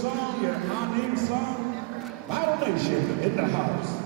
song, your Anin song. Battle Nation in the house.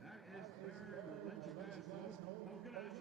That is where the legend has no organized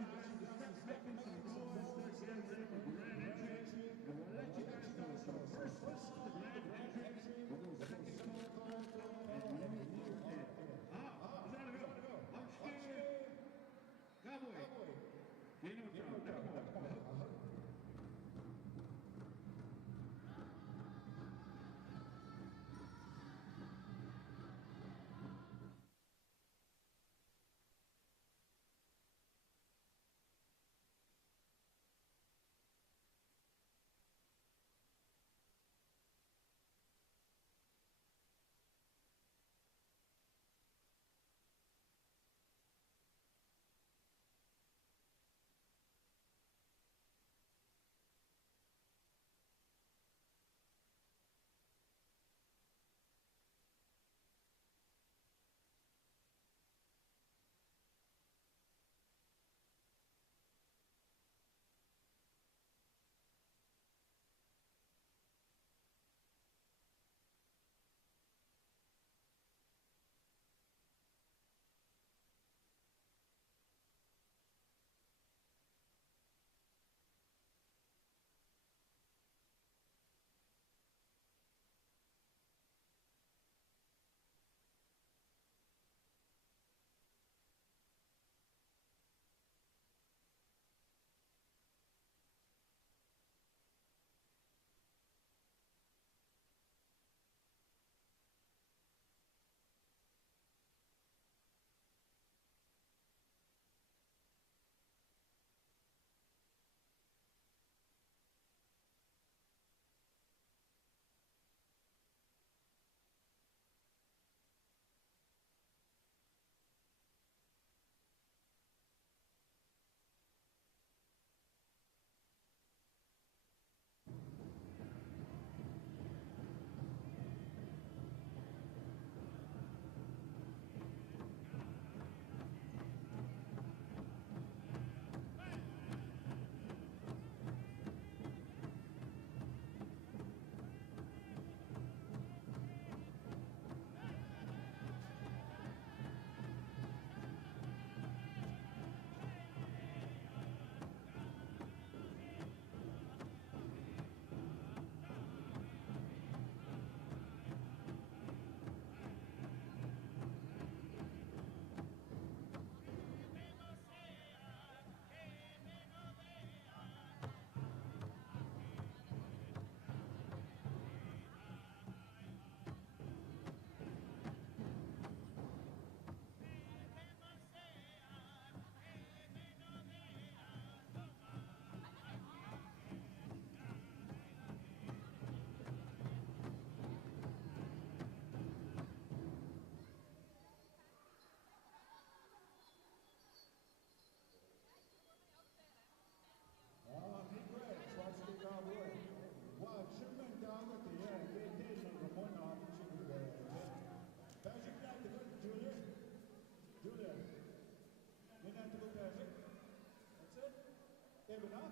Give it up.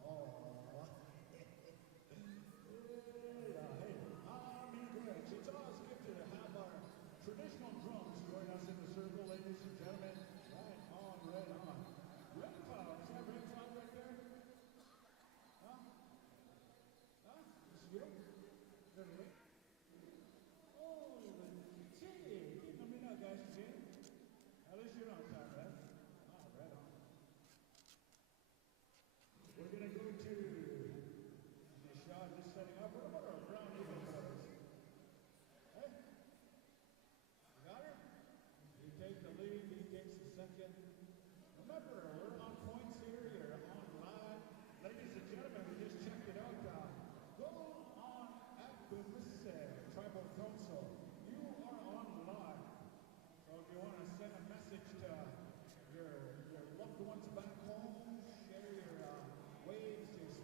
Oh. Yeah, hey, it's always good to have our traditional drums join us in the circle, ladies and gentlemen. Right on, right on. Red Cloud, is that Red Cloud right there? Huh? Huh? It's you? Really? Oh, gee, keep me now, guys, gee. At least you're on time, right? Oh, right on. We're gonna go to the shot just setting up. What about our brown eagle brothers? Hey? You got her? You take the lead, he takes the second. Remember, we're on points here, you're on live. Ladies and gentlemen, we just checked it out. Go on at the Tribal Council. You are on live. So if you want to send a message to your loved ones back home, share your waves, your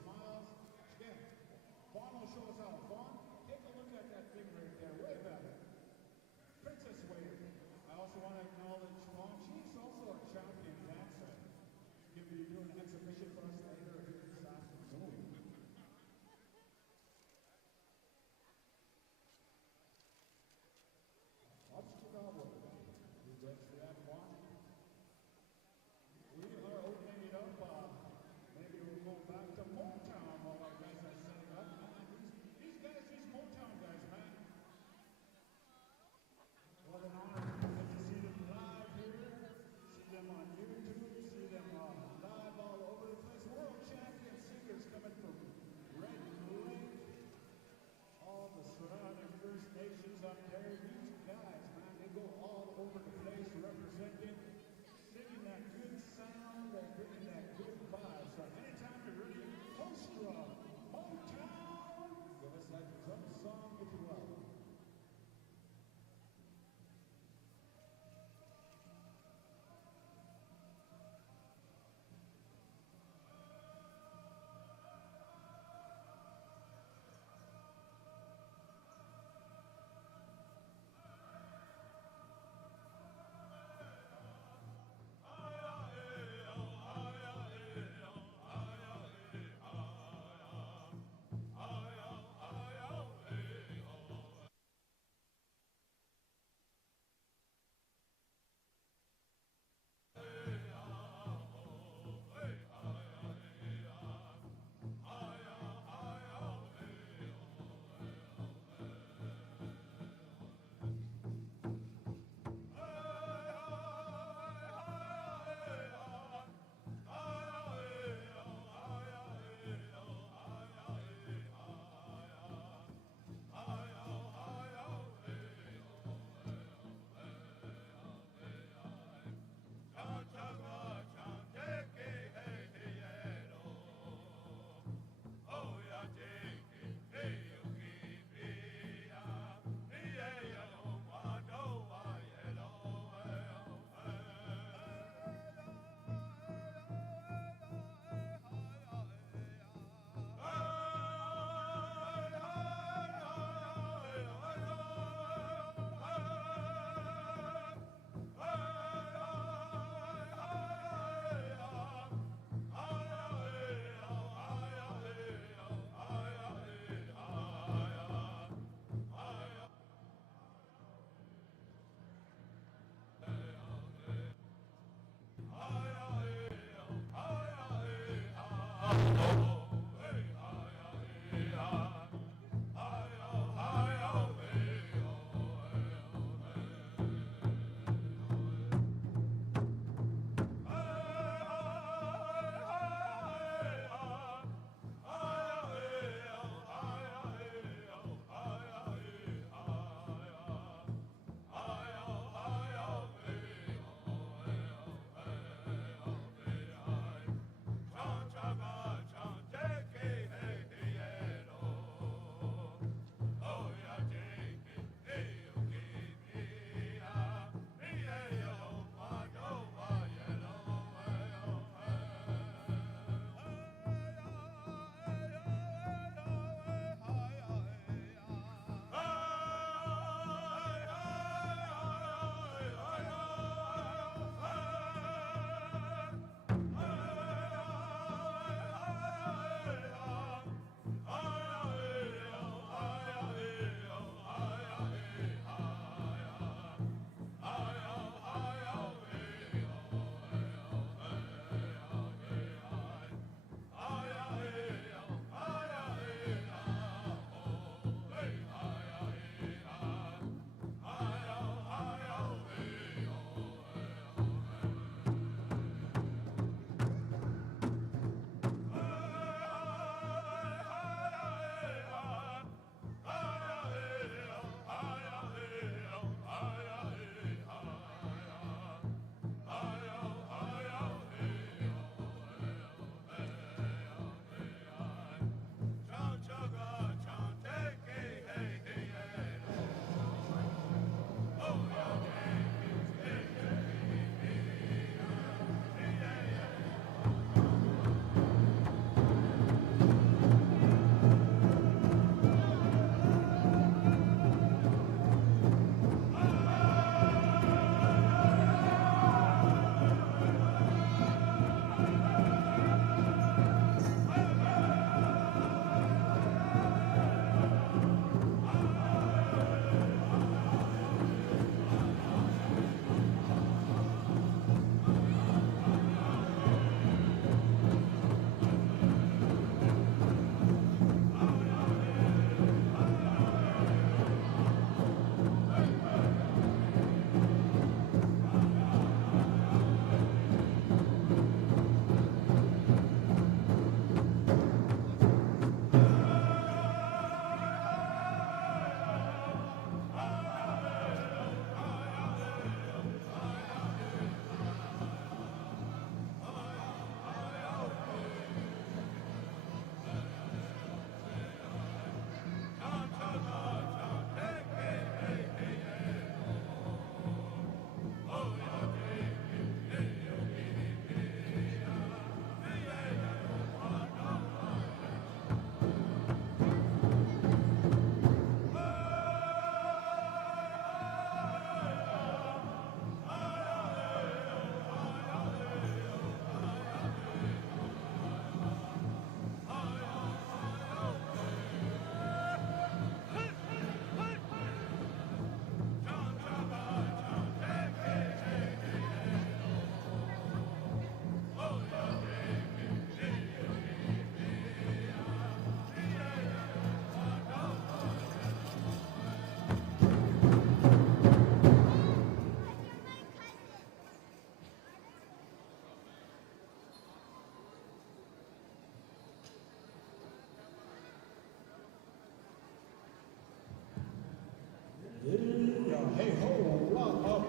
Hey ho, lot of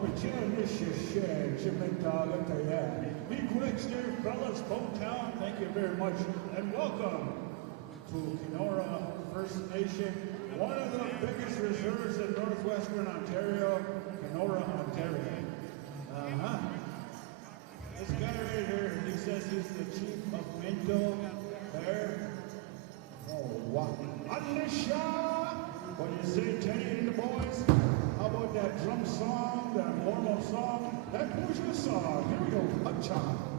Be quick, dear fellas, Bonetown, thank you very much, and welcome to Kenora First Nation, one of the biggest reserves in northwestern Ontario, Kenora, Ontario. This guy right here, he says he's the chief of Minto there. Oh, wow. Anisha! What do you say, Teddy and the boys? How about that drum song, that Mormon song, that Puja song? Here we go, Hacha.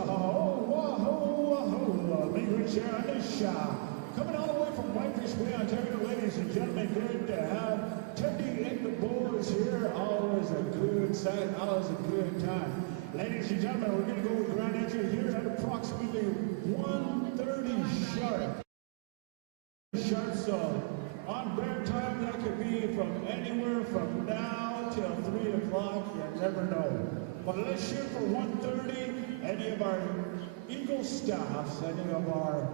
Oh, wahoo, wahoo. Language here on this show. Coming all the way from Whitefish Bay, Ontario, ladies and gentlemen. Good to have Teddy and the boys here. Always a good sight, always a good time. Ladies and gentlemen, we're going to go with grand entry here at approximately 1:30 sharp. So on bear time, that could be from anywhere from now till 3 o'clock. You never know. But let's shoot for 1:30. Any of our Eagle staffs, any of our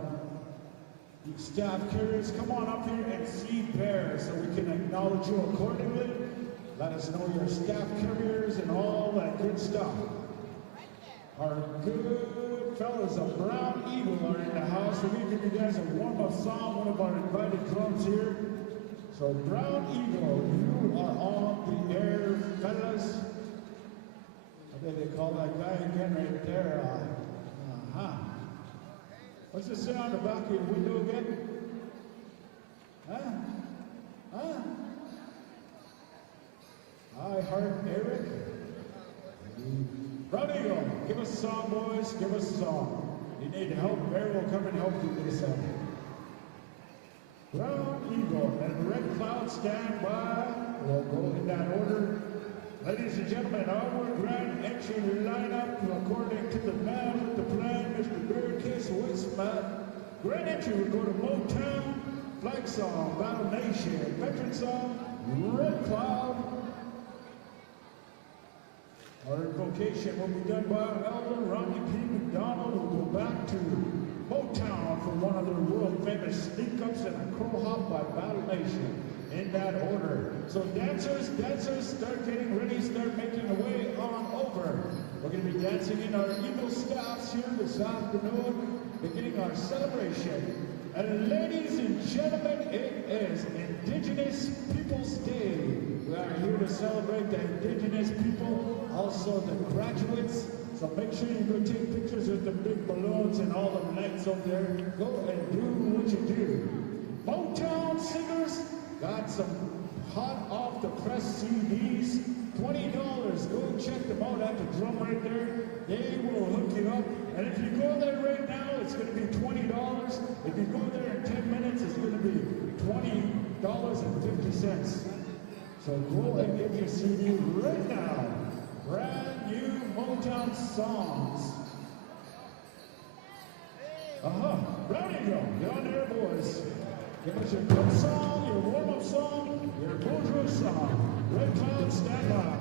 staff carriers, come on up here and see bears so we can acknowledge you accordingly. Let us know your staff carriers and all that good stuff. Our good fellas of Brown Eagle are in the house. We're going to give you guys a warm-up song, one of our invited clubs here. So Brown Eagle, you are on the air, fellas. What do they call that guy again right there? What's it say on the back of your window again? I heart Eric. Brown Eagle, give us a song, boys. Give us a song. You need help, Bear will come and help you this out. Brown Eagle and Red Cloud stand by. We'll go in that order. Ladies and gentlemen, our grand entry lineup, according to the man with the plan, Mr. Bearcase Westman. Grand entry will go to Motown, Flag Song, Battle Nation, Veteran Song, Red Cloud. Our invocation will be done by Elder Rodney P. McDonald. We'll go back to Motown for one of their world famous sneak-ups and a crow hop by Battle Nation. In that order. So dancers, start getting ready, start making your way on over. We're going to be dancing in our Eagle staffs here this afternoon, beginning our celebration. And ladies and gentlemen, it is Indigenous Peoples Day. We are here to celebrate the Indigenous people, also the graduates. So make sure you go take pictures with the big balloons and all the lights over there. Go and do what you do. Motown singers got some hot off the press CDs, $20. Go check them out at the drum right there. They will hook you up. And if you go there right now, it's going to be $20. If you go there in 10 minutes, it's going to be $20.50. So go and get your CD right now. Brand new Motown songs. Brown Eagle, get on there, boys. Give us your club song, your warm-up song, your bonjour song. Red Cloud, stand by.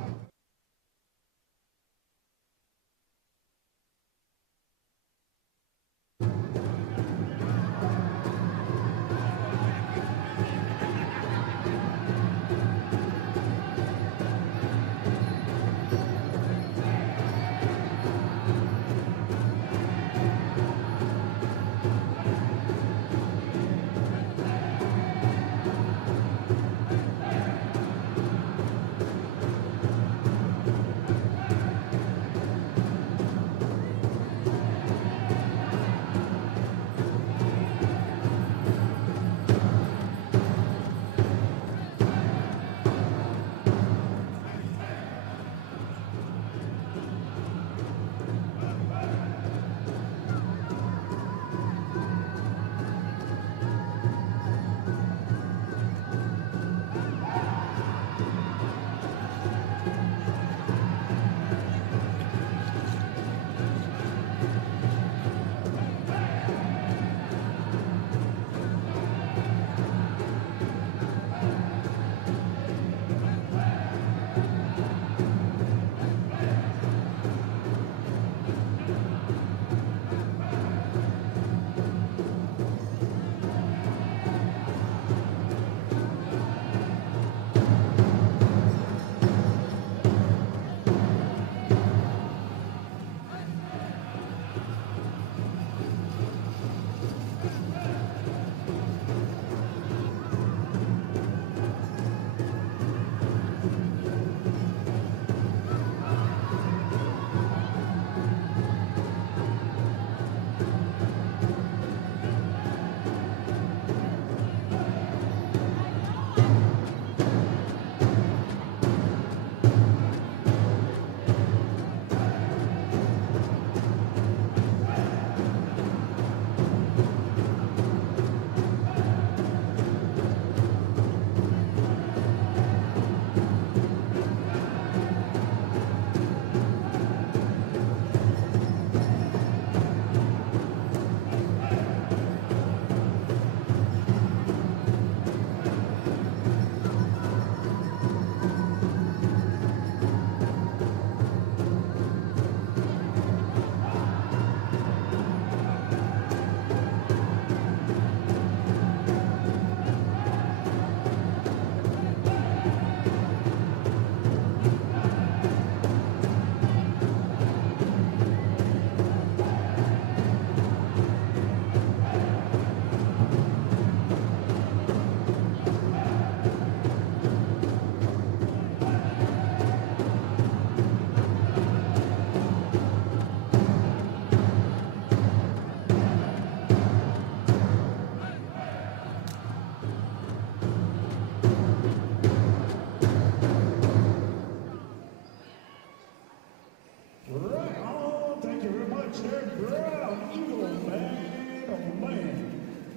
much there, Brown Eagle, man. Oh, man.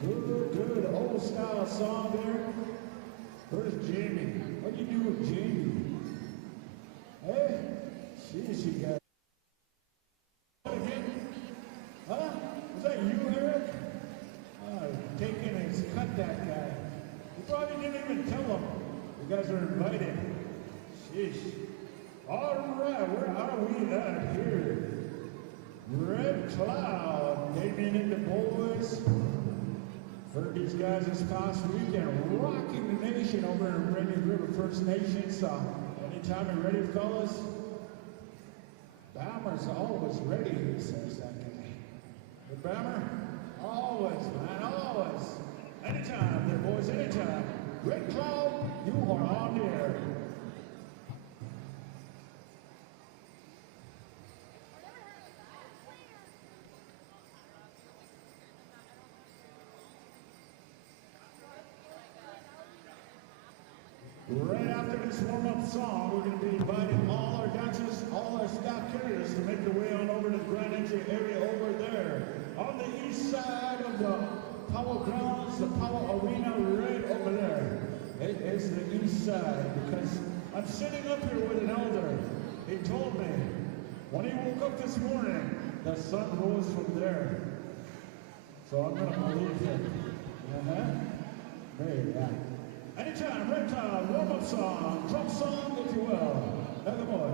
Good old style song there. Where's Jamie? What do you do with Jamie? Hey? Jeez, you guys. Again? Huh? Was that you, Eric? Taking his cut, that guy. You probably didn't even tell him. You guys are invited. Sheesh. All right, where are we at here? Red Cloud, Damien and the boys. Heard these guys this past weekend rocking the nation over in Rainy River First Nations. Anytime you're ready, fellas. Bammer's always ready, says that guy. The Bammer, always, man, always. Anytime, there, boys, anytime. Red Cloud, you are on the air. Right after this warm-up song, we're going to be inviting all our dancers, all our staff carriers to make their way on over to the Grand Entry area over there. On the east side of the Power Grounds, the Power Arena, right over there. It is the east side, because I'm sitting up here with an elder. He told me, when he woke up this morning, the sun rose from there. So I'm going to believe him. Very yeah. Anytime, red time, warm-up song, drum song, if you will. Have the boy.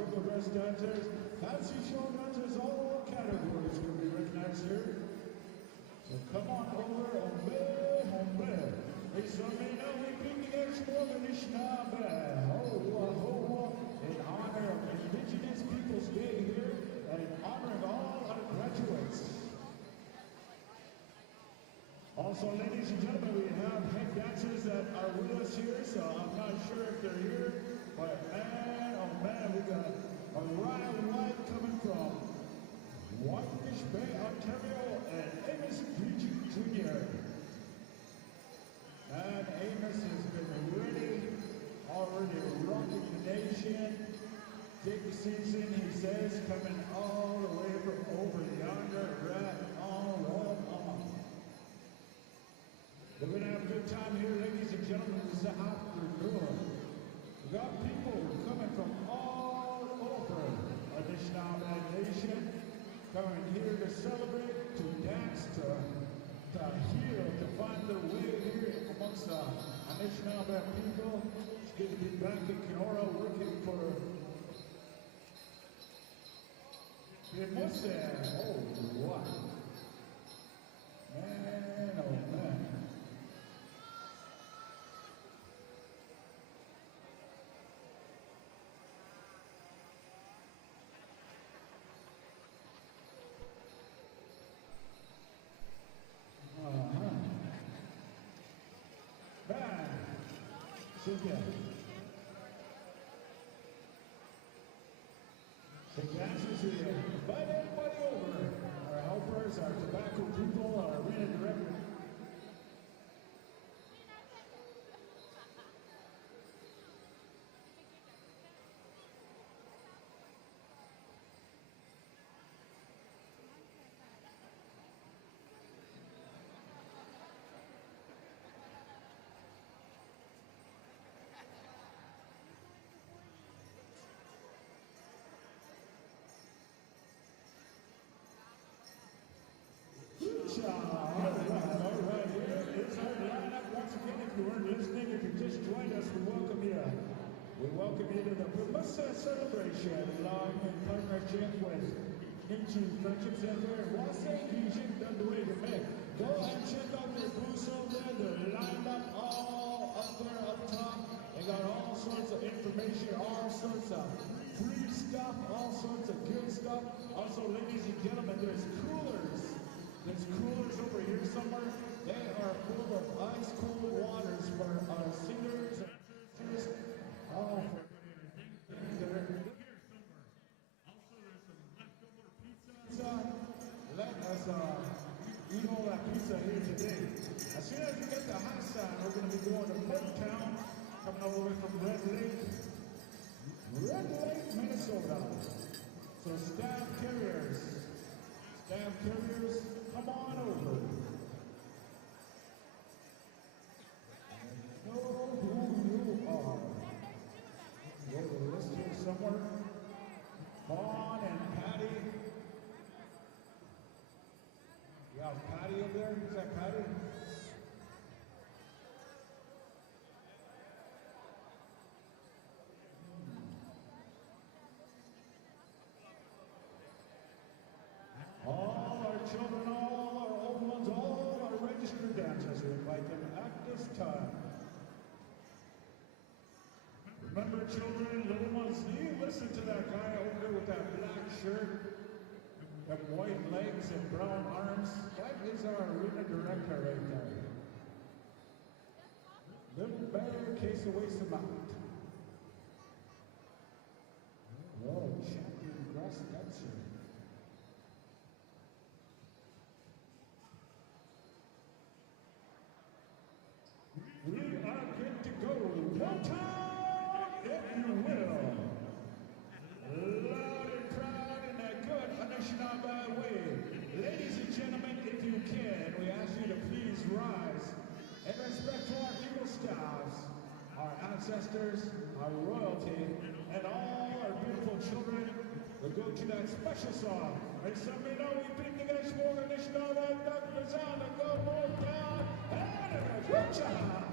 triple breast dancers, fancy show dancers, all categories will be recognized here. So come on over, hombre, hombre. It's something that we bring the Anishinaabe, in honor of Indigenous Peoples Day here, and in honor of all our graduates. Also, ladies and gentlemen, we have head dancers that are with us here, so I'm not sure if they're here, but man, oh man, we got a Ryan White coming from Whitefish Bay, Ontario, and Amos Jr. And Amos has been ready, already rocking the nation. Big season, he says, coming all the way from over yonder, right on. We're going to have a good time here, ladies and gentlemen, this afternoon. We got people coming from all over Anishinaabe Nation, coming here to celebrate, to dance, to heal, to find their way here amongst the Anishinaabe people. It's good to be back in Kenora working for Mose. Oh, what? Man, oh man. Cynthia. The dancers here. Invite everybody over. Our helpers, our tobacco people, our arena director. All right, here is our lineup. Once again, if you weren't listening, if you just joined us, we welcome you. We welcome you to the Pumasa celebration, along in partnership with Ninchi Friendship Center and Wasay Vision WA. Go and check out their booths over there. They're lined up all up there up top. They got all sorts of information, all sorts of free stuff, all sorts of good stuff. Also, ladies and gentlemen, there's coolers. There's coolers over here somewhere. They are full of ice cold waters for our singers and dancers. Oh, for here somewhere. Also, there's some leftover pizza. Let us eat all that pizza here today. As soon as we get to Hassan, we're going to be going to Porttown, coming all the way from Red Lake, Minnesota. So staff carriers, come on over. Know who you are. Go to the list here somewhere. Vaughn and Patty. You got Patty over there? Is that Patty? All our children, all our old ones, all our registered dancers, we invite them at this time. Remember, children, little ones, do you listen to that guy over there with that black shirt, that white legs and brown arms? That is our arena director right there. Little bear case away some out. Oh, champion grass dancer. We are good to go. One time, if you will. Loud and proud in a good Anishinaabe way. Ladies and gentlemen, if you can, we ask you to please rise in respect to our eagle staffs, our ancestors, our royalty, and all our beautiful children. We'll go to that special song. And some may know we bring the guys for Anishinaabe, Dr. Zana, go more down, and a good job.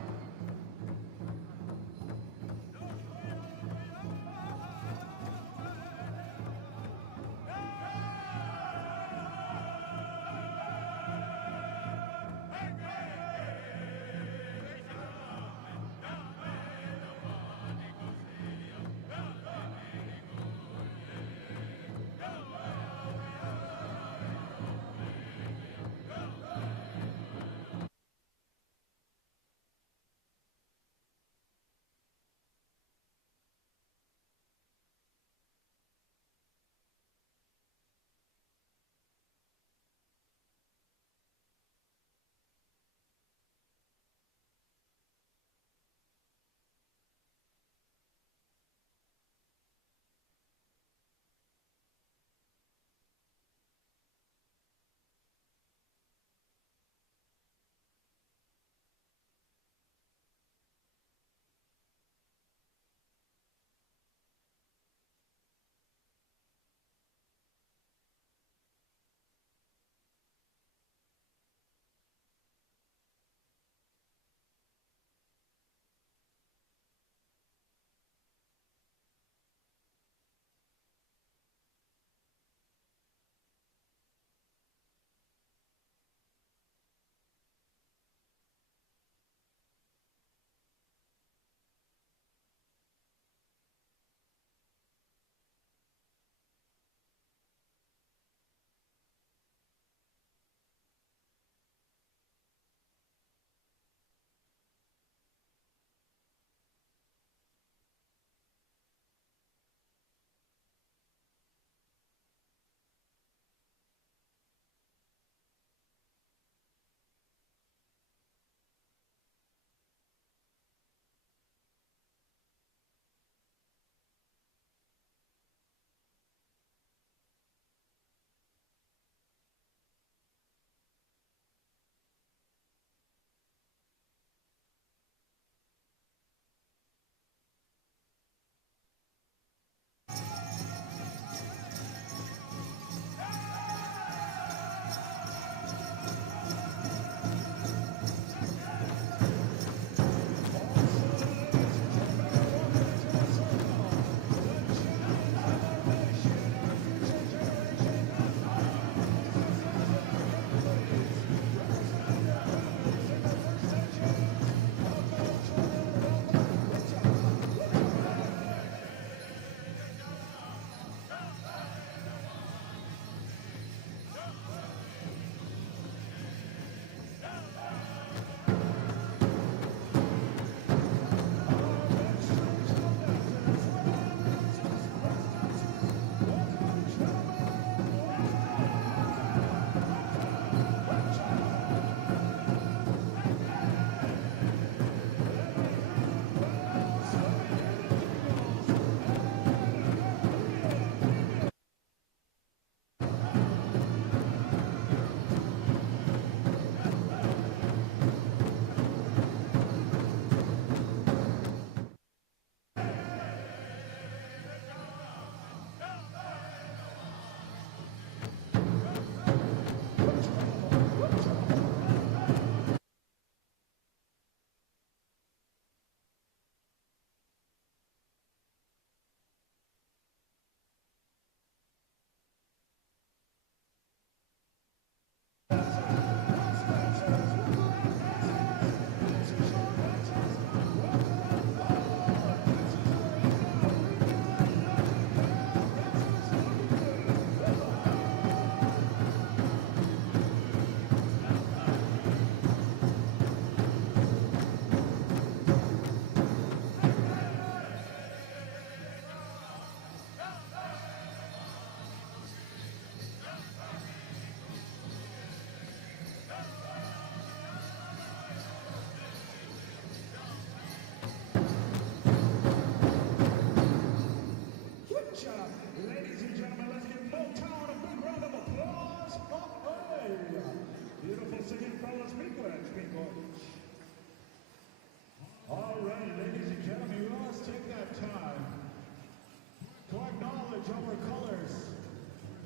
our colors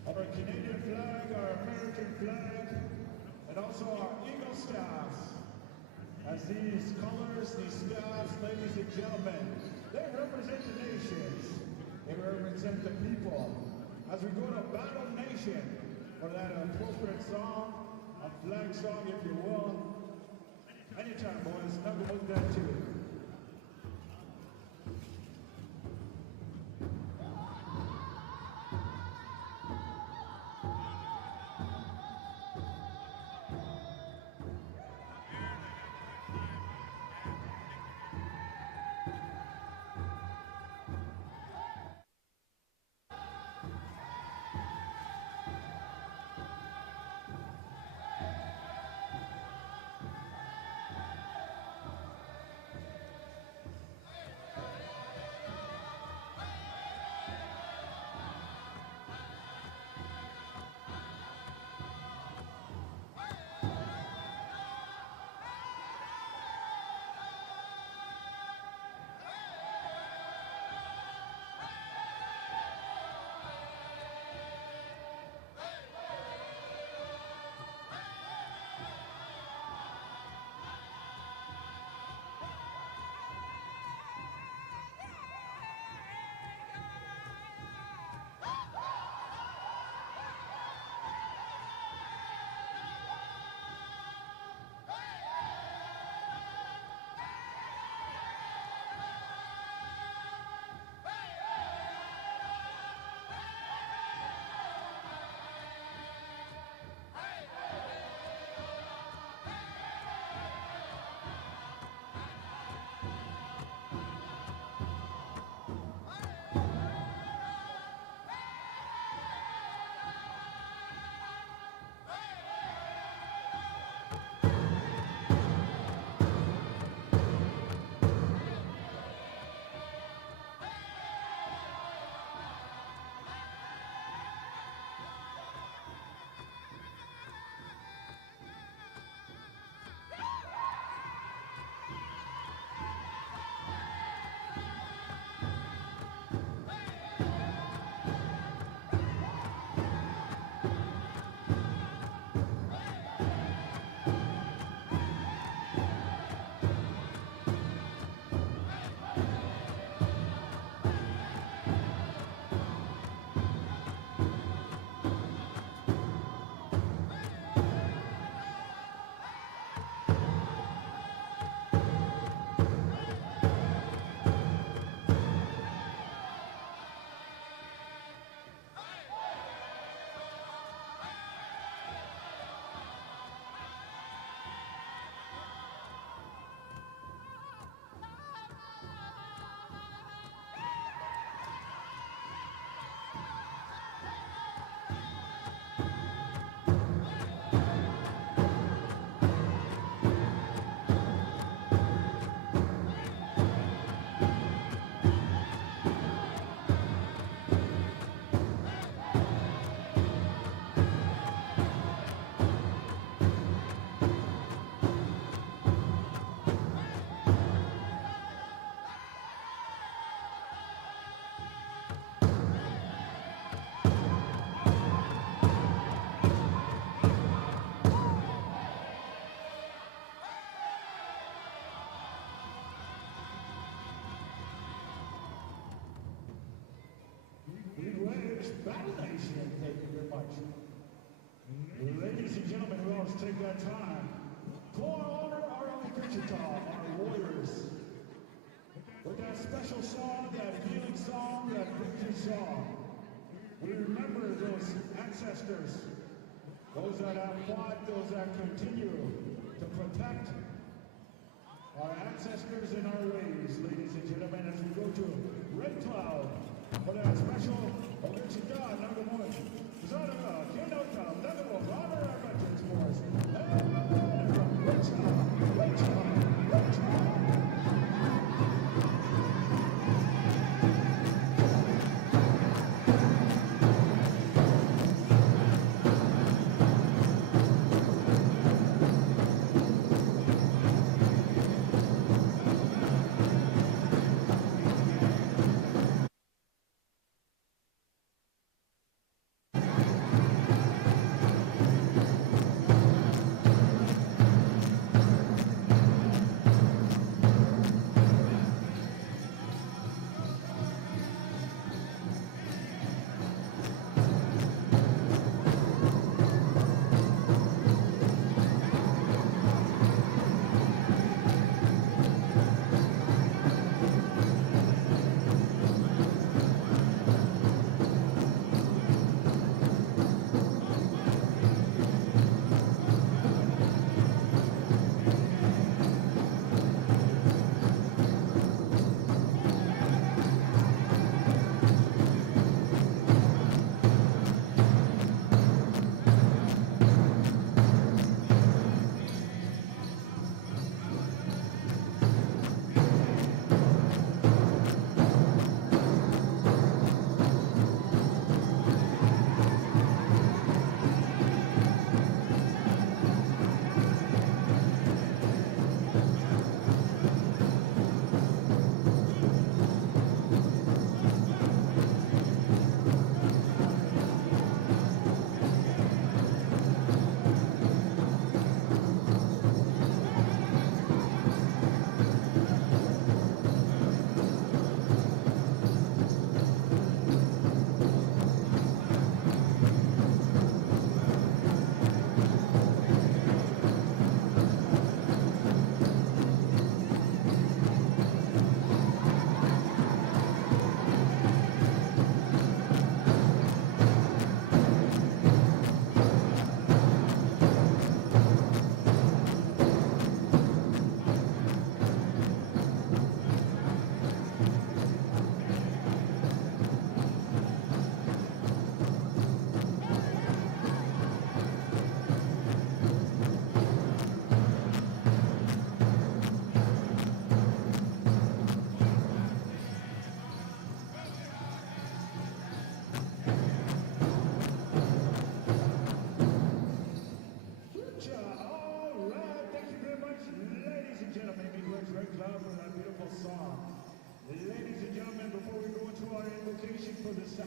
of our Canadian flag, our American flag, and also our Eagle staffs. As these colors, these staffs, ladies and gentlemen, they represent the nations. They represent the people. As we go to Battle Nation for that appropriate song, a flag song, if you will. Anytime, boys. Snuggle with that too. Battle Nation, thank you very much. Ladies and gentlemen, we always take that time to honor our own Wichita, our warriors. With that special song, that healing song, that victory song. We remember those ancestors, those that have fought, those that continue to protect our ancestors in our ways, ladies and gentlemen, as we go to Red Cloud for that special Wichita number one. Zanaka, Kinota, Level, honor our veterans for us. And from Wichita.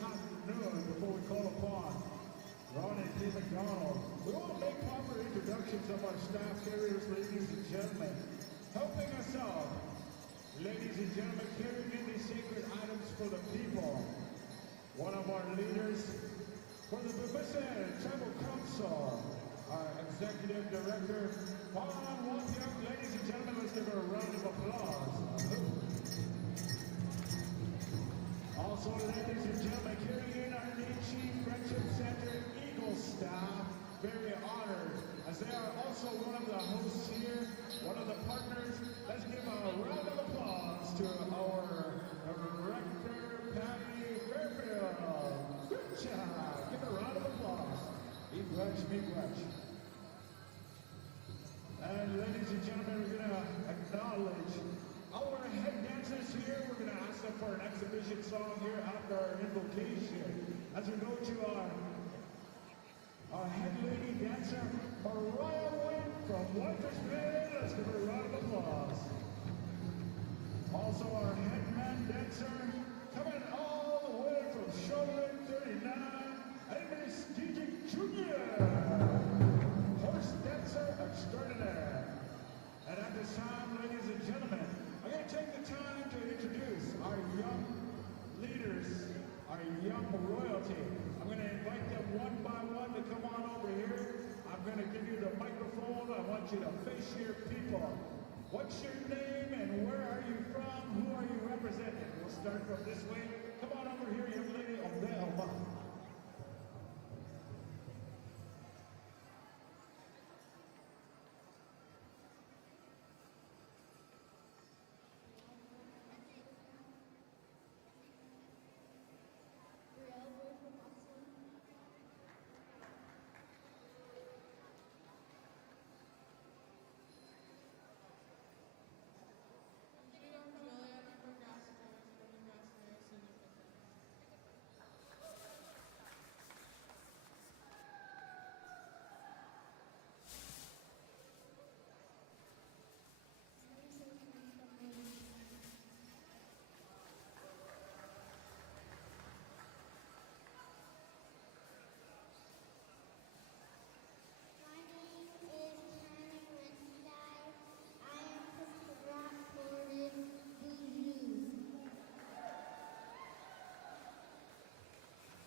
hot noon before we call upon Ronnie P. McDonald. We want to make proper introductions of our staff carriers, ladies and gentlemen. Helping us out, ladies and gentlemen, carrying in these sacred items for the people. One of our leaders for the Babusan Tribal Council, our Executive Director, Juan Wapiak. Ladies and gentlemen, let's give her a round of applause. Also, ladies and gentlemen, carrying in our Nietzsche Friendship Center Eagle staff, very honored, as they are also one of the hosts here, one of the partners. Let's give a round of applause to our Director, Patty Fairfield. Good job. Give a round of applause. Big watch, big watch. And ladies and gentlemen, we're going to acknowledge our head dancers here. We're going to ask them for an exhibition song here after our invocation. As we go to our head lady dancer, Mariah White from Whitefish. Let's give her a round of applause. Also our headman dancer, coming all the way from Charlotte 39, Amos DJ Jr., horse dancer extraordinaire. And at this time, ladies and gentlemen, I'm going to take the time to introduce our young leaders, our young royalty. I'm going to invite them one by one to come on over here. I'm going to give you the microphone. I want you to face your people. What's your name and where are you from? Who are you representing? We'll start from this way. Come on over here, young lady. Obelma.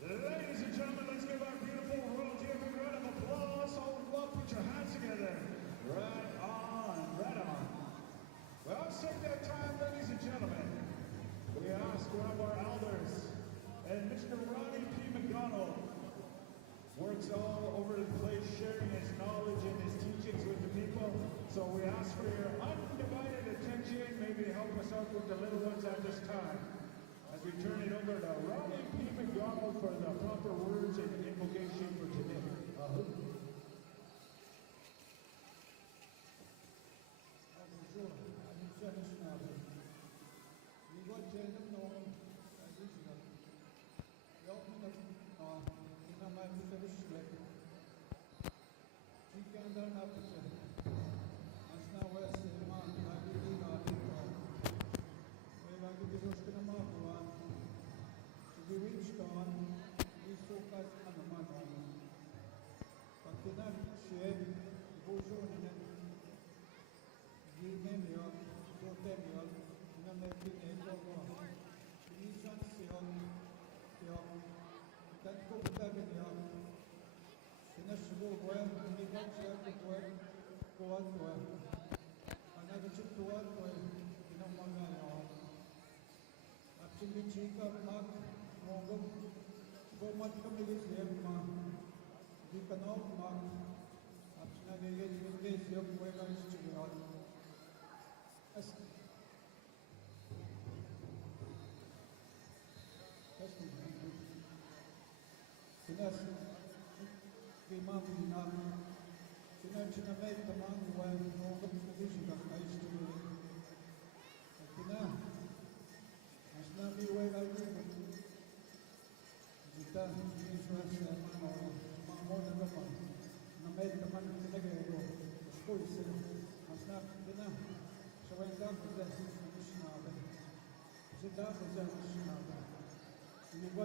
Ladies and gentlemen, let's give our beautiful royalty a big round of applause. All in love, put your hands together. Right on, right on. Well, let's take that time, ladies and gentlemen. We ask one of our elders, and Mr. Ronnie P. McDonald works all over the place, sharing his knowledge and his teachings with the people. So we ask for your undivided attention. Maybe help us out with the little ones at this time. As we turn it over to Ronnie P. McDonald for the proper words and invocation for today.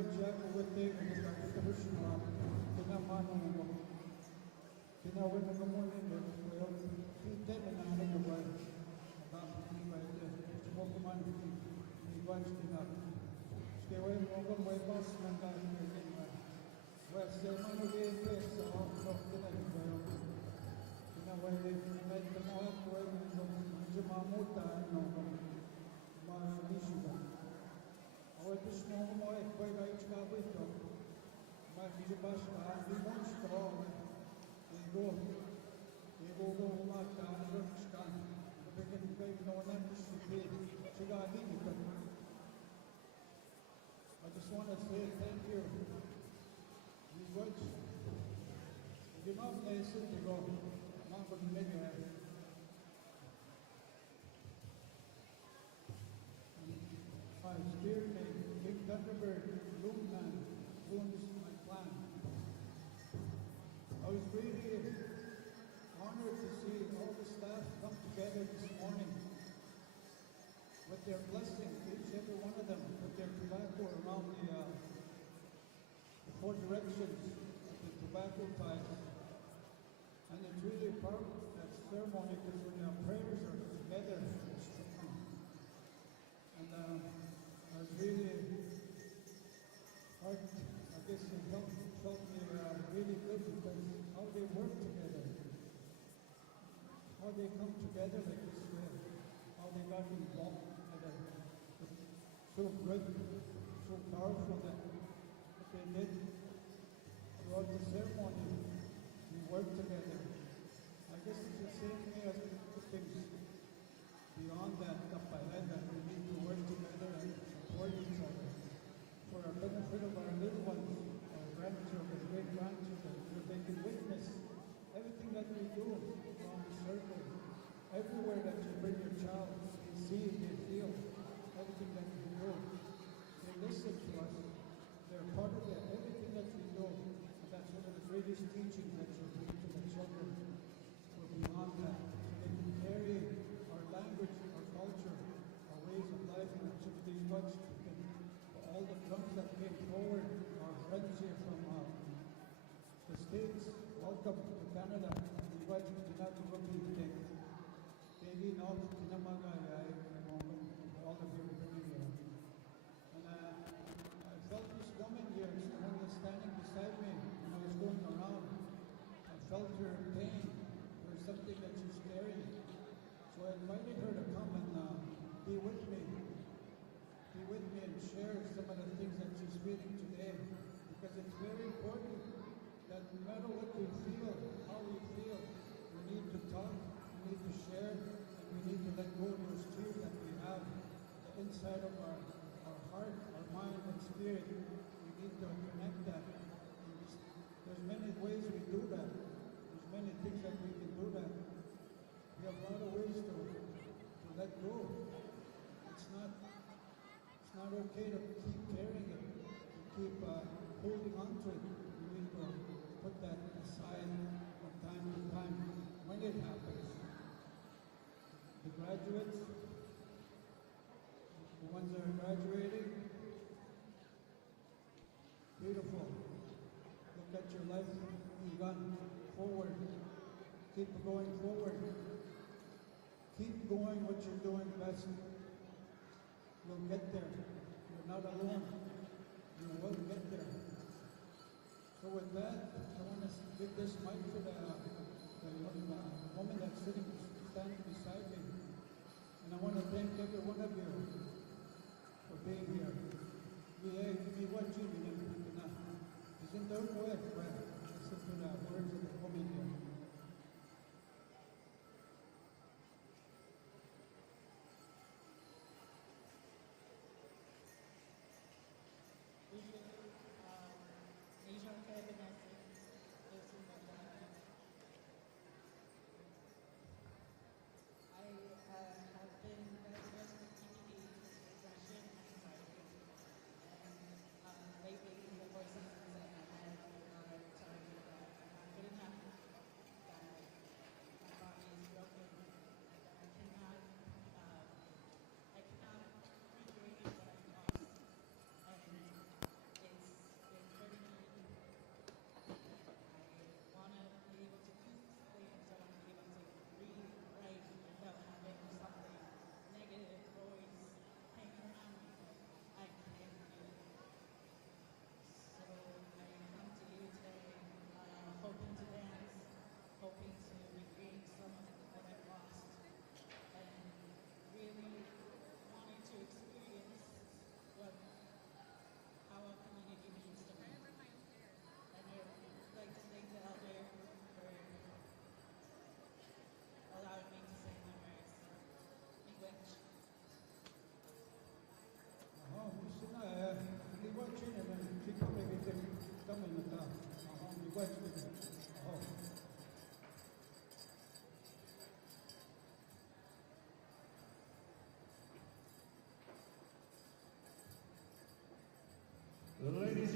siya ko wate ko ito siya pinamano mo pinawin mo mo nito pero hindi na naman yung way hindi ba ito mo kuman iwan siya Steway mo ko may boss ng kanya well siya man mag-i-impress sa ako pero pinaway kahit kamawa ko ay medyo mamuta ma-issue ba awal gusto mo mo ay boy kahit sikabo ito medyo ba siya hindi mo strong ego ko umata ano siya kapag kayo nawanan gusto siya agin ito I just want to say thank you. You good? You know, place to go. Not going to make it. My spirit name, Big Thunderbird, Loomman, Loom's my plan. I was really honored to see all the staff come together this morning. With their blessing, each every one of them put their tobacco around the four directions of the tobacco pipes. And it's really part of that ceremony because when our prayers are together, it's strong. And I was really hard, I guess it felt me really good because how they work together, how they come together like this way, how they got involved. So good, so powerful that what they did throughout the ceremony, we worked together. I guess it's the same thing as the things beyond that up ahead that we need to work together and support each other for our benefit of our little ones, our grandchildren, great-grandchildren, so they can witness everything that we do around the circle. Everywhere that you bring your child, they see, they feel everything that we do. They listen to us. They're part of that. Everything that we do. And that's one of the greatest teachings that you bring to the children. But beyond that, so they can carry our language, our culture, our ways of life, and our sympathy much. All the drums that came forward, our friends here from the States, welcome to Canada. We invite you to not to go today. Baby, no, kinamagay, all of you bringing here. And I felt this woman here, the one that's standing beside me when I was going around. I felt her pain for something that she's carrying. So I invited her to come and be with me and share some of the things that she's feeling today. Because it's very important that no matter what we feel, how we feel, we need to talk, we need to share, and we need to let go of those tears that we have inside of our heart, our mind, and spirit. We need to connect that. There's many ways we do that. There's many things that we can do that. We have a lot of ways to let go. It's not okay to keep carrying it, to keep holding on to it. We need to put that aside from time to time when it happens. The graduates, the ones that are graduating, beautiful. Look at your life. You've gone forward. Keep going forward. Keep going what you're doing best. You'll get there. You're not alone. You will get there. So with that, I want to give this mic to the woman that's standing beside me. And I want to thank every one of you for being here. Isn't there a poet? Listen to the words of the woman here. I have been diagnosed with TBD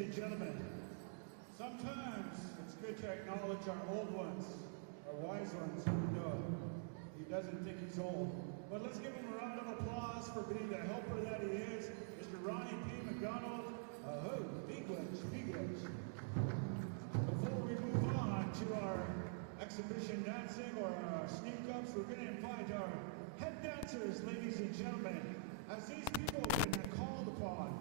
and gentlemen, sometimes it's good to acknowledge our old ones, our wise ones. He doesn't think he's old. But let's give him a round of applause for being the helper that he is, Mr. Ronnie P. McDonald. Bigwitch. Before we move on to our exhibition dancing or our sneak-ups, we're going to invite our head dancers, ladies and gentlemen, as these people have been called upon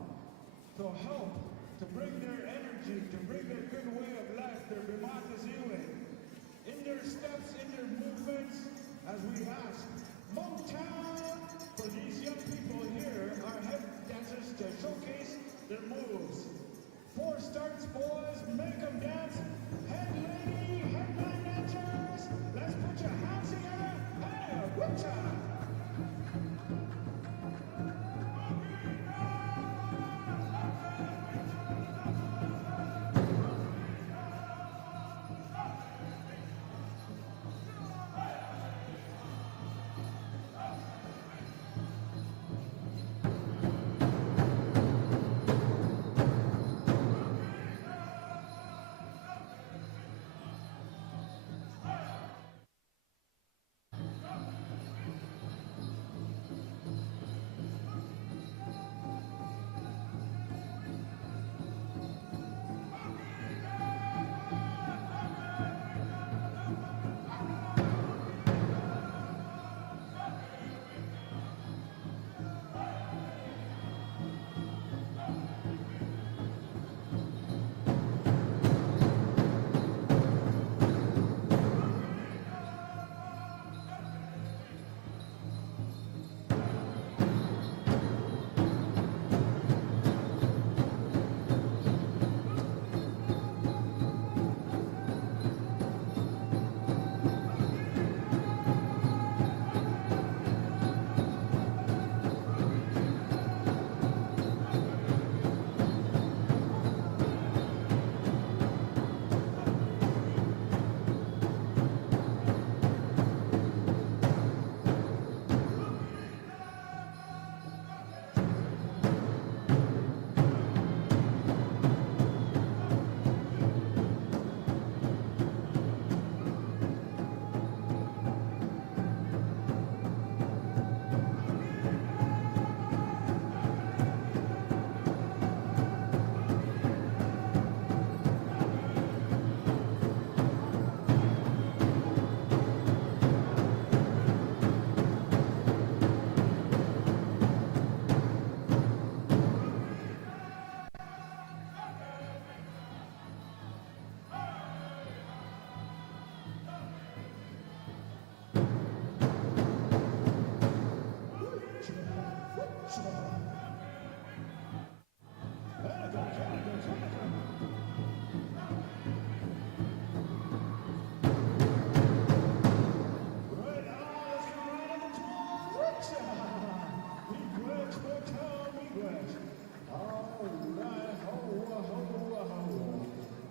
to help, to bring their energy, to bring their good way of life, their Bimakazilin, in their steps, in their movements, as we ask Motown for these young people here, our head dancers, to showcase their moves. 4 starts, boys, make them dance. Head lady, headline dancers, let's put your hands together. Hey, whoop-cha!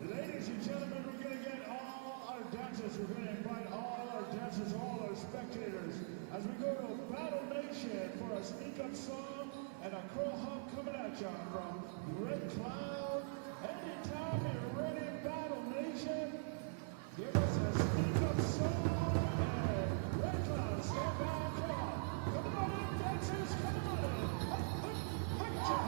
Ladies and gentlemen, we're going to get all our dancers, we're going to invite all our dancers, all our spectators, as we go to Battle Nation for a sneak-up song and a crow hop coming at you from Red Cloud. Anytime you're ready, Battle Nation, give us a sneak-up song and Red Cloud, stand by, come on. Come on in, dancers, come on in. Hut-cha!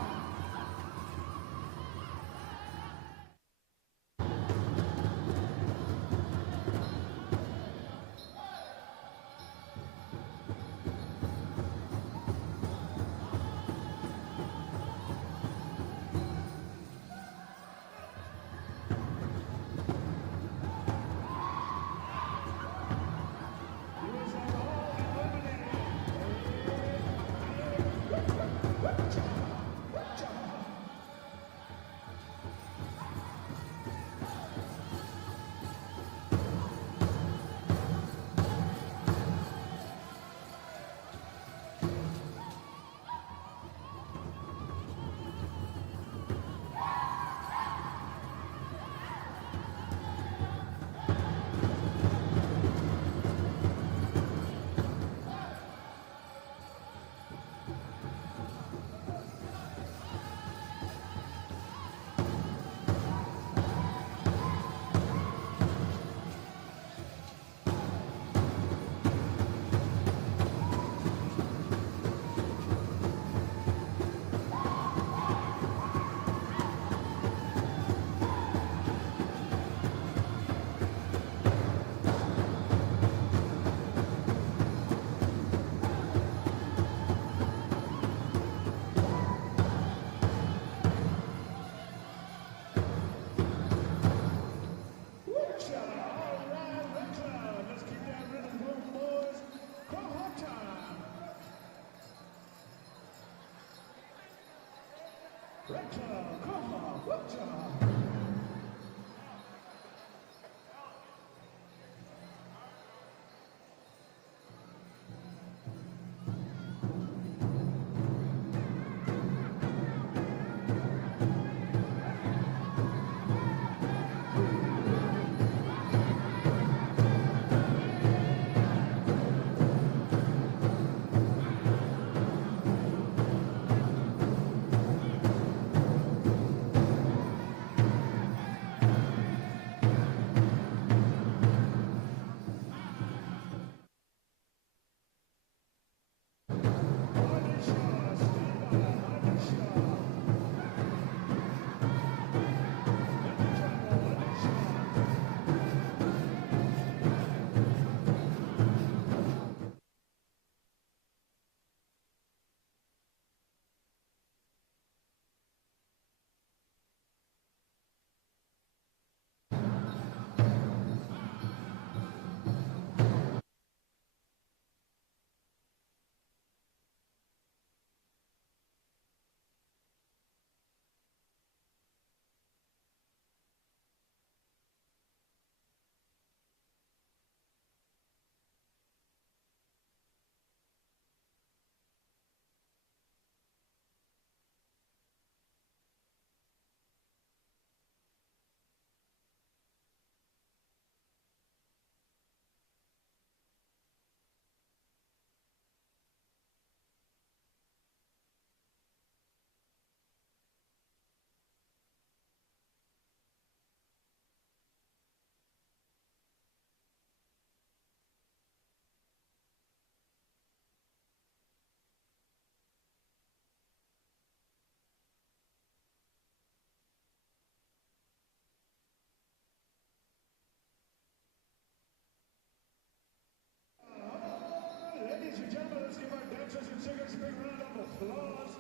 Ladies and gentlemen, let's give our dancers and singers a big round of applause.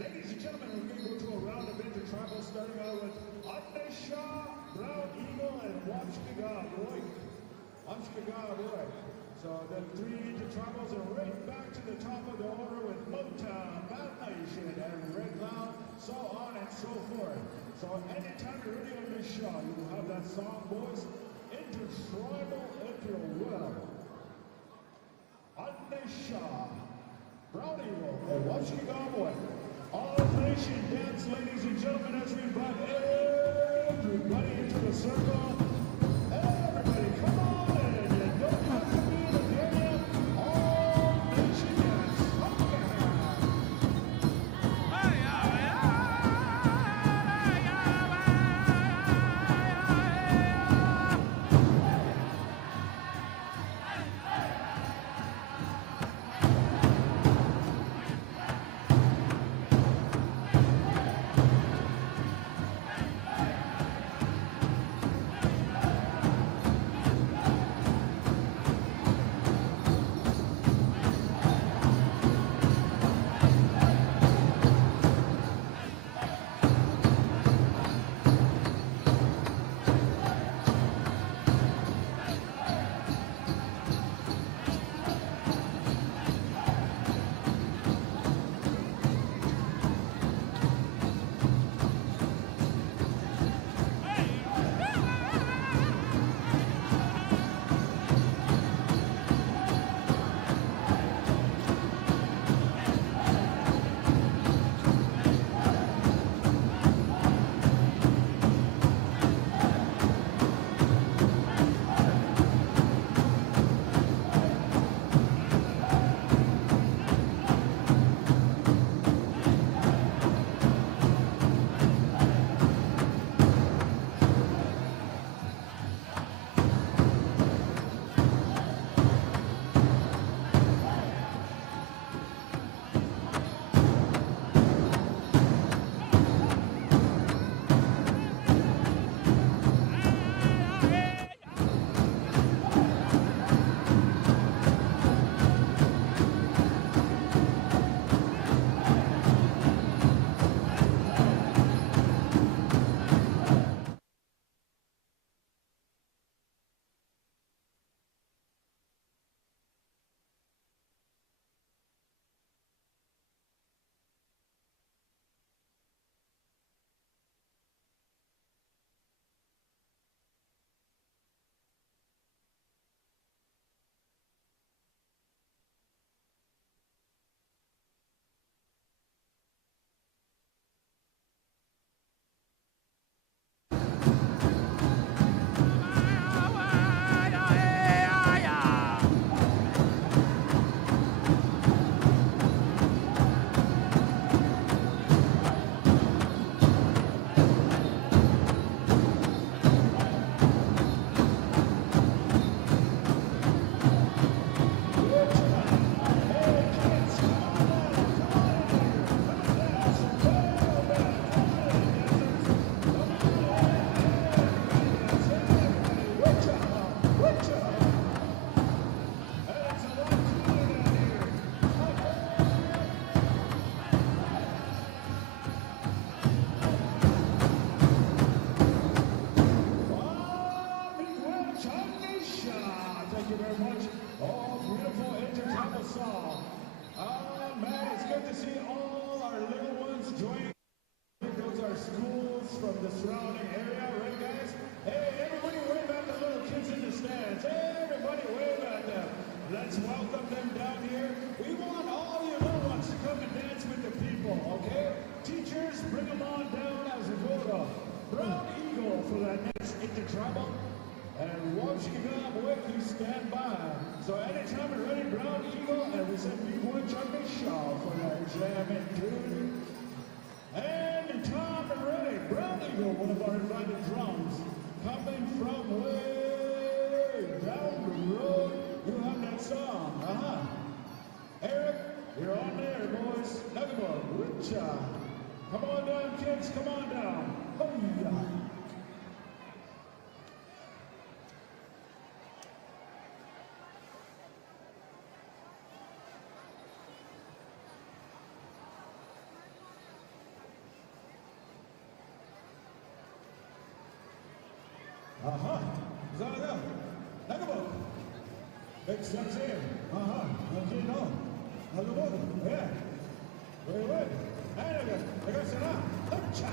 Ladies and gentlemen, we're going to go to a round of intertribal starting out with Andesha, Brown Eagle, and Wamshkiga Roy. So the three intertribals are right back to the top of the order with Motown, Bad Nation, and Red Cloud, so on and so forth. So anytime you're ready on this show, you will have that song, boys. Intertribal, if you will. Andesha, Brown Eagle, and Wamshkiga Roy. All nation dance, ladies and gentlemen, as we invite everybody into the circle. Everybody, come on in. You don't have to be in the area. All nation dance. from the surrounding area, right guys? Hey, everybody wave at the little kids in the stands. Hey, everybody wave at them. Let's welcome them down here. We want all you little ones to come and dance with the people, okay? Teachers, bring them on down as we go to Brown Eagle for that next Into Trouble. And once you got awake, you stand by. So anytime you're ready, Brown Eagle, and we send big boy Chucky Shaw for that jamming tune. And time and ready, Brown Eagle, one of our invited drums, coming from way down the road. You have that song, Eric, you're on there, boys. Another one, Richa. Come on down, kids, come on down. Oh, yeah. Zaga. Nagabog. Big steps in. Okay, no. Nagabog. Yeah. Very good. And again. Again, Sana. Hupcha.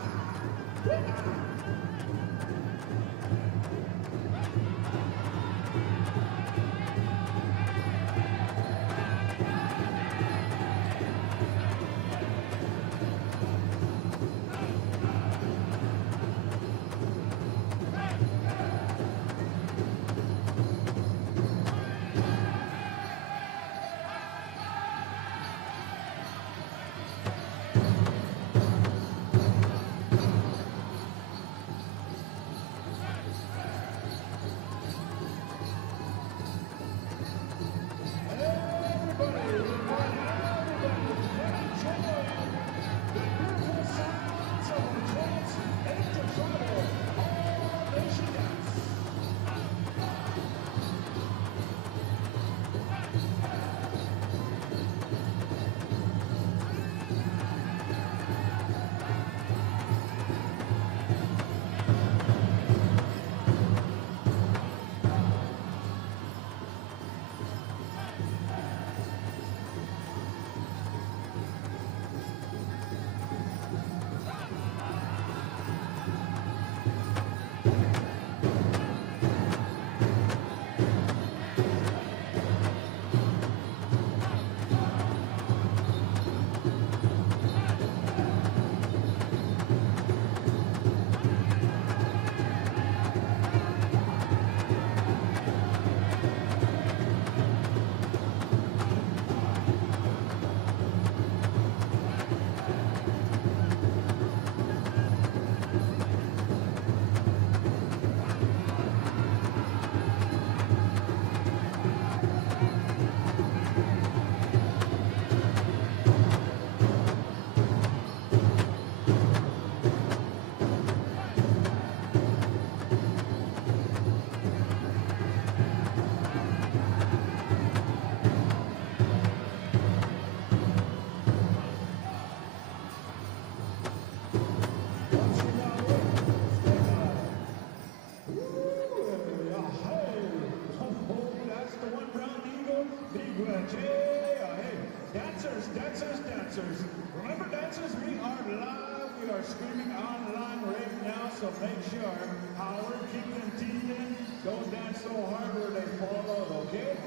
Dancers. Remember, dancers, we are live. We are streaming online right now, so make sure Howard, keep them teeth in. Don't dance so hard where they fall out, okay?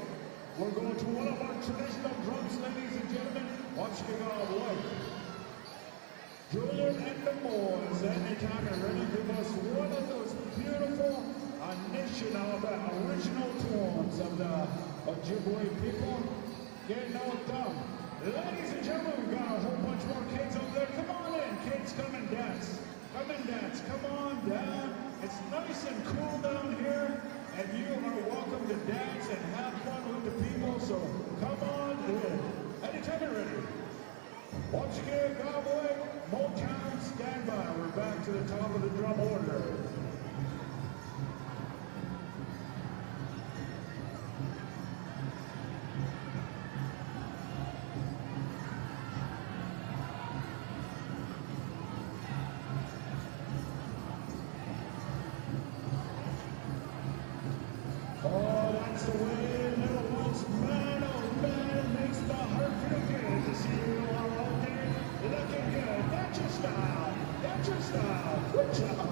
We're going to one of our traditional drums, ladies and gentlemen. Watch the boy. Julian and the boys, anytime you're ready, give us one of those beautiful original tunes of the Ojibwe people. Get no thumb. Ladies and gentlemen, we've got a whole bunch more kids over there. Come on in, kids, come and dance. Come and dance, come on down. It's nice and cool down here, and you are welcome to dance and have fun with the people, so come on in. Anytime you're ready. Once again, Cowboy, Motown, stand by. We're back to the top of the drum order. Good job.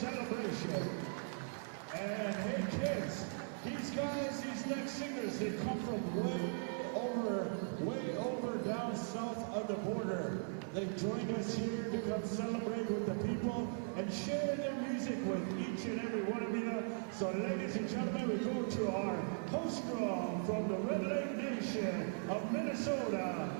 celebration. And hey kids, these guys, these next singers, they come from way over down south of the border. They joined us here to come celebrate with the people and share their music with each and every one of you. So ladies and gentlemen, we go to our host drum from the Red Lake Nation of Minnesota,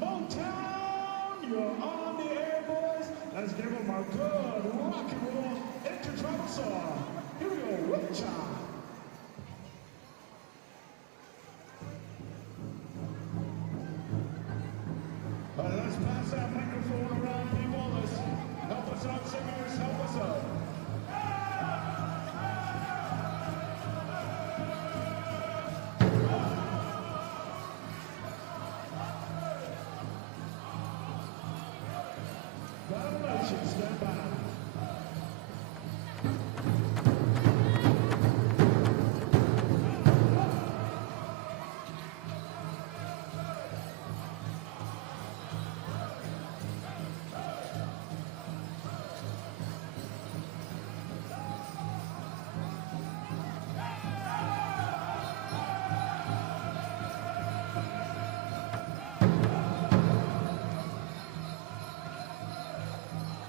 Motown. You're on the air, boys. Let's give them a good rock and roll intertribal song. Here we go, Whipcha. Let's pass that microphone around, people. Let's help us out, singers. Help us out. Congratulations, stand by.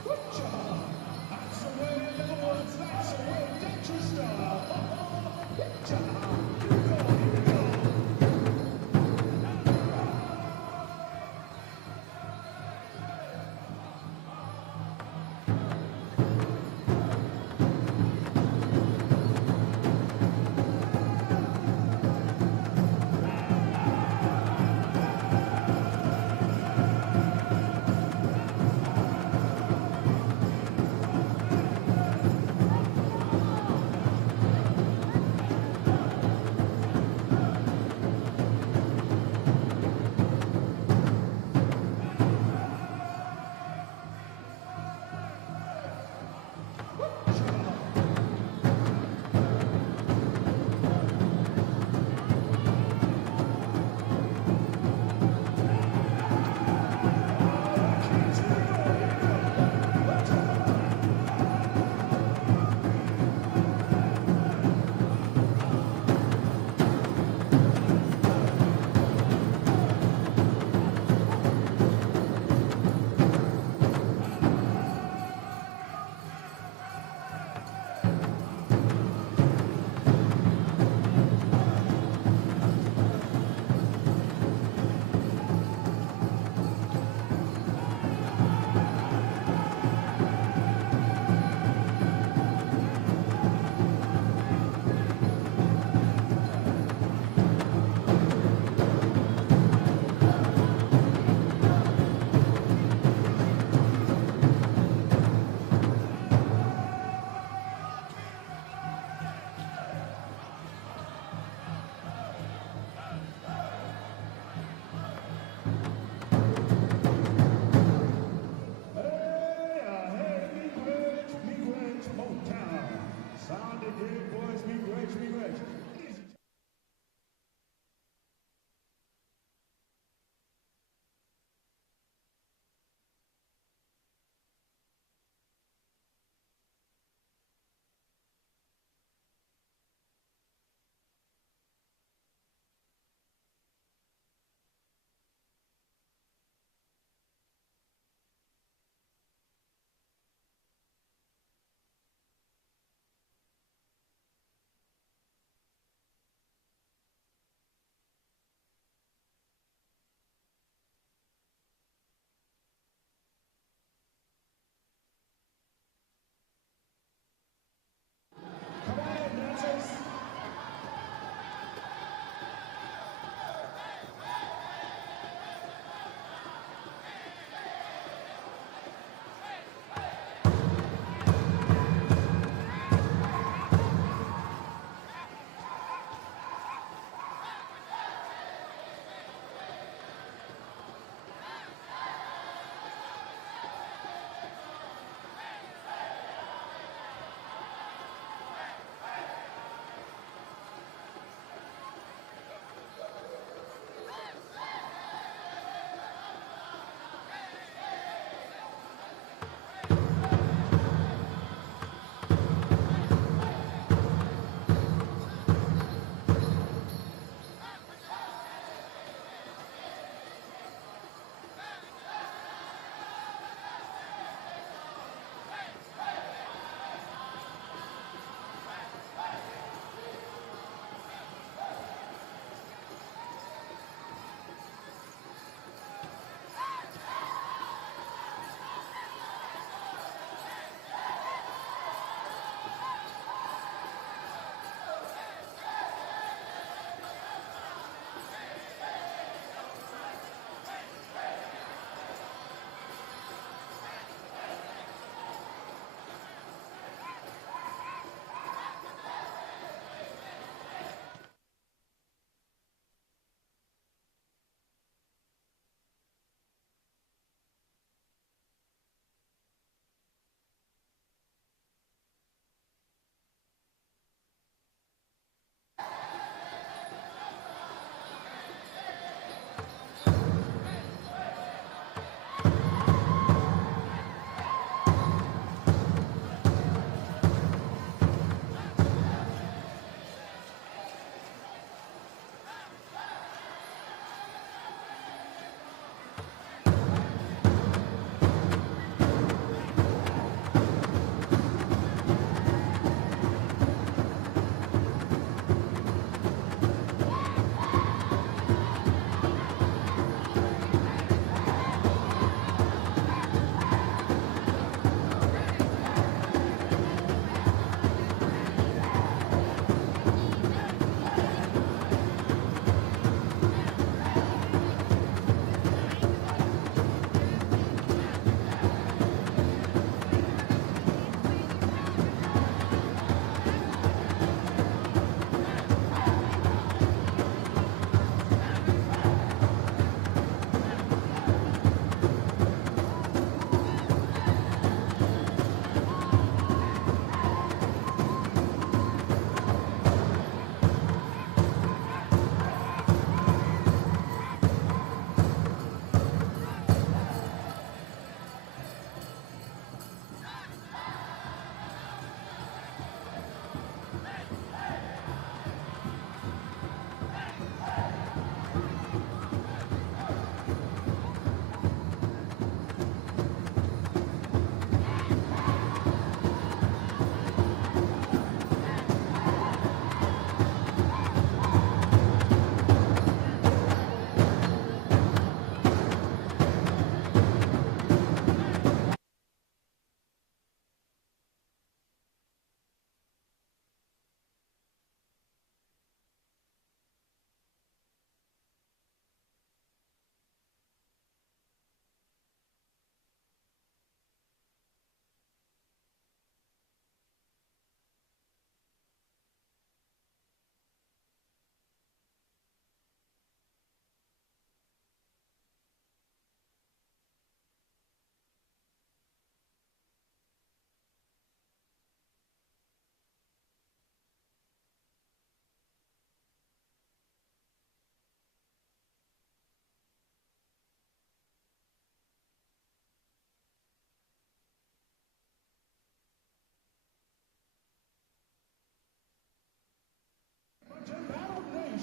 Good job.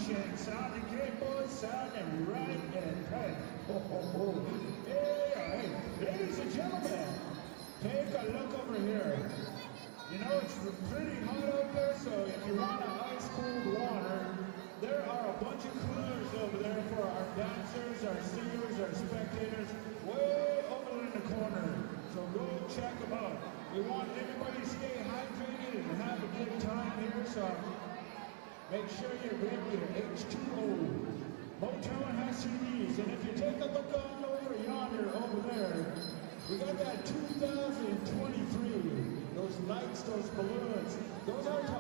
Shank sounding great, boys, sounding right and tight. Ho, ho, ho. Hey, ladies and gentlemen, take a look over here. You know, it's pretty hot out there, so if you want a ice cold water, there are a bunch of coolers over there for our dancers, our singers, our spectators, way over in the corner. So go check them out. We want everybody to stay hydrated and have a good time here, so make sure you bring your H2O. Motown has CDs, and if you take a look on over yonder, over there, we got that 2023. Those lights, those balloons, those are to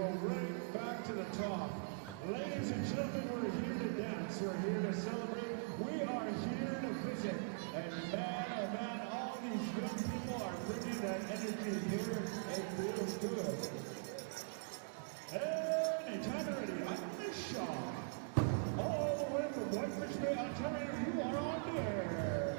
go right back to the top. Ladies and gentlemen, we're here to dance. We're here to celebrate. We are here to visit. And man, oh man, all these young people are bringing that energy here. It feels good. Anytime you're ready, I'm Miss Shaw. All the way from Whitefish Bay, Ontario, you are on the air.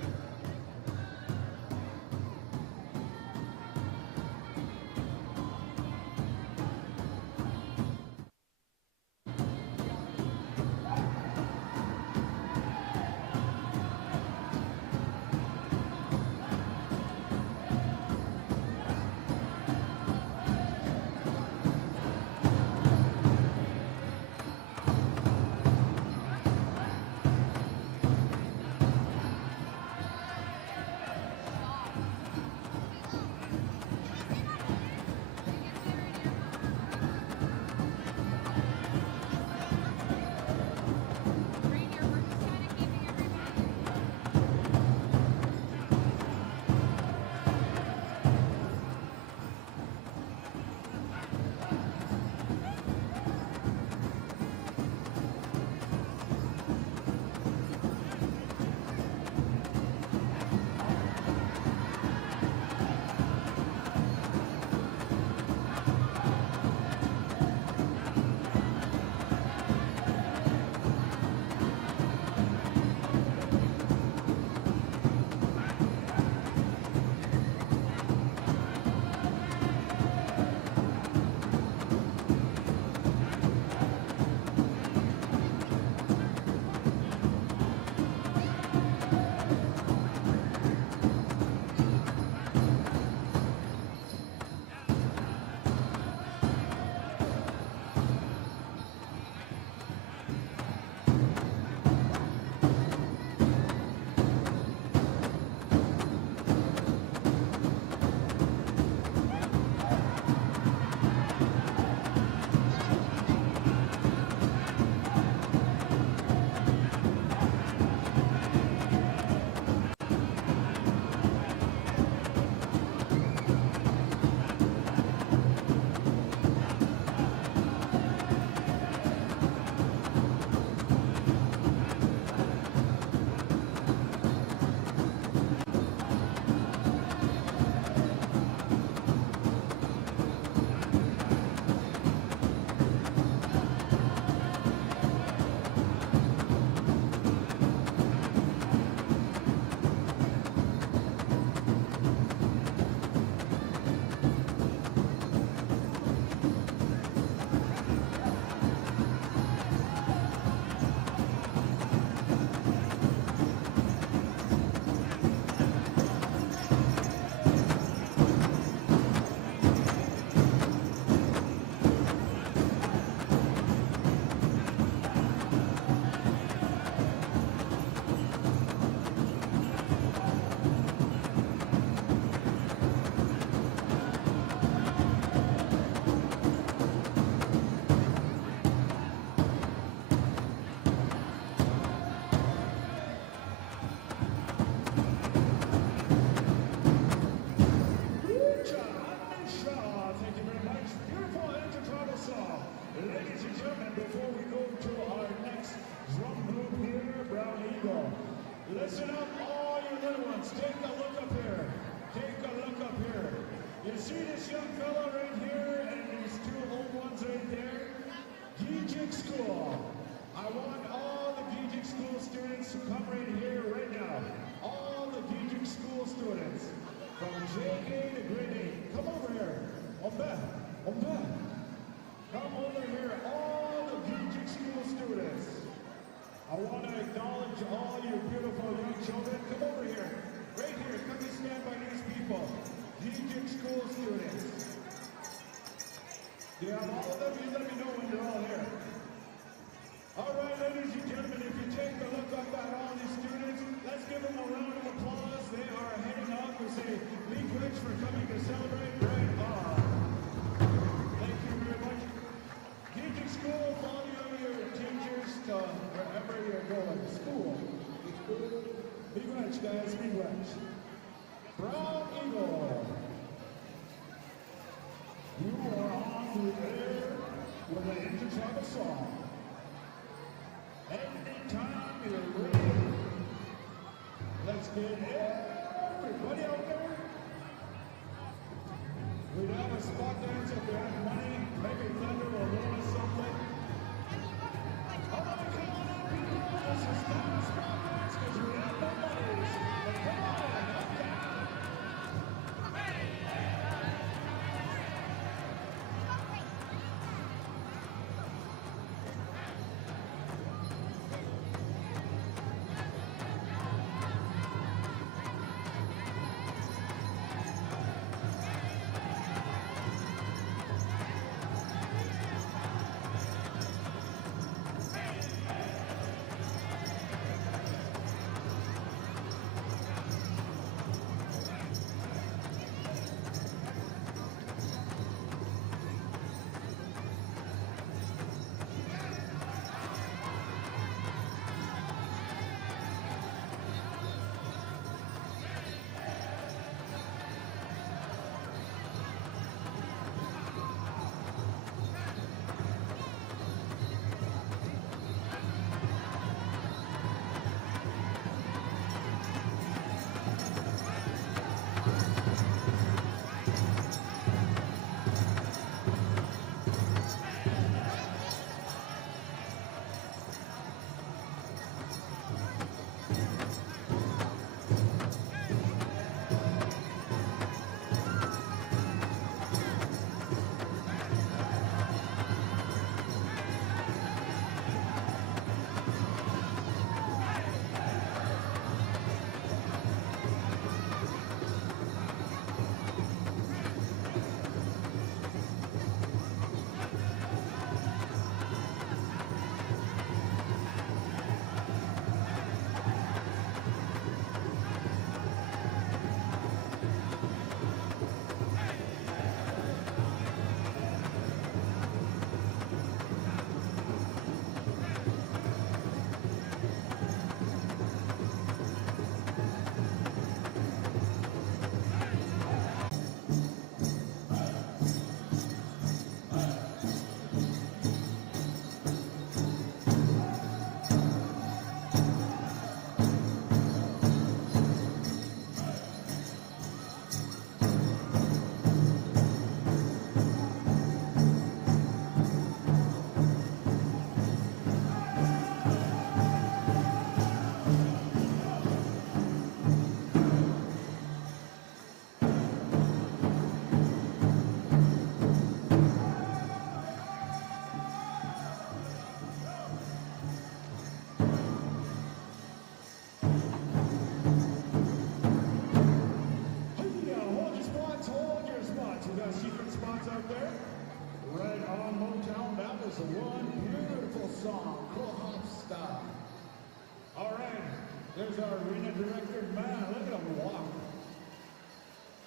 Here's our arena director. Man, look at him walk.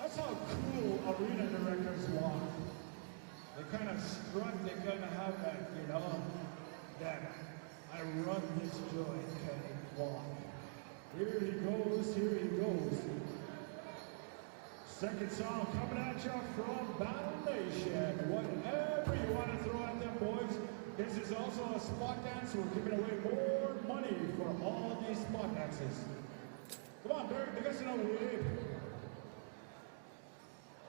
That's how cool arena directors walk. They kind of strut, they kind of have that, you know, that I run this joint kind of walk. Here he goes, here he goes. Second song coming at you from Battle Nation. Whatever you want to throw at them, boys. This is also a spot dance. We're giving away more money for all these spot dances. Come on, Barry, because you know wave.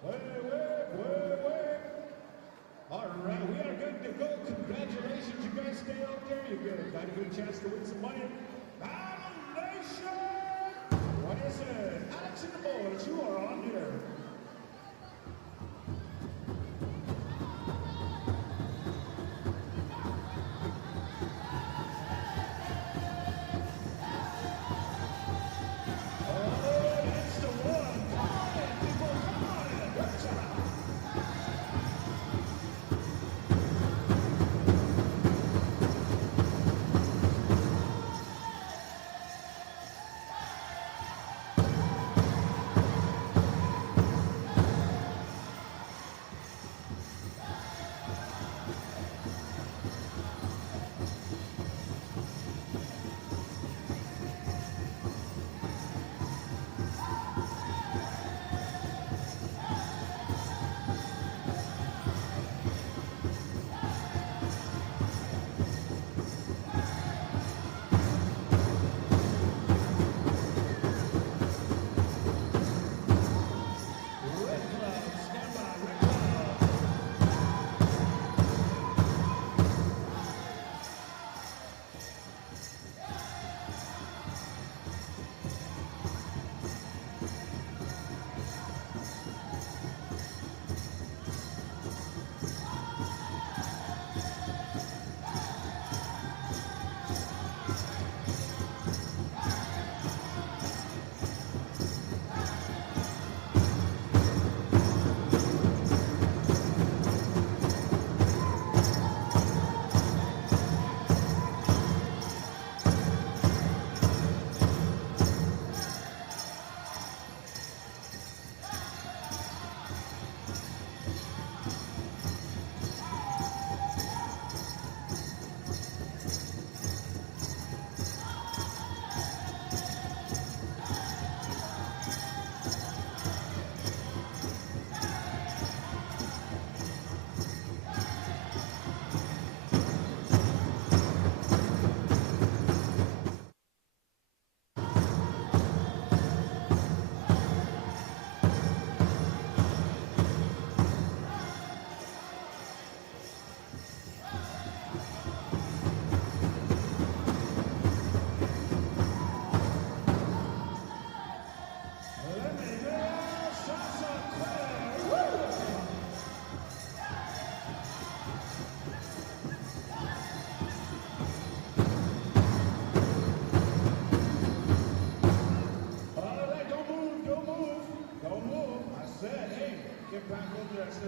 Wave. All right, we are good to go. Congratulations, you guys stay out there. You got a good chance to win some money. Battle Nation! What is it? Alex and the boys, you are on here.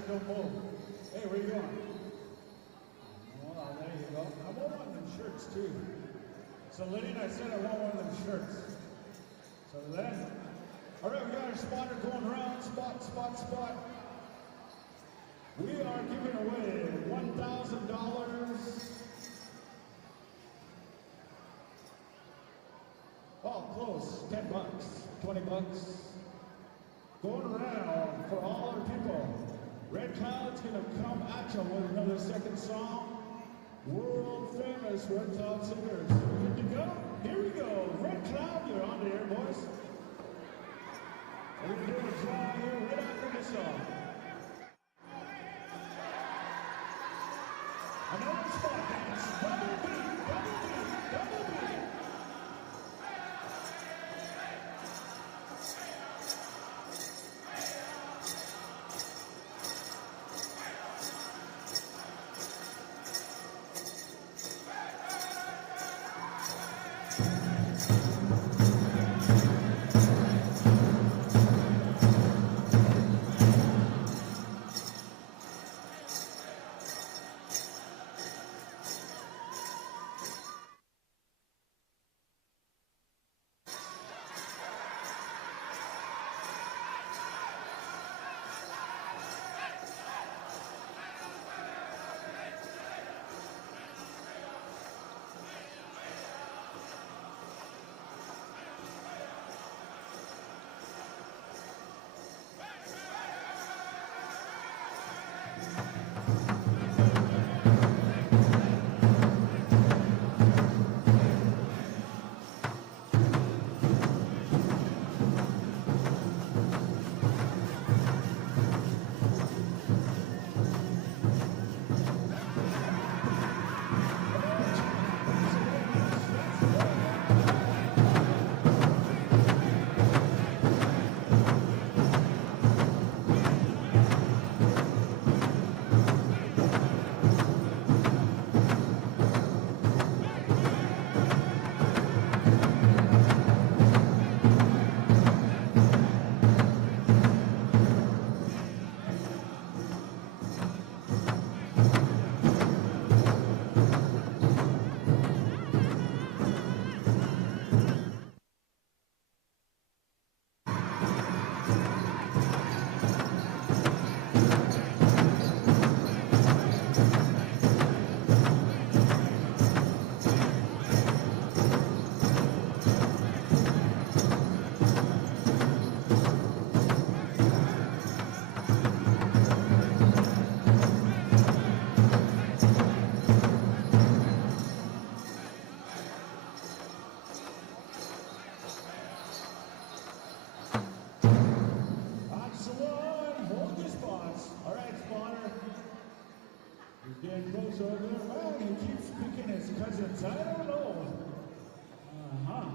Don't move. Hey, where you going? Well, there you go. I want one of them shirts too. So Lillian, I said I want one of them shirts. So then, all right, we got our spotter going around. Spot. We are giving away $1,000. Oh, close. $10, $20. Going around for all our people. Red Cloud's gonna come at you with another second song. World famous Red Cloud singers. Good to go? Here we go. Red Cloud, you're on the air, boys. We're gonna do a draw here right after this song. Another spot dance. Double beat. Massachusetts. I don't know. Uh-huh.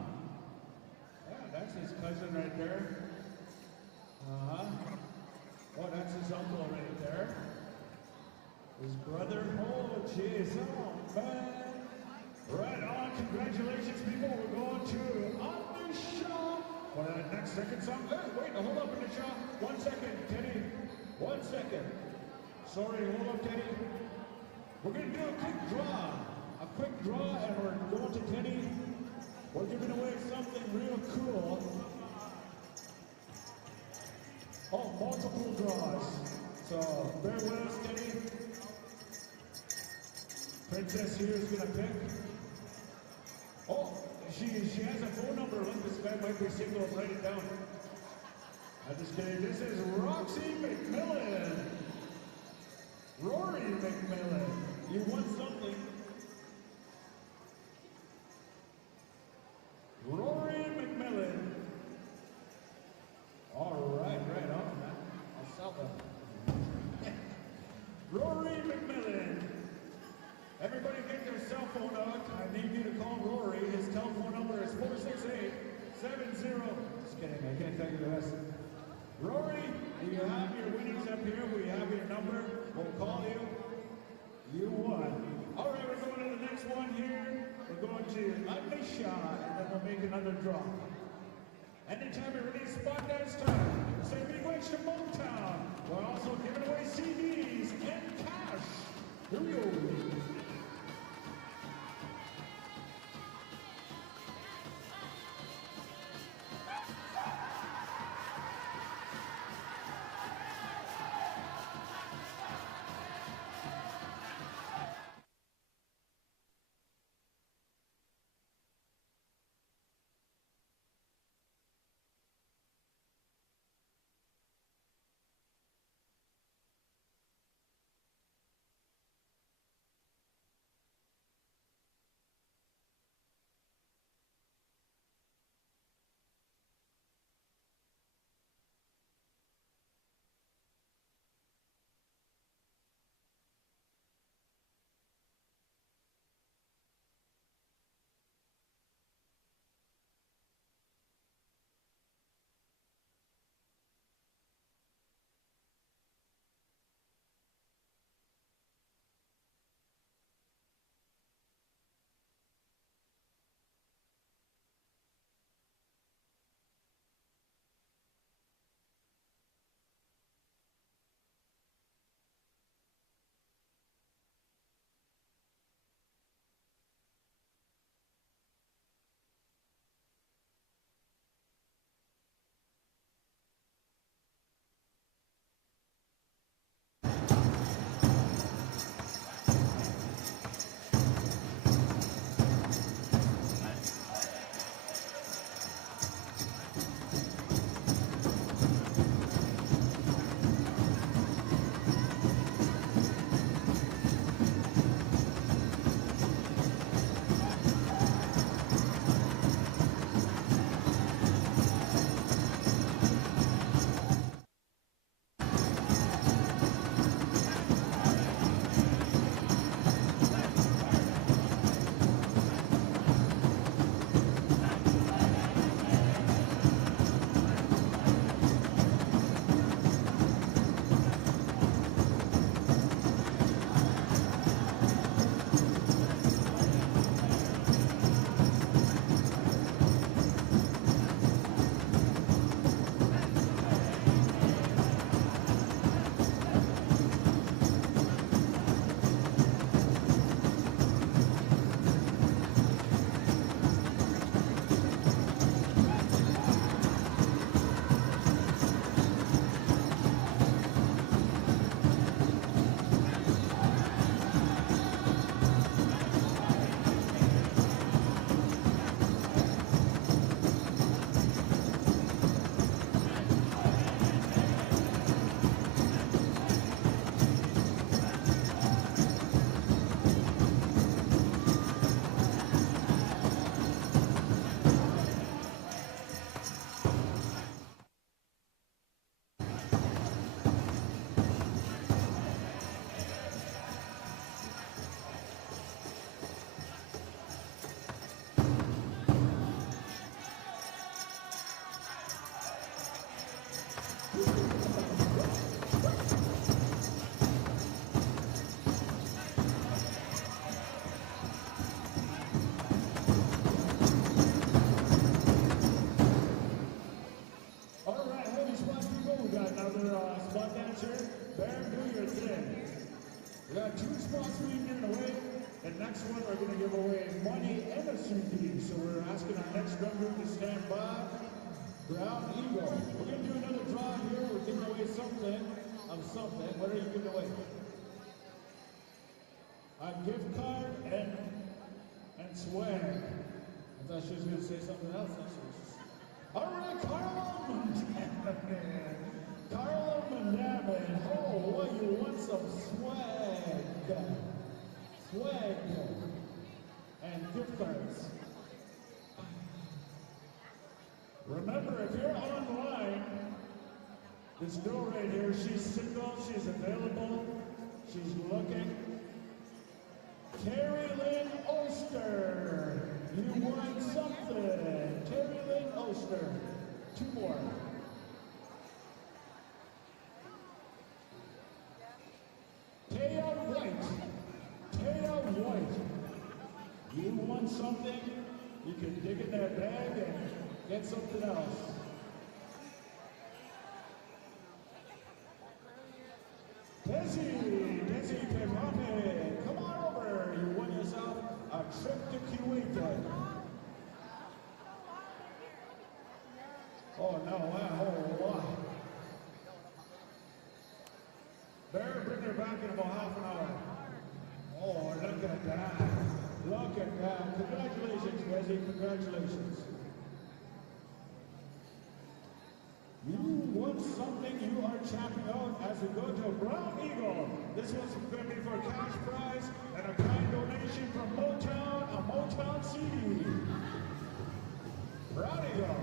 Yeah, that's his cousin right there. Uh-huh. Oh, that's his uncle right there. His brother. Oh, jeez. Oh, man. Right on. Congratulations, people. We're going to Anisha. For the next second song. Hey, wait. Hold up, Anisha. 1 second, Teddy. 1 second. Sorry, hold up, Teddy. We're going to do a quick draw. A quick draw, and we're going to Teddy. We're giving away something real cool. Oh, multiple draws. So, bear with us, Teddy. Princess here is going to pick. Oh, she has a phone number. Look, this guy might be single. Write it down. I'm just kidding. This is Roxy McMillan. Rory McMillan. You won something. Rory McMillan. All right, right on, man. I'll sell them. Rory McMillan. Everybody get their cell phone out. I need you to call Rory. His telephone number is 468-70. Just kidding, I can't tell you the rest. Rory, you have your winnings up here. We have your number. We'll call you. You won. All right, we're going to the next one here. We're going to Anisha, and then we'll make another draw. Anytime you're ready, spot dance time. Say big wish to Motown. We're also giving away CDs and cash. Here we go. drum group to stand by. Brown Eagle. We're going to do another draw here. We're giving away something of something. What are you giving away? A gift card and swag. I thought she was going to say something else. All right, Carla Mandavin. Carla Mandavin. Oh, well, you want some swag. Swag. And gift cards. Remember, if you're online, this girl right here, she's single, she's available, she's looking. Terry Lynn Oster, you won something. Terry Lynn Oster, 2 more. Taya White, Taya White, you won something. You can dig in that bag and get something else. Desi Pemame, come on over. You won yourself a trip to Kuwait. Oh no, wow. Bear, bring her back in about half an hour. Oh, look at that. Look at that. Congratulations, Desi, congratulations. You won something. You are champing out as we go to Brown Eagle. This one's going to be for a cash prize and a kind donation from Motown, a Motown CD. Brown Eagle.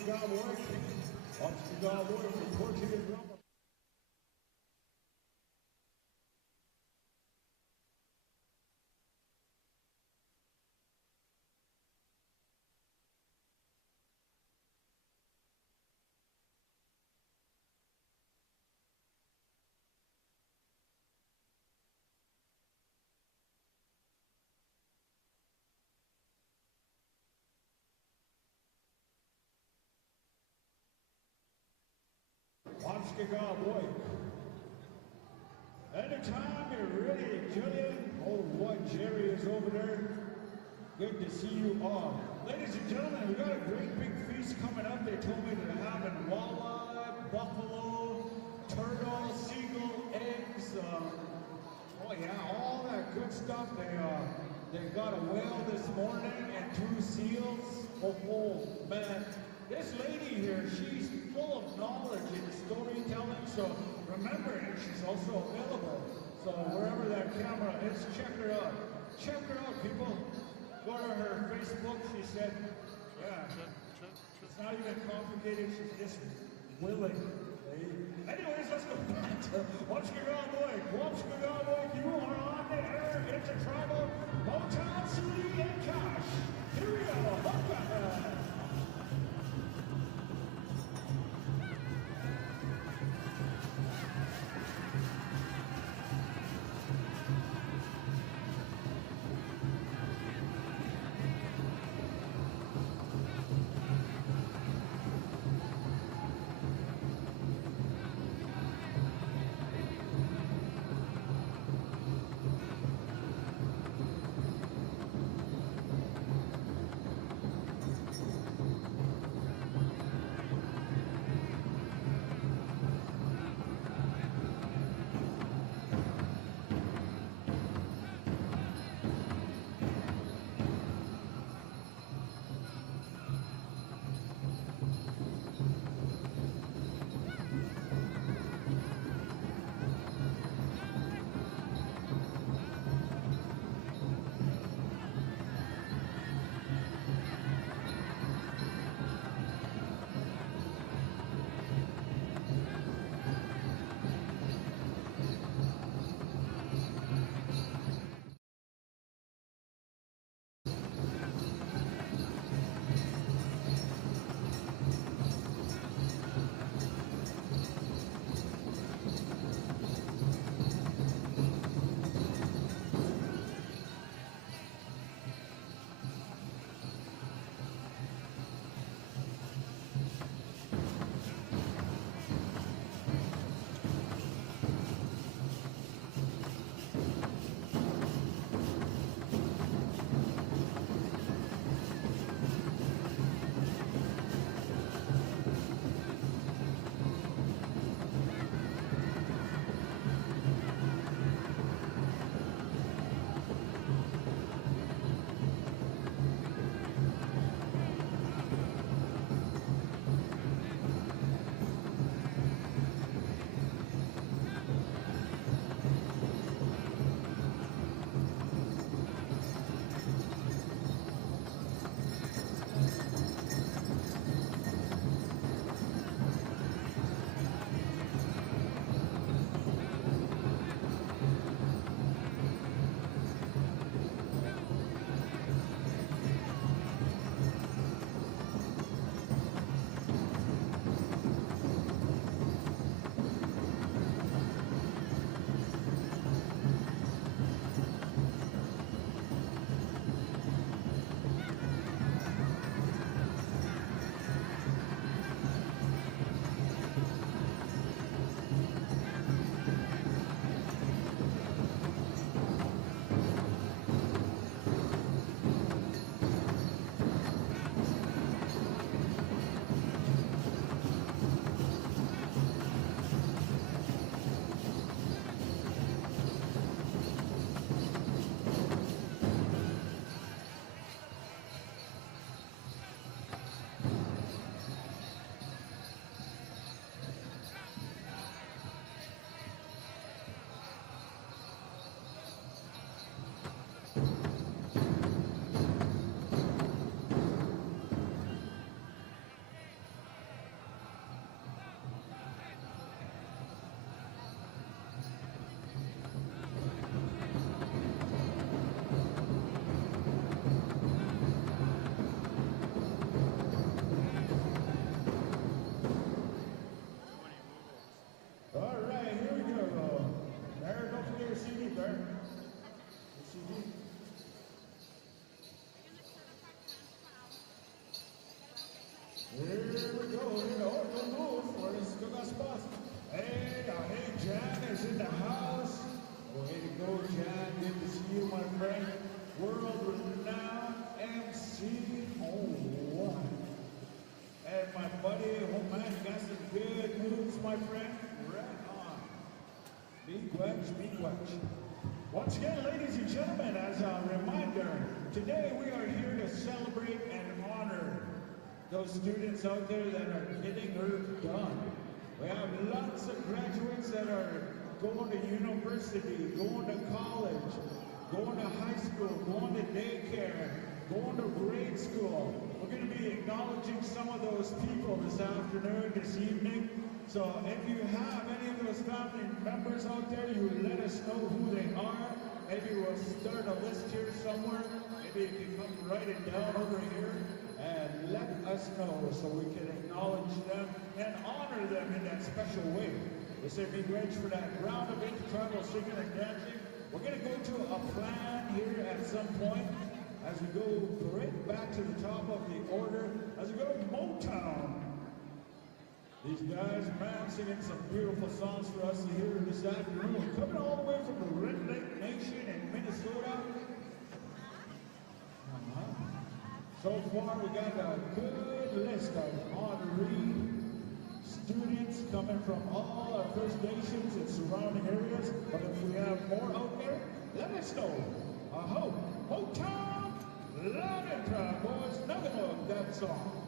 Gavoy. Onski Gavoy from Portuguese Rumble. Onski Gavoy. Anytime you're ready, Jillian. Oh, what Jerry is over there. Good to see you all. Ladies and gentlemen, we got a great big feast coming up. They told me they're having walleye, buffalo, turtle, seagull, eggs. Oh yeah, all that good stuff. They got a whale this morning and 2 seals. Oh man, this lady here, she's full of knowledge and storytelling. So remember, and she's also available. So wherever that camera is, check her out. Check her out, people. Go to her Facebook. She said, yeah, it's not even complicated. She's just willing. Anyways, let's go back to Onski Gavoy. Onski Gavoy, you are on the air. Intertribal, Motown City, and Cash. Here we go. Hawkeye. Miigwech, miigwech. Once again, ladies and gentlemen, as a reminder, today we are here to celebrate and honor those students out there that are getting Earth done. We have lots of graduates that are going to university, going to college, going to high school, going to daycare, going to grade school. We're going to be acknowledging some of those people this afternoon, this evening. So if you have any of those family members out there, you let us know who they are. Maybe we'll start a list here somewhere. Maybe if you come write it down over here and let us know so we can acknowledge them and honor them in that special way. We say big thanks for that round of intertribal singing and dancing. We're going to go to a plan here at some point as we go right back to the top of the order, as we go to Motown. These guys, man, singing some beautiful songs for us to hear this afternoon. We're coming all the way from the Red Lake Nation in Minnesota. So far, we got a good list of honoree students coming from all our First Nations and surrounding areas. But if we have more out there, let us know. Motown, loud and proud, boys. Nothing of that song.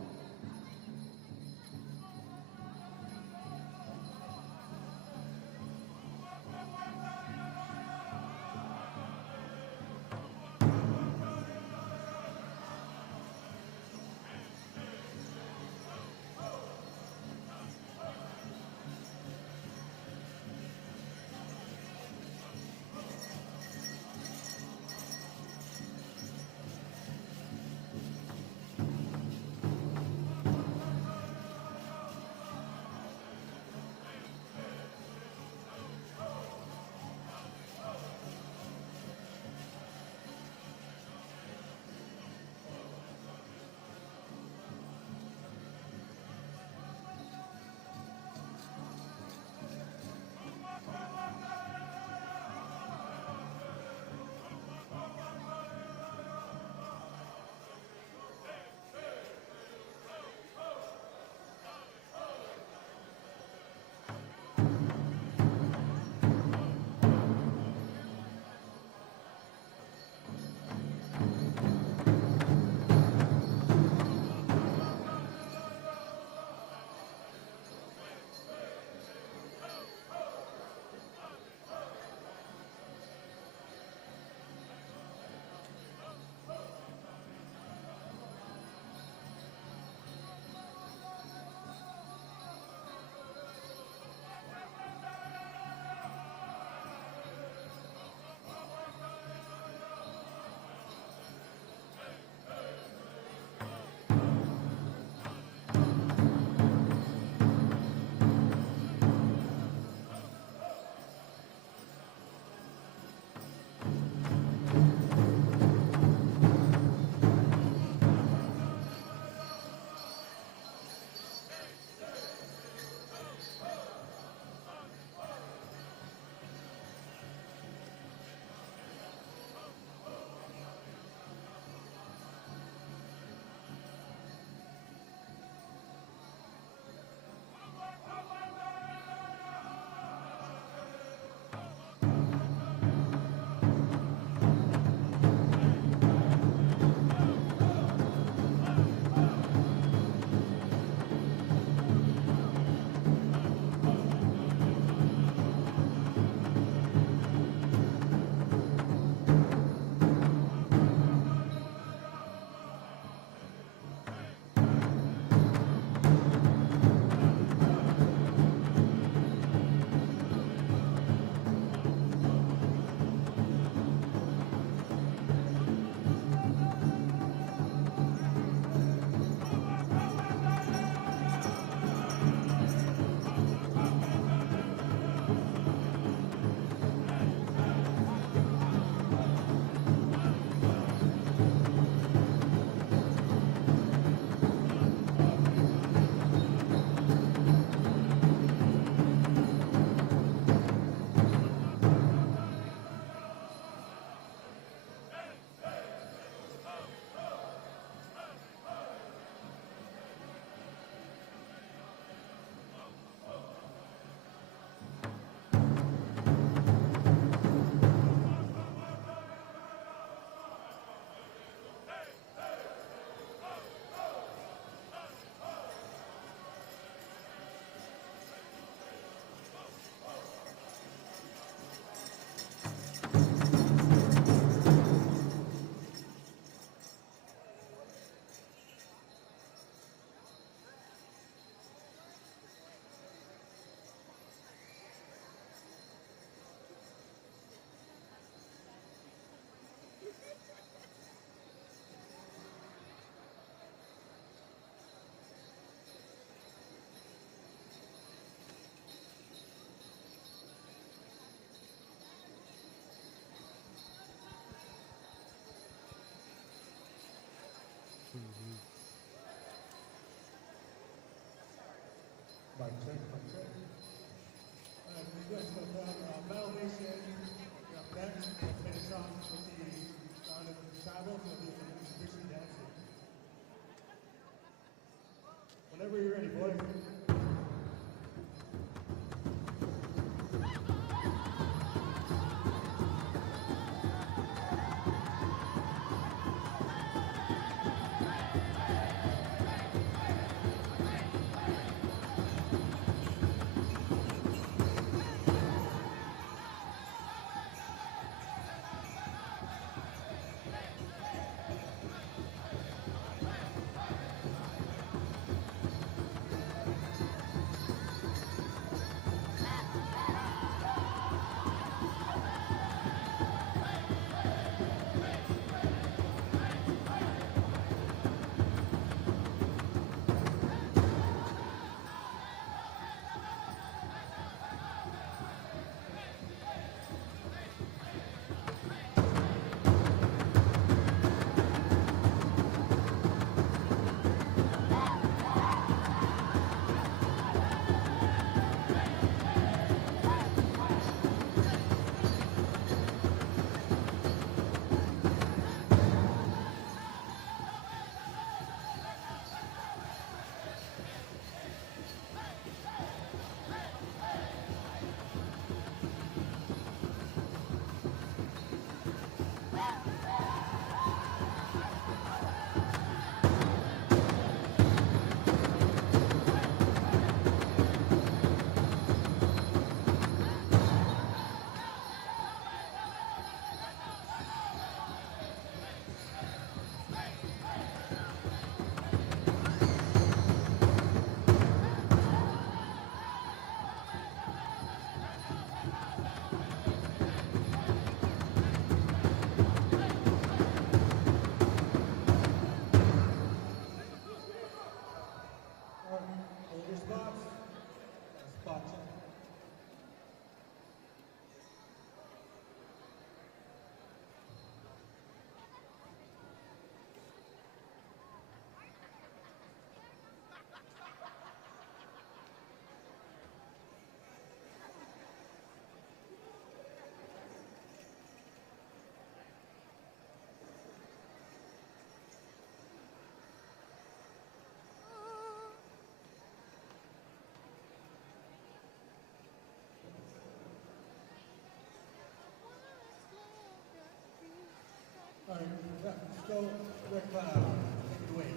let's go with take it away.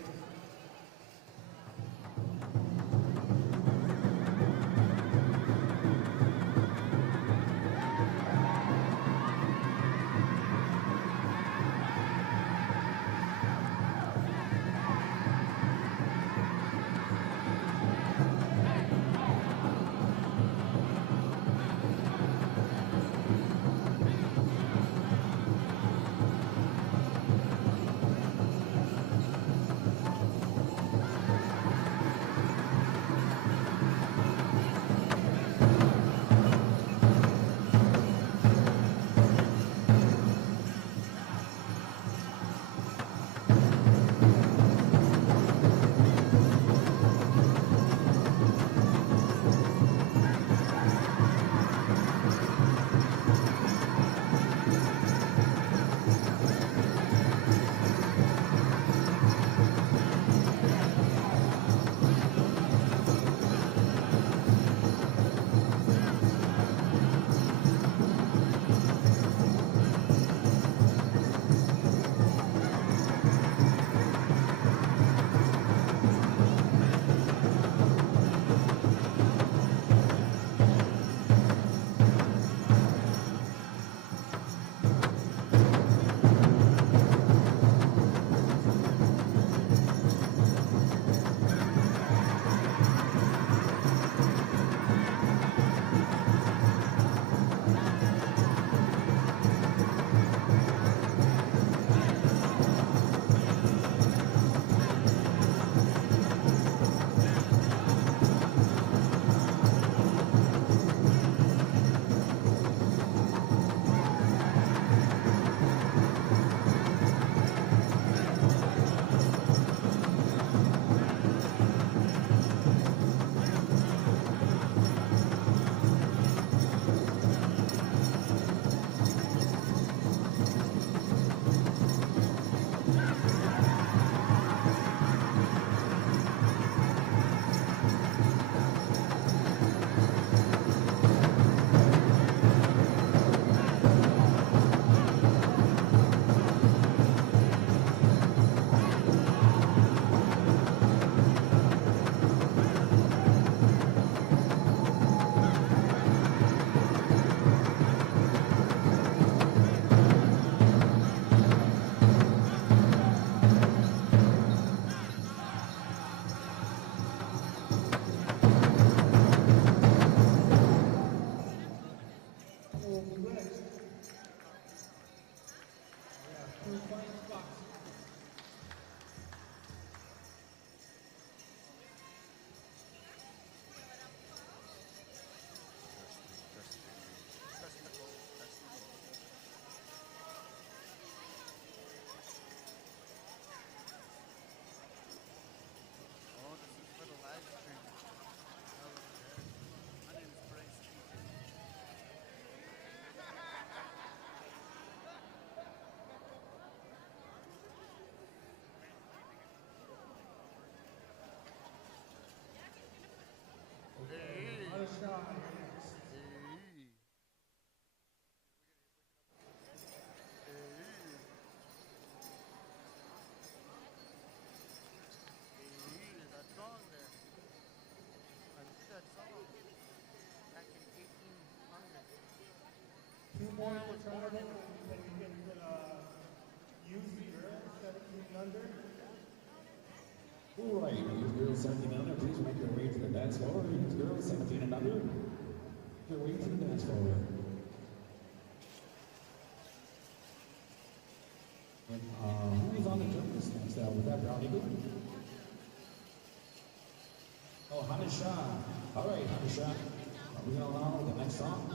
Two more to tournament. Then you get use the girls 17 under. All right, use girls 17 and under, please make your way to the dance floor. Use girls 17 and under, make your way to the dance floor. And, who's on the drum next? Was that Brown Eagle? Oh, Hanisha. All right, Hanisha. Are we going to allow the next song?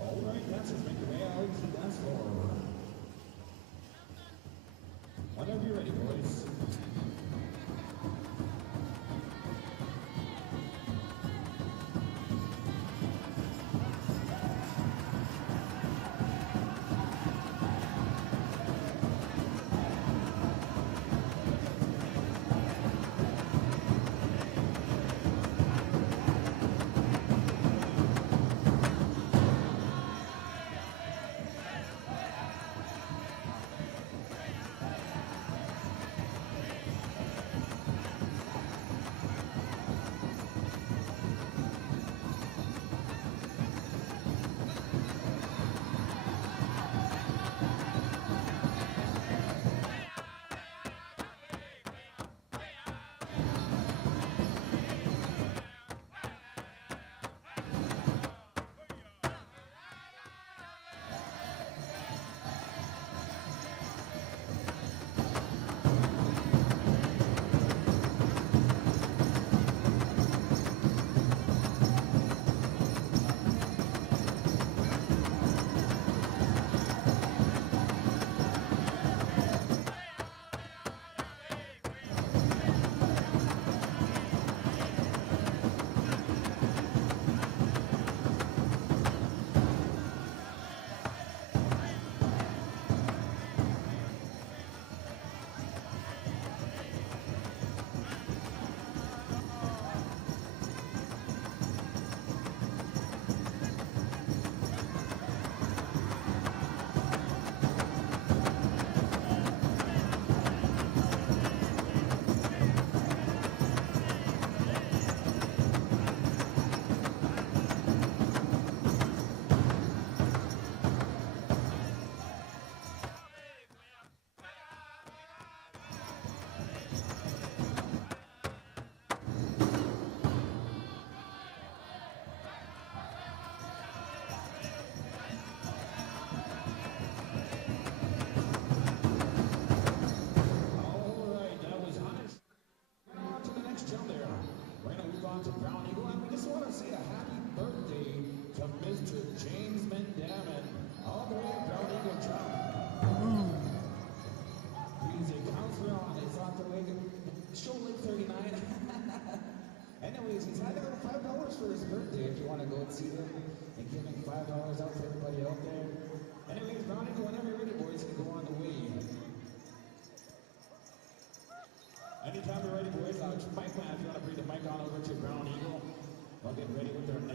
All right, dancers, make your way out to the dance floor. Whenever you're ready, boys.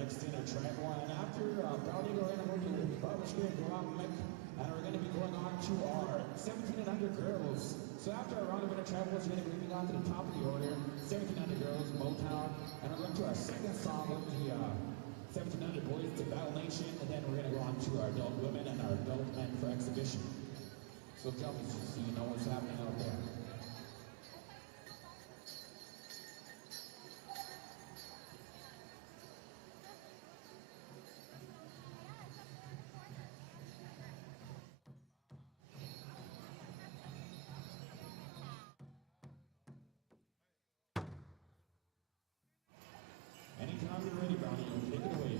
extended travel. And after Brownie, we're going to work with Barbara and Gromnick, and we're going to be going on to our 17 and under girls. So after our round of inner travel, we're going to be moving on to the top of the order, 17 under girls, Motown, and we're going to our second song with the 17 under boys to Battle Nation, and then we're going to go on to our adult women and our adult men for exhibition. So jump so you know what's happening out there. Anytime you're ready, Brownie, you take it away.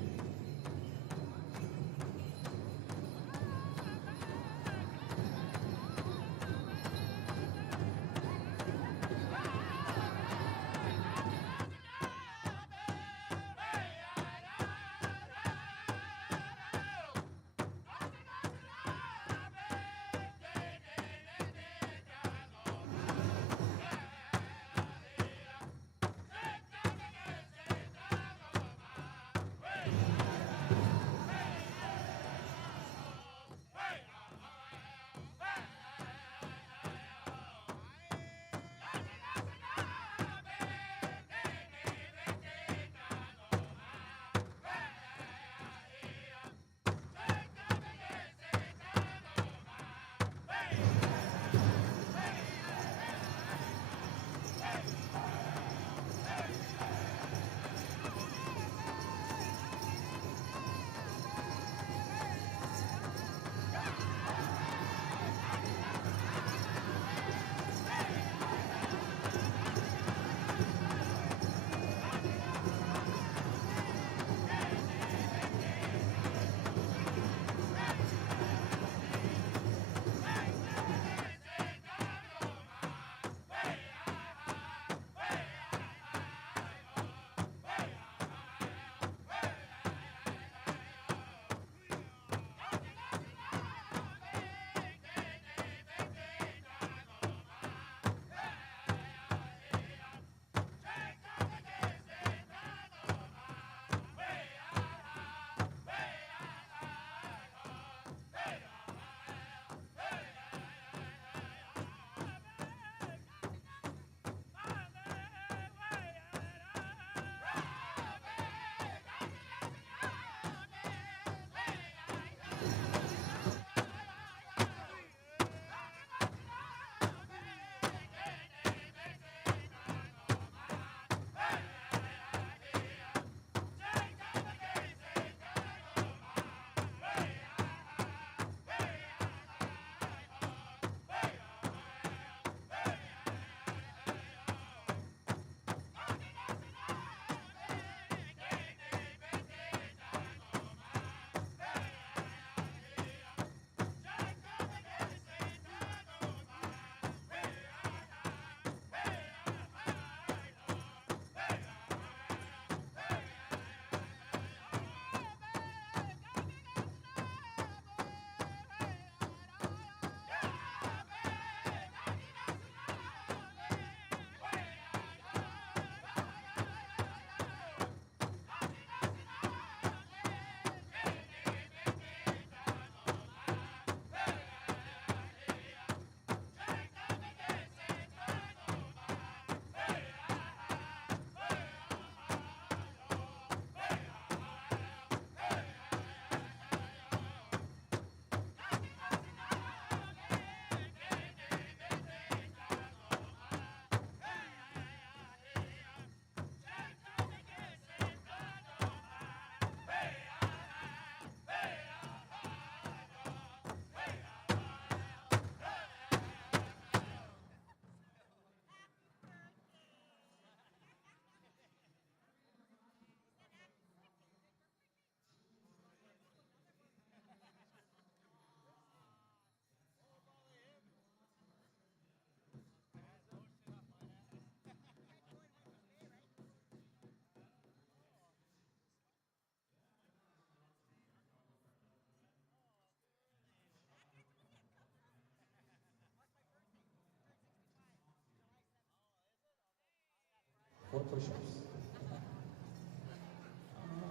Four push-ups.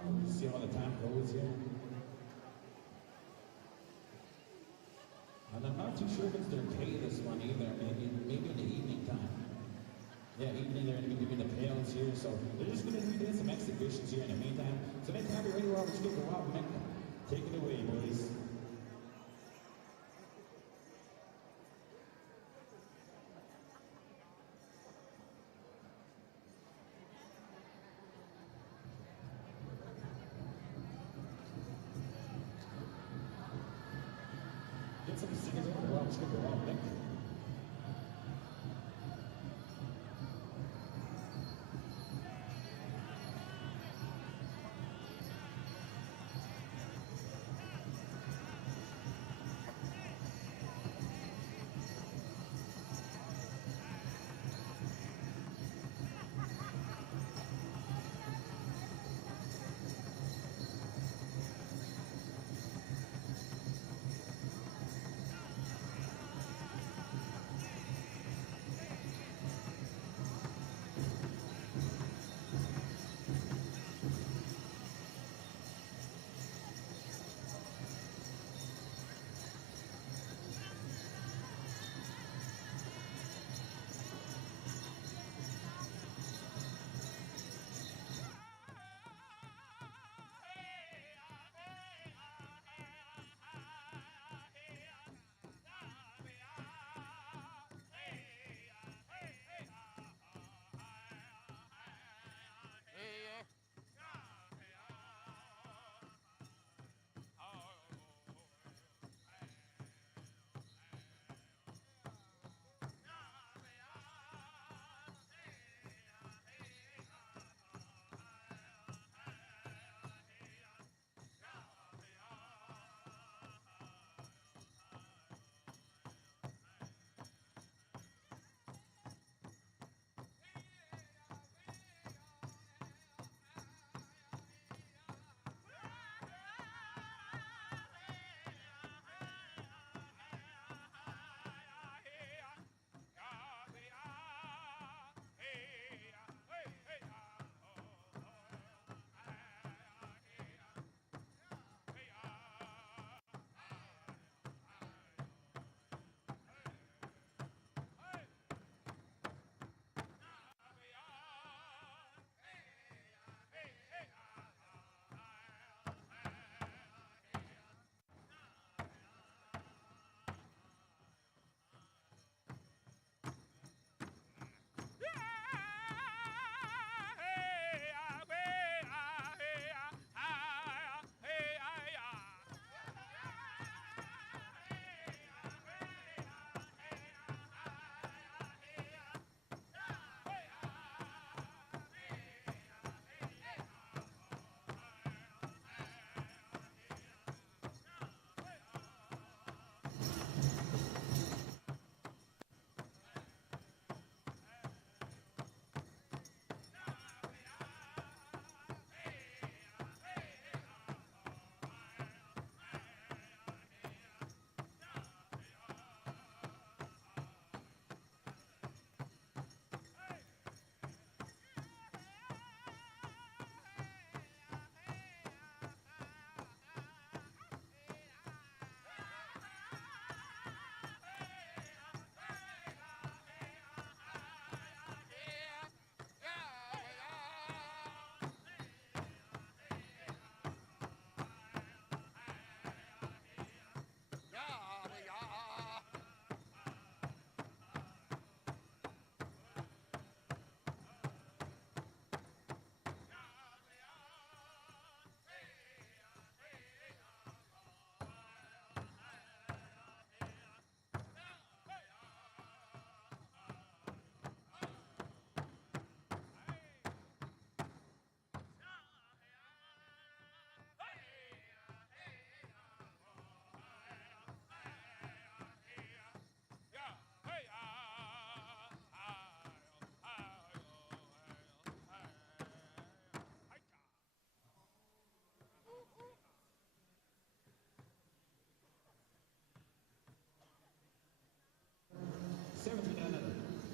You see how to go out, Nick.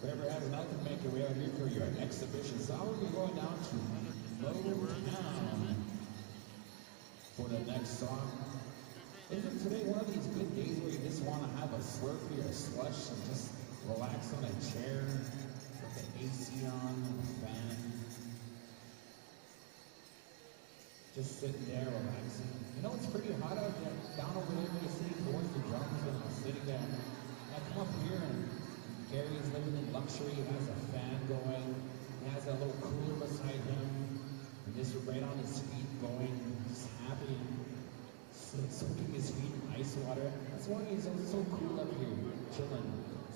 Whoever has an ultimate maker, we are here for your exhibition. So we'll be going down to Motown for the next song. Isn't today one of these good days where you just want to have a Slurpee or a slush and just relax on a chair with the AC on, the fan? Just sitting there relaxing. You know, it's pretty hot out there, down over there where you're sitting towards the drums, and I'm sitting there. And I come up here and Gary's living in luxury. He has a fan going. He has a little cooler beside him. And just right on his feet going, just happy, soaking his feet in ice water. That's why he's so cool up here. chilling.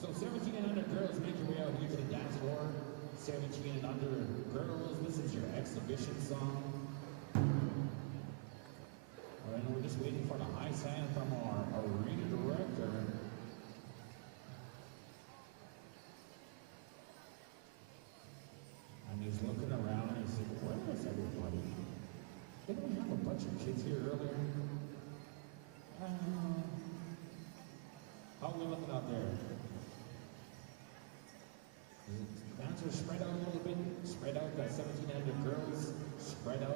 So 17 and under girls, make your way out here to the dance floor. 17 and under girls, this is your exhibition song. All right, and we're just waiting for the high sign from our arena director. And he's looking around and he's like, where is everybody? Didn't we have a bunch of kids here earlier? How are we looking out there? Dancers spread out a little bit. Spread out, got 17 under girls. Spread out.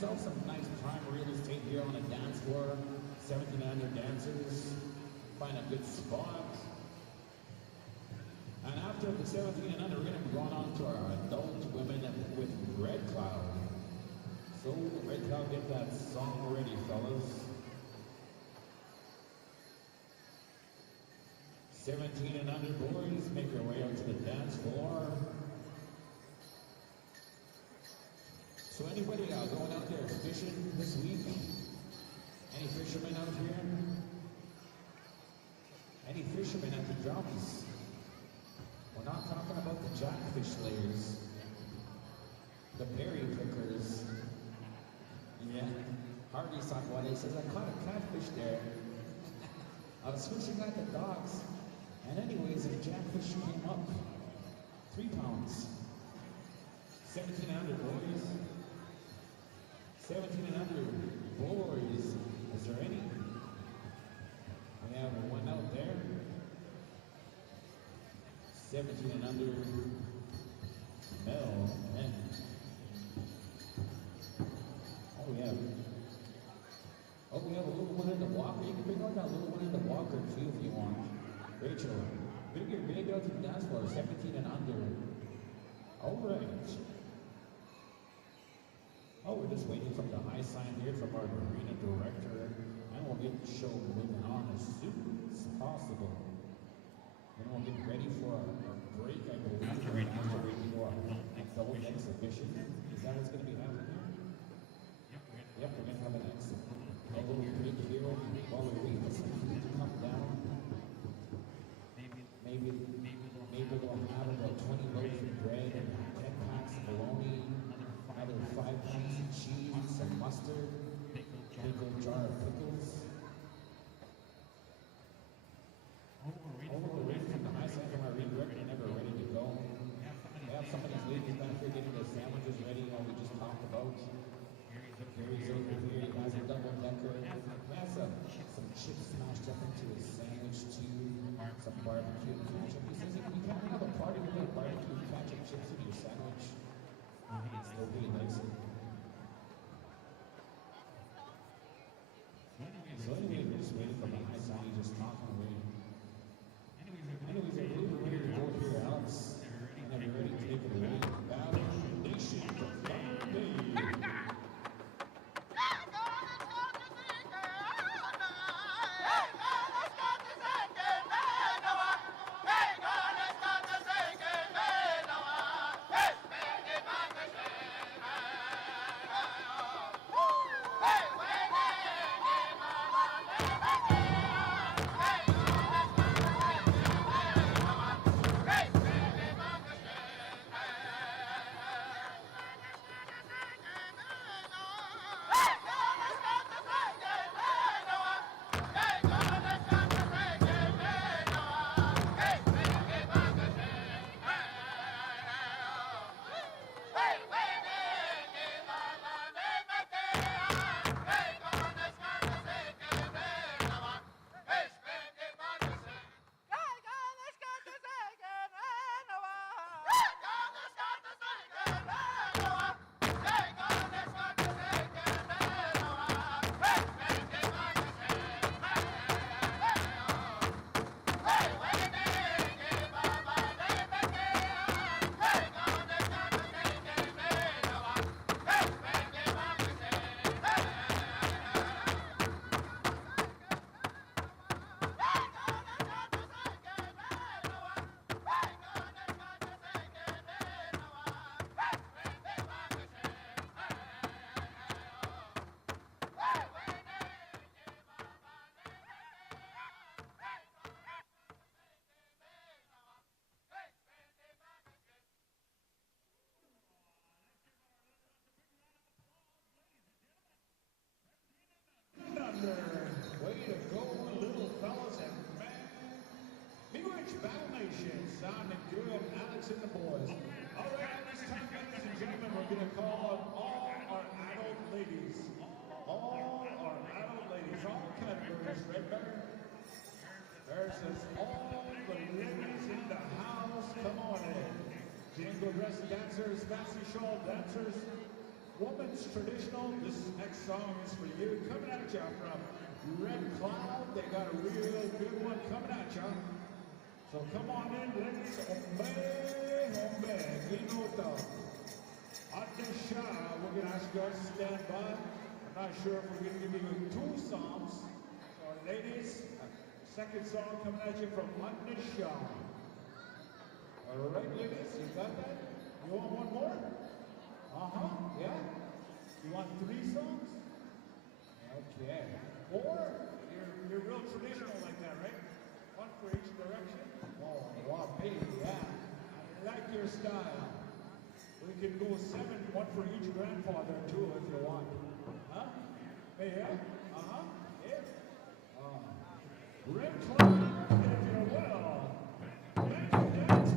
yourself some nice prime real estate here on a dance floor. 17 under dancers. Find a good spot. And after the 17 and under, we're going to be going on to our adult women with Red Cloud. So, Red Cloud, get that song ready, fellas. 17 and under boys, make your way out to the dance floor. So anybody going out there fishing this week? Any fishermen out here? Any fishermen at the drums? We're not talking about the jackfish layers, the berry pickers. Yeah, Harvey Sakwade says, I caught a catfish there. I was fishing at the docks, and anyways, a jackfish came up. 3 pounds. 17 and under, boys. 17 and under, boys. Is there any? We have one out there. 17 and under, Mel, men. Oh, we have a little one in the walker. You can bring out that little one in the walker too if you want. Rachel, bring your baby out to the dance floor, 17 and under. All right. Oh, we're just waiting for the high sign here from our arena director, and we'll get the show moving on as soon as possible. Then we'll get ready for our break, I believe. After we do our double exhibition. Is that what's going to be happening here? Yep, we're going to have a little break here while we wait for some food to come down. Maybe we'll have about 20 loaves of bread and 10 packs of bologna, another 5 packs of cheese, some mustard, a jar of pickles. Over the ring from the high side from our ring director, never ready to go. We have somebody's ladies back here getting the sandwiches ready, all we just talked about. Gary's over here, he has a double decker. He has some chips smashed up into his sandwich too, some barbecue and ketchup. He says you can't have a party without barbecue and ketchup chips in your sandwich. Nobody likes it. So anyway, we're just waiting for the high sign, he's just talking away. Anyways, I believe we're ready to go here, Alex. And we're ready to take it away. Battle Nation for Friday. Way to go, little fellas, and man. Big Rich Battle Nation, sounding good. Alex and the boys. All right, at this time, ladies and gentlemen, we're going to call on all our adult ladies. All our adult ladies, all categories, right there? Versus all the ladies in the house. Come on in. Jingle dress dancers, fancy shawl dancers. woman's traditional. This next song is for you. Coming at you from Red Cloud. They got a real good one coming at you. So come on in, ladies. Hombre, hombre. Minuto. Adesha. We're going to ask you guys to stand by. I'm not sure if we're going to give you two songs. So ladies, second song coming at you from Adesha. All right, ladies, you got that? You want one more? Yeah? You want three songs? Okay. Or you're real traditional like that, right? One for each direction? Oh, wow, baby, yeah. I like your style. We can go 7, one for each grandfather too if you want. Huh? Hey, yeah? Yeah. Red Cloud, if you will. Dance,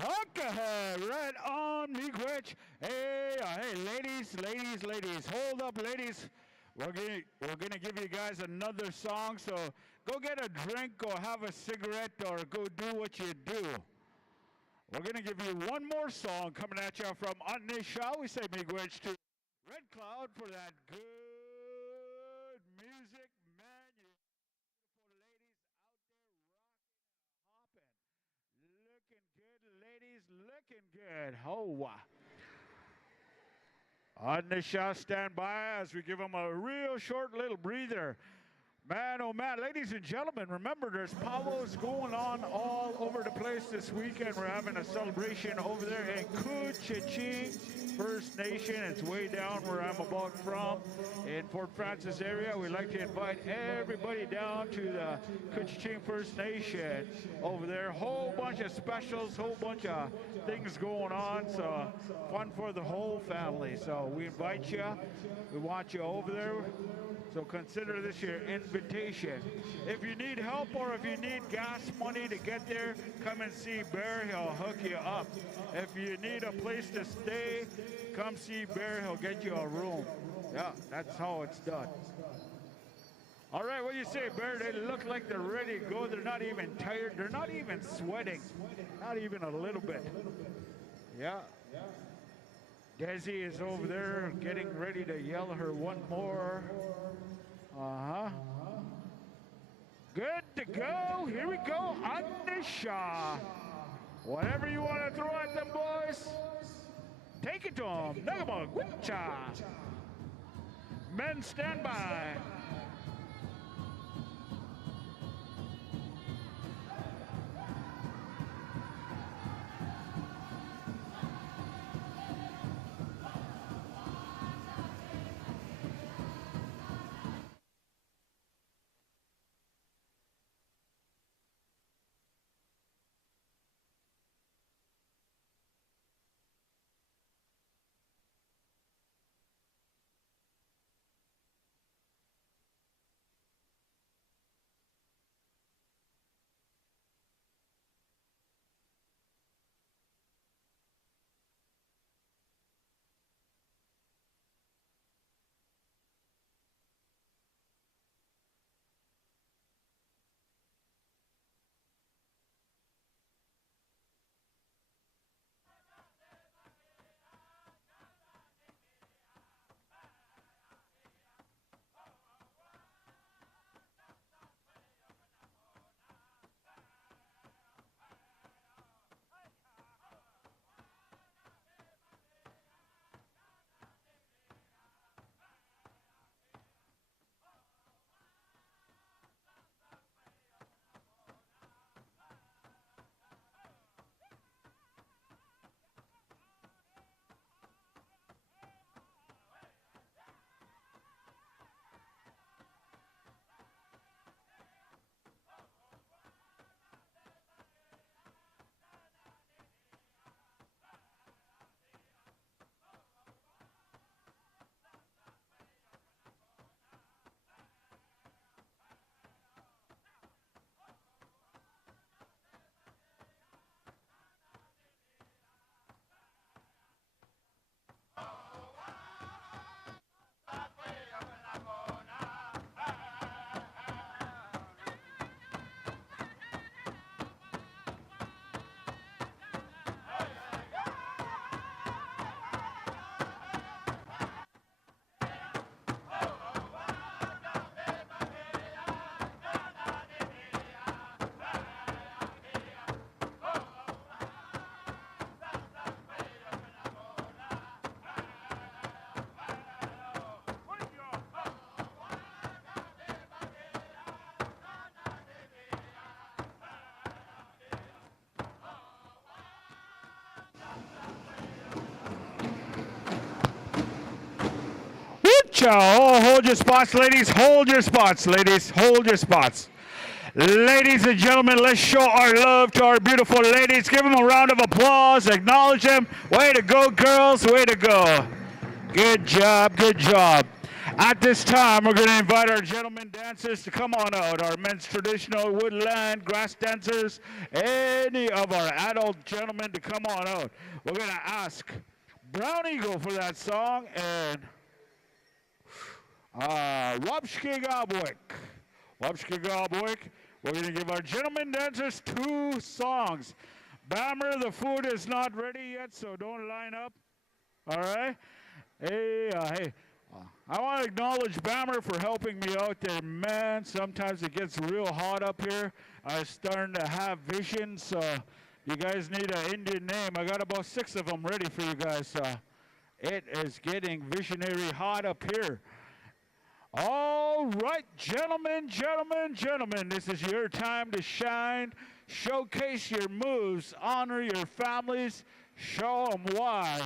Okay, right on, Miigwech. Hey, ladies, hold up, ladies. We're gonna give you guys another song, so go get a drink or have a cigarette or go do what you do. We're gonna give you one more song coming at you from Atne, shall we say, Miigwech, to Red Cloud for that good music, man. You beautiful ladies out there rocking and hopping. Looking good, ladies, looking good. Oh, Anisha, stand by as we give them a real short little breather. Man, oh man, ladies and gentlemen, remember there's powwows going on all over the place this weekend. We're having a celebration over there in Couchiching First Nation. It's way down where I'm about from in Fort Francis area. We'd like to invite everybody down to the Couchiching First Nation over there. Whole bunch of specials, whole bunch of things going on. So fun for the whole family. So we invite you. We want you over there. So consider this your invitation. invitation. If you need help or if you need gas money to get there, come and see Bear. He'll hook you up. If you need a place to stay, come see Bear. He'll get you a room. Yeah, that's how it's done. All right, what do you say, Bear? They look like they're ready to go. They're not even tired. They're not even sweating. Not even a little bit. Yeah. Desi is over there getting ready to yell her one more. Uh-huh. Good to go. Here we go. Anisha. Whatever you want to throw at them, boys, take it to them. Nagama, Wicha. Men stand by. Oh, hold your spots, ladies. Hold your spots, ladies. Hold your spots. Ladies and gentlemen, let's show our love to our beautiful ladies. Give them a round of applause. Acknowledge them. Way to go, girls. Way to go. Good job. Good job. At this time, we're going to invite our gentlemen dancers to come on out. Our men's traditional woodland grass dancers, any of our adult gentlemen to come on out. We're going to ask Brown Eagle for that song and Wapshke Gabwick. We're going to give our gentlemen dancers 2 songs. Bammer, the food is not ready yet, so don't line up. All right? Hey, I want to acknowledge Bammer for helping me out there. Man, sometimes it gets real hot up here. I'm starting to have visions, so you guys need an Indian name. I got about 6 of them ready for you guys. It is getting visionary hot up here. All right, gentlemen, this is your time to shine. Showcase your moves, honor your families, show them why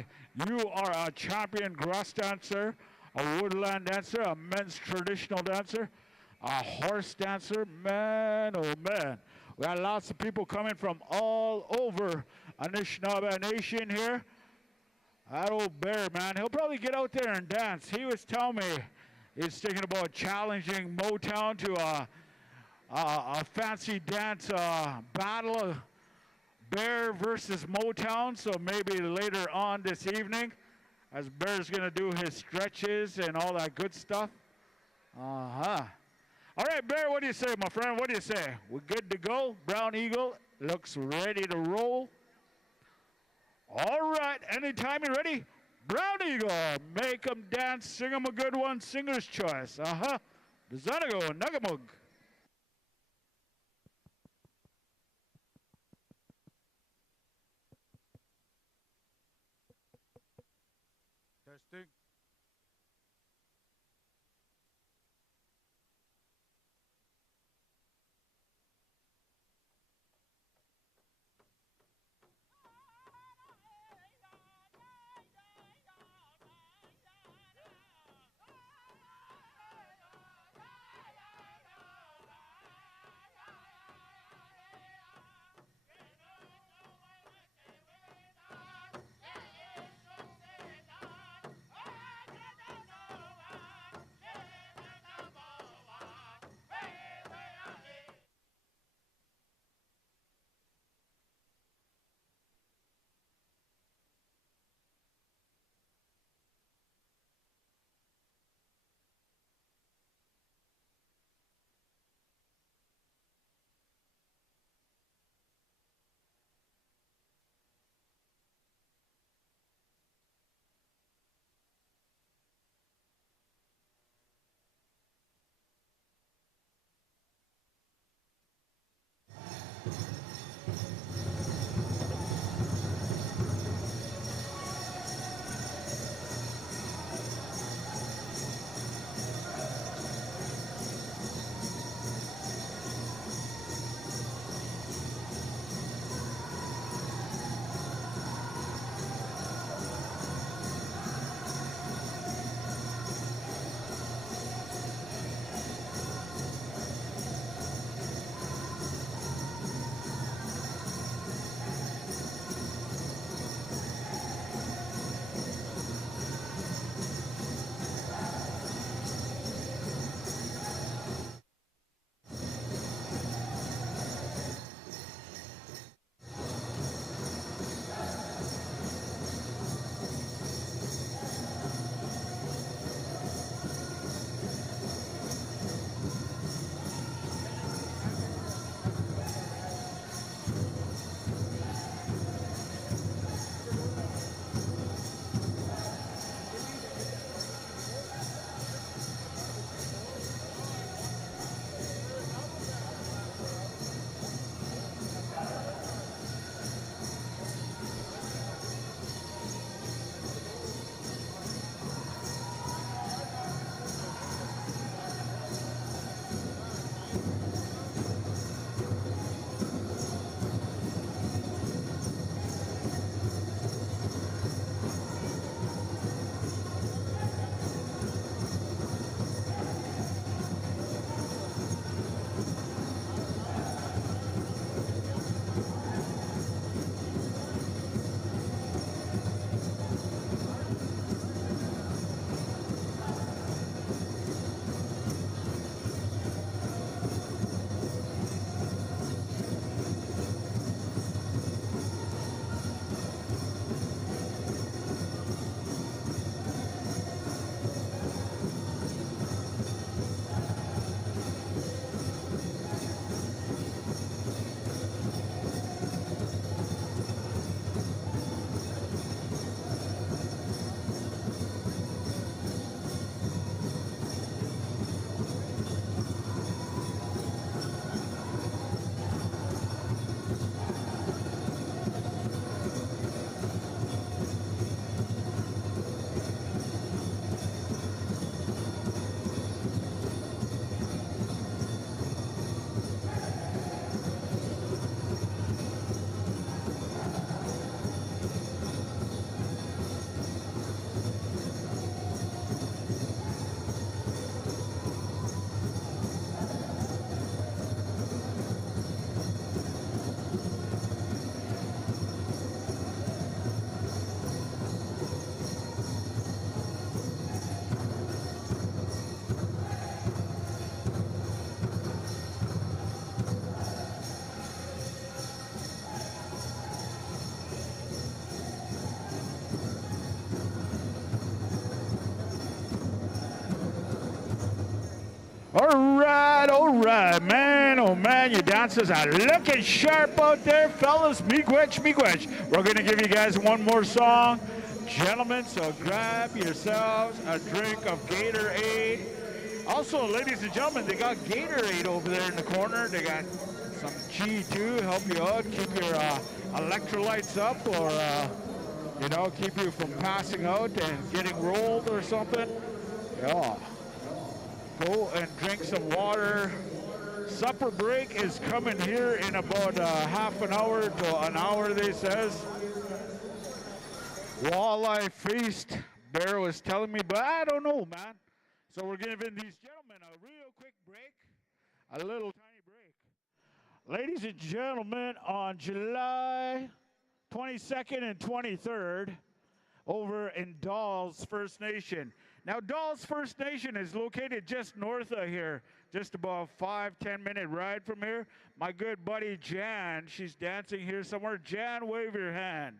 you are a champion grass dancer, a woodland dancer, a men's traditional dancer, a horse dancer. Man, oh man. We got lots of people coming from all over Anishinaabe Nation here. That old Bear, man, he'll probably get out there and dance. He was telling me is thinking about challenging Motown to a fancy dance battle, Bear versus Motown. So maybe later on this evening, as Bear's going to do his stretches and all that good stuff. Uh-huh. All right, Bear, what do you say, my friend? What do you say? We're good to go? Brown Eagle looks ready to roll. All right, anytime you're ready, Brown Eagle, make 'em dance, sing 'em a good one, singer's choice. Uh-huh. Zanago, Nagamug. Testing. all right, man. Oh, man, you dancers are looking sharp out there, fellas. Miigwech, miigwech. We're going to give you guys one more song. Gentlemen, so grab yourselves a drink of Gatorade. Also, ladies and gentlemen, they got Gatorade over there in the corner. They got some G2, help you out, keep your electrolytes up, or, you know, keep you from passing out and getting rolled or something. Yeah. Go and drink some water. Supper break is coming here in about half an hour to an hour, they says. Walleye feast, Bear was telling me, but I don't know, man. So we're giving these gentlemen a real quick break, a little tiny break. Ladies and gentlemen, on July 22nd and 23rd, over in Dawes First Nation. Now, Dawes First Nation is located just north of here, just about a 5-10 minute ride from here. My good buddy Jan, she's dancing here somewhere. Jan, wave your hand.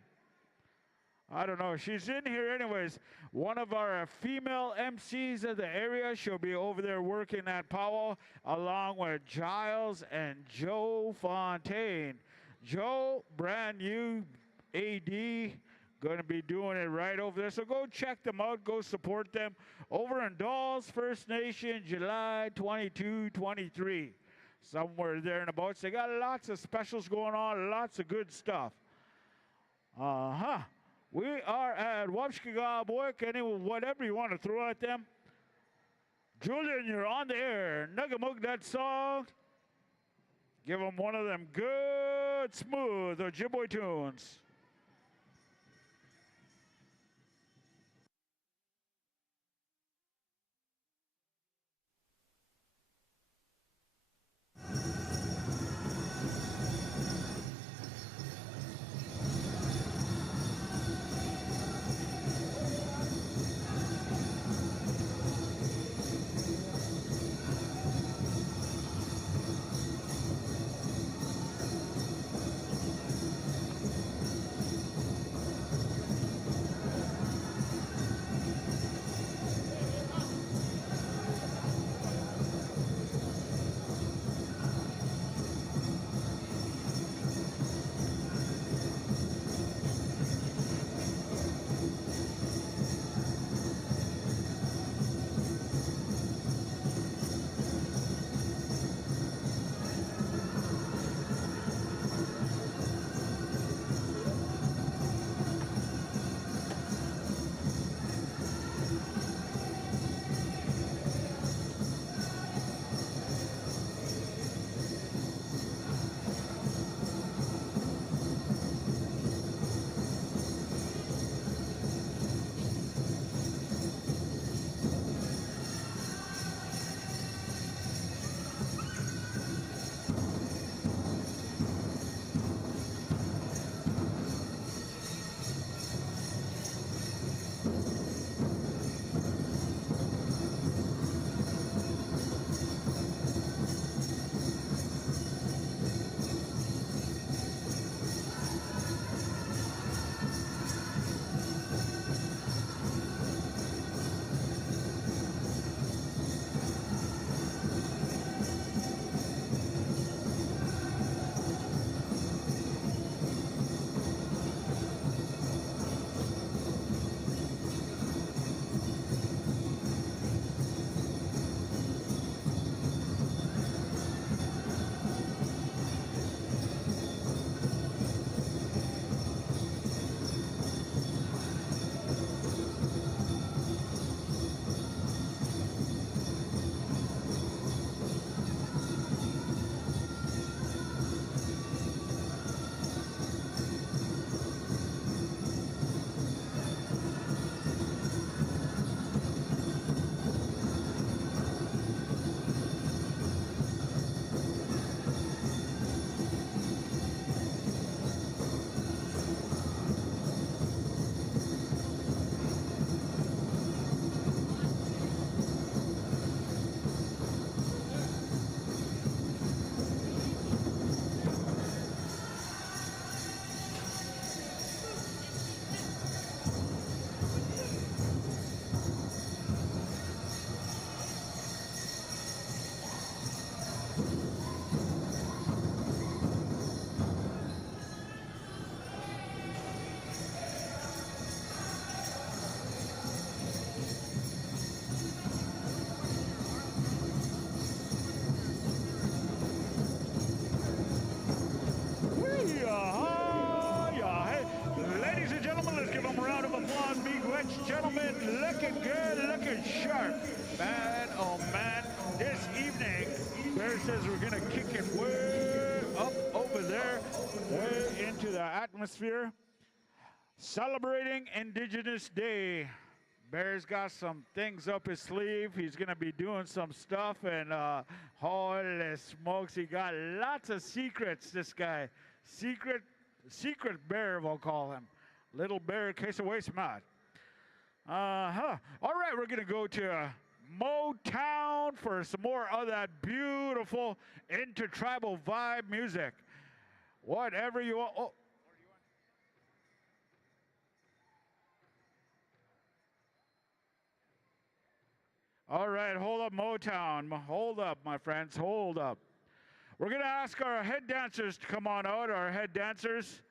I don't know. She's in here anyways. One of our female MCs of the area. She'll be over there working that powwow along with Giles and Joe Fontaine. Joe, brand new AD, going to be doing it right over there. So go check them out. Go support them over in Dawes First Nation, July 22, 23. Somewhere there in the boats. They got lots of specials going on, lots of good stuff. We are at Wapshkagawak, whatever you want to throw at them. Julian, you're on the air. Nugamug that song. Give them one of them good, smooth Ojibwe tunes. gentlemen, looking good, looking sharp. Man, oh man, this evening, Bear says we're going to kick it way up over there, way into the atmosphere. Celebrating Indigenous Day. Bear's got some things up his sleeve. He's going to be doing some stuff, and holy smokes, he got lots of secrets, this guy. Secret Bear, we'll call him. Little Bear, case of waste mat. All right, we're going to go to Motown for some more of that beautiful intertribal vibe music. Whatever you want. Oh. All right, hold up, Motown. Hold up, my friends, hold up. We're going to ask our head dancers to come on out. Our head dancers,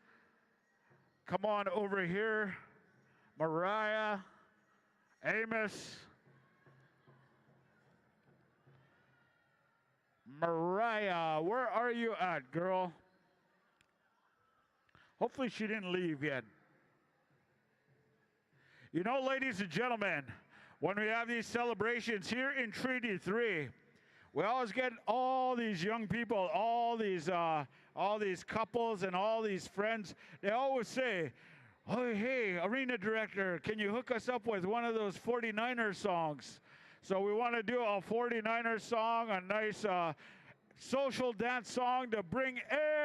come on over here. Mariah, Amos. Mariah, where are you at, girl? Hopefully she didn't leave yet. You know, ladies and gentlemen, when we have these celebrations here in Treaty 3, we always get all these young people, all these couples and all these friends. They always say, oh, hey, arena director, can you hook us up with one of those 49er songs? So we want to do a 49er song, a nice social dance song to bring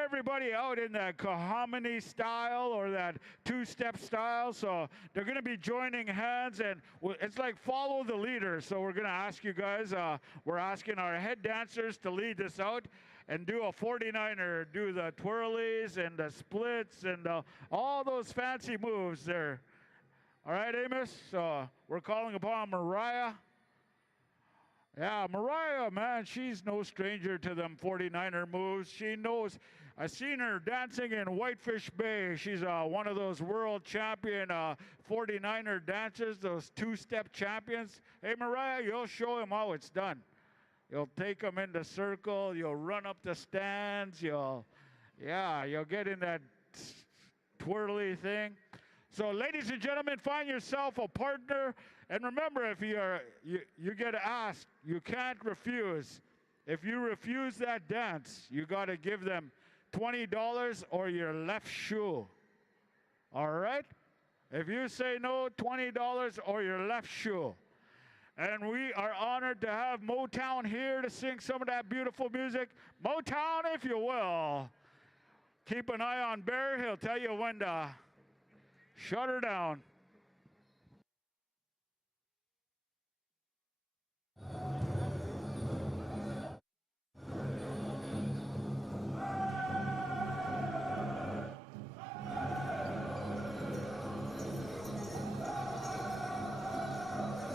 everybody out in that Kahominy style or that two-step style. So they're going to be joining hands, and it's like follow the leader. So we're going to ask you guys, we're asking our head dancers to lead this out and do a 49er, do the twirlies and the splits and all those fancy moves there. All right, Amos? So we're calling upon Mariah. Yeah, Mariah, man, she's no stranger to them 49er moves. She knows. I seen her dancing in Whitefish Bay. She's one of those world champion 49er dancers, those two-step champions. Hey, Mariah, you'll show him how it's done. You'll take them in the circle. You'll run up the stands. You'll get in that twirly thing. So, ladies and gentlemen, find yourself a partner. And remember, if you get asked, you can't refuse. If you refuse that dance, you got to give them $20 or your left shoe. All right? If you say no, $20 or your left shoe. And we are honored to have Motown here to sing some of that beautiful music. Motown, if you will. Keep an eye on Bear. He'll tell you when to shut her down.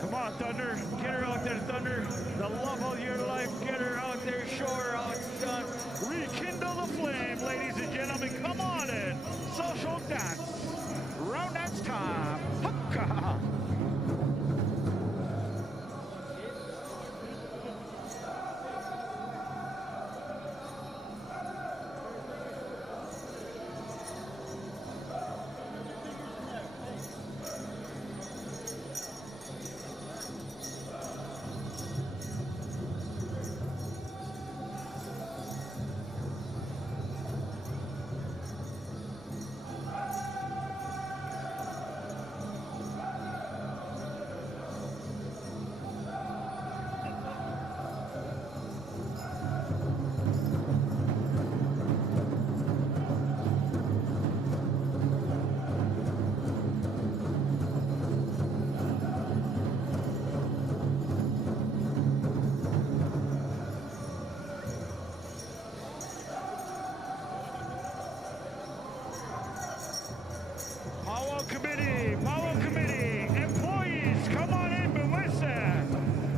Come on, Thunder. Get her out there, Thunder. The love of your life. Get her out there. Show her how it's done. Rekindle the flame, ladies and gentlemen. Come on in. Social dance. Round dance time. Hukka. Power Committee, employees, come on in, Melissa.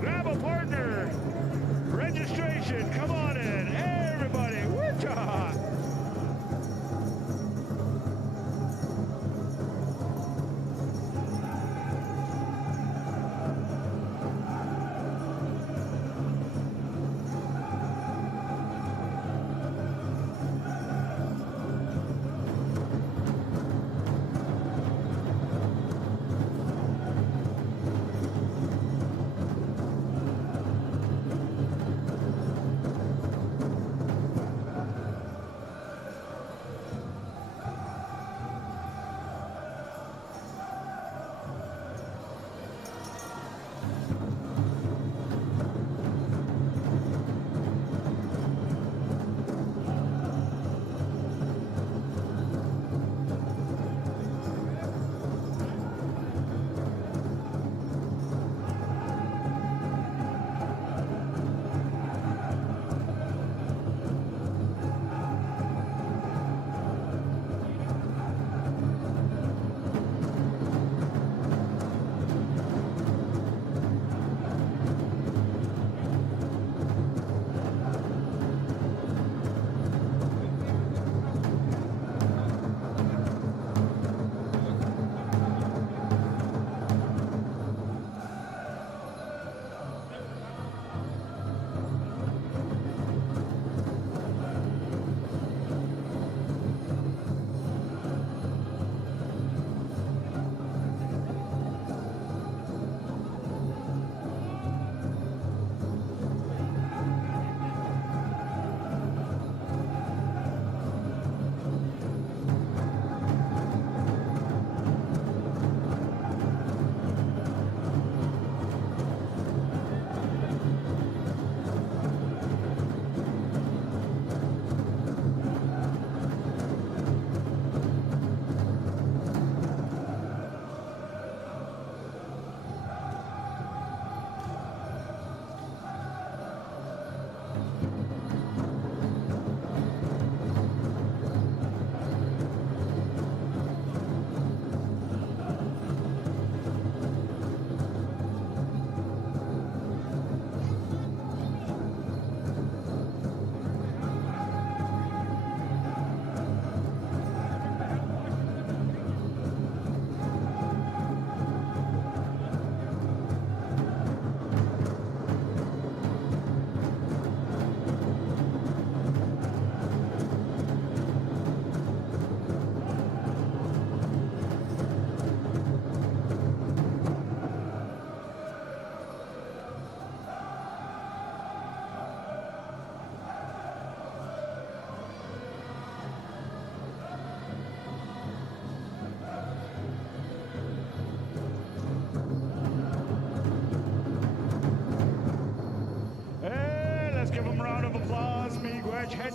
Grab a partner. Registration, come on in. Everybody, Wichita.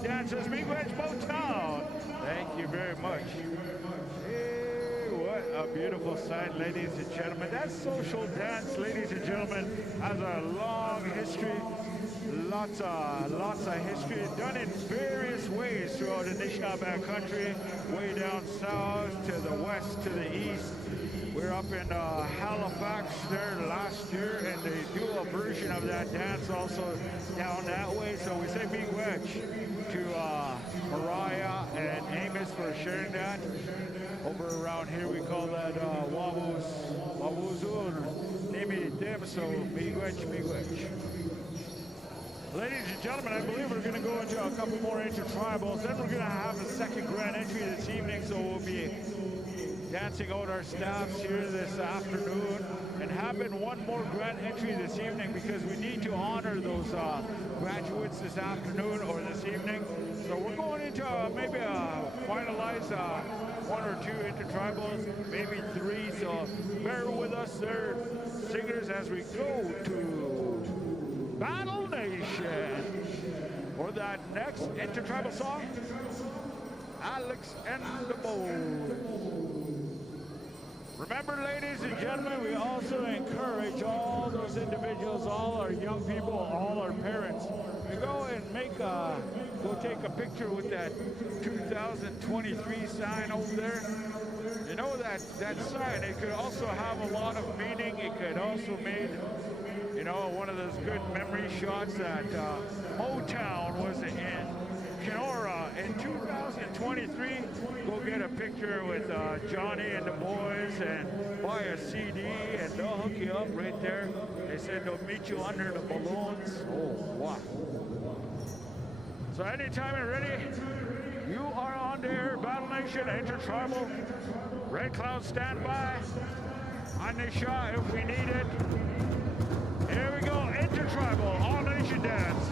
Dancers, Miigwech Motown. Thank you very much. Hey, what a beautiful sight, ladies and gentlemen. That social dance, ladies and gentlemen, has a long history. Lots of history done in various ways throughout the Anishinaabe country, way down south to the west to the east. We're up in Halifax there last year, and they do a version of that dance also down that way. So we say miigwech to Mariah and Amos for sharing that. Over around here we call that wawuzun, nimi dem, so miigwech. Ladies and gentlemen, I believe we're going to go into a couple more intertribals. Then we're going to have a second grand entry this evening, so we'll be dancing out our staffs here this afternoon and having one more grand entry this evening because we need to honor those graduates this afternoon or this evening. So we're going into maybe finalize one or two intertribals, maybe three. So bear with us there, singers, as we go to Battle Nation for that next intertribal song, Alex and the Bold. Remember, ladies and gentlemen, we also encourage all those individuals, all our young people, all our parents, to go and go take a picture with that 2023 sign over there. You know that sign, it could also have a lot of meaning. It could also make, you know, one of those good memory shots that Motown was in Kenora in 2023. Go get a picture with Johnny and the boys and buy a CD and they'll hook you up right there. They said they'll meet you under the balloons. Oh, wow. So anytime you're ready, you are on the air. Battle Nation, Intertribal, Red Cloud standby. Anisha if we need it. Here we go, Intertribal, All Nation Dance.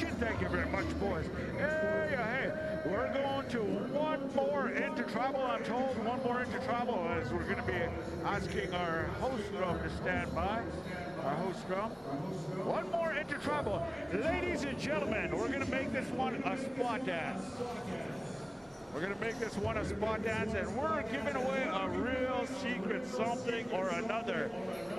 Nation. Thank you very much, boys. Hey, we're going to one more Intertribal, I'm told. One more Intertribal, as we're going to be asking our host drum to stand by. Our host drum. One more Intertribal. Ladies and gentlemen, we're going to make this one a spot dance. We're going to make this one a spot dance, and we're giving away a real secret something or another.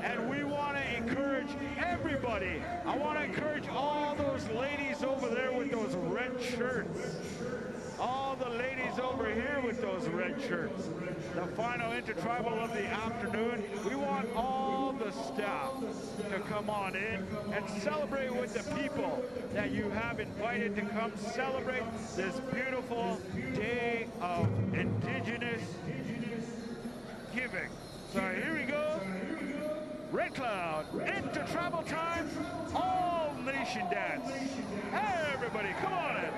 And we want to encourage everybody. I want to encourage all those ladies over there with those red shirts. All the ladies over here with those red shirts. The final Intertribal of the afternoon. We want all the staff to come on in and celebrate with the people that you have invited to come celebrate this beautiful day of Indigenous giving. So here we go. Red Cloud, Intertribal time, all nation dance. Everybody, come on in.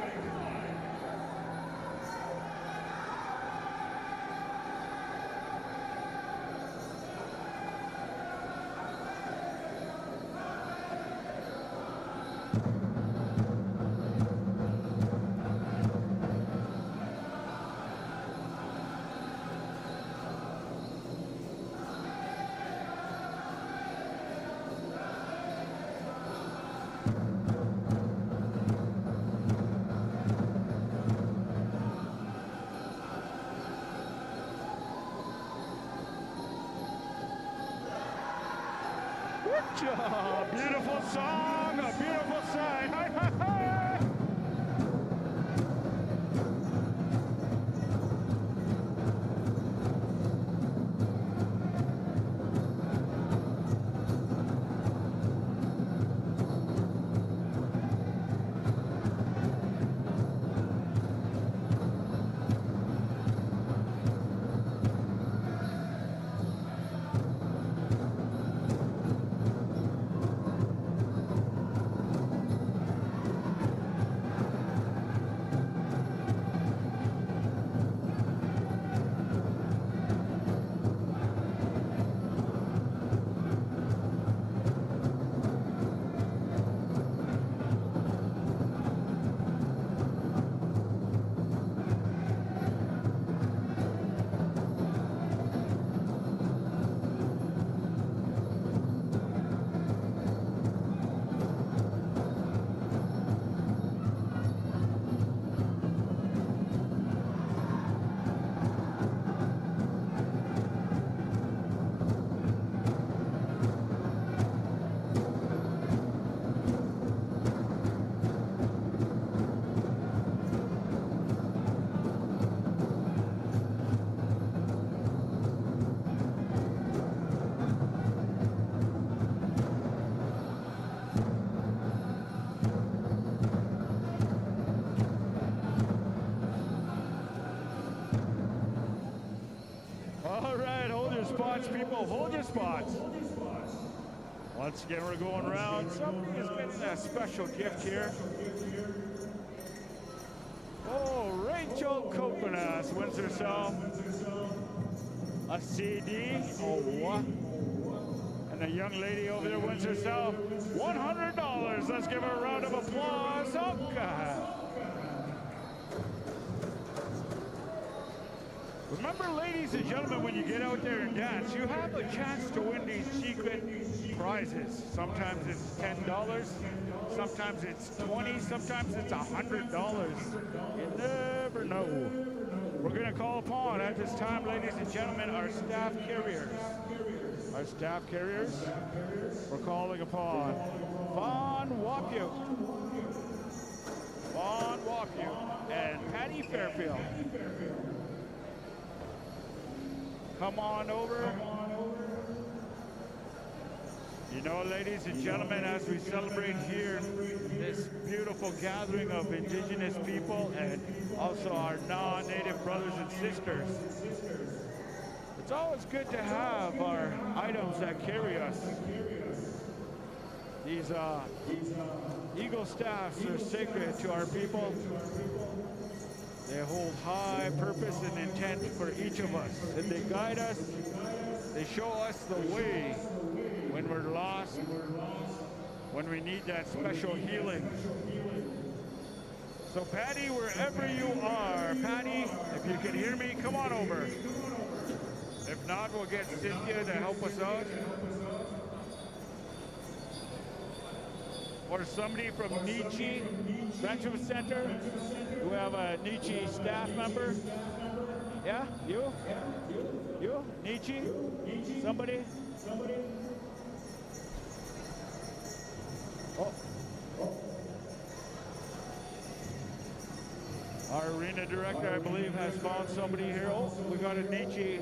Beautiful song, a beautiful sight. Hi, hi, hi. Spots, people, hold your spots. Once again, we're going around. Somebody is getting a special gift here. Oh, Rachel Copenas wins herself a CD. Oh, what? And the young lady over there wins herself $100. Let's give her a round of applause. Oh, God. Remember, ladies and gentlemen, when you get out there and dance, you have a chance to win these secret prizes. Sometimes it's $10, sometimes it's $20, sometimes it's $100. You never know. We're going to call upon, at this time, ladies and gentlemen, our staff carriers. Our staff carriers, we're calling upon Vaughn Wapute, and Patty Fairfield. Come on over. You know, ladies and gentlemen, as we celebrate here this beautiful gathering of Indigenous people and also our non-native brothers and sisters, it's always good to have our items that carry us. These Eagle staffs are sacred to our people. They hold high purpose and intent for each of us, and they guide us. They show us the way when we're lost, when we need that special healing. So Patty, wherever you are, Patty, if you can hear me, come on over. If not, we'll get Cynthia to help us out. Or somebody from Nietzsche Friendship Center. Do we have a Nietzsche staff member? Yeah, you? You? Nietzsche? Somebody? Oh. Our arena director, I believe, has found somebody here. Oh, we got a Nietzsche.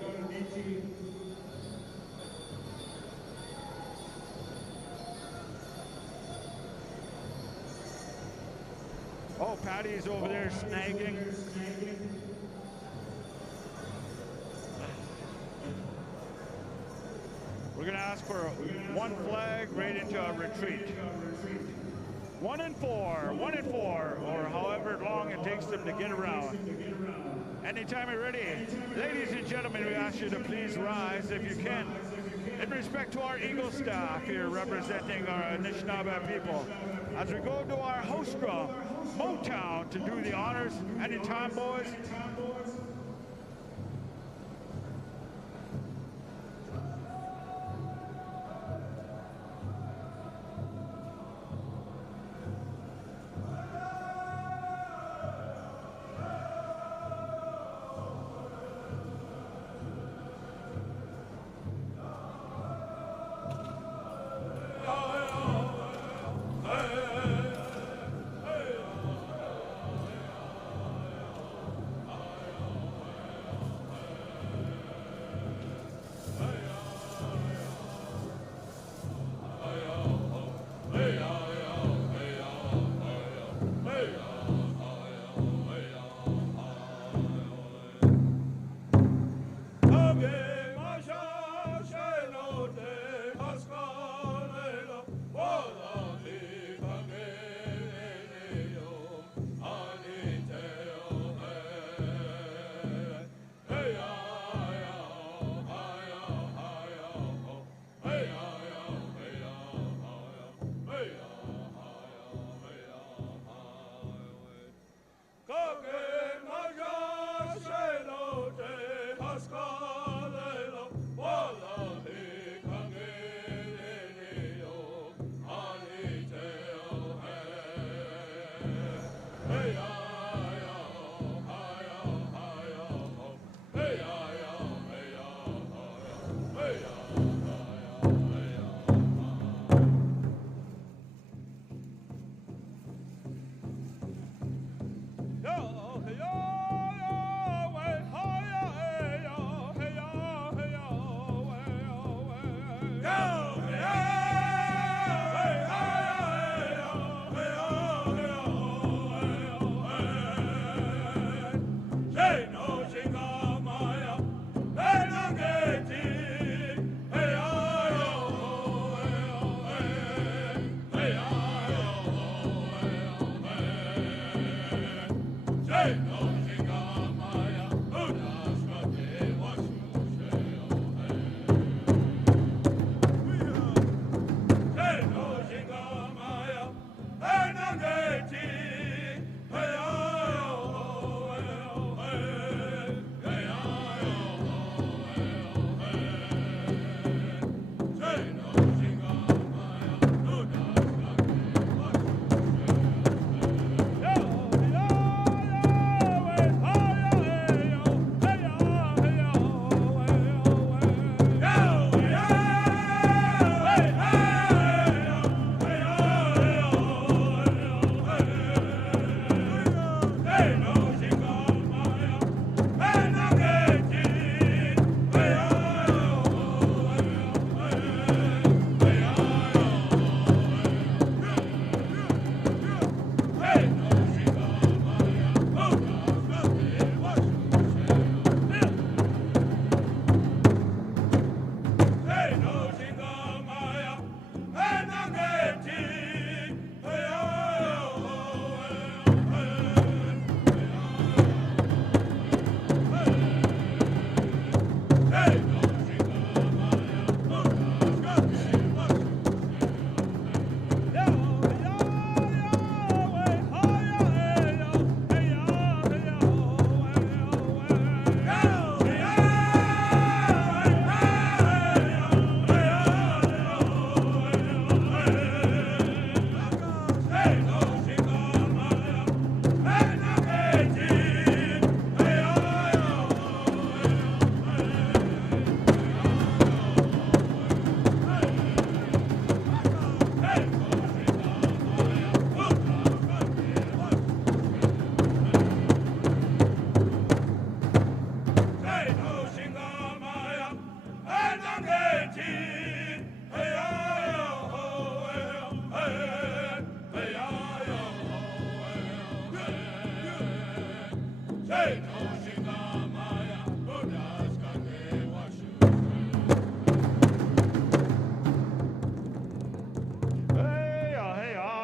Oh, Patty's over there snagging. We're going to ask for one flag right into a retreat. 1 and 4, 1 and 4, or however long it takes them to get around. Anytime you're ready, ladies and gentlemen, we ask you to please rise if you can. In respect to our Eagle staff here representing our Anishinaabe people, as we go to our host drum, Motown, to do the honors. Anytime, boys.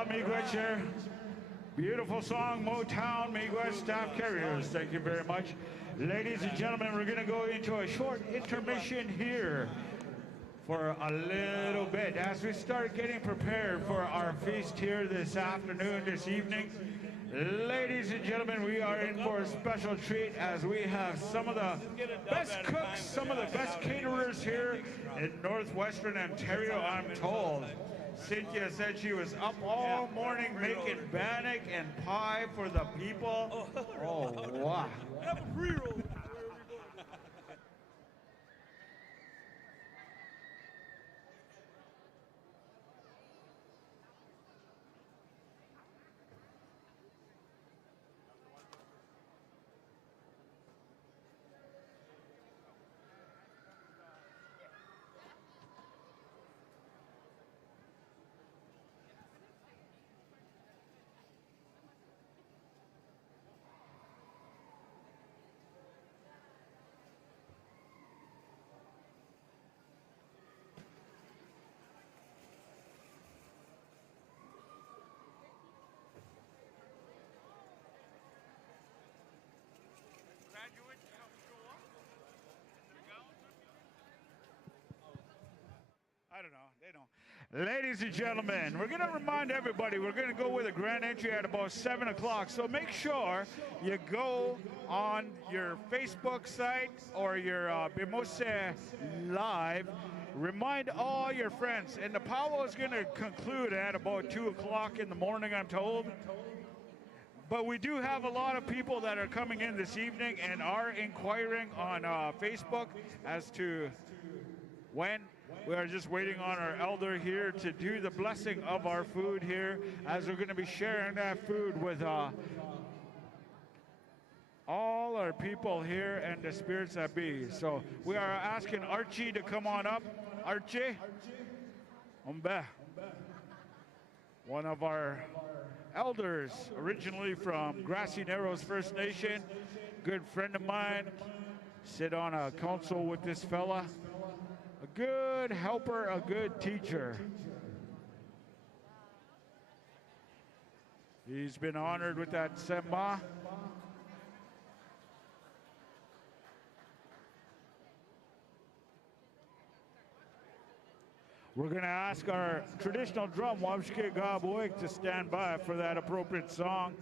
Miigwech. Beautiful song, Motown, Miigwech Staff Carriers. Thank you very much. Ladies and gentlemen, we're going to go into a short intermission here for a little bit as we start getting prepared for our feast here this afternoon, this evening. Ladies and gentlemen, we are in for a special treat as we have some of the best cooks, some of the best caterers here in northwestern Ontario, I'm told. Cynthia said she was up all morning making bannock and pie for the people. Oh, wow. Have a pre-roll. I don't know. They don't. Ladies and gentlemen, we're going to remind everybody we're going to go with a grand entry at about 7 o'clock. So make sure you go on your Facebook site or your Bimose Live. Remind all your friends. And the powwow is going to conclude at about 2 o'clock in the morning, I'm told. But we do have a lot of people that are coming in this evening and are inquiring on Facebook as to when. We are just waiting on our elder here to do the blessing of our food here as we're going to be sharing that food with all our people here and the spirits that be. So we are asking Archie to come on up. Archie? Umbe. One of our elders, originally from Grassy Narrows First Nation, good friend of mine, sit on a council with this fella. A good helper, a good teacher. He's been honored with that Semba. We're going to ask our traditional drum, Wamshke Gaboik, to stand by for that appropriate song.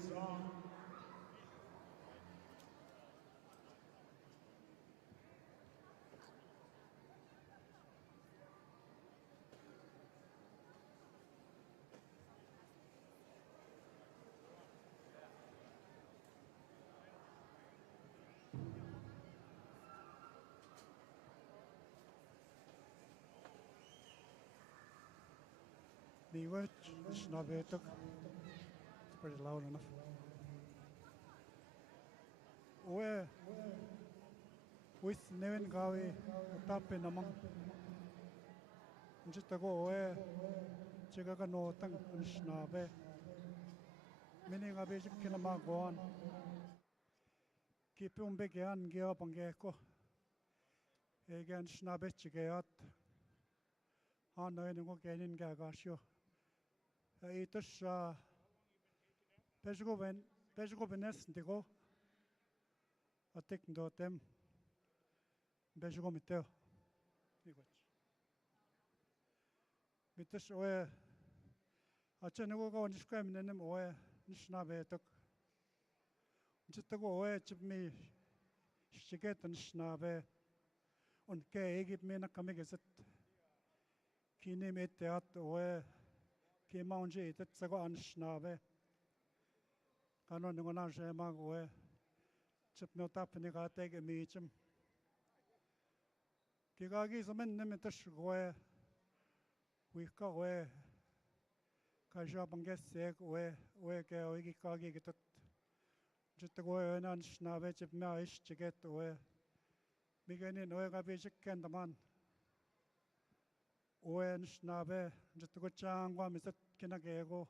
Miigwech, Shnabetuk. It's pretty loud enough. With Nevin Gawi, Tape Namang. Just to go away, Chicago no tang and Shnabe. Meaning a basic kinama go on. Keep him big and give up on Gecko. Again, Shnabe Chigeat. On the end of getting Gagasio. It is Pesco Benes, they go. I take them. Pesco Miteo. With this way, I channel go and describe them away, Snabe took. Just to go away to me, she get and Snabe on K, give me a comic as it. Kini met teat away. Kimaunji, that's a go on Snabe. Canon Ngonage Magway. Chip no tap and I take a meachum. Kigagi is a man nemetish way. We go away. Kajab and get sick way, go, Kagi get it. Just to go and on Snabe, chip mice to get away. Beginning away, I be chick and the man. When Snabe, just to go chang, one is that Kinagego.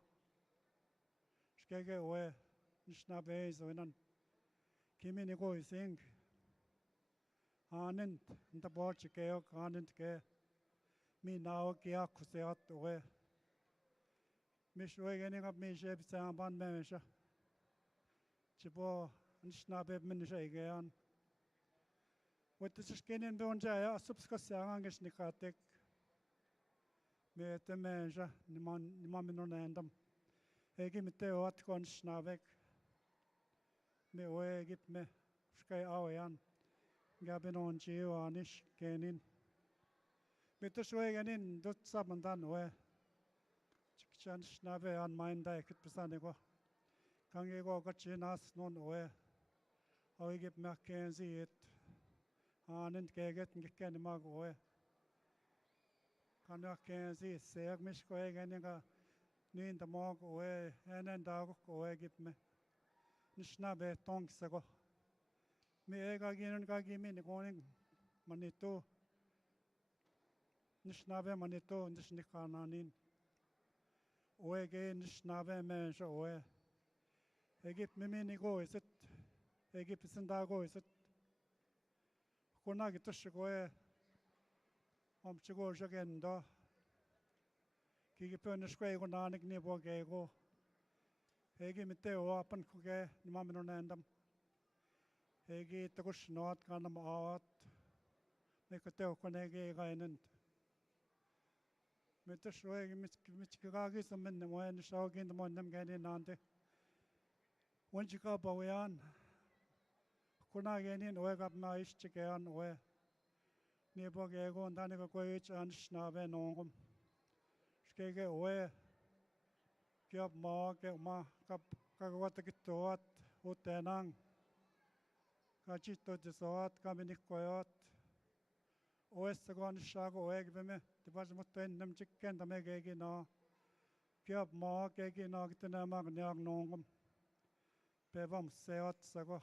Skege away, Snabe is when Kimi ni ko ising. Anent nta borch keok anent ke. Mi nao kia kuseat oe. Mi shwe geni kap mi shep sa ban me sha. Chipo nishnabe min sha igean. Wat is skenen don ja subska sa anges nikatek. Me te me sha ni man min endam. Egi mit te wat kon snavek. Me oe git me skai aoyan. Gaben on geo anish kenin. Mit shwe genin dot sabandan oe. Chikchan snave an minda ekit pesanego. Kangego 같이 nas non oe. Oe git me kenzi it. Anent keget ngikken mag oe. Kan kenzi seag mish ko egeninga. Niin ta mag oe enen dag oe git me. Nishnabe tong sago. Me ega ginun ka gimi ni koning manito. Nishnabe manito nishnikananin. Oe ge nishnabe mensha oe. Egip mimi ni go is it. Egip sindago is it. Kuna gitush goe. Chigo jagenda. Kiki pönishkwe go nanik ni bo gego. Egi miteo apan kuge ni mamino nandam. Egi takush not kanam aat. Mekateo konege gainant. Mitashwe michikagi samin the moen shogin the monam gani nante. When you go bawian. Kuna gani noe gap na ish chikean oe. Nebo gego and danica goich and snave nongum. Skege oe. Kiap ma ke ma kap kagwata kitoat utenang. Kachito disoat kaminik koyot. Oestagon shago egbeme. The Pasmutten them chicken the megagi no. Kiap ma kegi no gitanamag nyag nongum. Bevam seot sago.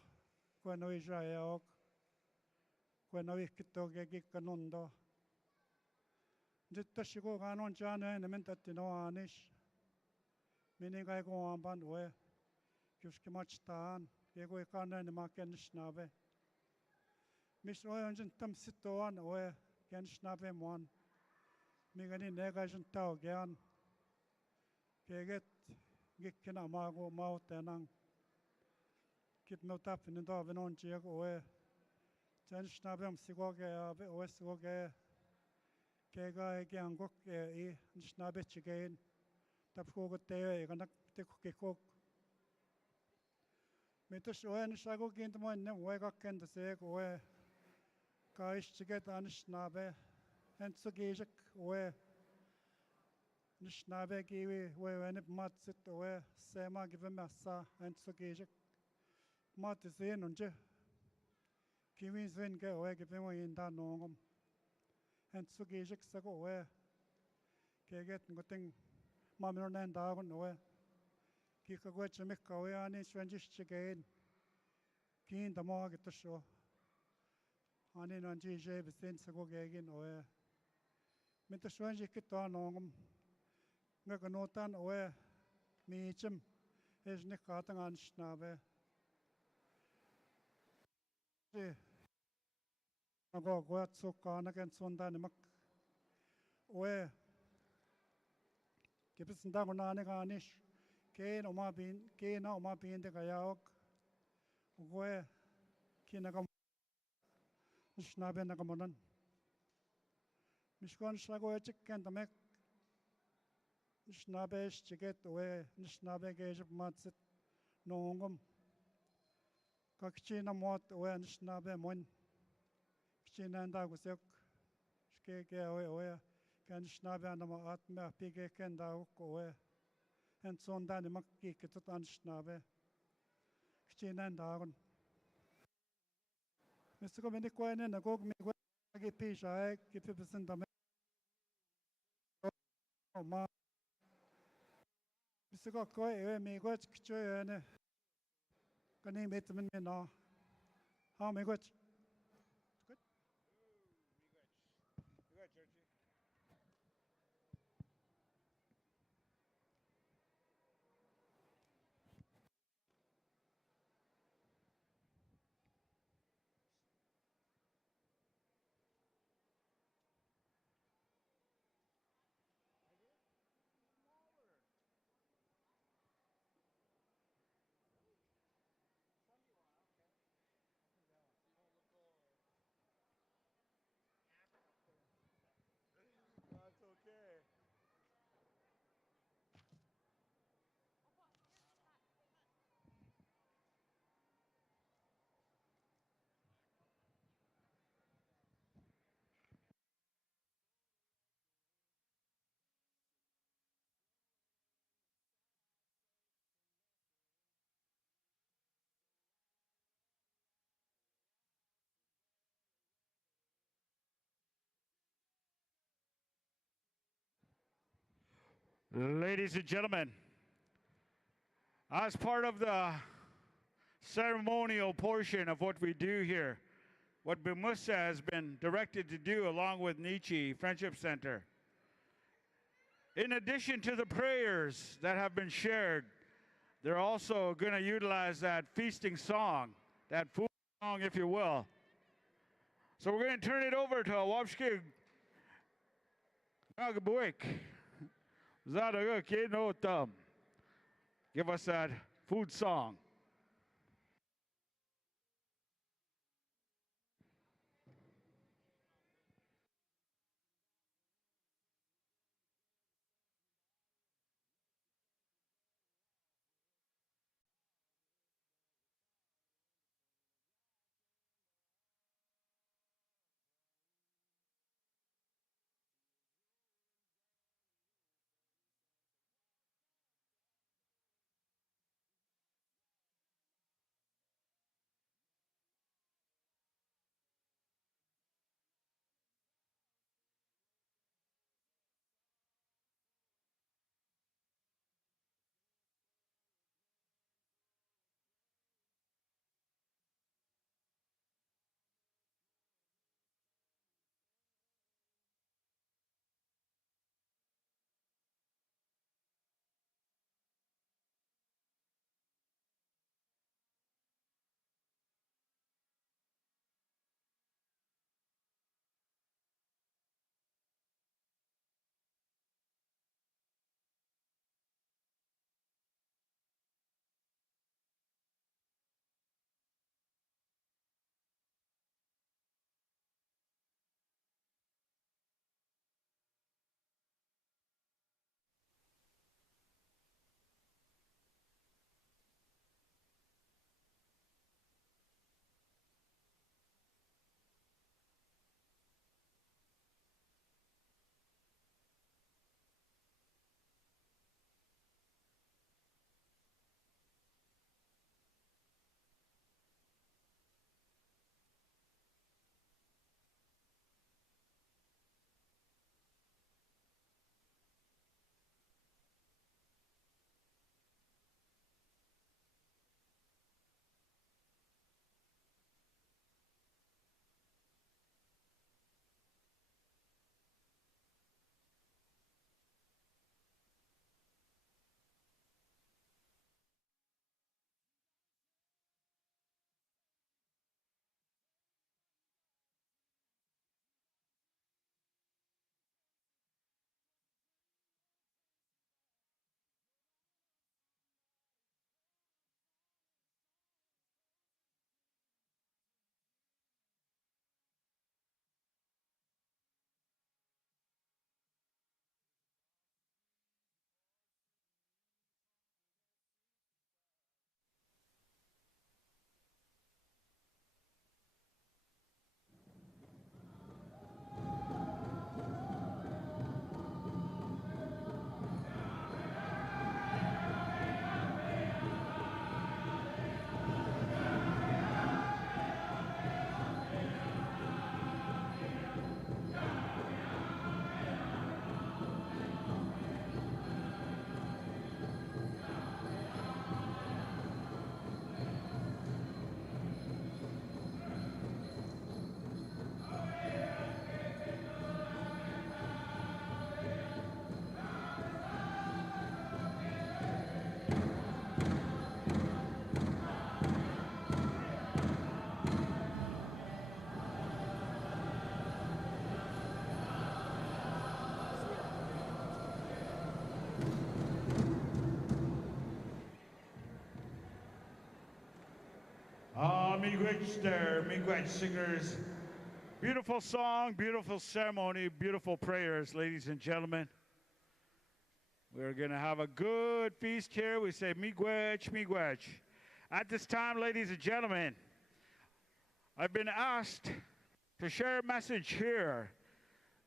Queno Israel. Queno ikito gegi canundo. Jitashigo ganon jana and mentatino anish. Meaning I go on band way. Kuskimachtan. Gego ekana and maken snave. Miss Oyanjan tam sito on away. Can snave one. Migani negation tau gian. Keget gikkina mago mautenang. Kip no tap in the dove and on jig away. Jen snabem sigoge ave oesgoge. Kega again gok e snabech again. Tapko te ganak te cook. Metus oen shago gint mon wega ken the seg away. Kaish to get on snabe. And so gejek away. Nisnabe giwi where any mat sit away. Sema give him massa and so gejek. Mat is in on je. Kiwis win get away give him in that nongum. And so gejek sago away. Keget goting mamon and dagon away. Kikawach a mikawiani swenjish again. Keen the market to show. Anin on GJ within sago gagin away. Mit swenji kitan nongum. Naganotan away. Meechim is nikatang on snabe. Nago goat so kan against Sundan mak. Away. Kipisandagonaniganish. Kane Oma bin, Kane Oma bin the Gayok. Uwe Kinagam Snabe Nagamonan. Mishkon Shago chicken to make Snabe to get away, Snabe gage of Matsit Nongum. Kakchina mot away and Snabe mon. Kchina and Dagusok. Skake away. Can Snabe and Atma Pig and Dog away. And so on that the monkey gets it on snabe. Chin and down. Mr. Cominicoin and a go me give fish, I give you percent of ma. Mr. Cocoy, me got kitchen and can name it me now. How me got? Good. You got Churchy. Ladies and gentlemen, as part of the ceremonial portion of what we do here, what BMUSA has been directed to do along with Nietzsche Friendship Center, in addition to the prayers that have been shared, they're also going to utilize that feasting song, that food song, if you will. So we're going to turn it over to Wapshki Nagabuik. Zadaga Kino Thumb. Give us that food song. Miigwech there, Miigwech singers. Beautiful song, beautiful ceremony, beautiful prayers, ladies and gentlemen. We're going to have a good feast here. We say Miigwech, Miigwech. At this time, ladies and gentlemen, I've been asked to share a message here.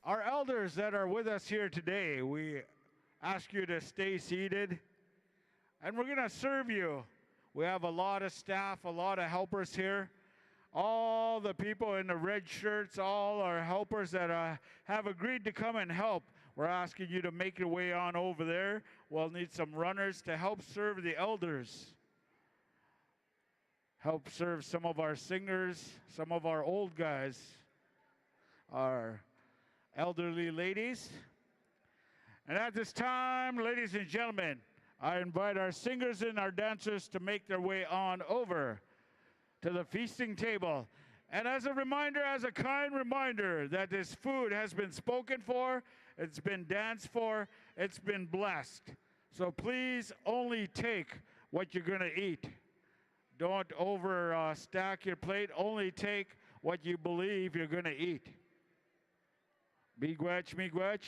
Our elders that are with us here today, we ask you to stay seated, and we're going to serve you. We have a lot of staff, a lot of helpers here. All the people in the red shirts, all our helpers that have agreed to come and help. we're asking you to make your way on over there. We'll need some runners to help serve the elders. Help serve some of our singers, some of our old guys, our elderly ladies. And at this time, ladies and gentlemen, I invite our singers and our dancers to make their way on over to the feasting table. And as a reminder, as a kind reminder, that this food has been spoken for, it's been danced for, it's been blessed. So please only take what you're going to eat. Don't overstack your plate. Only take what you believe you're going to eat. Miigwech, miigwech.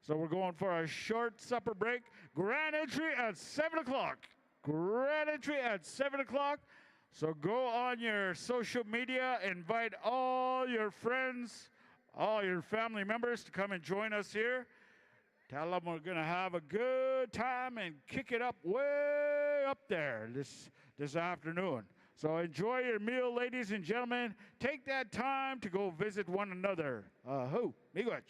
So we're going for a short supper break. Grand entry at 7 o'clock. Grand entry at 7 o'clock. So go on your social media, invite all your friends, all your family members to come and join us here. Tell them we're going to have a good time and kick it up way up there this afternoon. So enjoy your meal, ladies and gentlemen. Take that time to go visit one another. Miigwech.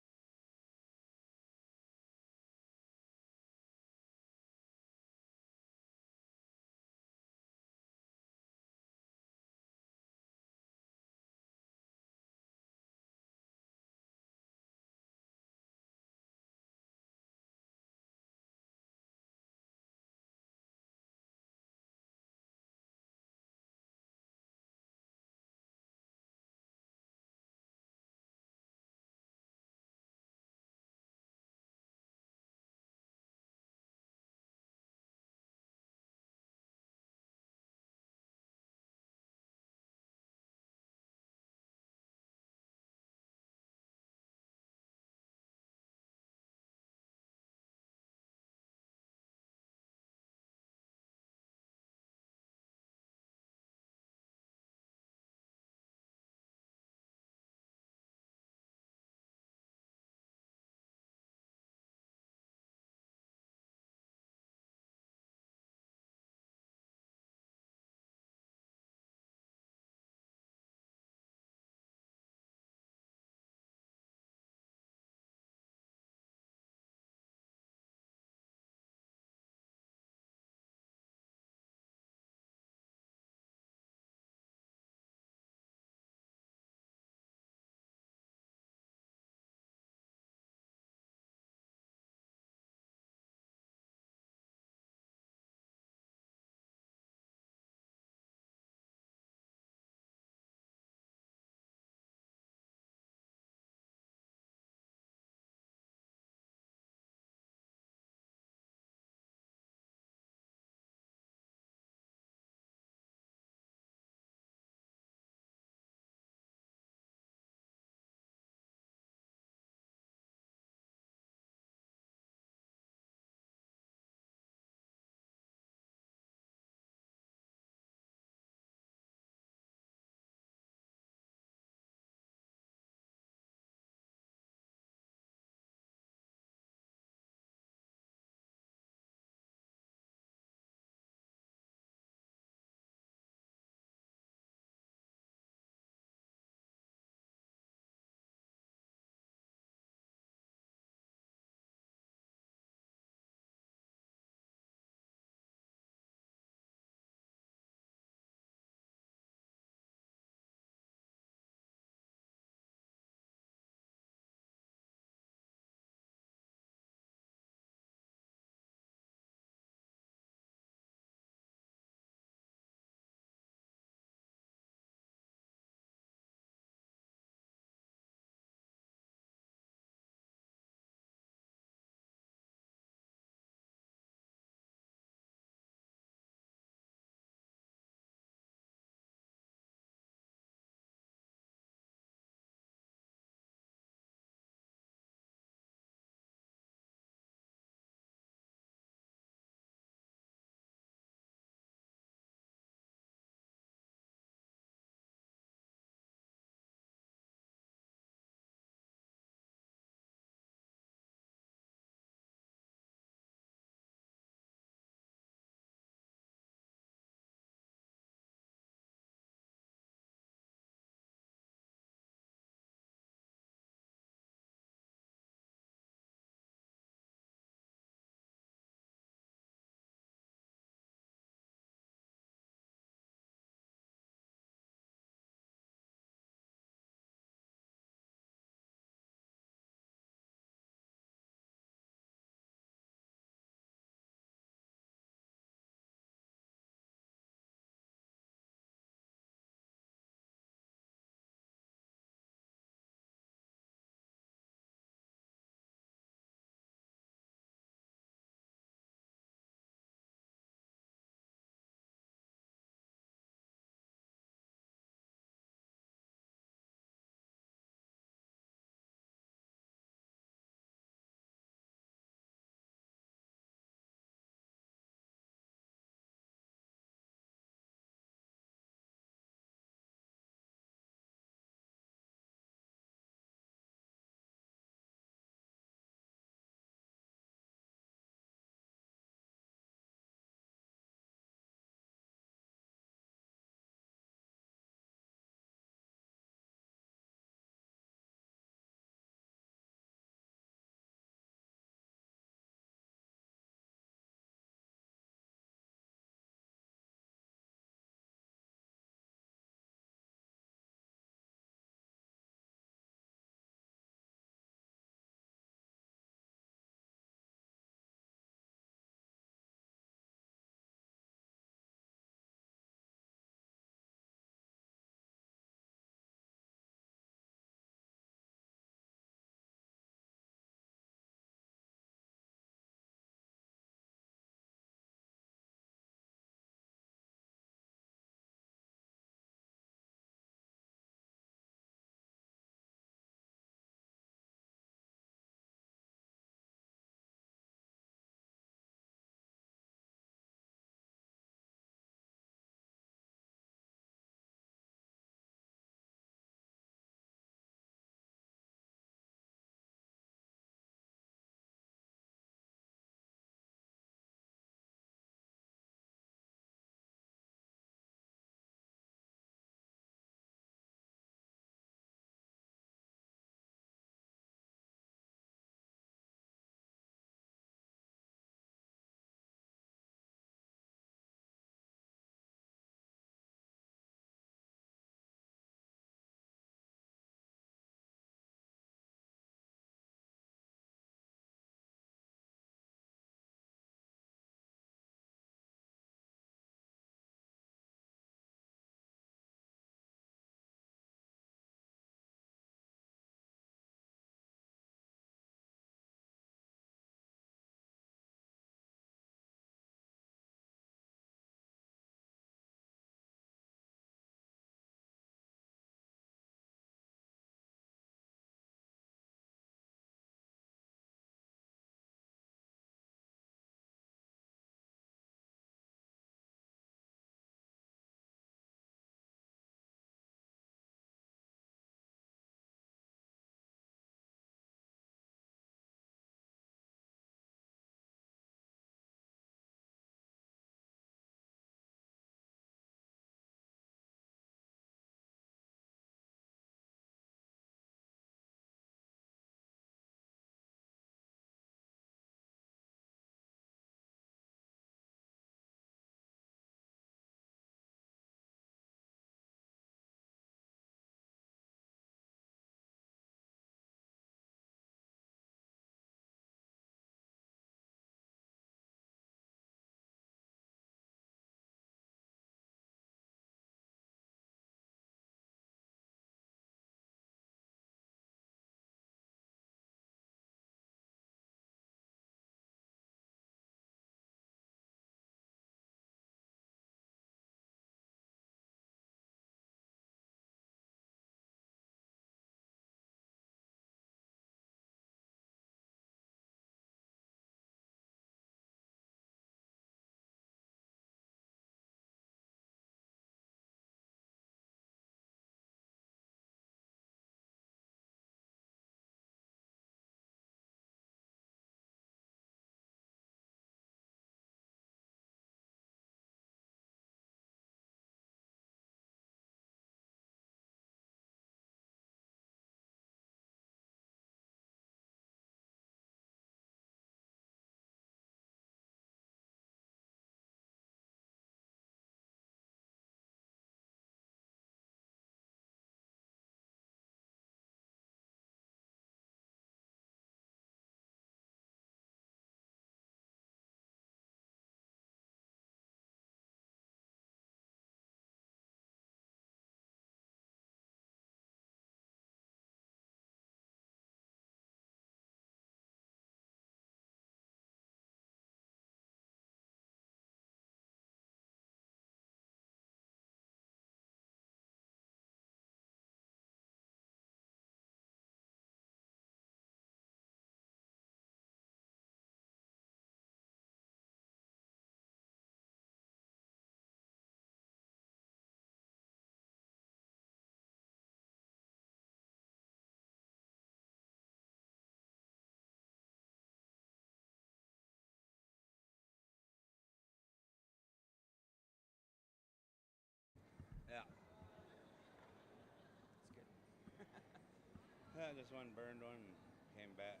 this one burned one and came back.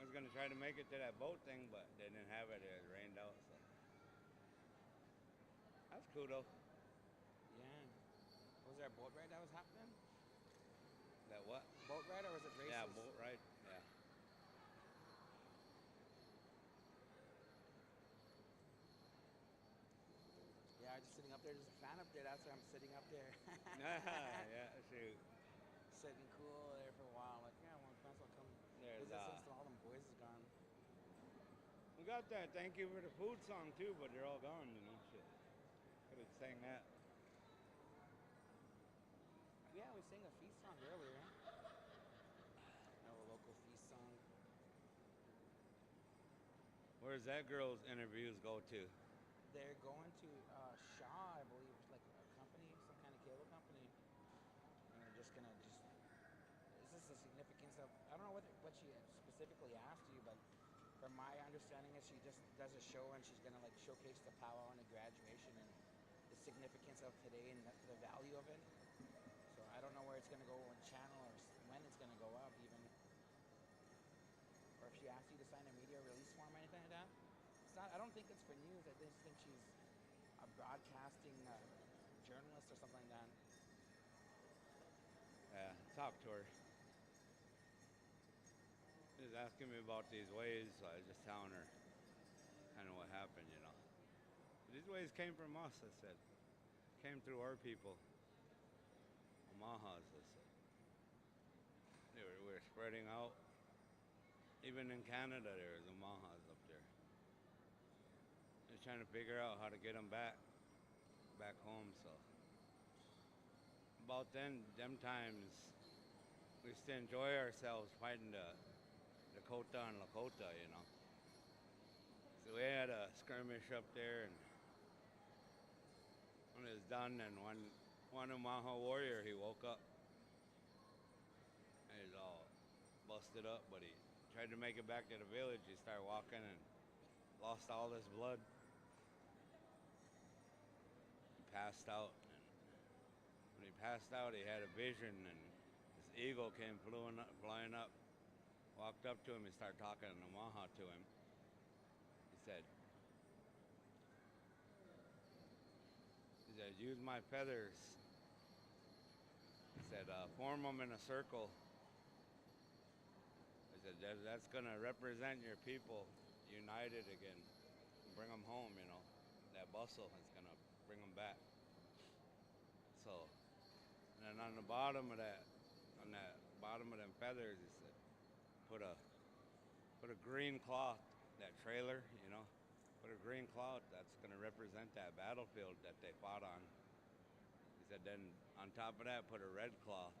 I was gonna try to make it to that boat thing, but they didn't have it. It rained out, so that's cool though. Yeah. Was there a boat ride that was happening? That what? Boat ride or was it races? Yeah, boat ride. Yeah. Yeah, just sitting up there. There's a fan up there. That's why I'm sitting up there. Yeah, shoot. Sitting cool there for a while. Like, yeah, well, might as well come There's visit since all them boys is gone. we got that "Thank You for the Food" song too, but they're all gone. You know, shit. Could have sang that. Yeah, we sang a feast song earlier. A local feast song. Where's that girl's interviews go to? They're going to Shaw, I believe, like a company, some kind of cable company. And they're just gonna is this the significance of, I don't know what she specifically asked you, but from my understanding is she just does a show and she's gonna like showcase the powwow and the graduation and the significance of today and the value of it. So I don't know where it's gonna go on channel or when it's gonna go up even. Or if she asks you to sign a media release form or anything like that. It's not, I don't think it's for news. I just think she's a broadcasting journalist or something like that. Yeah, talk to her. She was asking me about these ways, so I was just telling her kind of what happened, you know. These ways came from us, I said. Came through our people. Omahas, I said. We were spreading out. Even in Canada, there's Omahas up there. They're trying to figure out how to get them back home, so. About them times, we used to enjoy ourselves fighting the Dakota and Lakota, you know. So we had a skirmish up there, and when it was done, and one Omaha warrior, he woke up. And he's all busted up, but he tried to make it back to the village. He started walking and lost all this blood. He passed out, and when he passed out, he had a vision, and this eagle came flying up, walked up to him, and started talking in Omaha to him. He said, use my feathers. He said, form them in a circle. I said, that's going to represent your people united again. Bring them home, you know. That bustle is going to bring them back. So, and then on the bottom of that, on that bottom of them feathers, he said, put a green cloth, that trailer, you know. Put a green cloth that's going to represent that battlefield that they fought on. He said, then on top of that, put a red cloth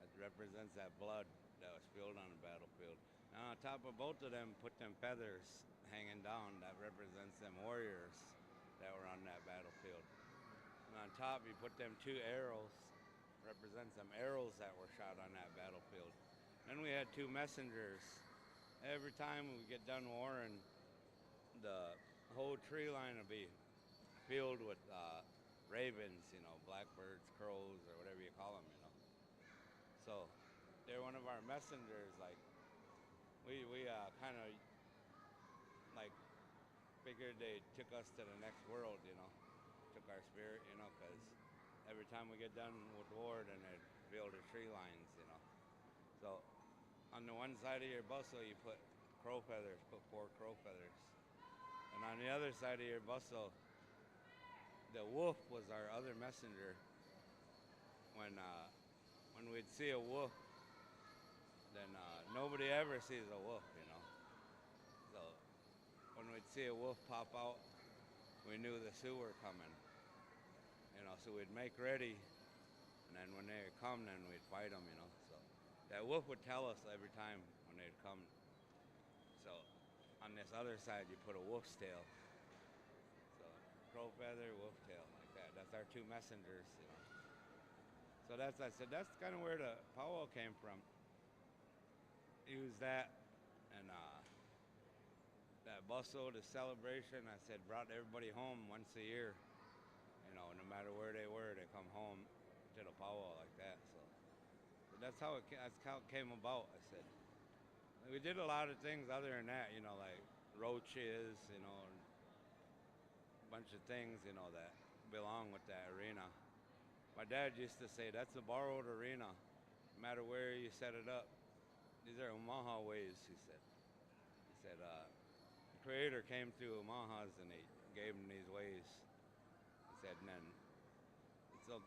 that represents that blood that was spilled on the battlefield. Now on top of both of them, put them feathers hanging down that represents them warriors that were on that battlefield. And on top, you put them two arrows, represents them arrows that were shot on that battlefield. Then we had two messengers. Every time we get done warring, the whole tree line will be filled with ravens, you know, blackbirds, crows, or whatever you call them, you know. So they're one of our messengers. Like we kind of like figured they took us to the next world, you know, took our spirit, you know, because every time we get done with war, then they build the tree lines, you know. So on the one side of your bustle, you put crow feathers, put 4 crow feathers. And on the other side of your bustle, the wolf was our other messenger. When we'd see a wolf, then nobody ever sees a wolf, you know. So when we'd see a wolf pop out, we knew the Sioux were coming. You know, so we'd make ready, and then when they would come, then we'd fight them, you know. So that wolf would tell us every time when they'd come. So on this other side, you put a wolf's tail. So crow feather, wolf tail, like that. That's our two messengers, you know. So I said, that's kind of where the powwow came from. Use that, and that bustle, the celebration, I said, brought everybody home once a year. You know, no matter where they were, they come home to the powwow like that. So that's how it came about. I said we did a lot of things other than that, you know, like roaches, you know, and a bunch of things, you know, that belong with that arena. My dad used to say that's a borrowed arena, no matter where you set it up. These are Omaha ways, he said. He said the Creator came through Omahas and he gave them these ways. He said, and then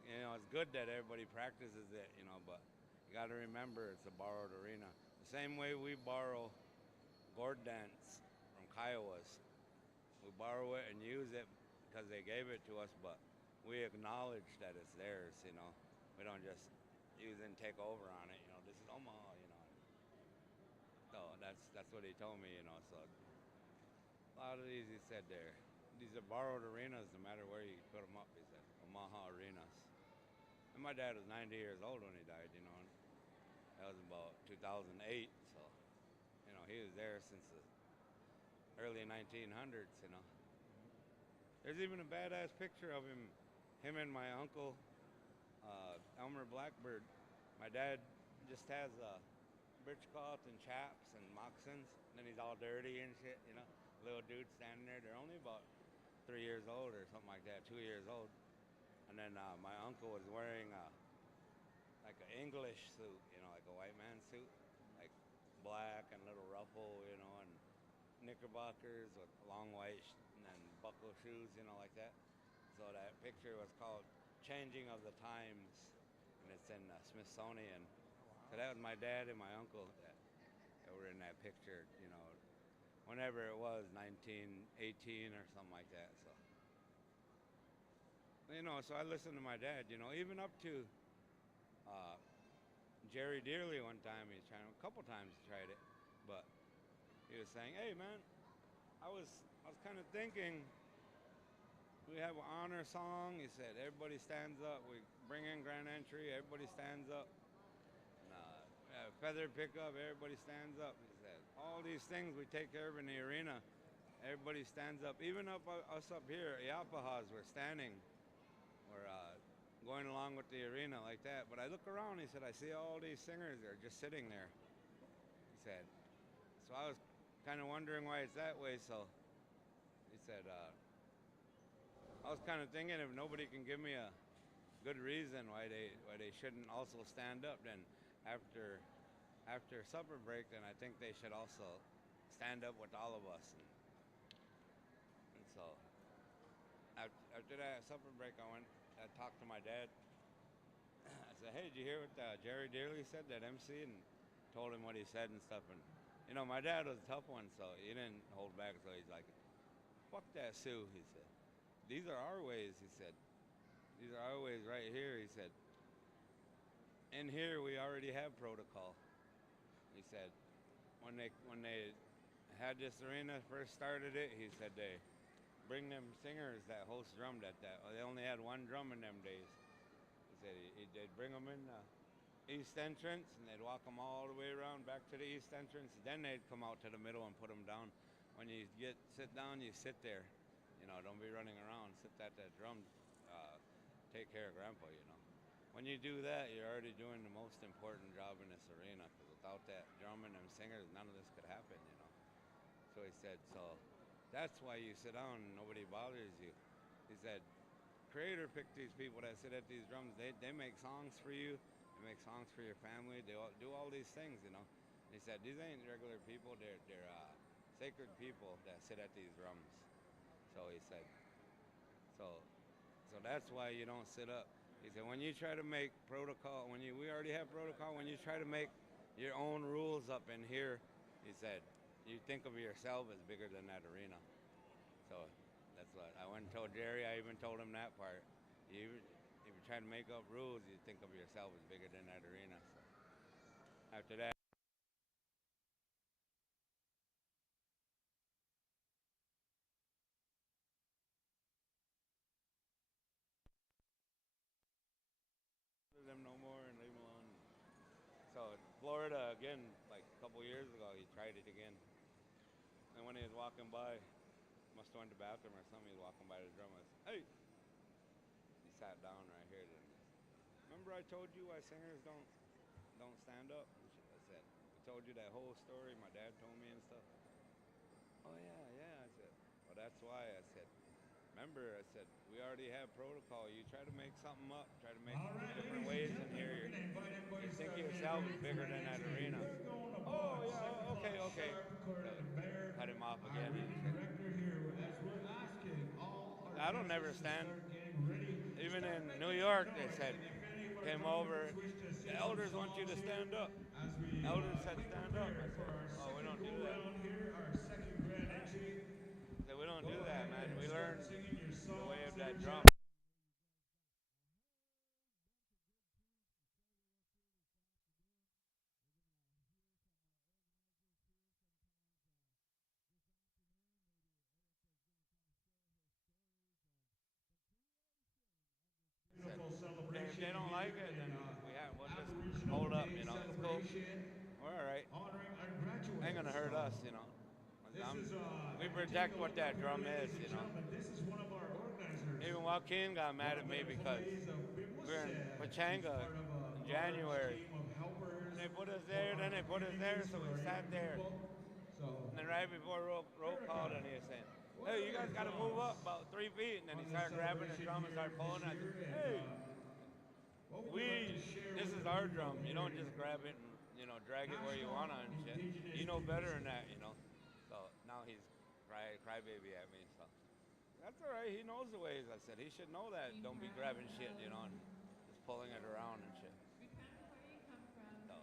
you know, it's good that everybody practices it, you know, but you got to remember it's a borrowed arena. The same way we borrow gourd dance from Kiowas. We borrow it and use it because they gave it to us, but we acknowledge that it's theirs, you know. We don't just use it and take over on it, you know. This is Omaha, you know. So that's what he told me, you know. So a lot of these, he said, these are borrowed arenas no matter where you put them up, he said. Omaha arenas. And my dad was 90 years old when he died, you know. And that was about 2008, so, you know, he was there since the early 1900s, you know. There's even a badass picture of him and my uncle, Elmer Blackbird. My dad just has a breechcloth and chaps and moccasins, and then he's all dirty and shit, you know. Little dude standing there. They're only about 3 years old or something like that, 2 years old. And then my uncle was wearing like an English suit, you know, like a white man suit, like black and little ruffle, you know, and knickerbockers with long white and then buckle shoes, you know, like that. So that picture was called Changing of the Times, and it's in Smithsonian. So that was my dad and my uncle that were in that picture, you know, whenever it was, 1918 or something like that. So, you know, so I listened to my dad, you know, even up to Jerry Dearly one time. He's trying, a couple times he tried it, but he was saying, "Hey, man, I was kind of thinking we have an honor song." He said, "Everybody stands up. We bring in grand entry. Everybody stands up. And, feather pickup. Everybody stands up." He said, "All these things we take care of in the arena. Everybody stands up. Even us up here, Iapahas, we're standing. We're going along with the arena like that. But I look around," he said, "I see all these singers. They're just sitting there." He said, "So I was kind of wondering why it's that way." So he said, "I was kind of thinking if nobody can give me a good reason why they shouldn't also stand up, then after supper break, then I think they should also stand up with all of us." And so after that supper break, I talked to my dad. I said, "Hey, did you hear what Jerry Dearly said, that MC?" And told him what he said and stuff. And, you know, my dad was a tough one, so he didn't hold back. So he's like, "Fuck that, Sioux," he said. "These are our ways," he said. "These are our ways right here," he said. "In here, we already have protocol." He said, when they had this arena, first started it, he said they bring them singers that host drummed at that. They only had one drum in them days. He said they'd bring them in the east entrance, and they'd walk them all the way around back to the east entrance. Then they'd come out to the middle and put them down. When you sit down, you sit there. You know, don't be running around. Sit at that drum. Take care of Grandpa, you know. When you do that, you're already doing the most important job in this arena, because without that drum and them singers, none of this could happen, you know. So he said, so that's why you sit down and nobody bothers you. He said, Creator picked these people that sit at these drums. They make songs for you. They make songs for your family. They do all these things, you know. He said, these ain't regular people. They're sacred people that sit at these drums. So he said, so that's why you don't sit up. He said, when you try to make protocol, we already have protocol, when you try to make your own rules up in here, he said, you think of yourself as bigger than that arena. So that's what I went and told Jerry. I even told him that part. If you try to make up rules, you think of yourself as bigger than that arena. So after that, them no more and leave them alone. So Florida again, like a couple years ago, he tried it again. And when he was walking by, must have went to the bathroom or something, he was walking by the drum. I said, "Hey!" He sat down right here. Then, "Remember I told you why singers don't don't stand up. And shit. I said, I told you that whole story my dad told me and stuff. Oh yeah, yeah. I said, well, that's why. I said, remember, I said, we already have protocol. You try to make something up, try to make All right, different ladies ways and in gentlemen, here. we're gonna invite everybody You to think start of getting yourself ready for bigger the than that entry. arena. We're going to Oh Bud, yeah, 7 okay, o'clock okay. sharp, according to Bear, Cut him off our again. arena director here, as we're asking all our I don't never dancers to stand. start getting ready. Even Start in making New some York, they noise. said, And if any of our came drummer over. wish to The sing some elders want you to songs stand here up. as we Elders said get stand up. I prepared for said, our oh, we second don't do go that. round here, our second grand entry. I said, we don't Go do that, ahead man. and We start learned singing your the way songs of there, that drum. gentlemen. Beautiful celebration. If they don't like here it, then in, we'll just Aboriginal hold up, Day you know. It's cool. celebration We're all right. honoring our graduates. Ain't gonna hurt us, you know. This is, We if you take protect a what look up that here, drum ladies is, and you know. gentlemen, this is one of our organizers. Even Joaquin got mad at me because we were in Pachanga in January. And they put us there, then they put us there, so we sat there. And then right before roll call, then he was saying, hey, you guys got to move up about 3 feet. And then he started grabbing the drum and started pulling. I said, hey, this is our drum. You don't just grab it and, you know, drag it where you want to and shit. You know better than that, you know. So now he's crybaby at me. So that's all right. He knows the ways. I said he should know that. Don't be grabbing shit, you know, and just pulling it around and shit. Remember where you come from. So,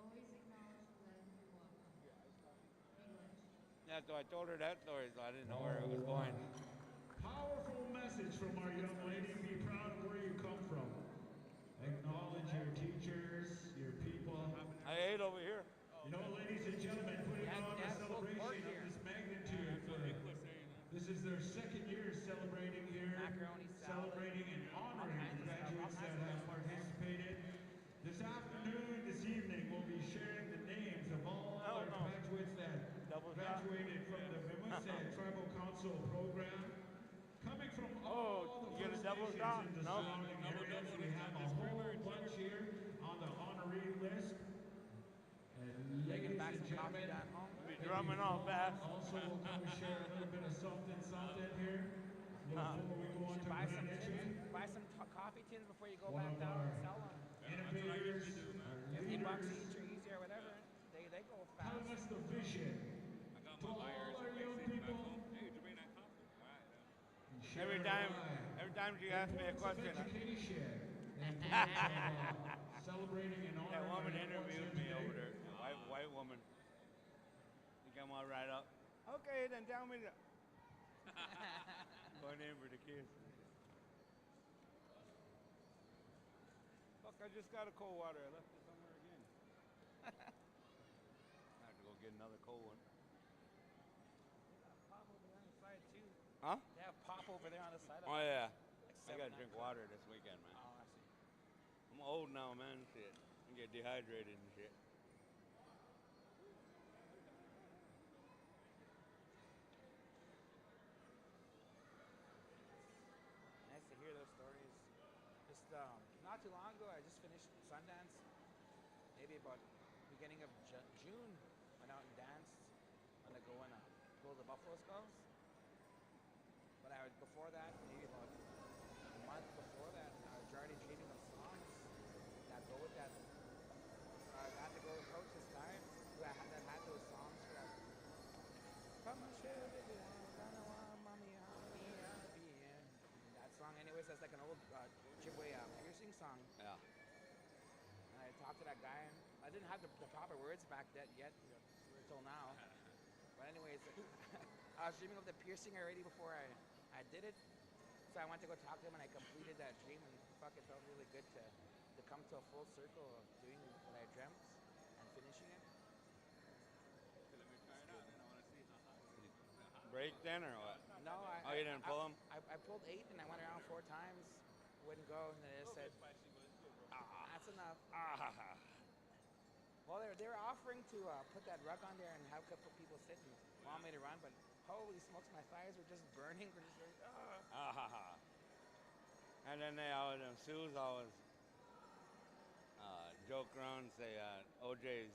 Always acknowledge the land you walk on. English. yeah, so I told her that story, so I didn't know where it was going. Powerful message from our young lady. Be proud of where you come from. Acknowledge your teachers, your people. I ate over here. You know, ladies and gentlemen, putting on a celebration of this magnitude. This is their second year celebrating here, Macaroni salad, celebrating and honoring kinds the of stuff, all graduates that kinds of have good participated. This afternoon, this evening, we'll be sharing the names of all our graduates that graduated from the Vimuse Tribal Council program. Coming from all the you get a First double Nations shot? in the No. surrounding areas, we have a whole bunch here on the honoree list. And Taking ladies back and some coffee gentlemen, down home. Be drumming all fast. also will come and share a little bit of something here before we go on to Buy some grand entry. tins, buy some coffee tins before you go One back of down and our sell them. innovators, our $50 leaders, each or easy or whatever. They go telling fast. us the vision to all our young people. and share Every time she asks me a importance of question, education, the importance of celebrating and that honoring woman our young ones interviewed here me over today. there. A white woman. She came all right up. Okay, then tell me. Going in for the kiss. Fuck, I just got a cold water. I left it somewhere again. I have to go get another cold one. Pop over there on the side too. Huh? They have pop over there on the side. Oh yeah. Like I gotta 7 drink Up. water this weekend, man. Oh, I see. I'm old now, man. Shit. I get dehydrated and shit. Nice to hear those stories. Just not too long ago, I just finished Sundance. Maybe about beginning of June, went out and danced on the go and pull the Buffalo Skulls. But before that, maybe about a month before that, I was already dreaming of songs that go with that. I got to go approach this guy that had those songs for that. Come and share with me, mommy, that song, anyways, that's like an old Ojibwe piercing song. Yeah. And I talked to that guy, and I didn't have the proper words back then yet, until now. But anyways, I was dreaming of the piercing already before I did it. So I went to go talk to him, and I completed that dream, and fuck, it felt really good to come to a full circle of doing what I dreamt and finishing it. Break then or what? No, Oh, you didn't pull 'em? I pulled 8, and I went around 4 times. Wouldn't go, and then I just said, that's enough. Well, they were offering to put that rug on there and have a couple people sit and want me to run, but holy smokes, my thighs were just burning. Were just like, And then them Sue's always joke around and say OJ's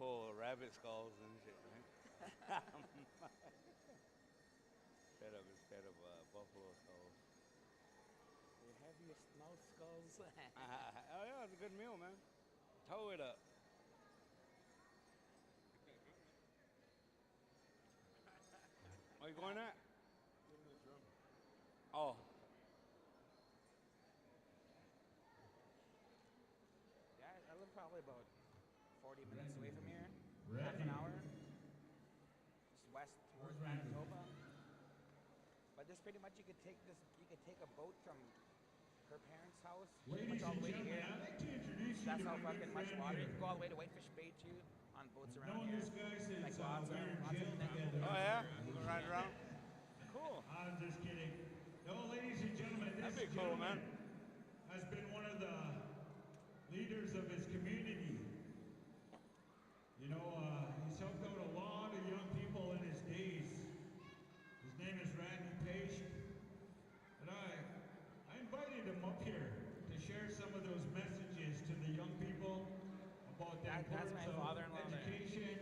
pull rabbit skulls and shit, right? instead of buffalo skulls. The heaviest mouth skulls. Oh yeah, it's a good meal, man. Tow it up. Where you going at? Oh. Yeah, I live probably about 40 minutes away from here. Half an hour. Just west towards Manitoba. But this pretty much you could take a boat from her parents' house pretty much all the way to here. That's how fucking much water. You can go all the way to Whitefish Bay too on boats around here. Like lots of things. Oh yeah? You gonna ride around? Cool. I'm just kidding. No, ladies and gentlemen, this That'd be cool, man. has been one of the leaders of his community. You know, he's helped out a lot of young people in his days. His name is Randy Page. And I invited him up here to share some of those messages to the young people about the That's importance my of father-in-law there. education.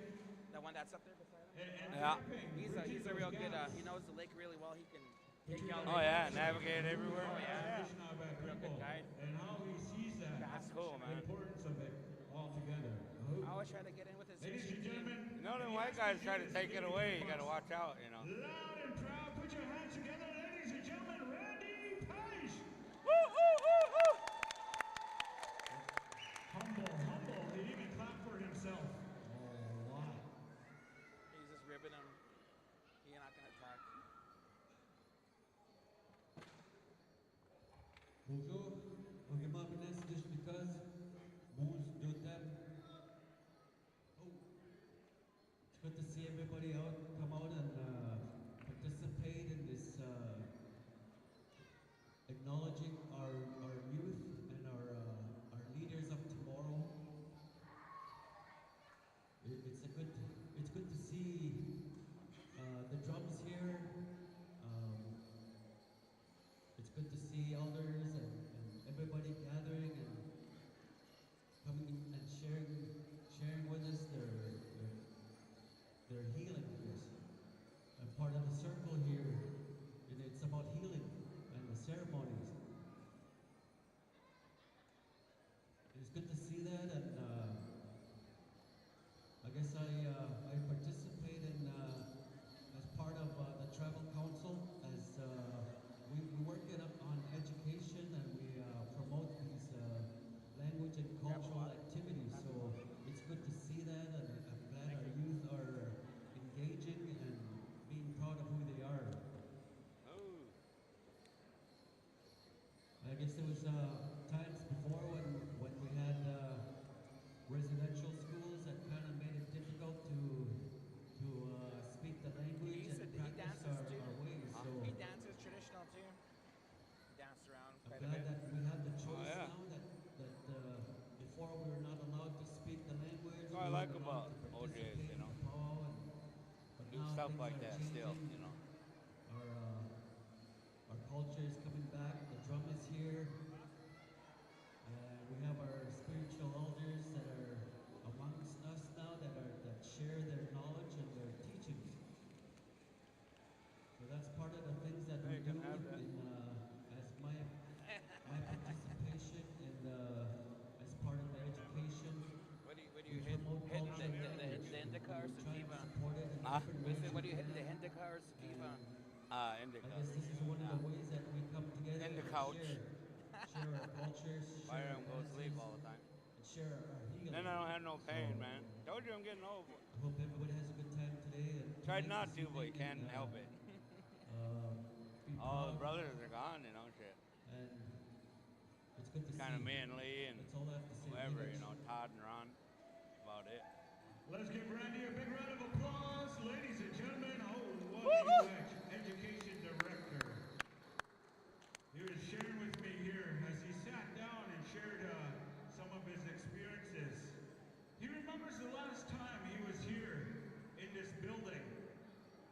The one that's up there beside him. And Yeah. camping, He's bridging a real those good. gaps. He knows the lake really well. He can take you all Oh yeah, navigate everywhere. Oh, yeah. Of our Real good people guide. and how he sees that. That's cool, The man. importance of it all together. I always try to get in with his Ladies history and team. gentlemen, You know, them white guys try to take it away. You gotta watch out, you know. loud and proud, put your hands together, ladies and gentlemen, Randy Page. Humble, he even clapped for himself. Oh, wow. He's just ribbing him. He's not gonna attack. Bonjour, okay, my business just because moons do them. Oh, it's good to see everybody come out and participate in this acknowledging our youth and our leaders of tomorrow. It's good to see the drums here. It's good to see elders and everybody gathering and coming and sharing with us their healing, I guess. And part of the circle here, and it's about healing and the ceremonies. It's good to see that, and I guess I participate in as part of the travel council as we work on education and we promote these language and cultural activities. So it's good to see that, and I'm glad our youth are engaging and being proud of who they are. Oh. I guess there was times before when we had residential schools that kind of made it difficult to speak the language and He practice dances too. our ways. So He dances traditional too. He danced around I'm quite a glad bit. that we have the choice yeah. now that before we were not allowed to speak the language. What I we like weren't about allowed to OJ is, participate you know, in the POW but do now stuff things like are that still, changing. you know. Our culture is coming back. The drum is here. We have our spiritual elders that are amongst us now that share their knowledge and their teachings. So that's part of the things that we Hey, do can I have that? as my participation in as part of the education. What do you We hit? promote Hit culture and the language. indica or We try and sativa? support it in Huh? different ways What do you we hit? The can. indica or sativa? I Indica. guess this is one of the ways that we come together In the and couch. share our cultures, Why share don't our go to sleep dances, all the time? and share our healing. Then I don't have no pain, So, man. Told you I'm getting old. I hope everybody has a good time today. And Tried tonight, not this to, but you evening, can't and, help it. Be All the proud, brothers are gone, you know, shit. and it's good to Kind of see. me and Lee and That's all I have to say. whoever, Leaders. you know, Todd and Ron. About it. Let's give Randy a big round of applause, ladies and gentlemen. Oh, what a education director. He was sharing with me here as he sat down and shared some of his experiences. He remembers the last time he was here in this building.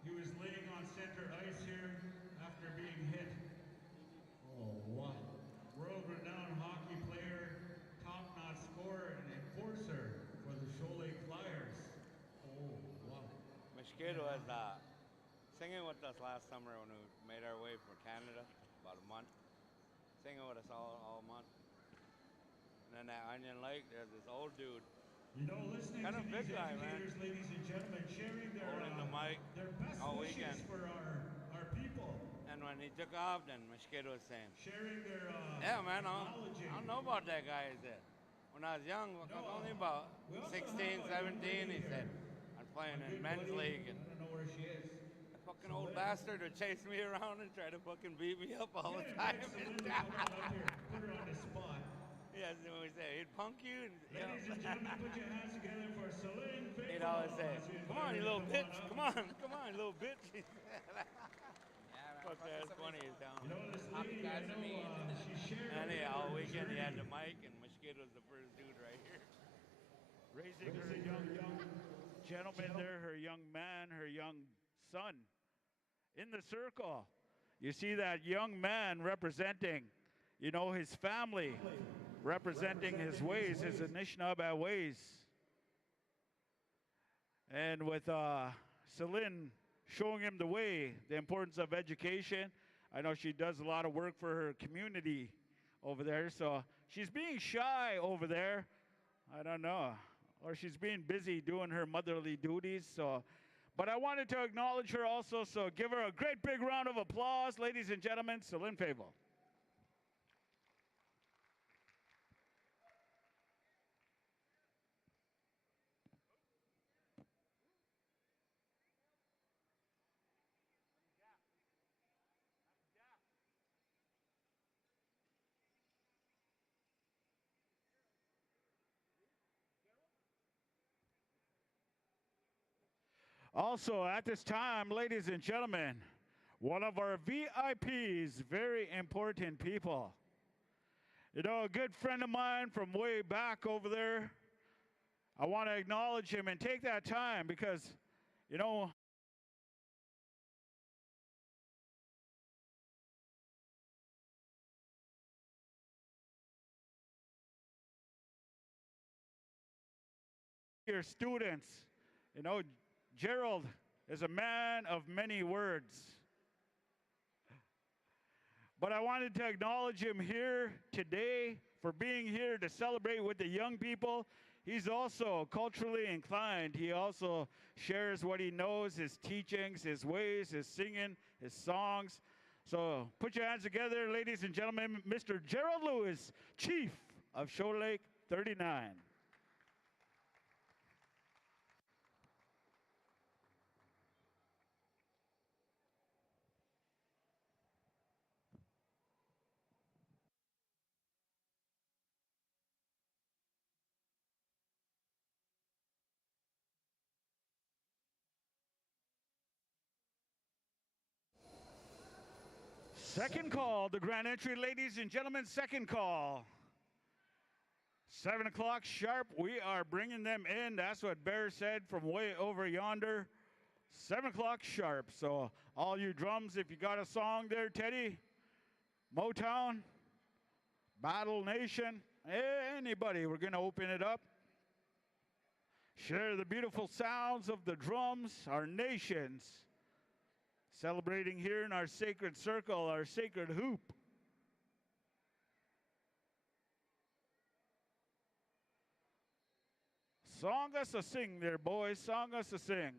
He was laying on center ice here after being hit. Oh, wow. World-renowned hockey player, top-notch Mosquito was singing with us last summer when we made our way from Canada, about a month. Singing with us all month. And then at Onion Lake, there's this old dude. You know, listening Kind to of these big guy, man. educators, ladies and gentlemen, sharing Holding the mic their best all wishes weekend. for our people, And when he took off, then Mosquito was saying, sharing their yeah, man, I acknowledging. don't know about that guy, he said. When I was young, I was only about we also 16, have a young 17, he lady said. here. I was playing My in good men's buddy, league, and I don't know where she is. a fucking old bastard would chase me around and try to fucking beat me up all the Yeah, time. invite Celine to come on up here, put her on the spot. Yes, he always say, he'd punk you. And, Ladies and gentlemen, put your hands together for Celine Faithful. he'd always say, as we come on, invite you her to little come bitch. on up. Come on, you little bitch. Yeah, man. Fuck, that's funny as hell. You know, this lady, Copycats I of me. know, she shared And a all her weekend he had journey. the mic, and Mosquito's the first dude right here. Raising her young gentleman there, her young man, her young son in the circle. You see that young man representing, you know, his family, representing his ways, his Anishinaabe ways. And with Celine showing him the way, the importance of education. I know she does a lot of work for her community over there, so she's being shy over there. I don't know. Or she's being busy doing her motherly duties. So, but I wanted to acknowledge her also, so give her a great big round of applause, ladies and gentlemen, Celine Fable. Also, at this time, ladies and gentlemen, one of our VIPs, very important people. You know, a good friend of mine from way back over there. I want to acknowledge him and take that time because, you know, your students, you know, Gerald is a man of many words. But I wanted to acknowledge him here today for being here to celebrate with the young people. He's also culturally inclined. He also shares what he knows, his teachings, his ways, his singing, his songs. So put your hands together, ladies and gentlemen, Mr. Gerald Lewis, Chief of Shoal Lake 39. Second call, the grand entry, ladies and gentlemen, second call. 7 o'clock sharp, we are bringing them in. That's what Bear said from way over yonder. 7 o'clock sharp. So all you drums, if you got a song there, Teddy, Motown, Battle Nation, anybody, we're going to open it up. Share the beautiful sounds of the drums, our nations. Celebrating here in our sacred circle, our sacred hoop. Song us a sing there, boys. Song us a sing.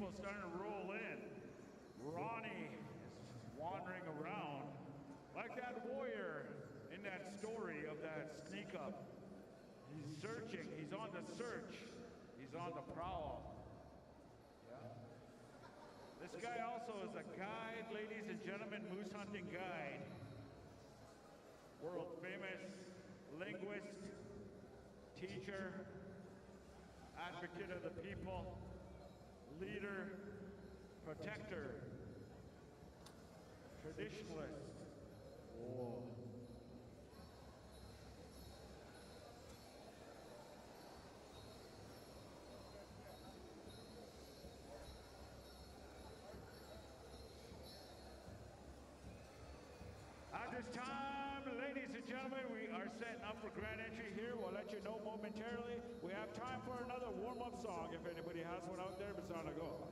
people starting to roll in. Ronnie is wandering around like that warrior in that story of that sneak up. He's searching. He's on the search. He's on the prowl. This guy also is a guide, ladies and gentlemen, moose hunting guide. World famous linguist, teacher, advocate of the people, leader, protector, traditionalist. Whoa. At this time, ladies and gentlemen, we are setting up for grand entry here. We'll let you know momentarily. We have time for another warm-up song if anybody has one out there. It's on the go.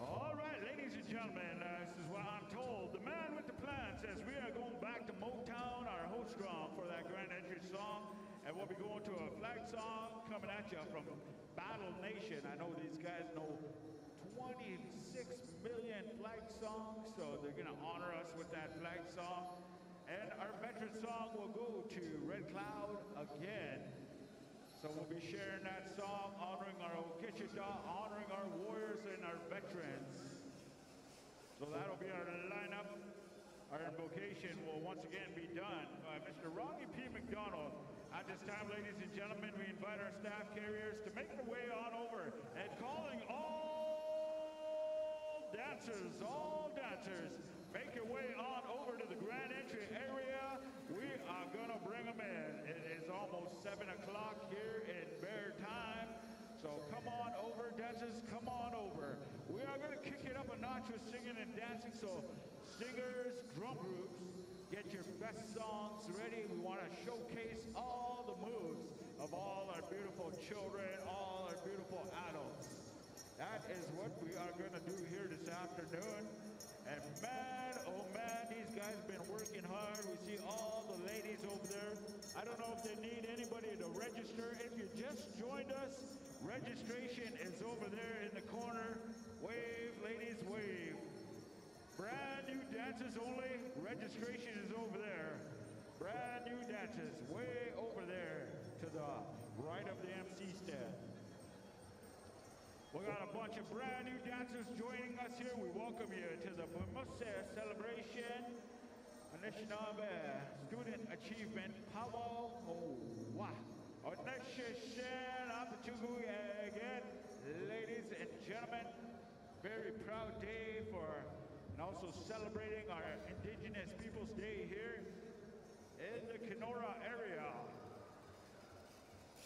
All right, ladies and gentlemen, this is what I'm told. The man with the plan says we are going back to Motown, our host drum, for that grand entry song. And we'll be going to a flag song coming at you from Battle Nation. I know these guys know 26 million flag songs, so they're going to honor us with that flag song. And our veteran song will go to Red Cloud again. So we'll be sharing that song, honoring our Okichita, honoring our warriors and our veterans. So that'll be our lineup. Our invocation will once again be done by Mr. Ronnie P. McDonald. At this time, ladies and gentlemen, we invite our staff carriers to make their way on over and calling all dancers, make your way on over to the grand entry area. We are gonna bring them in. It is almost 7 o'clock here in Bear Time. So come on over, dancers, come on over. We are gonna kick it up a notch with singing and dancing. So singers, drum groups, get your best songs ready. We want to showcase all the moves of all our beautiful children, all our beautiful adults. That is what we are going to do here this afternoon. And man, oh man, these guys have been working hard. We see all the ladies over there. I don't know if they need anybody to register. If you just joined us, registration is over there in the corner. Wave, ladies, wave. Brand new dancers only. Registration is over there. Brand new dancers way over there to the right of the MC stand. We got a bunch of brand new dancers joining us here. We welcome you to the Mimose celebration. Anishinaabe Student Achievement Power Owa. Oneshishen Apachugu again. Ladies and gentlemen, very proud day for, and also celebrating our Indigenous Peoples Day here in the Kenora area.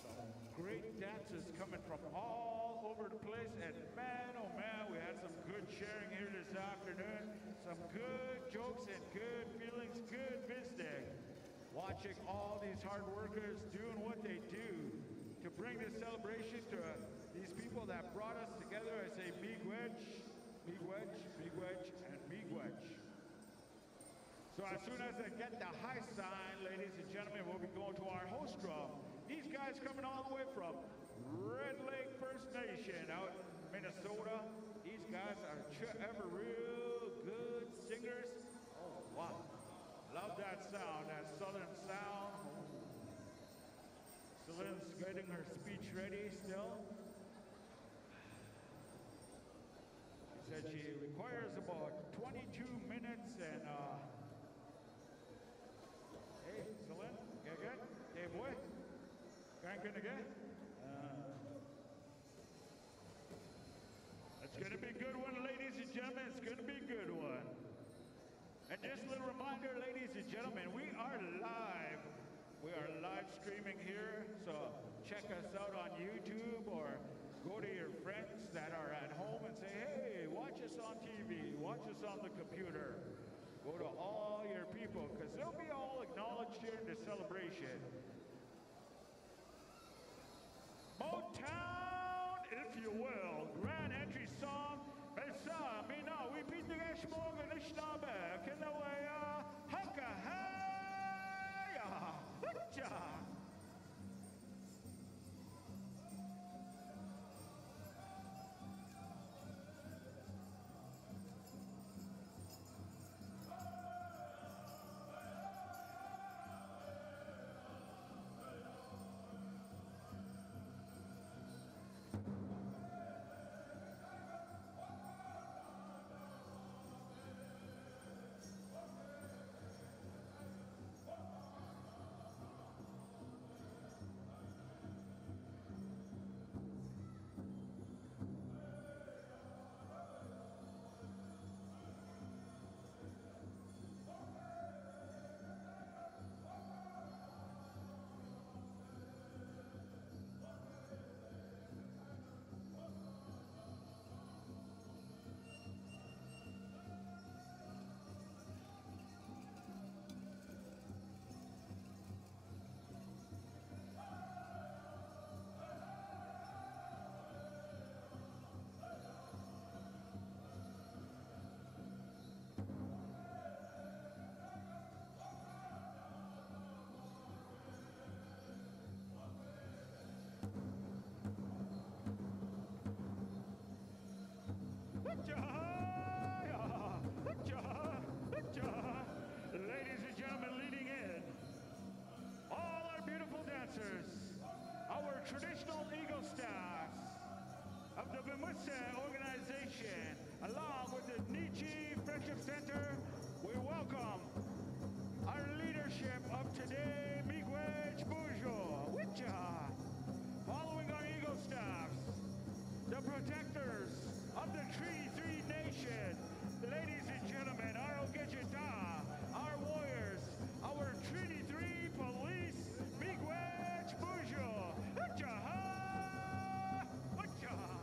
Some great dances coming from all over the place, and man, oh man, we had some good sharing here this afternoon. Some good jokes and good feelings, good visiting. Watching all these hard workers doing what they do to bring this celebration to these people that brought us together. I say miigwech, miigwech, miigwech, and miigwech. So as soon as I get the high sign, ladies and gentlemen, we'll be going to our host drum. These guys coming all the way from Red Lake First Nation out in Minnesota. These guys are ever real good singers. Oh, wow. Love that sound, that southern sound. Celine's getting her speech ready still. She said she requires about 22 minutes and, hey, Celine, get good? Hey, boy, cranking again? It's gonna be a good one, ladies and gentlemen, it's gonna be a good one. And just a little reminder, ladies and gentlemen, we are live. We are live streaming here, so check us out on YouTube or go to your friends that are at home and say, hey, watch us on TV, watch us on the computer. Go to all your people, because they'll be all acknowledged here in the celebration. Motown, if you will, grand entry song. Besa, mina, we beat the Gashmog and Ishnabe, Kenawaya, Haka, Haya, Hutcha. Ladies and gentlemen, leading in, all our beautiful dancers, our traditional Eagle staffs of the Vimutse organization, along with the Nietzsche Friendship Center, we welcome our leadership of today, Miigwech Bujo, Wicha. Following our Eagle staffs, the protectors of the Treaty 3 Nation, ladies and gentlemen, our Ogechita, our warriors, our Treaty 3 police, Miigwech Bujo, Uchaha, Uchaha.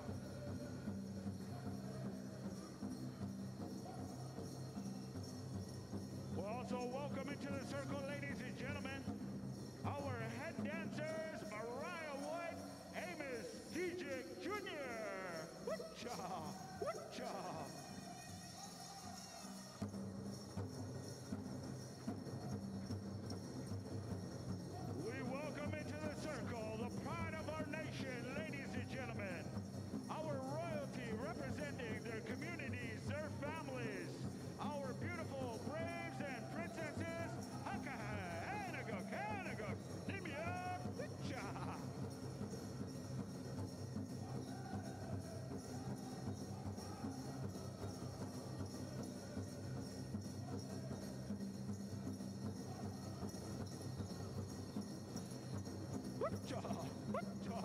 We'll also welcome into the circle, ladies and gentlemen, our head dancers, Mariah White, Amos Dijik Jr. Wutcha, wutcha. We welcome into the circle the pride of our nation, ladies and gentlemen, our royalty representing their communities, their families, our beautiful braves and princesses, Haka, Hanaguk, Hanaguk, Nimya, Witcha. Witcha, Witcha.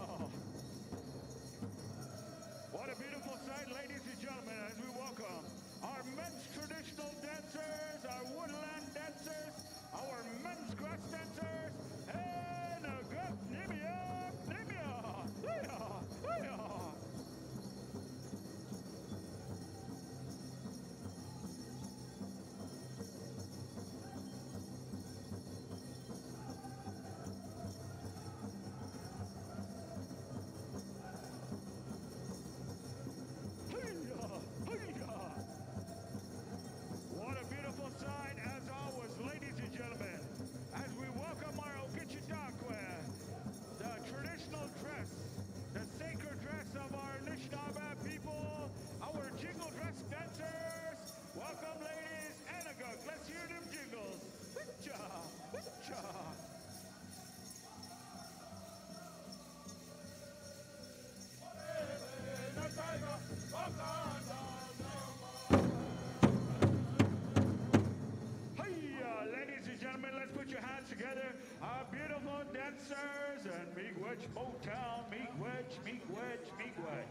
miigwech.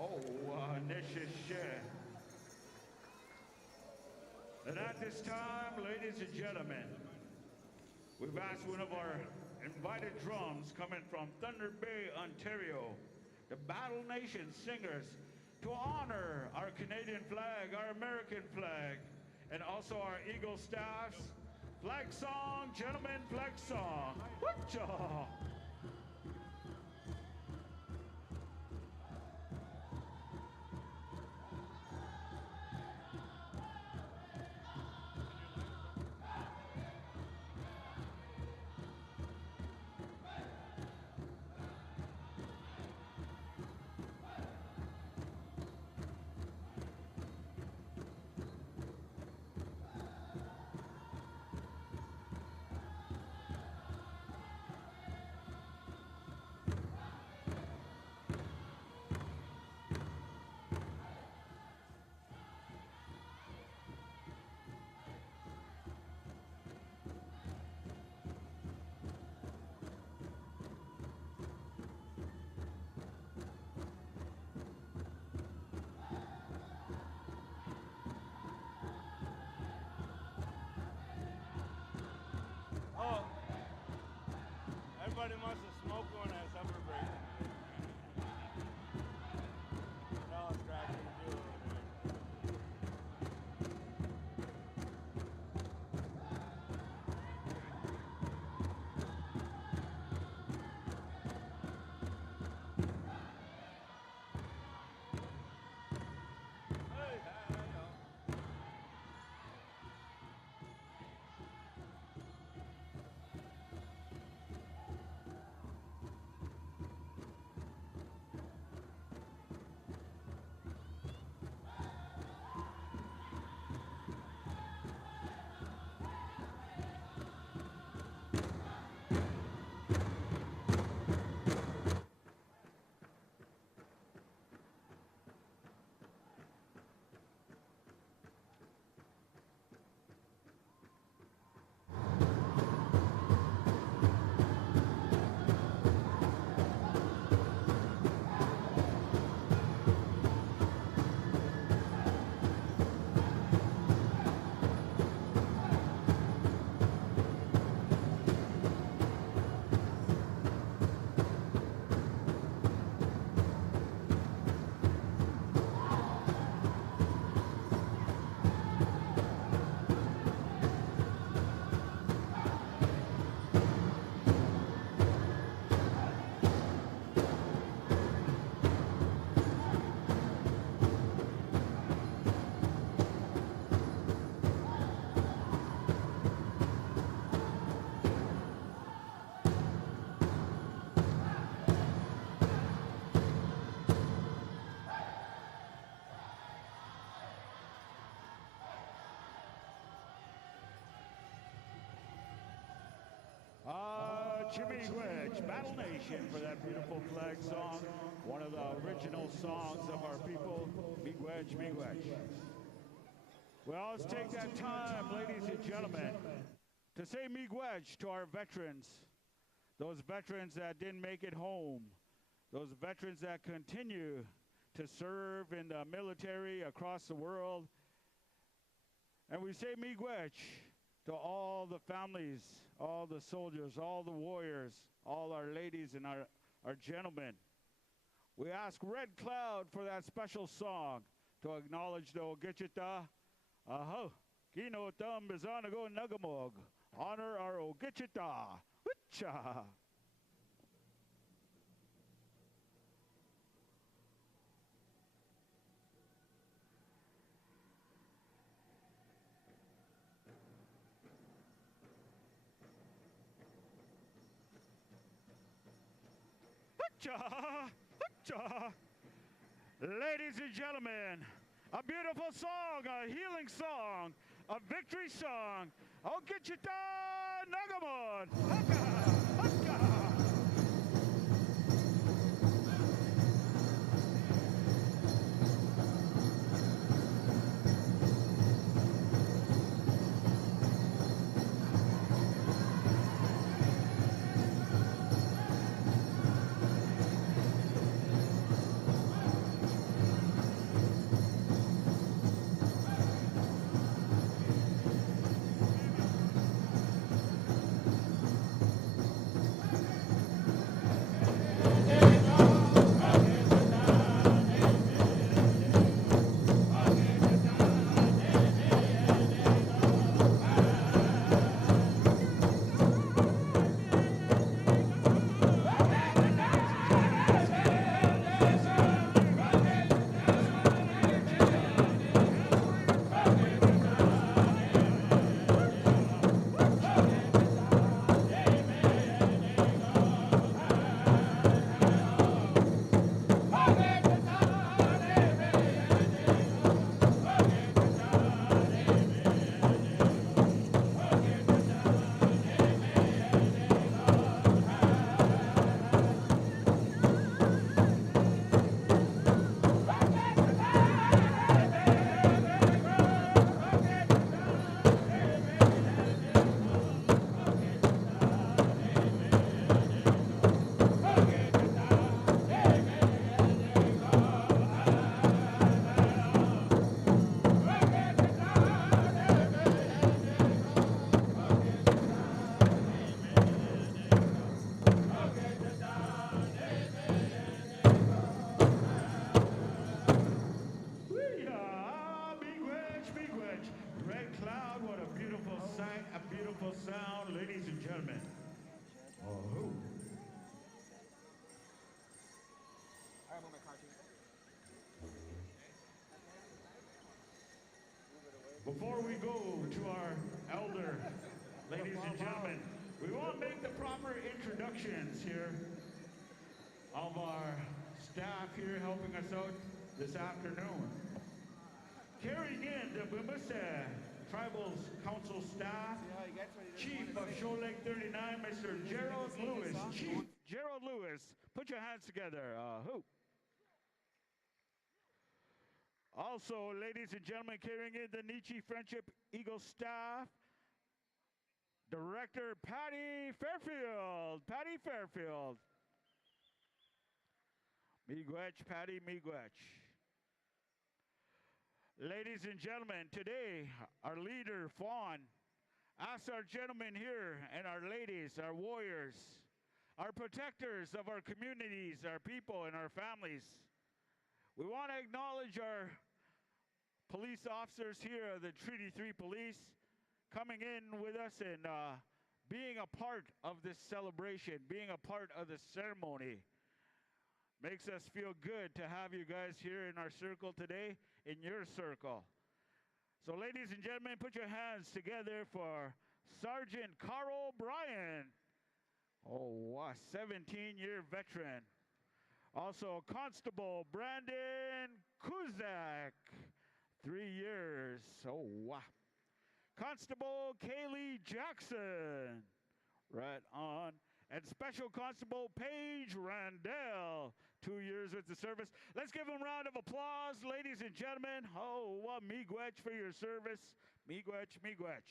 Oh, nishishe. And at this time, ladies and gentlemen, we've asked one of our invited drums coming from Thunder Bay, Ontario, the Battle Nation Singers, to honor our Canadian flag, our American flag, and also our Eagle Staff's flag song, gentlemen, flag song. Whatcha? Oh, everybody must have smoked one at supper break. They're all scratching the deal over there. Hey, hey, Jimmy Wedge, Battle Nation, for that beautiful flag song, one of the original songs of our people, Miigwech, Miigwech. Well, let's take that time, ladies and gentlemen, to say Miigwech to our veterans, those veterans that didn't make it home, those veterans that continue to serve in the military across the world. And we say Miigwech to all the families, all the soldiers, all the warriors, all our ladies and our gentlemen. We ask Red Cloud for that special song to acknowledge the Ogichita. Aho, Kino Tam Bizanago Nagamog. Honor our Ogichita. Witcha. Ladies and gentlemen, a beautiful song, a healing song, a victory song. Ogichita Nagamon. Haka, haka. beautiful sound, ladies and gentlemen. Oh. I gotta move my car too. Before we go to our elder, ladies and gentlemen, we want to make the proper introductions here of our staff here helping us out this afternoon. Carrying in the Bumasa Tribal Council staff, Chief of Shoal Lake 39, Mr. Gerald Lewis. Chief Gerald Lewis, put your hands together. Who? Also, ladies and gentlemen, carrying in the Nietzsche Friendship Eagle staff, Director Patty Fairfield. Patty Fairfield. Miigwech, Patty Miigwech. Ladies and gentlemen, today our leader, Fawn, asks our gentlemen here and our ladies, our warriors, our protectors of our communities, our people, and our families. We want to acknowledge our police officers here, the Treaty 3 Police, coming in with us and being a part of this celebration, being a part of this ceremony. Makes us feel good to have you guys here in our circle today, in your circle. So ladies and gentlemen, put your hands together for Sergeant Carl Bryan. Oh, wow, 17-year veteran. Also, Constable Brandon Kuzak, 3 years. Oh, wow. Constable Kaylee Jackson, right on. And Special Constable Paige Randell, 2 years with the service. Let's give them a round of applause, ladies and gentlemen. Oh, miigwech for your service. Miigwech, miigwech.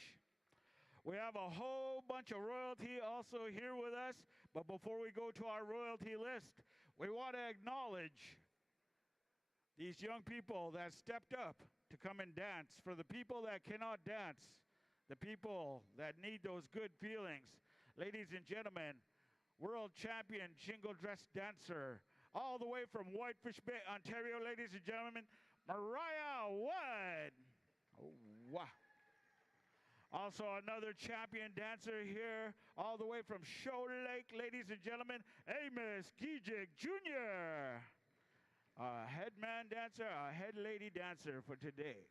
We have a whole bunch of royalty also here with us. But before we go to our royalty list, we want to acknowledge these young people that stepped up to come and dance. For the people that cannot dance, the people that need those good feelings. Ladies and gentlemen, world champion jingle dress dancer, all the way from Whitefish Bay, Ontario, ladies and gentlemen, Mariah Wood. Oh, wow. Also another champion dancer here, all the way from Shoal Lake, ladies and gentlemen, Amos Gijik Jr. A head man dancer, a head lady dancer for today.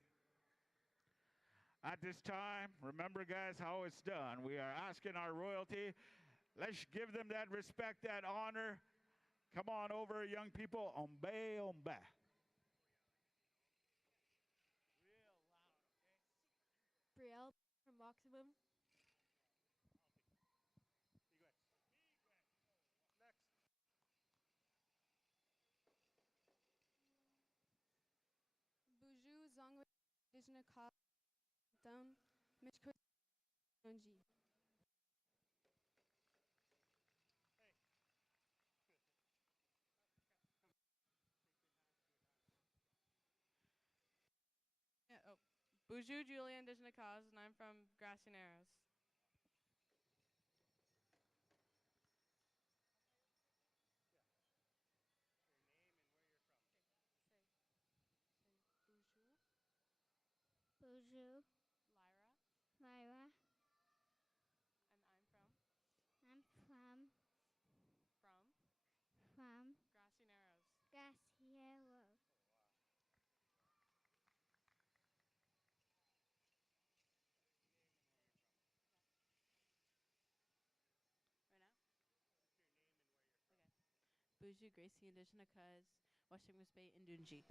At this time, remember guys how it's done. We are asking our royalty. Let's give them that respect, that honor. Come on over, young people. Ombe, ombe. Brielle from Maximum. Buju Zongwe Dishna Ka Dum Mishko Nunji. Buju Julian Dishnakaz, and I'm from Grassy Narrows. Buju. Lyra, Lyra. and I'm from I'm from Grassy Narrows. Graciela. Right now? Okay. Buju Gracie and Dishnakaz, Washington Bay, Indunji.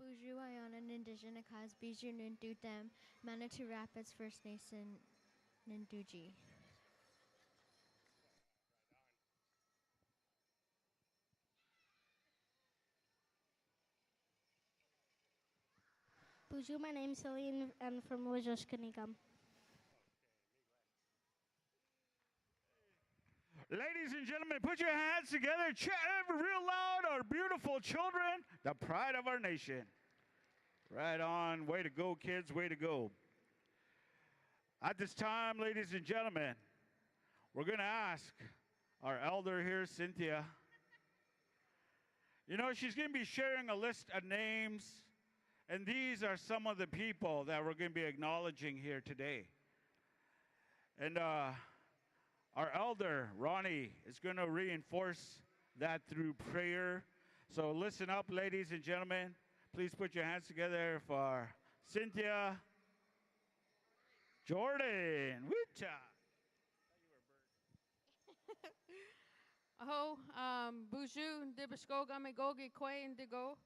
Buju Iona Indigenous Cause Biju Nundutem Manitou Rapids First Nation Ninduji. Buju, my name's Celine. I'm from Wajoshkanigam. Ladies and gentlemen, put your hands together. Chant real loud, our beautiful children, the pride of our nation. Right on. Way to go, kids. Way to go. At this time, ladies and gentlemen, we're going to ask our elder here, Cynthia, You know, she's going to be sharing a list of names, and these are some of the people that we're going to be acknowledging here today. And our elder, Ronnie, is going to reinforce that through prayer. So listen up, ladies and gentlemen. Please put your hands together for Cynthia Jordan. Witcha. Aho, buju, dibishko gamegogi kwe indigo,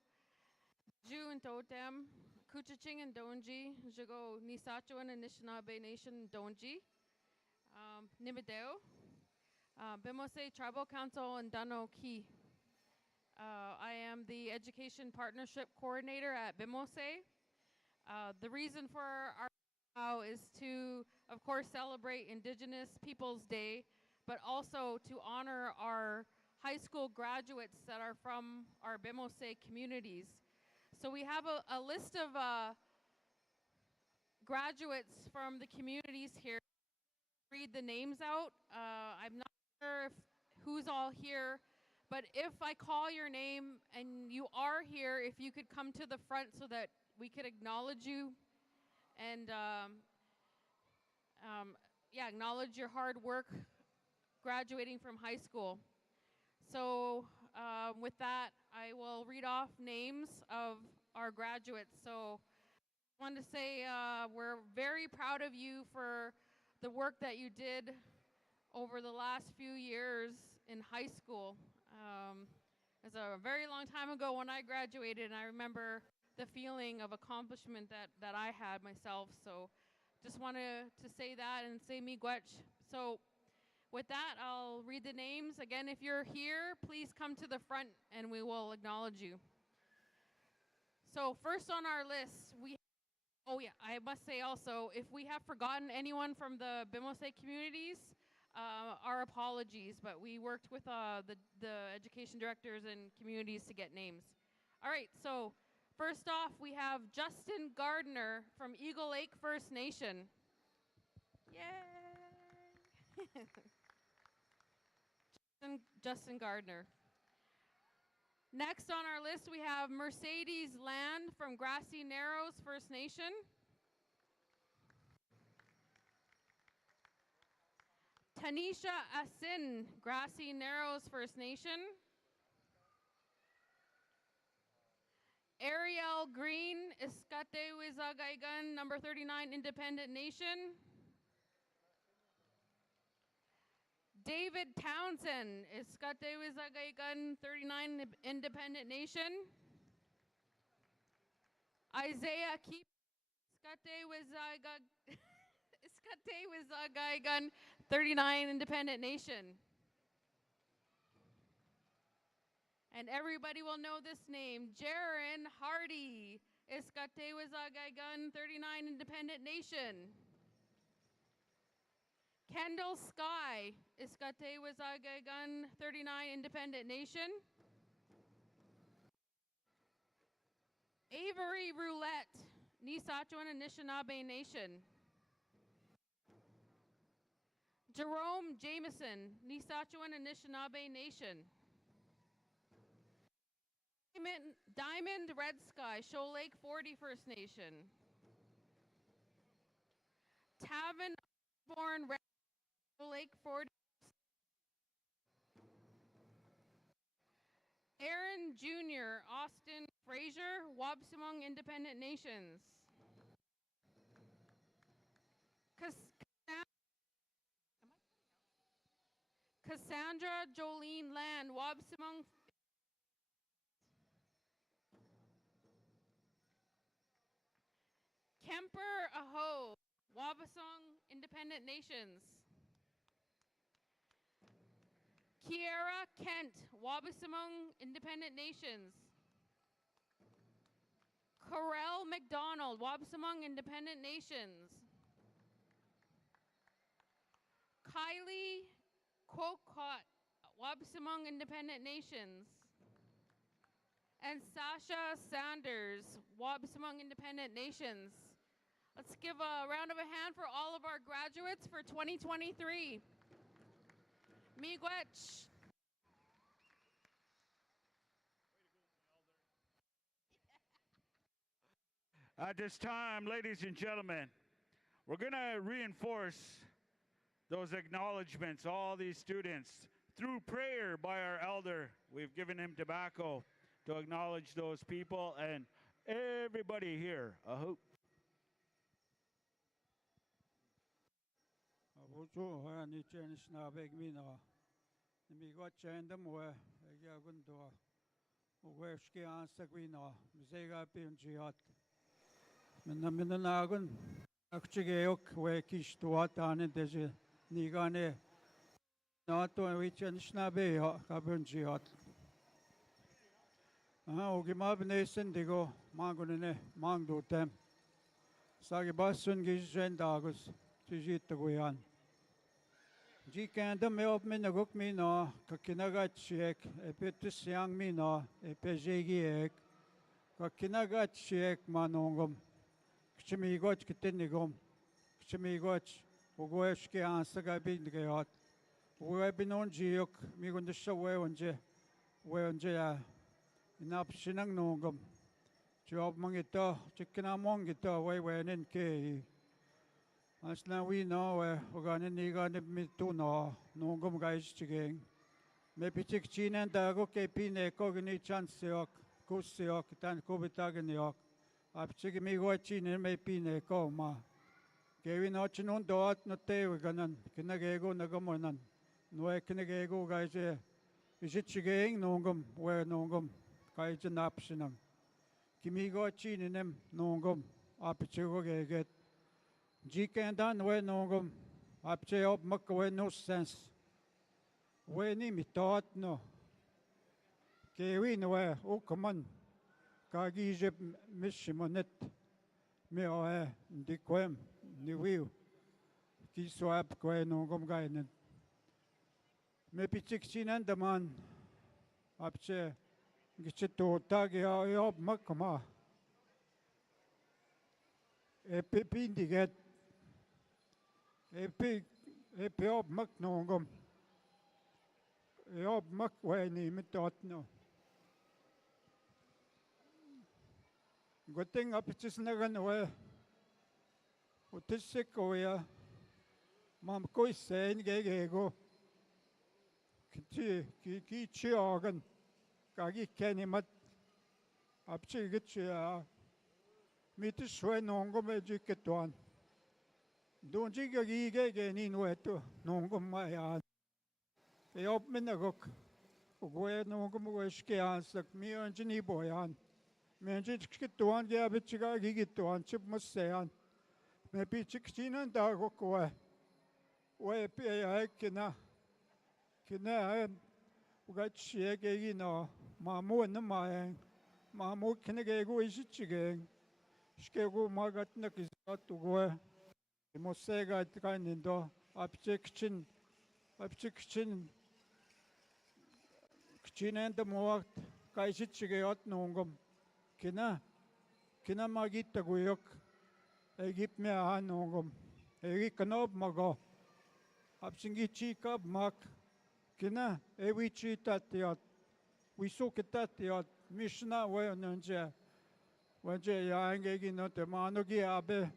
ju and totem, kuchaching and donji, jago nisacho and Anishinaabe Nation donji, Nimideo, Bimose Tribal Council and Dano Ki. I am the Education Partnership Coordinator at Bimose. The reason for our now is to, of course, celebrate Indigenous Peoples Day, but also to honor our high school graduates that are from our Bimose communities. So we have a list of graduates from the communities here. Read the names out. I'm not sure if who's all here, but if I call your name and you are here, if you could come to the front so that we could acknowledge you and yeah, acknowledge your hard work graduating from high school. So with that, I will read off names of our graduates. So I want to say we're very proud of you for the work that you did over the last few years in high school. It's a very long time ago when I graduated, and I remember the feeling of accomplishment that I had myself. So just wanted to say that and say miigwech. So with that, I'll read the names. Again, if you're here, please come to the front and we will acknowledge you. So first on our list, oh yeah, I must say also, if we have forgotten anyone from the Bimose communities, our apologies, but we worked with the education directors and communities to get names. All right, so first off, we have Justin Gardner from Eagle Lake First Nation. Yay! Justin Gardner. Next on our list, we have Mercedes Land from Grassy Narrows First Nation. Tanisha Asin, Grassy Narrows First Nation. Ariel Green, Iskate Wizagaigan, number 39, Independent Nation. David Townsend, Iskate Wizagaigan, 39, Independent Nation. Isaiah Keep, Iskate Wizagaigan, 39, Independent Nation. And everybody will know this name, Jaron Hardy, Iskate Wizagaigan, 39, Independent Nation. Kendall Sky, Iskate Wizagaigan, 39, Independent Nation. Avery Roulette, Nisachuan Anishinaabe Nation. Jerome Jameson, Nisachuan Anishinaabe Nation. Diamond Red Sky, Shoal Lake 40 First Nation. Tavin Osborne Red Shoal Lake 40. Aaron Jr., Austin Fraser, Wabsumong Independent Nations. Cassandra Jolene Land, Wabsumong. Kemper Aho, Wabasong Independent Nations. Kiera Kent, Wabasumong Independent Nations. Corel McDonald, Wabasumong Independent Nations. Kylie Kokot, Wabasumong Independent Nations. And Sasha Sanders, Wabasumong Independent Nations. Let's give a round of a hand for all of our graduates for 2023. Miigwech. At this time, ladies and gentlemen, we're going to reinforce those acknowledgments, all these students, through prayer by our elder. We've given him tobacco to acknowledge those people and everybody here. A hoop. Abuju ni chenis na beg mi na. Mi got chendam we ya gundo. We ski ansak we na. Zega pin jihad. Minna nagun. Akchige ok we kish tuat ane deje nigane. Na to we chenis na be ya kabun jihad. Ogimab nesen digo mangunene mangdo tem. Sagi basun gizen dagus tijit taguyan. Ji kanda me op me naguk mi no kakinagat shek epetus yang mi no epejegi ek kakinagat shek manongom kchimigot kitenigom kchimigot ugoeshke ansaga bindgayat uwe binon jiok mi gundisha we onje ya inap sinang nongom job mangito chikina mongito we nen ke as na we know ogane ni gane mi tu no nongom guys chigeng me pichik chinen da go ke pine ko gni chance yok kusyok tan ko bitag ni yok ap chig mi go chinen me pine ko ma ke we no chinon dot no te ganan kinage go nagamonan no kinage go guys is it chigeng nongom we nongom kai janap sinam kimi go chinen nongom ap chigo get Ji kendan we nongom apche op mak we no sense we ni mitot no ke we no we o kaman ka gi je mishimonet me o di kwem ni wiu ki swap ko nongom gainen me pichik chinan daman apche gichito tag ya op mak ma e pepin diget Epi op mak nongom. Op mak we ni mitot no. Goting apichis nagan we. Utisik ko ya. Mam koi sen gegego. Ki chiogan. Kagi keni mat. Apchi gitchia. Mitis we nongom e jiketuan. Don't you get any way to Nongum Maya? They open a hook. Where Nongum Wishki answered me and Jenny Boyan. Menjit to one gabichiga gigit to one chip must say on. Maybe 16 and dog away. Where pay I kina. Kina got shaggy no. Mamu and the Mayan. Mamu can go is it again. Skego Margaret Nick is got to go. Mosega kanindo apchikchin kchinen de moat kaisichigeot nongom kina magita guyok egip me an nongom egi kanob mago apsingi chikab mak kina ewi chitatiot wisukitatiot mishna wenje ya angegi no te manogi abe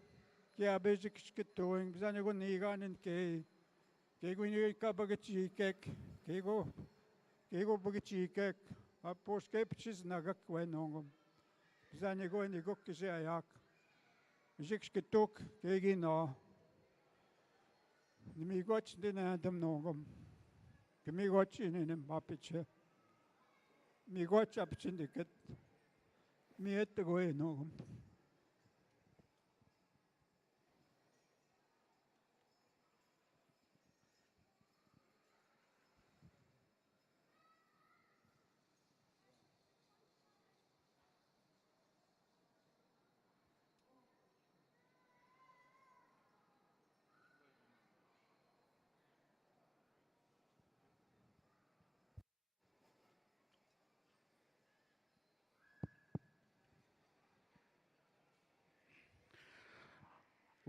Kaya basic skitoing, bisan ko niganin kay ni kabagachi kek, kay ko bagachi kek, apos kay pichis nagak wenongom. Bisan ko ni ko kasi ayak. Bisik skitok kay gino. Nimigoch din na adam nongom. Kimigoch inin mapiche. Migoch apichin diket. Miet ko nongom.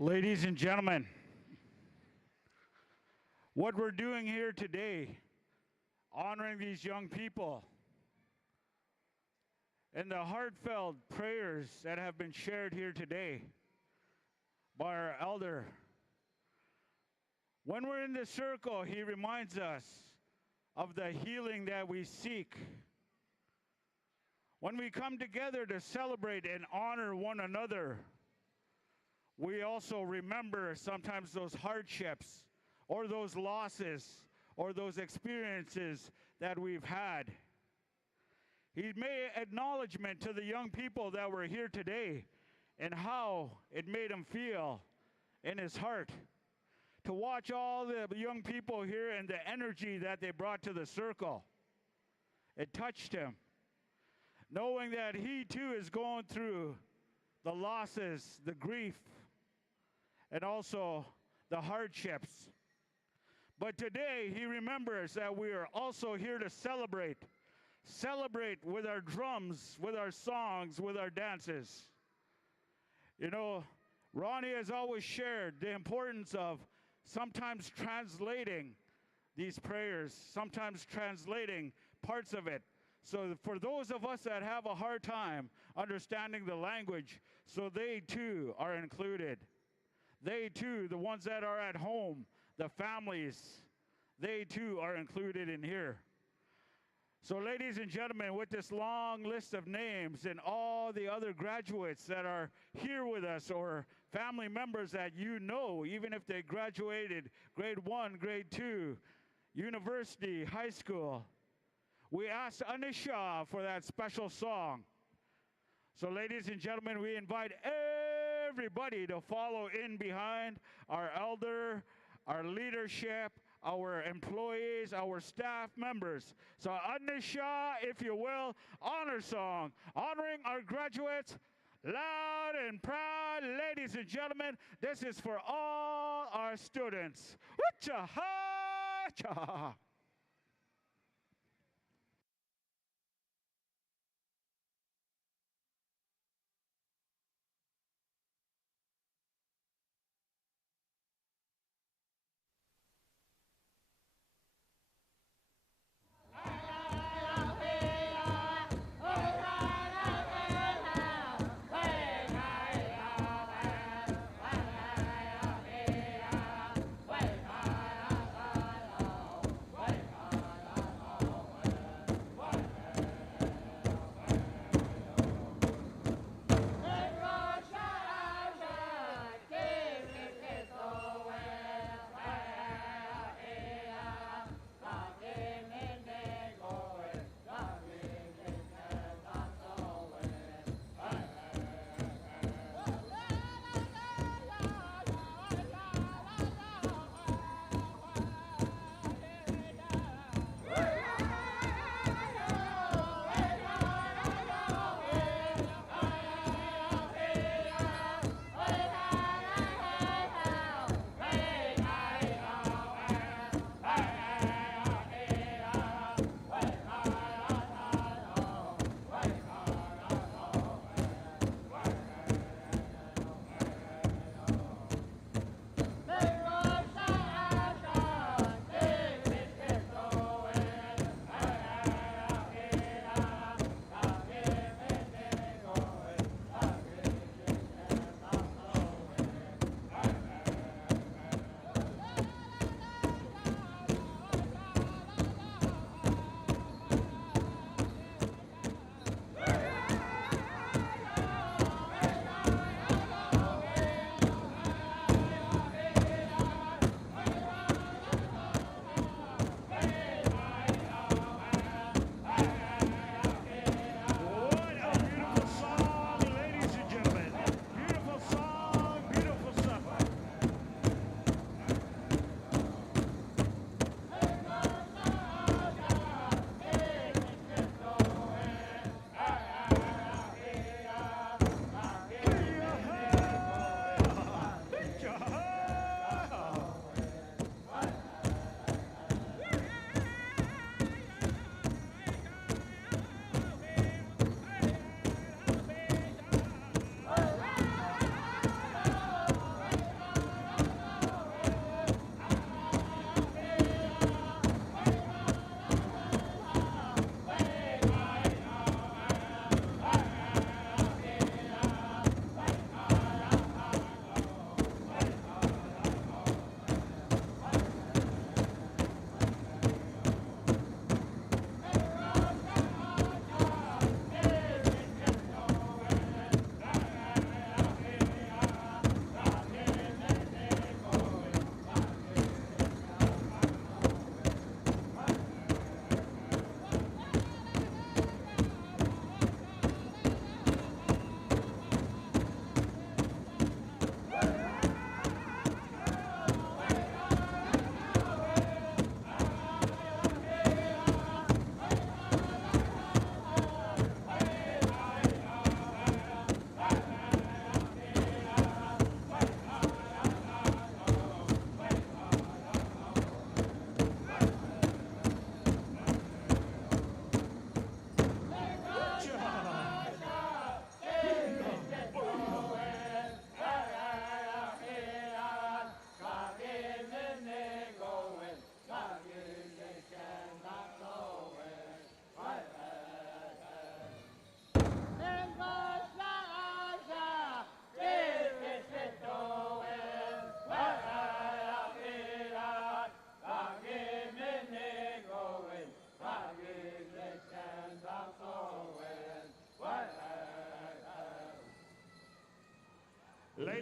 Ladies and gentlemen, what we're doing here today, honoring these young people, and the heartfelt prayers that have been shared here today by our elder. When we're in the circle, he reminds us of the healing that we seek. When we come together to celebrate and honor one another, we also remember sometimes those hardships or those losses or those experiences that we've had. He made acknowledgement to the young people that were here today and how it made him feel in his heart to watch all the young people here and the energy that they brought to the circle. It touched him, knowing that he too is going through the losses, the grief, and also the hardships. But today he remembers that we are also here to celebrate with our drums, with our songs, with our dances. You know, Ronnie has always shared the importance of sometimes translating these prayers, sometimes translating parts of it. So for those of us that have a hard time understanding the language, so they too are included. They too, the ones that are at home, the families, they too are included in here. So ladies and gentlemen, with this long list of names and all the other graduates that are here with us or family members that you know, even if they graduated grade 1, grade 2, university, high school, we asked Anisha for that special song. So ladies and gentlemen, we invite everybody to follow in behind our elder, our leadership, our employees, our staff members. So Anisha, if you will, honor song, honoring our graduates, loud and proud. Ladies and gentlemen, this is for all our students. Woo-cha-ha-cha.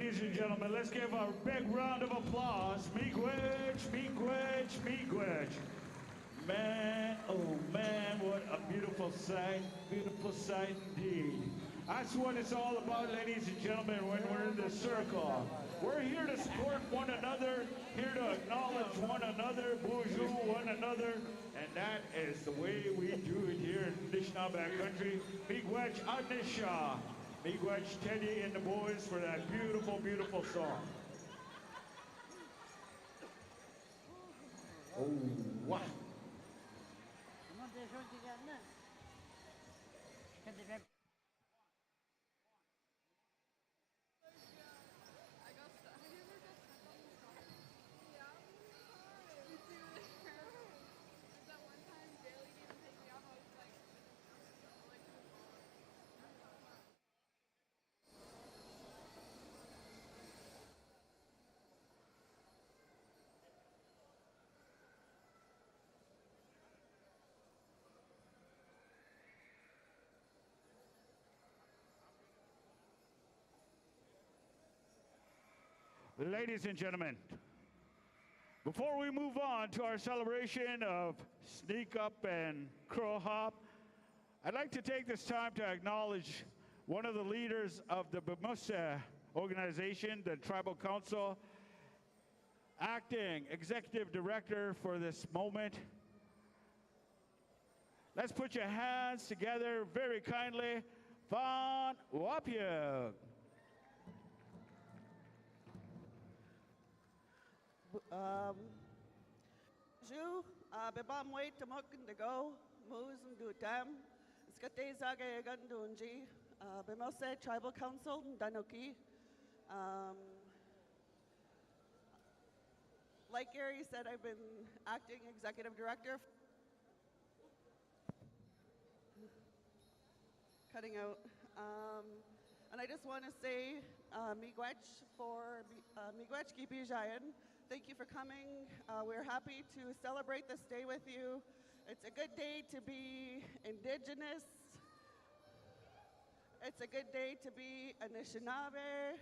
Ladies and gentlemen, let's give a big round of applause. Miigwech, Miigwech, Miigwech. Man, oh man, what a beautiful sight indeed. That's what it's all about, ladies and gentlemen, when we're in the circle. We're here to support one another, here to acknowledge one another, bonjour one another, and that is the way we do it here in Anishinaabe country. Miigwech Anisha. Miigwech Teddy and the boys for that beautiful, beautiful song. Oh, wow. Ladies and gentlemen, before we move on to our celebration of Sneak Up and Crow Hop, I'd like to take this time to acknowledge one of the leaders of the Bamuse organization, the Tribal Council, acting executive director for this moment. Let's put your hands together very kindly. Van Wapyug. Ju, bebam wait to mok and go, moose and do tam. Skate zaga gandunji, Bemose Tribal Council, Danuki. Like Gary said, I've been acting executive director. Cutting out. And I just want to say, Miigwech for Miigwech Kipijayan. Thank you for coming. We're happy to celebrate this day with you. It's a good day to be Indigenous. It's a good day to be Anishinaabe.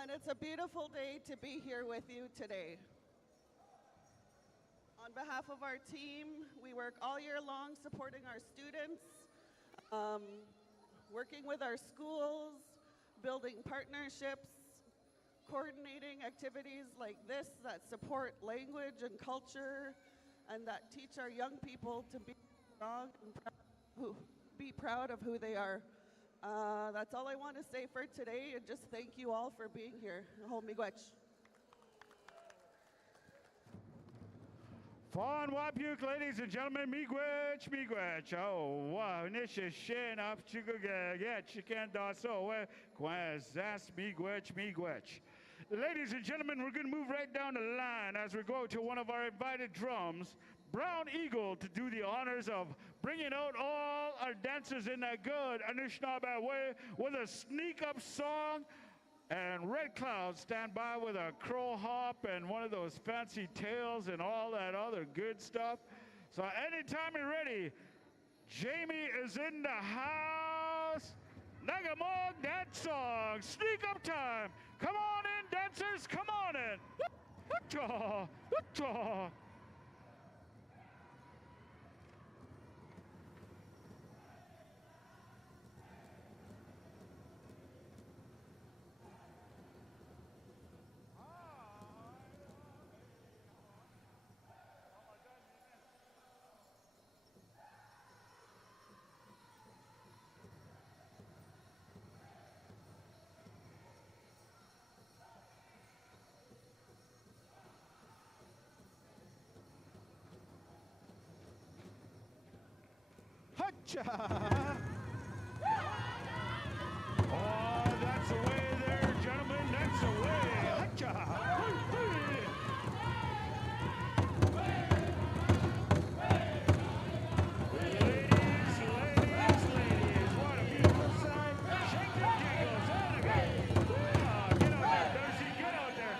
And it's a beautiful day to be here with you today. On behalf of our team, we work all year long supporting our students, working with our schools, building partnerships, coordinating activities like this that support language and culture and that teach our young people to be strong and be proud of who they are. That's all I want to say for today, and just thank you all for being here. Miigwech. Fawn Wapyuk, ladies and gentlemen, Miigwech, Miigwech. Oh, wow, Nisha Shin up Chikuga, Chicken Daso, Quazas, Miigwech, Miigwech. Ladies and gentlemen, we're going to move right down the line as we go to one of our invited drums, Brown Eagle, to do the honors of bringing out all our dancers in that good Anishinaabe way with a sneak up song. And Red Cloud stand by with a crow hop and one of those fancy tails and all that other good stuff. So anytime you're ready, Jamie is in the house. Nagamog dance song, sneak up time. Come on in, dancers, come on in. Woo-cha, woo-cha. Hacha! Oh, that's the way there, gentlemen. That's the way. Hacha! Ladies, what a beautiful sight. Shake your jiggles. Get out there, Darcy. Get out there.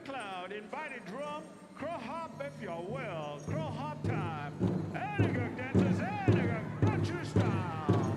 Red Cloud, invited drum, crow hop if you will, crow hop time. And a good dancers, and a good country style.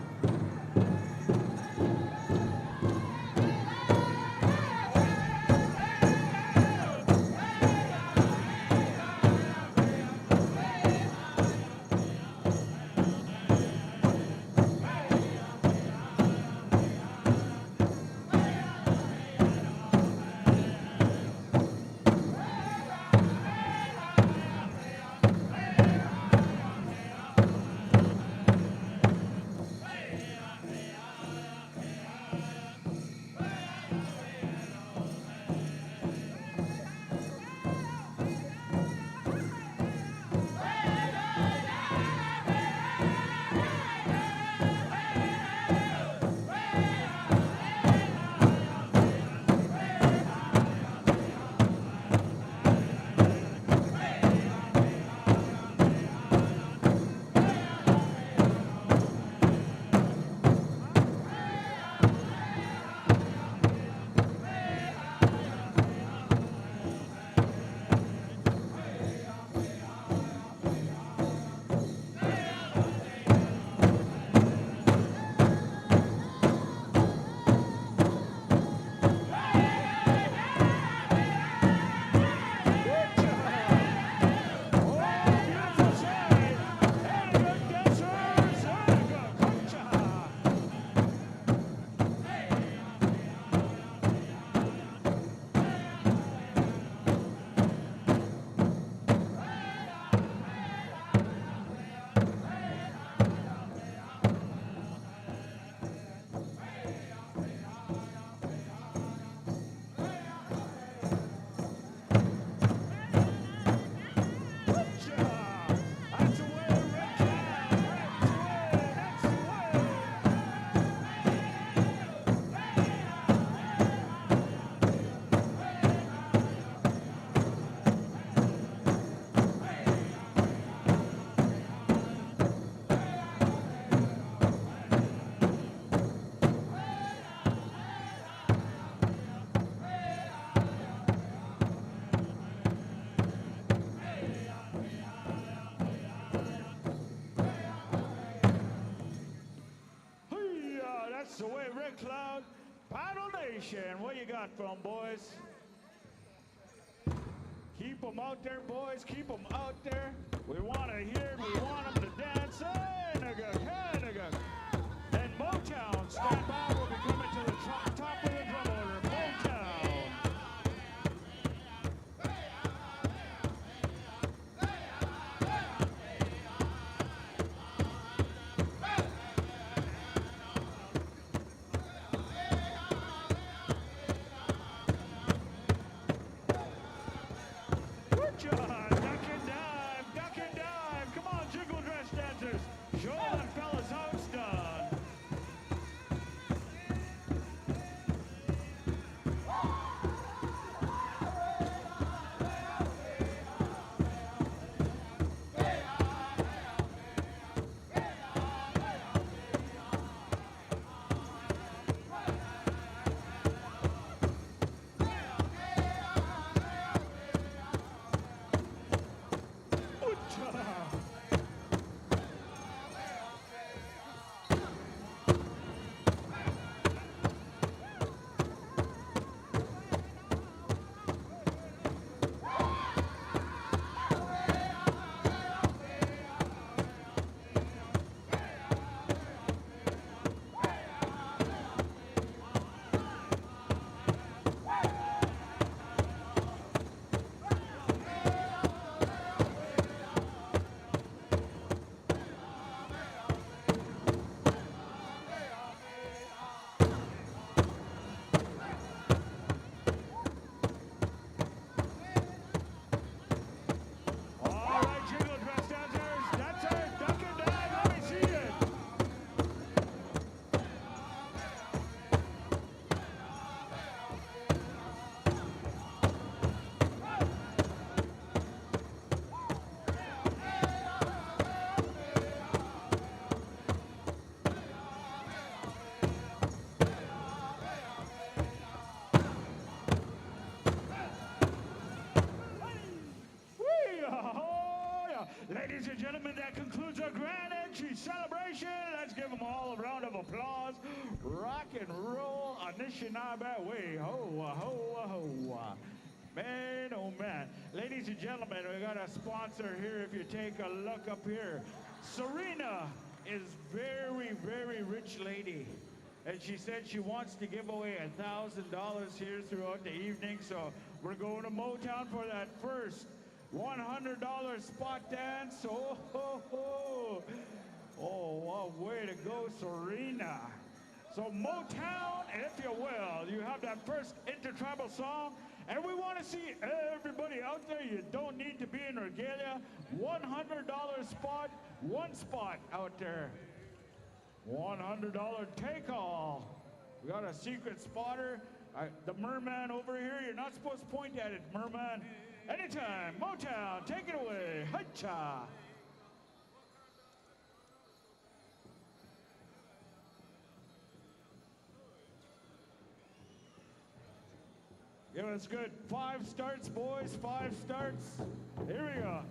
That's the way, Red Cloud. Battle Nation, what you got from, boys? Keep them out there, boys. Keep them out there. We want to hear it. We want them to dance. Hey, nigga, hey, nigga. And Motown, stand by. We'll be coming to the top of the drum order. Motown. Duck and dive. Come on, jiggle dress dancers. Show them fellas how it's done. was a grand entry celebration. Let's give them all a round of applause. Rock and roll Anishinaabe way. Ho, ho, ho. Man, oh man. Ladies and gentlemen, we got a sponsor here. If you take a look up here, Serena is very, very rich lady. And she said she wants to give away $1,000 here throughout the evening. So we're going to Motown for that first $100 spot dance. Oh, ho, ho. Oh, what way to go, Serena. So Motown, if you will, you have that first intertribal song. And we want to see everybody out there. You don't need to be in regalia. $100 spot, one spot out there. $100 take all. We got a secret spotter. The merman over here, you're not supposed to point at it, merman. Anytime, Motown, take it away. Hi-cha. Yeah, that's good. 5 starts, boys, 5 starts. Here we go.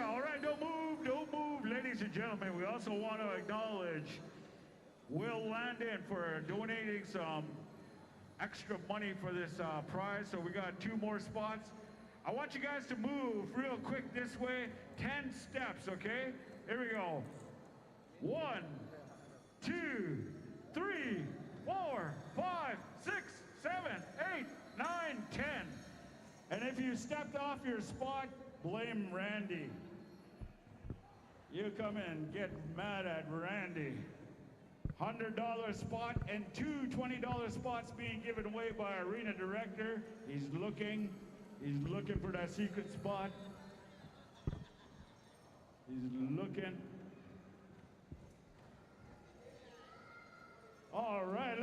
All right, don't move. Ladies and gentlemen, we also want to acknowledge Will Landon for donating some extra money for this prize. So we got 2 more spots. I want you guys to move real quick this way, 10 steps, okay? Here we go. 1, 2, 3, 4, 5, 6, 7, 8, 9, 10. And if you stepped off your spot, blame Randy. You come and get mad at Randy. $100 spot and 2 $20 spots being given away by arena director. He's looking for that secret spot. He's looking. All right,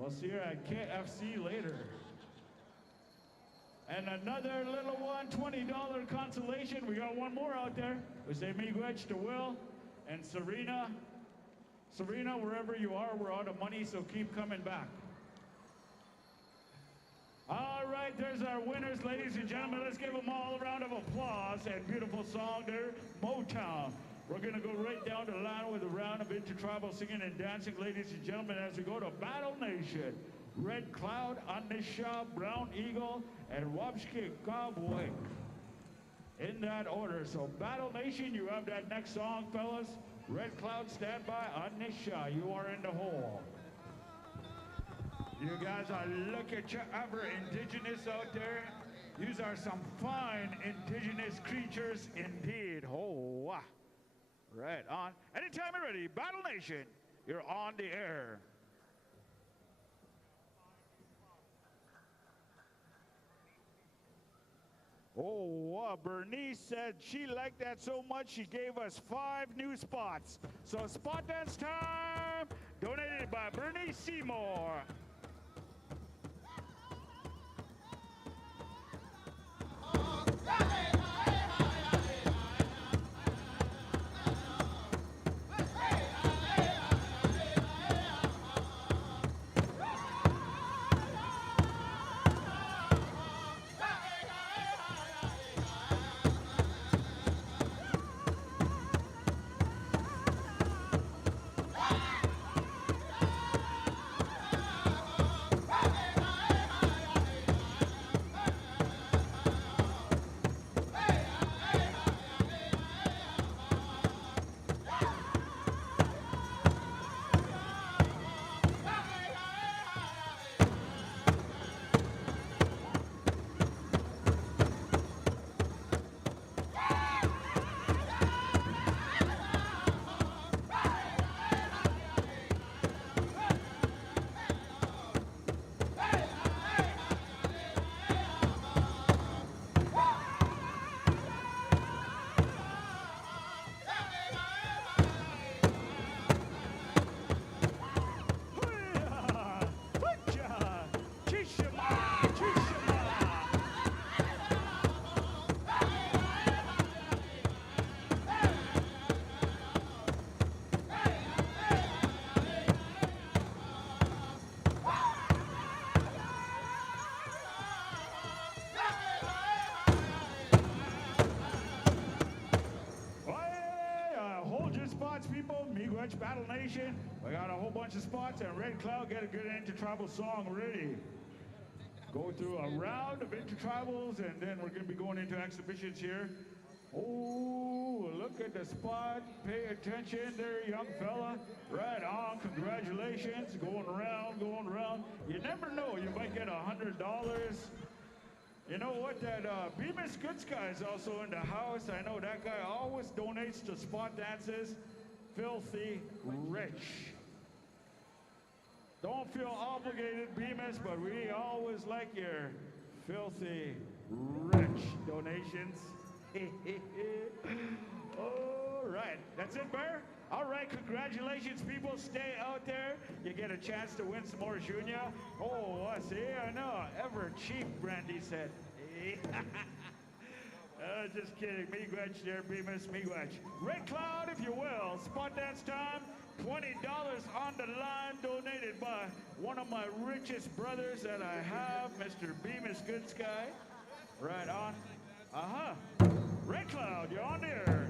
We'll see her at KFC later. And another little one, $20 consolation. We got one more out there. We say miigwech to Will and Serena. Serena, wherever you are, we're out of money, so keep coming back. All right, there's our winners, ladies and gentlemen. Let's give them all a round of applause. And beautiful song there, Motown. We're going to go right down the line with a round of intertribal singing and dancing, ladies and gentlemen, as we go to Battle Nation. Red Cloud, Anisha, Brown Eagle, and Wabshke Cowboy. In that order. So Battle Nation, you have that next song, fellas. Red Cloud, stand by. Anisha, you are in the hole. You guys are look at your other indigenous out there. These are some fine indigenous creatures indeed. Oh, wow. Right on. Anytime you're ready, Battle Nation, you're on the air. Oh, Bernice said she liked that so much she gave us 5 new spots. So spot dance time, donated by Bernice Seymour. Battle Nation, we got a whole bunch of spots, and Red Cloud get a good intertribal song ready. Go through a round of intertribals, and then we're going to be going into exhibitions here. Oh, look at the spot. Pay attention there, young fella. Right on. Congratulations. Going around, going around. You never know. You might get $100. You know what? That Bemis Goods guy is also in the house. I know that guy always donates to spot dances. Filthy rich. Don't feel obligated, Bemis, but we always like your filthy rich donations. All right, that's it, Bear? All right, congratulations, people. Stay out there. You get a chance to win some more Junior. Oh, I see, I know. Ever cheap, Brandy said. Just kidding. Miigwech there, Bemis, miigwech. Red Cloud, if you will. Spot dance time. $20 on the line, donated by one of my richest brothers that I have, Mr. Bemis Goods guy. Right on. Red Cloud, you're on the air.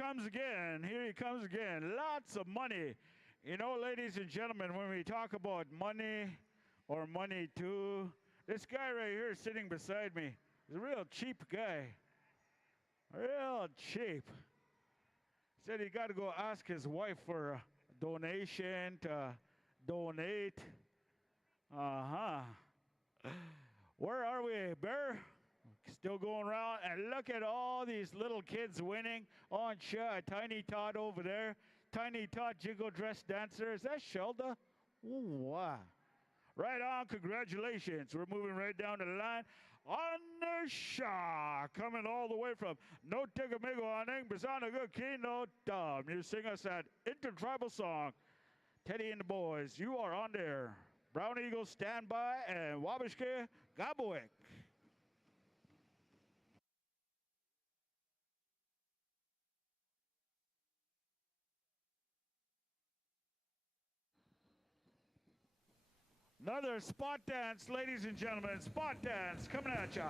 comes again. Here he comes again. Lots of money. You know, ladies and gentlemen, when we talk about money or money too, this guy right here sitting beside me is a real cheap guy. Real cheap. Said he got to go ask his wife for a donation to donate. Uh-huh. Where are we, Bear? Still going around, and look at all these little kids winning. On Tiny Todd over there. Tiny Todd Jiggle Dress Dancer. Is that Shelda? Ooh, wow. Right on, congratulations. We're moving right down the line. Anisha, coming all the way from Notegamigo Aning, Bizanaga Kino Dom. You sing us that intertribal song. Teddy and the boys, you are on there. Brown Eagle, stand by, and Wabishke, Gaboek. Another spot dance, ladies and gentlemen. Spot dance coming at ya.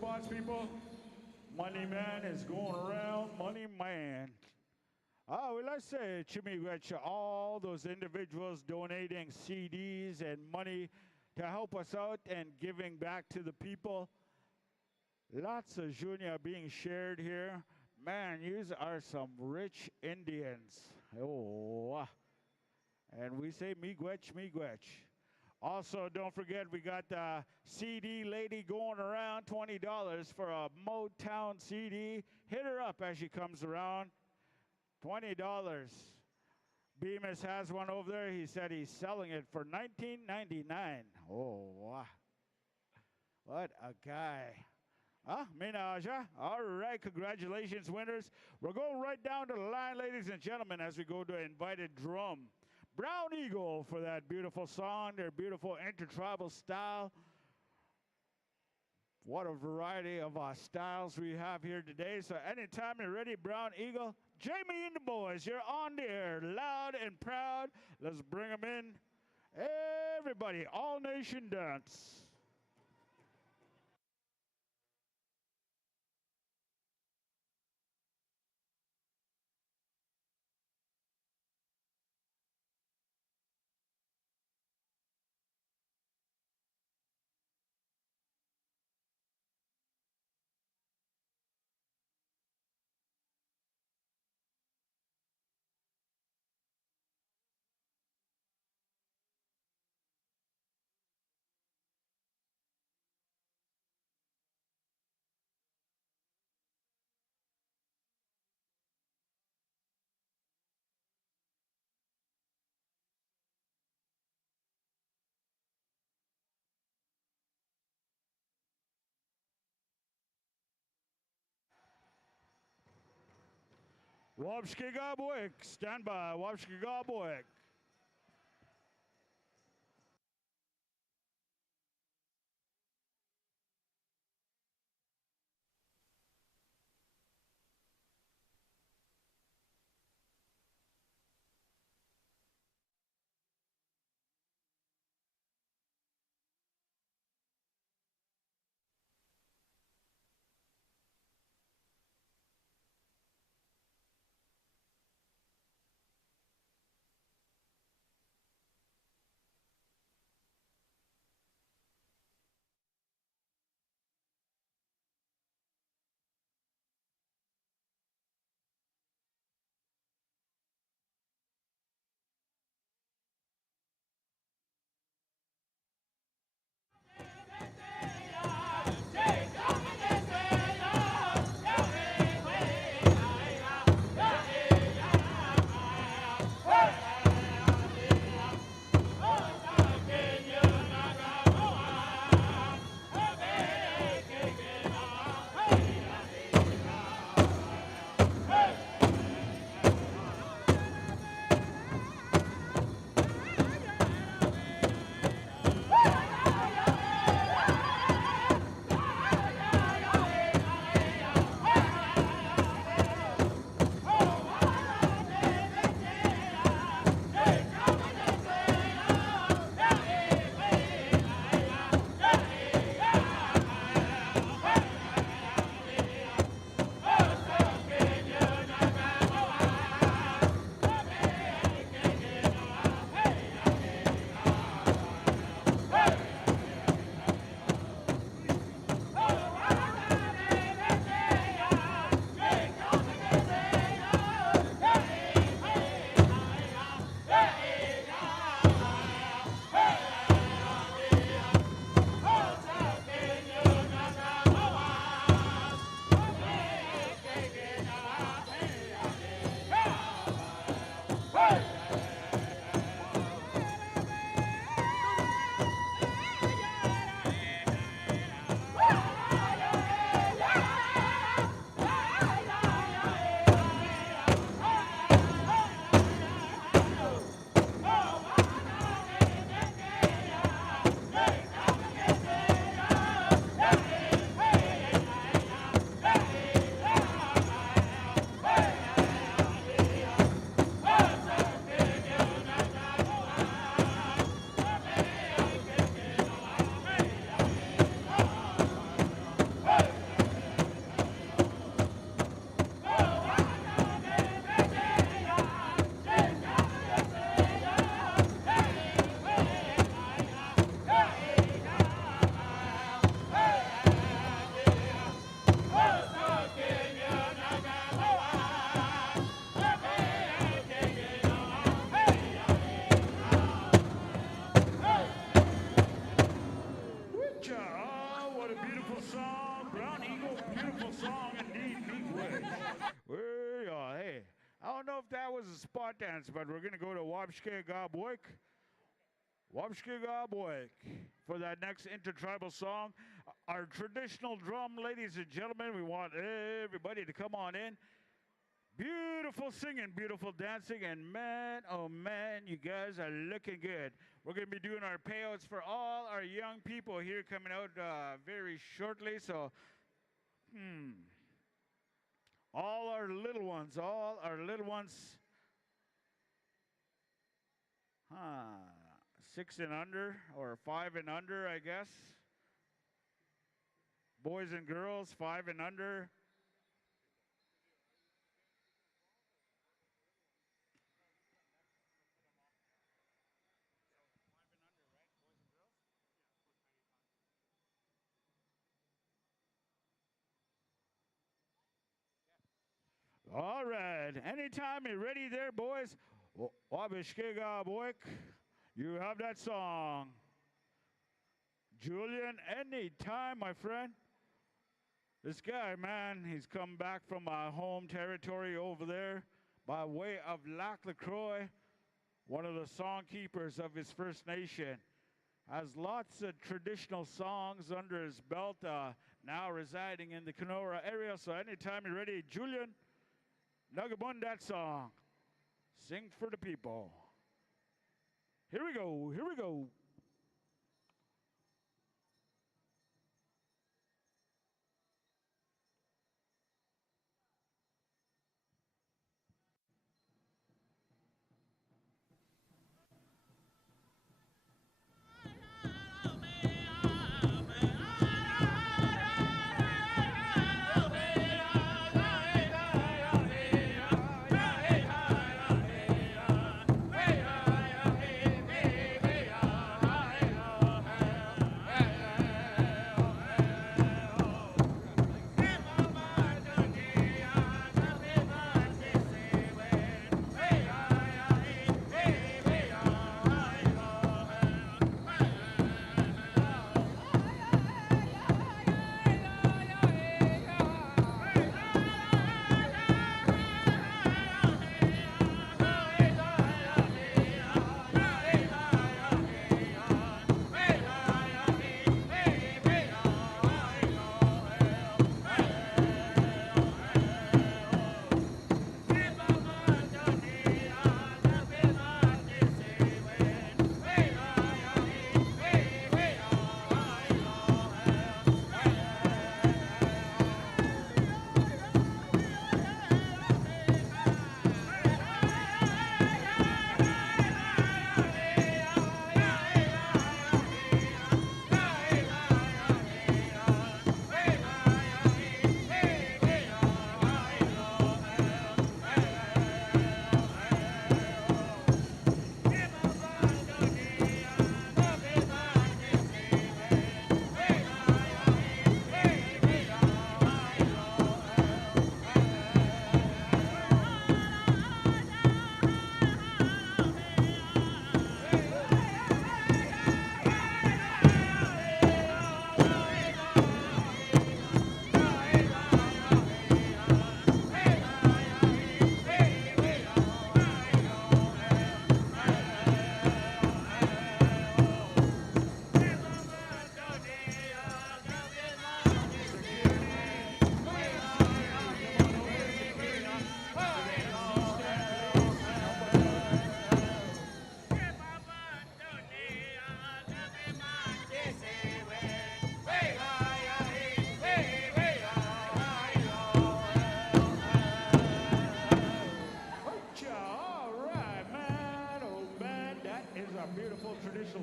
response, people? Money man is going around, money man. Oh, well, let's say, Chimiwech, all those individuals donating CDs and money to help us out and giving back to the people. Lots of Junior being shared here. Man, yous are some rich Indians. Oh, and we say miigwech, miigwech. Also, don't forget, we got the CD lady going around, $20 for a Motown CD. Hit her up as she comes around. $20. Bemis has one over there. He said he's selling it for $19.99. Oh, wow. What a guy. Huh? Minaja. All right, congratulations, winners. We're going right down to the line, ladies and gentlemen, as we go to invited drum. Brown Eagle for that beautiful song, their beautiful intertribal style. What a variety of styles we have here today. So anytime you're ready, Brown Eagle, Jamie and the boys, you're on the air, loud and proud. Let's bring them in. Everybody, all nation dance. Wapski Gabwick, stand by. Wapski Gabwick. dance, but we're going to go to Wabshke Gabwik. Wabshke Gabwik for that next intertribal song. Our traditional drum, ladies and gentlemen, we want everybody to come on in. Beautiful singing, beautiful dancing, and man, oh man, you guys are looking good. We're going to be doing our payouts for all our young people here coming out very shortly, so all our little ones, 6 and under, or 5 and under, I guess. Boys and girls, 5 and under. All right. Anytime you're ready there, boys. Wabishkiga Boik, you have that song. Julian, anytime, my friend. This guy, man, he's come back from my home territory over there by way of Lac LaCroix, one of the song keepers of his First Nation. Has lots of traditional songs under his belt, now residing in the Kenora area. So anytime you're ready, Julian, Nagabun that song. Sing for the people. Here we go, here we go.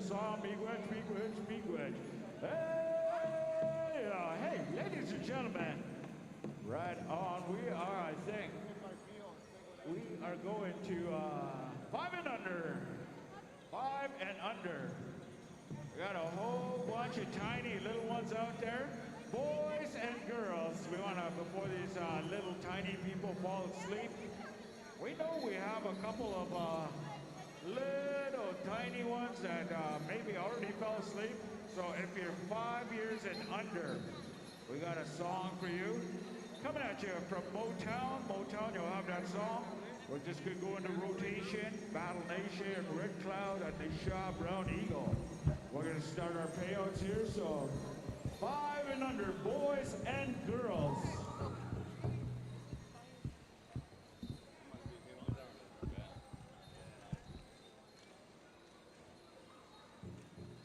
Song, Miigwech. Hey, ladies and gentlemen, right on. We are, I think, we are going to 5 and under. 5 and under. We got a whole bunch of tiny little ones out there, boys and girls. We want to, before these little tiny people fall asleep, we know we have a couple of little tiny ones that maybe already fell asleep. So if you're 5 years and under, we got a song for you. Coming at you from Motown. Motown, you'll have that song. We're just going to go into rotation. Battle Nation, Red Cloud, and the Shaw Brown Eagle. We're going to start our payouts here. So 5 and under, boys and girls.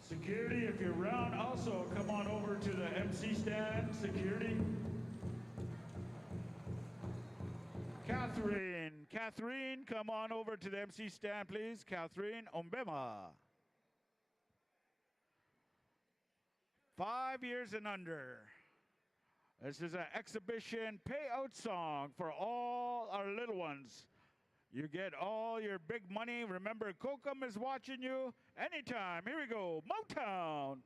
Security, if you're around, also come on over to the MC stand. Security. Catherine, come on over to the MC stand, please. Catherine Ombema. 5 years and under. This is an exhibition payout song for all our little ones. You get all your big money. Remember, Kokum is watching you anytime. Here we go, Motown.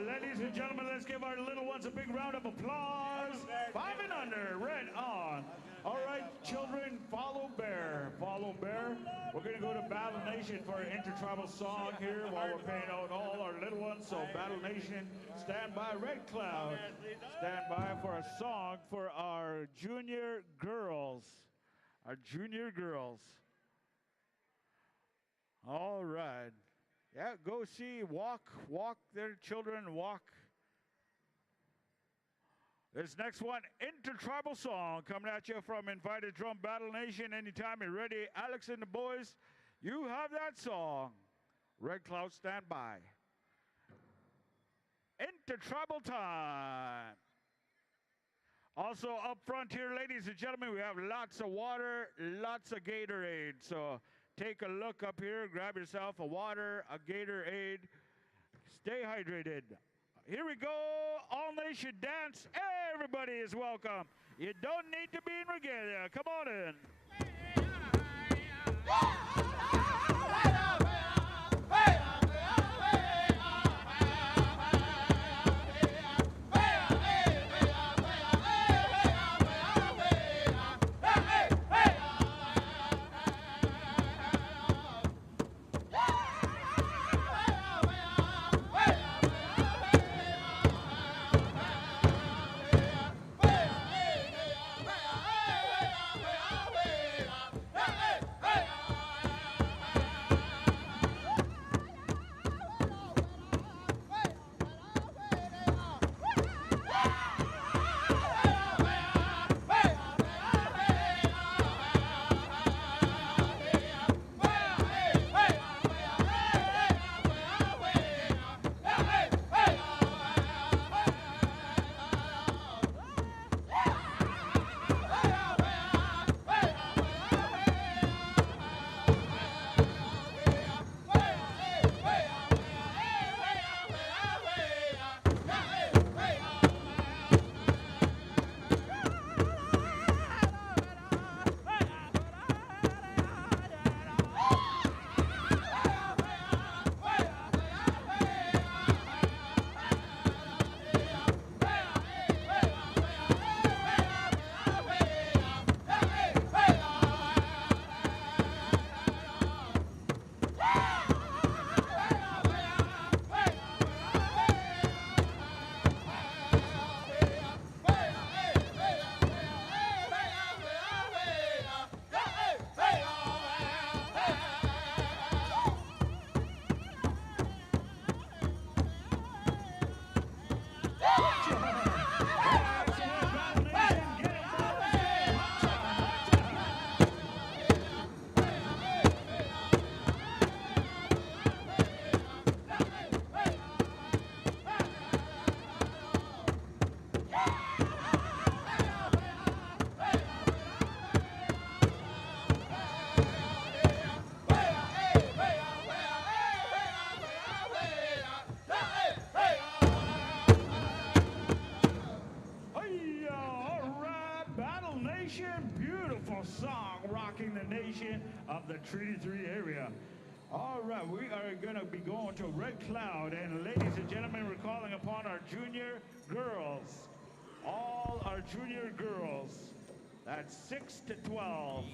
Ladies and gentlemen, let's give our little ones a big round of applause. 5 and under, red on. All right, children, follow Bear. Follow Bear. We're going to go to Battle Nation for an intertribal song here while we're paying out all our little ones. So Battle Nation, stand by. Red Cloud, stand by for a song for our junior girls. Our junior girls. All right. Yeah, go see, walk their children, walk. This next one, intertribal song, coming at you from Invited Drum Battle Nation. Anytime you're ready, Alex and the boys, you have that song. Red Cloud, stand by. Intertribal time. Also up front here, ladies and gentlemen, we have lots of water, lots of Gatorade. So take a look up here, grab yourself a water, a Gatorade. Stay hydrated. Here we go, All Nation Dance. Everybody is welcome. You don't need to be in regalia. Come on in. Hey! the Treaty 3 area. All right, we are going to be going to Red Cloud. And ladies and gentlemen, we're calling upon our junior girls. All our junior girls. That's 6 to 12.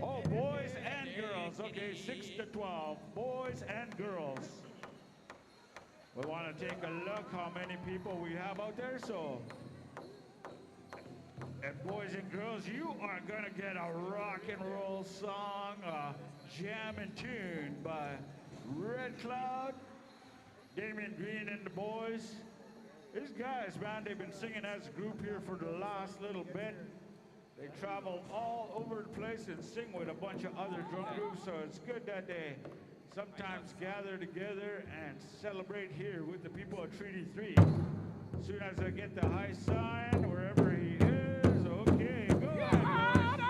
Oh, boys and girls. Okay, 6 to 12. Boys and girls. We want to take a look how many people we have out there. So, and boys and girls, you are going to get a rock and roll song, a jam and tune by Red Cloud, Damian Green and the boys. These guys, man, they've been singing as a group here for the last little bit. They travel all over the place and sing with a bunch of other drum groups, so it's good that they sometimes gather together and celebrate here with the people of Treaty 3. As soon as I get the high sign, wherever he is, okay, go ahead,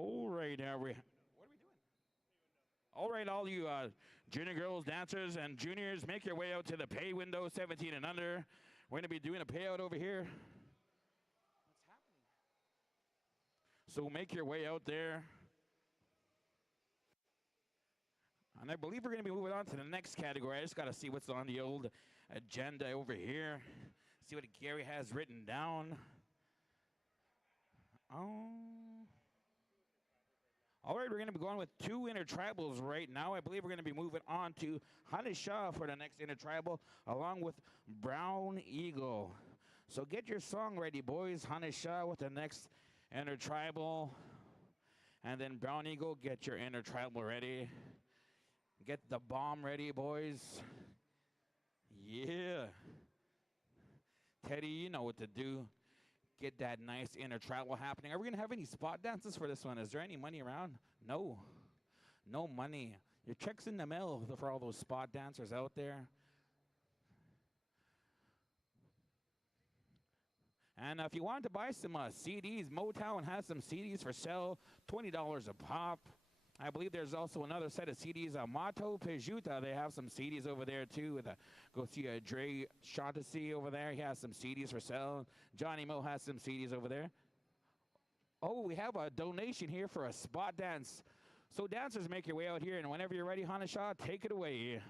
All right, now what are we doing? All right, all you junior girls, dancers, and juniors, make your way out to the pay window, 17 and under. We're going to be doing a payout over here. What's happening? So make your way out there. And I believe we're going to be moving on to the next category. I just got to see what's on the old agenda over here. See what Gary has written down. Oh. All right, we're going to be going with 2 intertribals right now. I believe we're going to be moving on to Hanisha for the next intertribal, along with Brown Eagle. So get your song ready, boys. Hanisha with the next intertribal. And then Brown Eagle, get your intertribal ready. Get the bomb ready, boys. Yeah. Teddy, you know what to do. Get that nice intertribal happening. Are we going to have any spot dances for this one? Is there any money around? No. No money. Your check's in the mail for all those spot dancers out there. And if you want to buy some CDs, Motown has some CDs for sale, $20 a pop. I believe there's also another set of CDs, Mato Pejuta. They have some CDs over there too. Go see Dre Shaughnessy over there. He has some CDs for sale. Johnny Mo has some CDs over there. Oh, we have a donation here for a spot dance. So dancers, make your way out here, and whenever you're ready, Hanisha, take it away.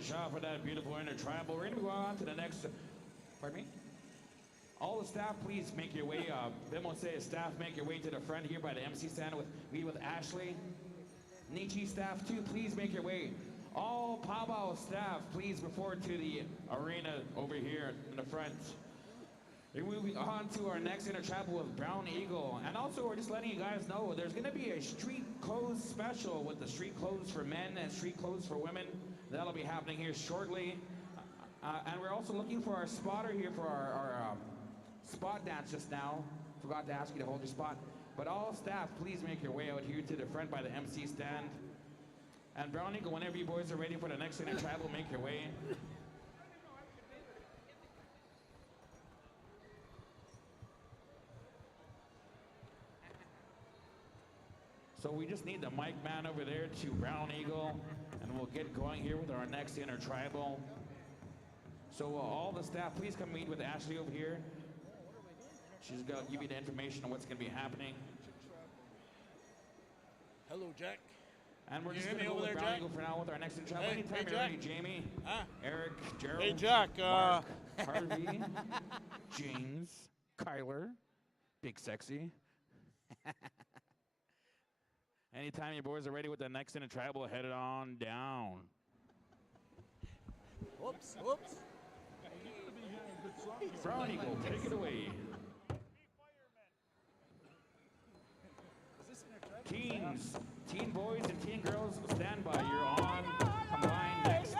finish off with that beautiful intertribal. We're going to go on to the next. Pardon me? All the staff, please make your way. Bimo says staff, make your way to the front here by the MC stand with meet with Ashley. Nietzsche staff too, please make your way. All Powwow staff, please report to the arena over here in the front. We're moving on to our next intertribal with Brown Eagle. And also, we're just letting you guys know, there's going to be a street clothes special with the street clothes for men and street clothes for women. That'll be happening here shortly. And we're also looking for our spotter here for our spot dance just now. Forgot to ask you to hold your spot. But all staff, please make your way out here to the front by the MC stand. And Brown Eagle, whenever you boys are ready for the next intertribal, make your way. So we just need the mic man over there to Brown Eagle, and we'll get going here with our next intertribal. So all the staff, please come meet with Ashley over here. She's going to give you the information on what's going to be happening. Hello, Jack. And we're You just hear going to me go over with there, Brown Jack? Eagle for now with our next intertribal. Hey, Anytime hey, you're ready, Jack. Jamie, Huh? Eric, Gerald, Hey, Jack. Mark, Harvey, James, Kyler, Big Sexy. Anytime you boys are ready with the next intertribal, head it on down. Whoops, whoops. Brown Eagle, take it away. Teens, teen boys and teen girls, stand by. You're on combined next.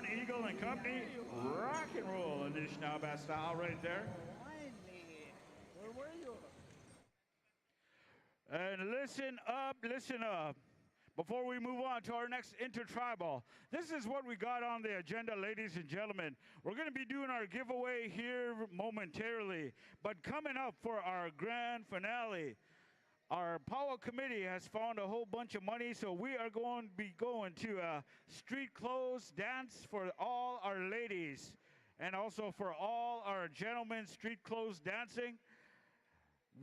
Brown Eagle and Company, rock and roll Anishinaabe style right there. Where were you? And listen up, listen up. Before we move on to our next intertribal, this is what we got on the agenda, ladies and gentlemen. We're going to be doing our giveaway here momentarily, but coming up for our grand finale, our Powwow committee has found a whole bunch of money, so we are going to be going to a street clothes dance for all our ladies and also for all our gentlemen street clothes dancing.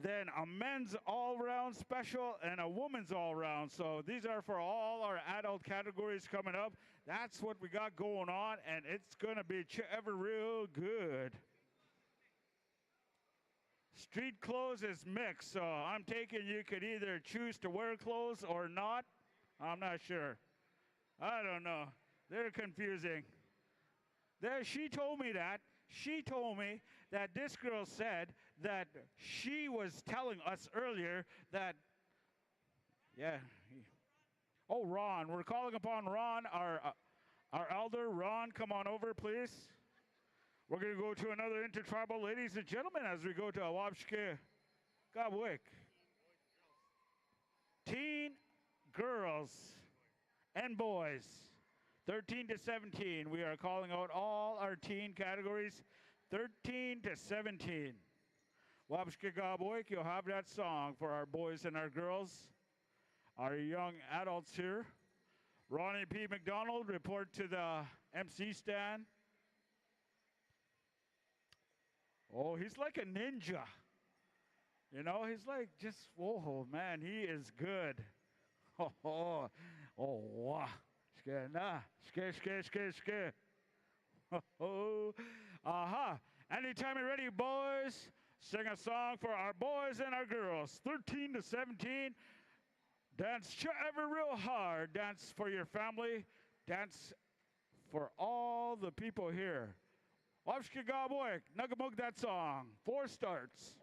Then a men's all-round special and a women's all-round. So these are for all our adult categories coming up. That's what we got going on, and it's going to be ever real good. Street clothes is mixed, so I'm taking you could either choose to wear clothes or not. I'm not sure. I don't know. They're confusing. She told me that. She told me that this girl said that she was telling us earlier that, yeah. Oh, Ron. We're calling upon Ron, our elder. Ron, come on over, please. We're going to go to another intertribal, ladies and gentlemen, as we go to Awabshke Gabwik. Teen girls and boys, 13 to 17. We are calling out all our teen categories, 13 to 17. Wabshke Gabwik, you'll have that song for our boys and our girls, our young adults here. Ronnie P. McDonald, report to the MC stand. Oh, he's like a ninja. You know, he's like just, whoa, man, he is good. Oh, wow. Scare. Oh, aha. Anytime you're ready, boys, sing a song for our boys and our girls. 13 to 17. Dance ever real hard. Dance for your family. Dance for all the people here. Wabshke Gabwik, Nagamug that song. 4 starts.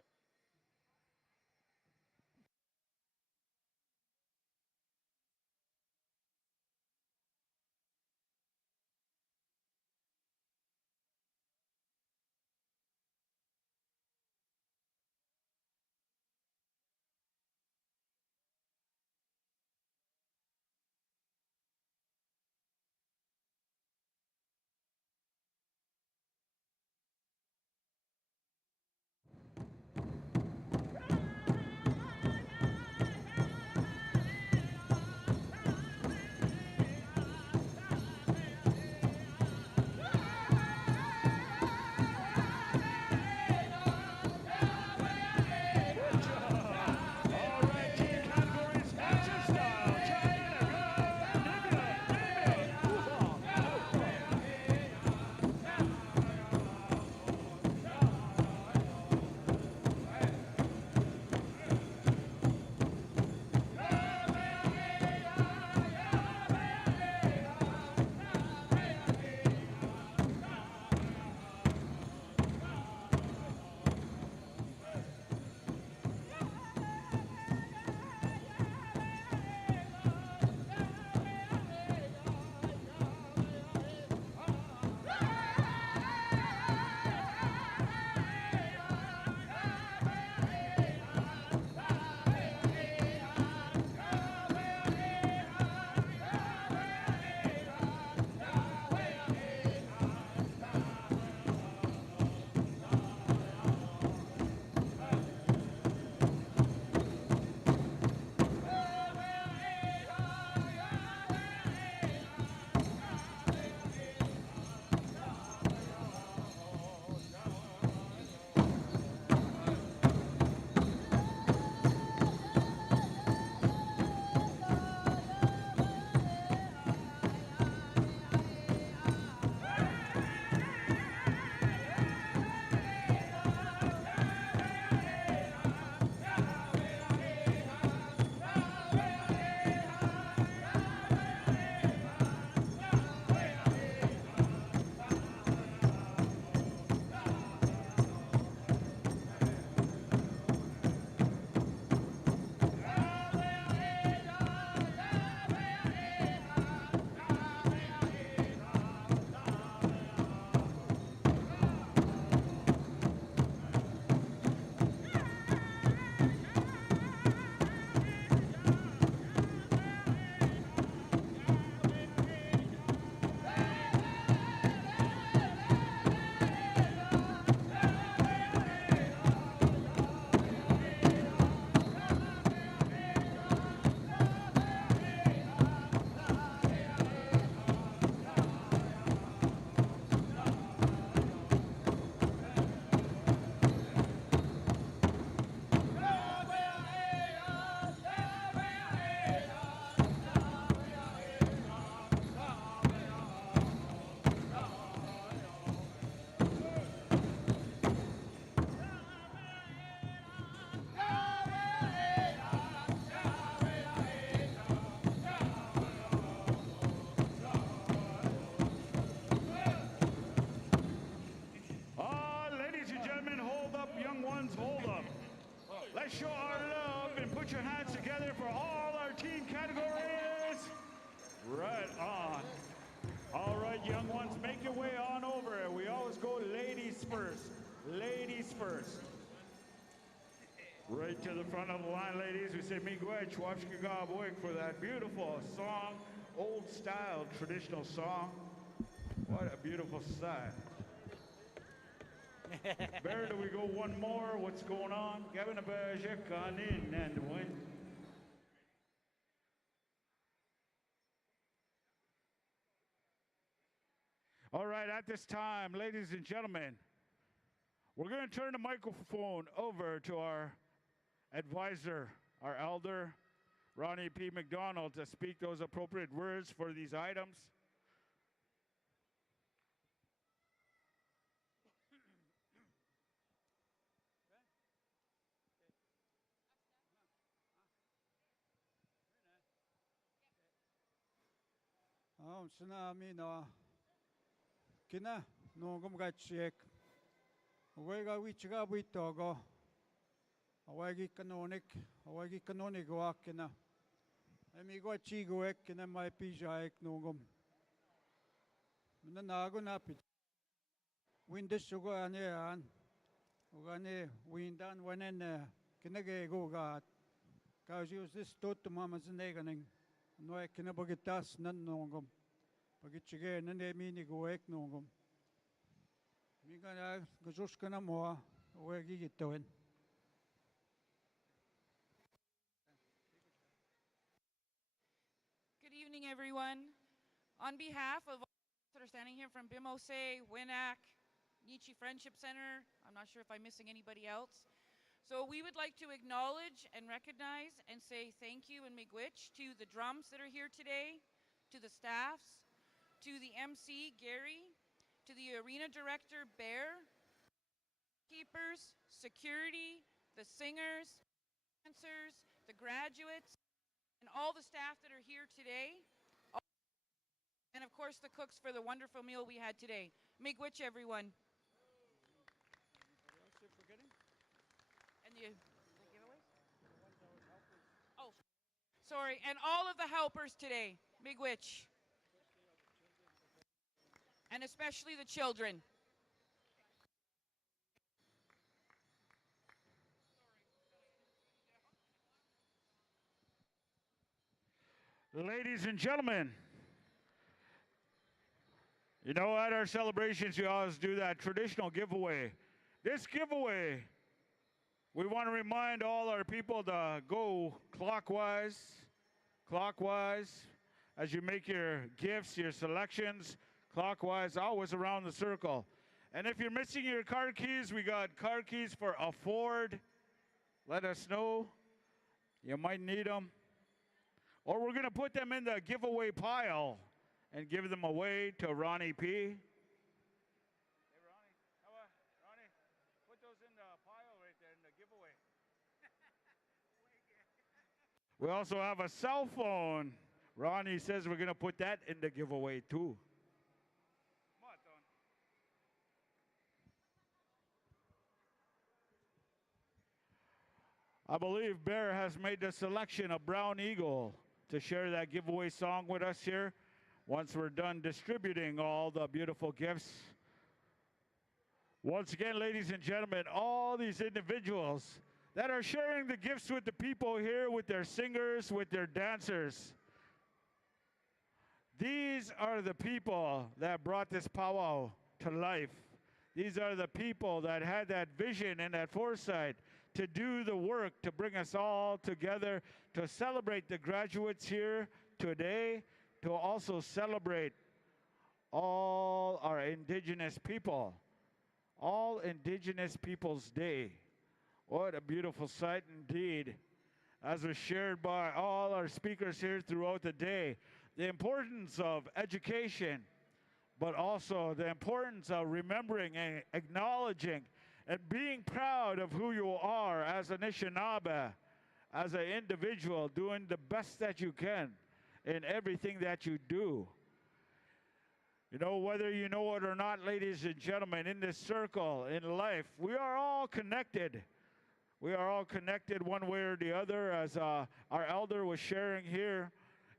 Right to the front of the line, ladies. We say Miigwech, Wapshkagawik for that beautiful song, old style, traditional song. What a beautiful sight. Bear, do we go one more? What's going on? Gavin Abajek on in and win. All right, at this time, ladies and gentlemen, we're going to turn the microphone over to our advisor, our elder, Ronnie P. McDonald, to speak those appropriate words for these items. Tsunami no kina no gum gachek. Wega wichiga witogo. Awagi canonik wakina. Amigo chigoek kina my pijaek no gum. Nanago napit. Windisugo anean. Ugane windan wanen kinage go gat. Cause use this tot to mama's neganing. No, I can't forget us, none no gum. Pagitchige, none de mini go ek no gum. Migana, Gazuskana moa, where you get to win. Good evening, everyone. On behalf of all that are standing here from BIMOSE, WINAC, Nietzsche Friendship Center, I'm not sure if I'm missing anybody else. So we would like to acknowledge and recognize and say thank you and miigwech to the drums that are here today, to the staffs, to the MC, Gary, to the arena director, Bear, keepers, security, the singers, dancers, the graduates, and all the staff that are here today. And of course the cooks for the wonderful meal we had today. Miigwech, everyone. The giveaways? Oh, sorry, and all of the helpers today, miigwech, and especially the children. Ladies and gentlemen, you know, at our celebrations, we always do that traditional giveaway. This giveaway, we want to remind all our people to go clockwise, as you make your gifts, your selections, clockwise, always around the circle. And if you're missing your car keys, we got car keys for a Ford. Let us know. You might need them. Or we're going to put them in the giveaway pile and give them away to Ronnie P. We also have a cell phone. Ronnie says we're going to put that in the giveaway too. I believe Bear has made the selection of Brown Eagle to share that giveaway song with us here once we're done distributing all the beautiful gifts. Once again, ladies and gentlemen, all these individuals that are sharing the gifts with the people here, with their singers, with their dancers. These are the people that brought this powwow to life. These are the people that had that vision and that foresight to do the work, to bring us all together, to celebrate the graduates here today, to also celebrate all our indigenous people, all Indigenous Peoples Day. What a beautiful sight indeed, as was shared by all our speakers here throughout the day. The importance of education, but also the importance of remembering and acknowledging and being proud of who you are as an Anishinaabe, as an individual, doing the best that you can in everything that you do. You know, whether you know it or not, ladies and gentlemen, in this circle, in life, we are all connected. We are all connected one way or the other, as our elder was sharing here.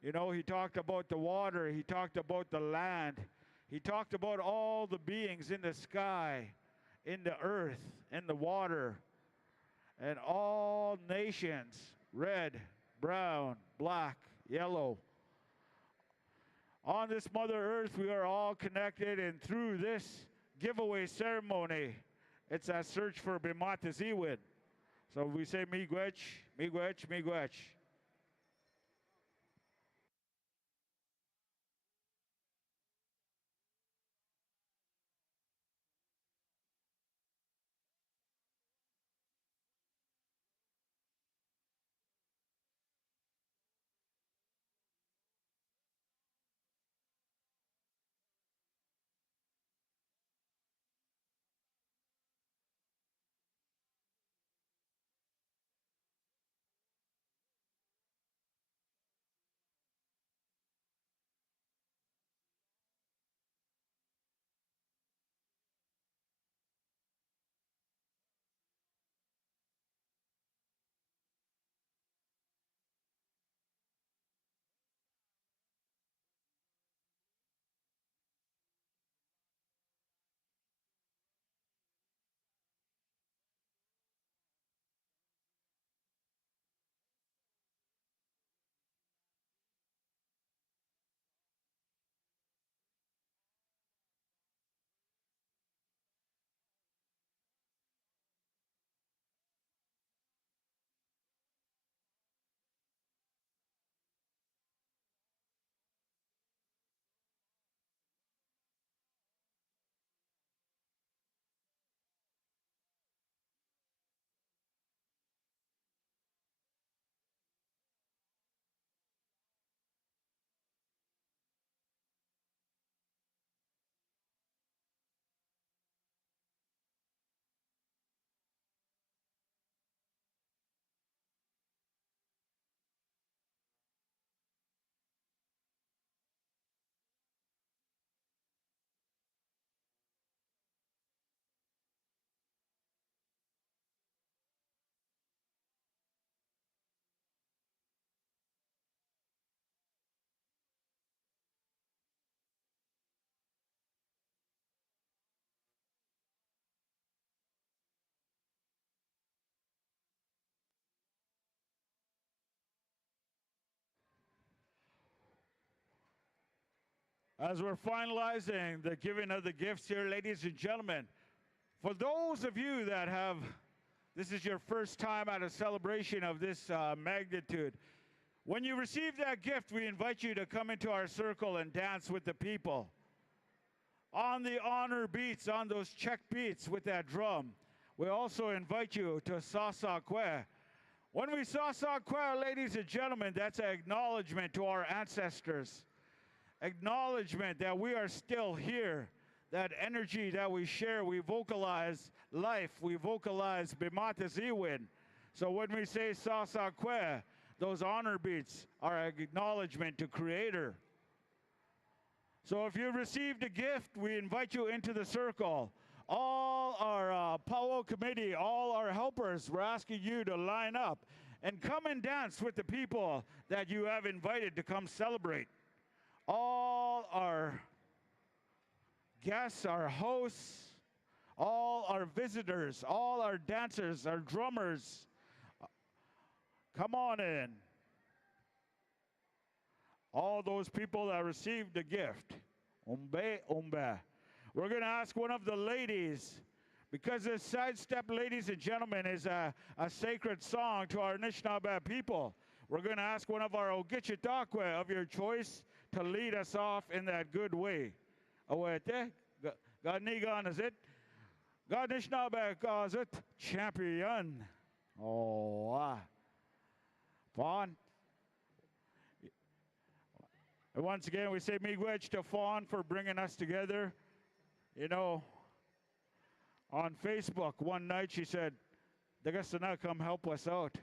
You know, he talked about the water, he talked about the land, he talked about all the beings in the sky, in the earth, in the water, and all nations, red, brown, black, yellow. On this Mother Earth, we are all connected, and through this giveaway ceremony, it's a search for Bimataziwin. So we say miigwech, miigwech, miigwech. As we're finalizing the giving of the gifts here, ladies and gentlemen, for those of you that have, this is your first time at a celebration of this magnitude, when you receive that gift, we invite you to come into our circle and dance with the people. On the honor beats, on those check beats with that drum, we also invite you to Sasa Kwe. When we Sasa Kwe, ladies and gentlemen, that's an acknowledgement to our ancestors. Acknowledgement that we are still here, that energy that we share, we vocalize life, we vocalize Bimataziwin. So when we say Sasa Kwe, those honor beats are an acknowledgement to Creator. So if you've received a gift, we invite you into the circle. All our Powwow committee, all our helpers, we're asking you to line up and come and dance with the people that you have invited to come celebrate. All our guests, our hosts, all our visitors, all our dancers, our drummers, come on in. All those people that received the gift, umbe, umbe. We're going to ask one of the ladies, because this sidestep, ladies and gentlemen, is a sacred song to our Anishinaabe people. We're going to ask one of our Ogichitakwe of your choice to lead us off in that good way. Awete, God Nigan is it? God Anishinaabe calls it champion. Oh, Fawn. And once again, we say miigwech to Fawn for bringing us together. You know, on Facebook, one night she said, Dagasana, come help us out.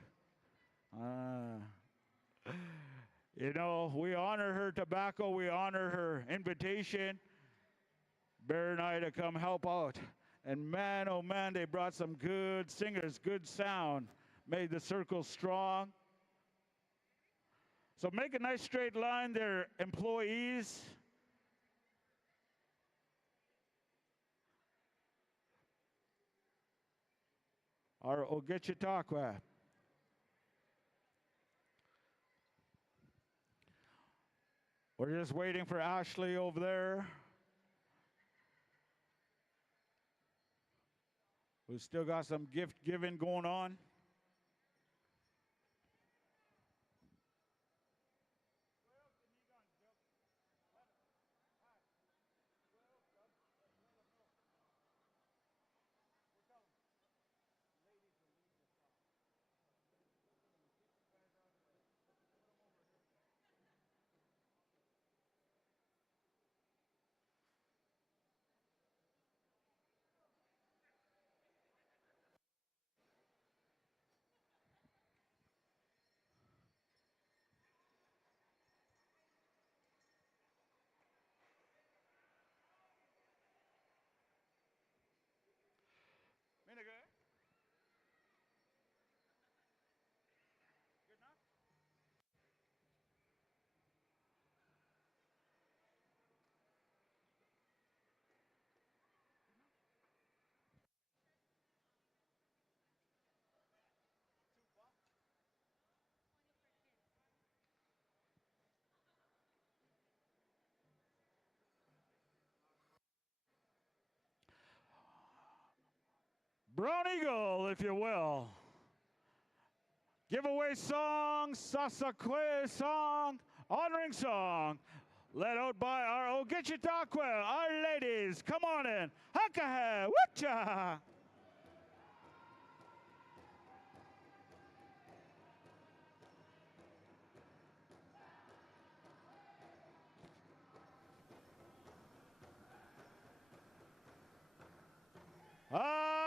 You know, we honor her tobacco, we honor her invitation. Bear and I to come help out. And man, oh man, they brought some good singers, good sound, made the circle strong. So make a nice straight line there, employees. our Ogeechee-Takwa. We're just waiting for Ashley over there. We've still got some gift giving going on. Brown Eagle, if you will. Giveaway song, Sasakwe song, honoring song, led out by our Ogeechee-Takwa, our ladies. Come on in. Hakahe, wutcha!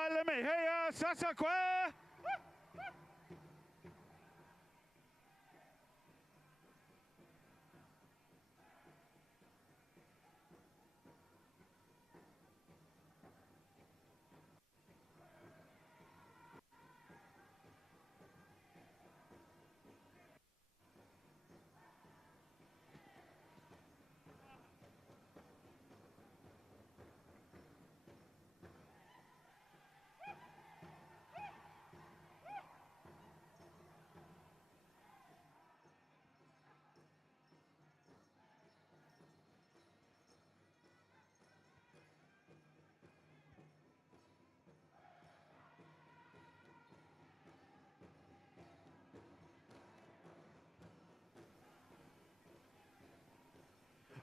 Let me hear ya, Sasakwe!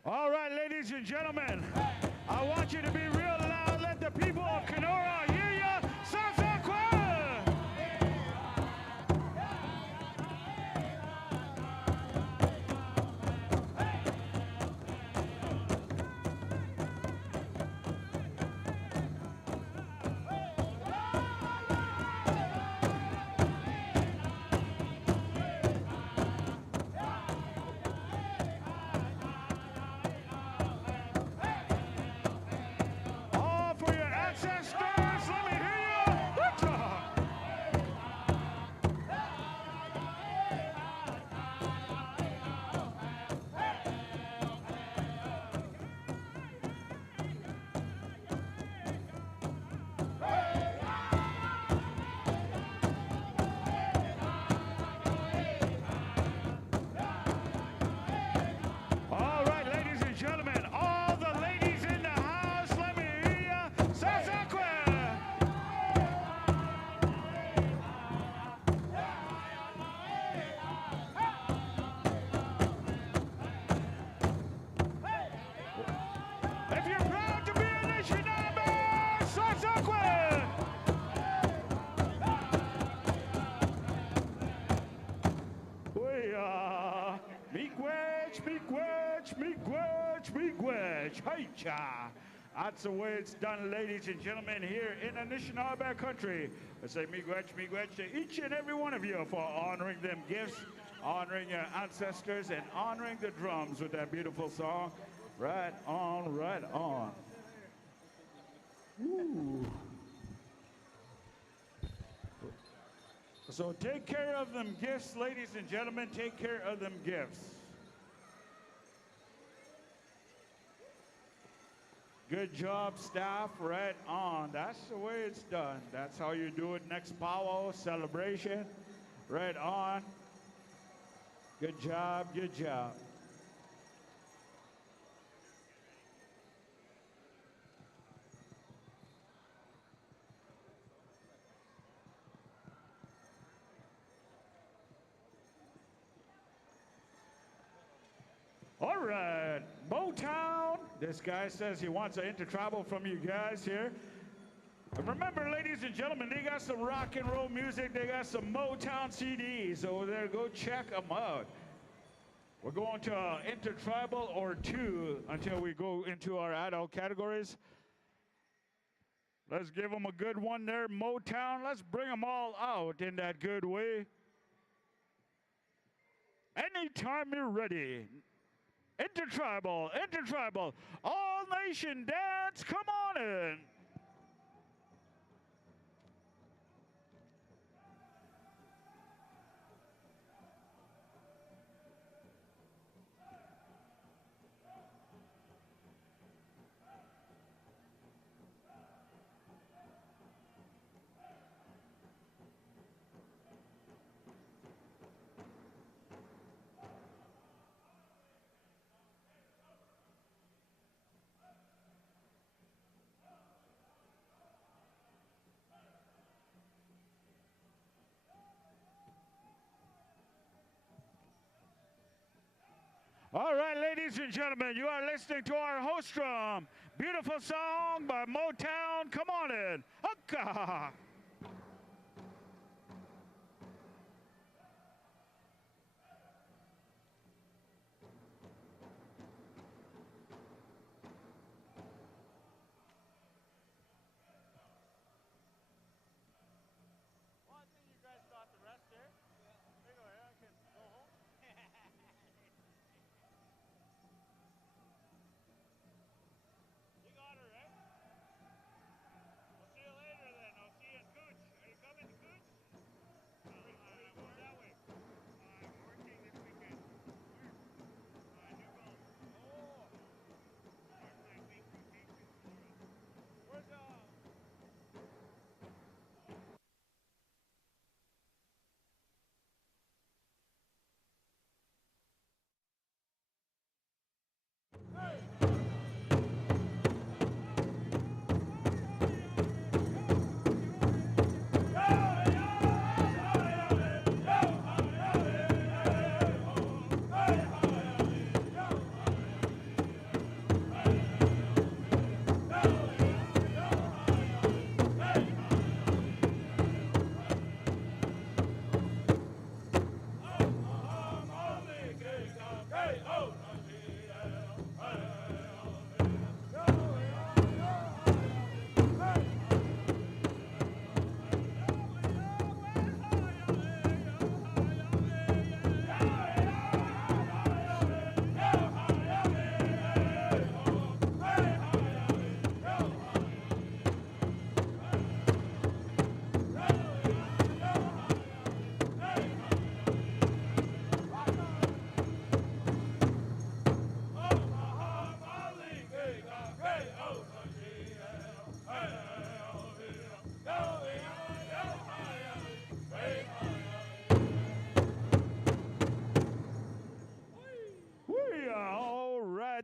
All right, ladies and gentlemen, I want you to be real loud. Let the people of Kenora hear ya. Sasakwe! All for your ancestors, let me hear you. Wutcha! All right, ladies and gentlemen, all the ladies in the house, let me hear ya. Sasakwe! If you're proud to be a Anishinaabe, Sasakwe! We are miigwech, miigwech, miigwech, miigwech. Hi-cha. That's the way it's done, ladies and gentlemen, here in Anishinaabe country. I say miigwech, miigwech to each and every one of you for honoring them gifts, honoring your ancestors, and honoring the drums with that beautiful song. Right on, right on. Ooh. So take care of them gifts, ladies and gentlemen. Take care of them gifts. Good job, staff. Right on. That's the way it's done. That's how you do it next powwow celebration. Right on. Good job. Good job. All right, Motown. This guy says he wants an intertribal from you guys here. And remember, ladies and gentlemen, they got some rock and roll music. They got some Motown CDs over there. Go check them out. We're going to intertribal or two until we go into our adult categories. Let's give them a good one there, Motown. Let's bring them all out in that good way. Anytime you're ready. Intertribal, intertribal, all nation dance, come on in. All right, ladies and gentlemen, you are listening to our host drum. Beautiful song by Motown. Come on in. Hukka.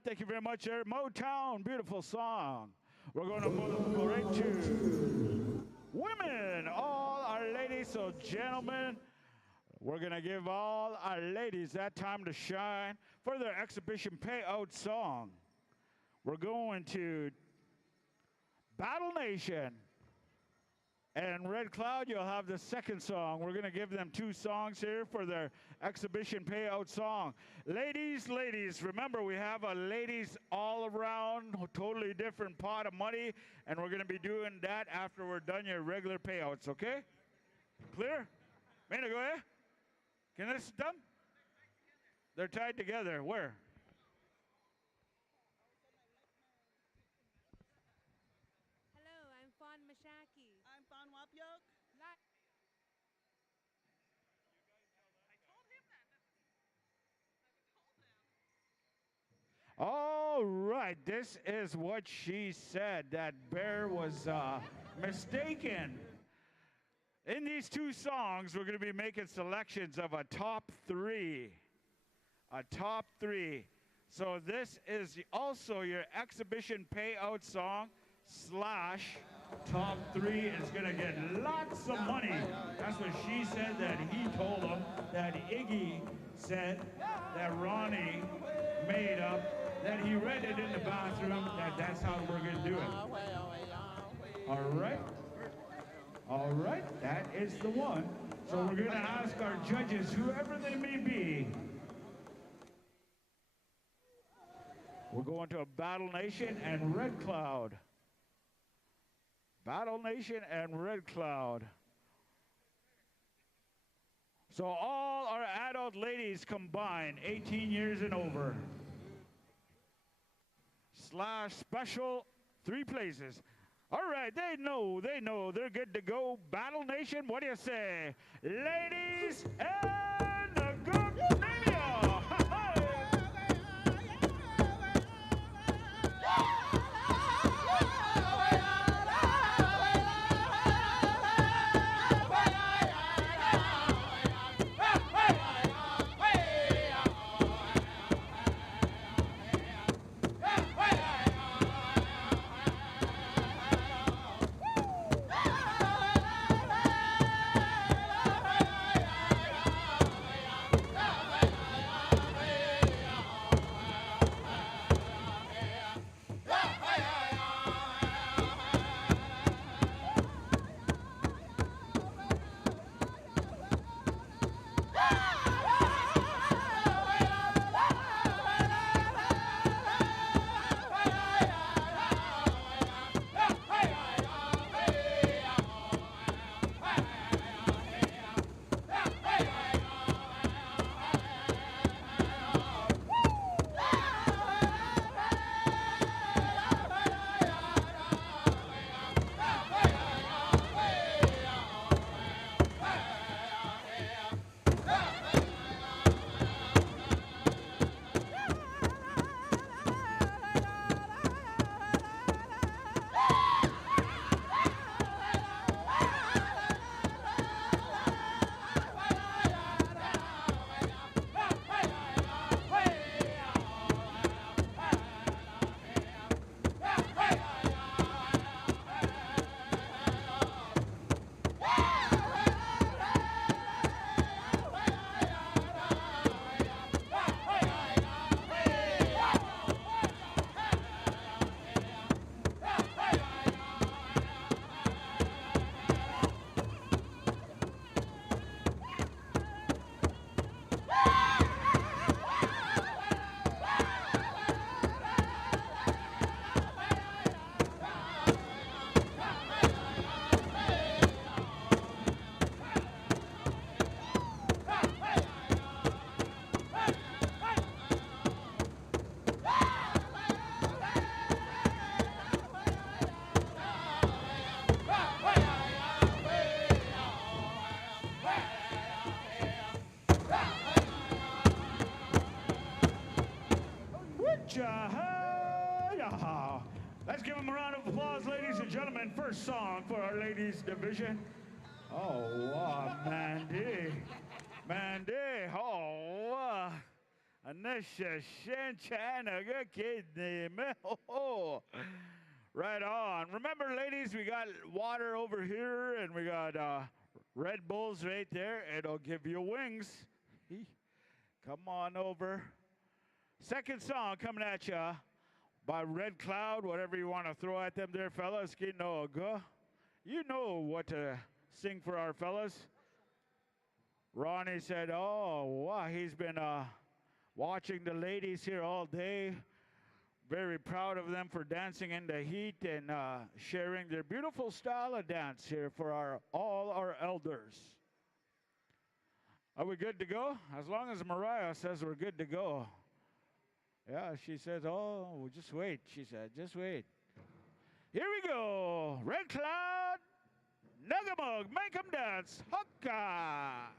Thank you very much, Eric. Motown, beautiful song. We're going to go right to women, all our ladies. So, gentlemen, we're going to give all our ladies that time to shine for their exhibition payout song. We're going to Battle Nation. And Red Cloud, you'll have the second song. We're going to give them two songs here for their exhibition payout song. Ladies, remember we have a ladies all around, totally different pot of money, and we're going to be doing that after we're done your regular payouts, okay? Clear? Mina, go ahead. Can this done? They're tied together. Where? Hello, I'm Fawn Mashaki. I'm Fawn Wapyok. All right. right, this is what she said. That Bear was mistaken. In these two songs, we're going to be making selections of a top three. A top three. So this is also your exhibition payout song / top three is going to get lots of money. That's what she said that he told him, that Iggy said, that Ronnie made up, that he read it in the bathroom, that's how we're going to do it. All right? All right, that is the one. So we're going to ask our judges, whoever they may be. We're going to a Battle Nation and Red Cloud. Battle Nation and Red Cloud. So all our adult ladies combined, 18 years and over. / special 3 places. All right, they know, they're good to go. Battle Nation, what do you say? Ladies and the Good Mania! Let's give them a round of applause, ladies and gentlemen. First song for our ladies division. Oh, wow, Mandy. Mandy, oh, Anisha Shenchanaga Kidney. Right on. Remember, ladies, we got water over here and we got Red Bulls right there. It'll give you wings. Come on over. Second song coming at you by Red Cloud, whatever you want to throw at them there, fellas. You know what to sing for our fellas. Ronnie said, oh, wow, he's been watching the ladies here all day. Very proud of them for dancing in the heat and sharing their beautiful style of dance here for all our elders. Are we good to go? As long as Mariah says we're good to go. Yeah, she says, oh, just wait. She said, just wait. Here we go. Red Cloud, Nugamug, make 'em dance. Hokka.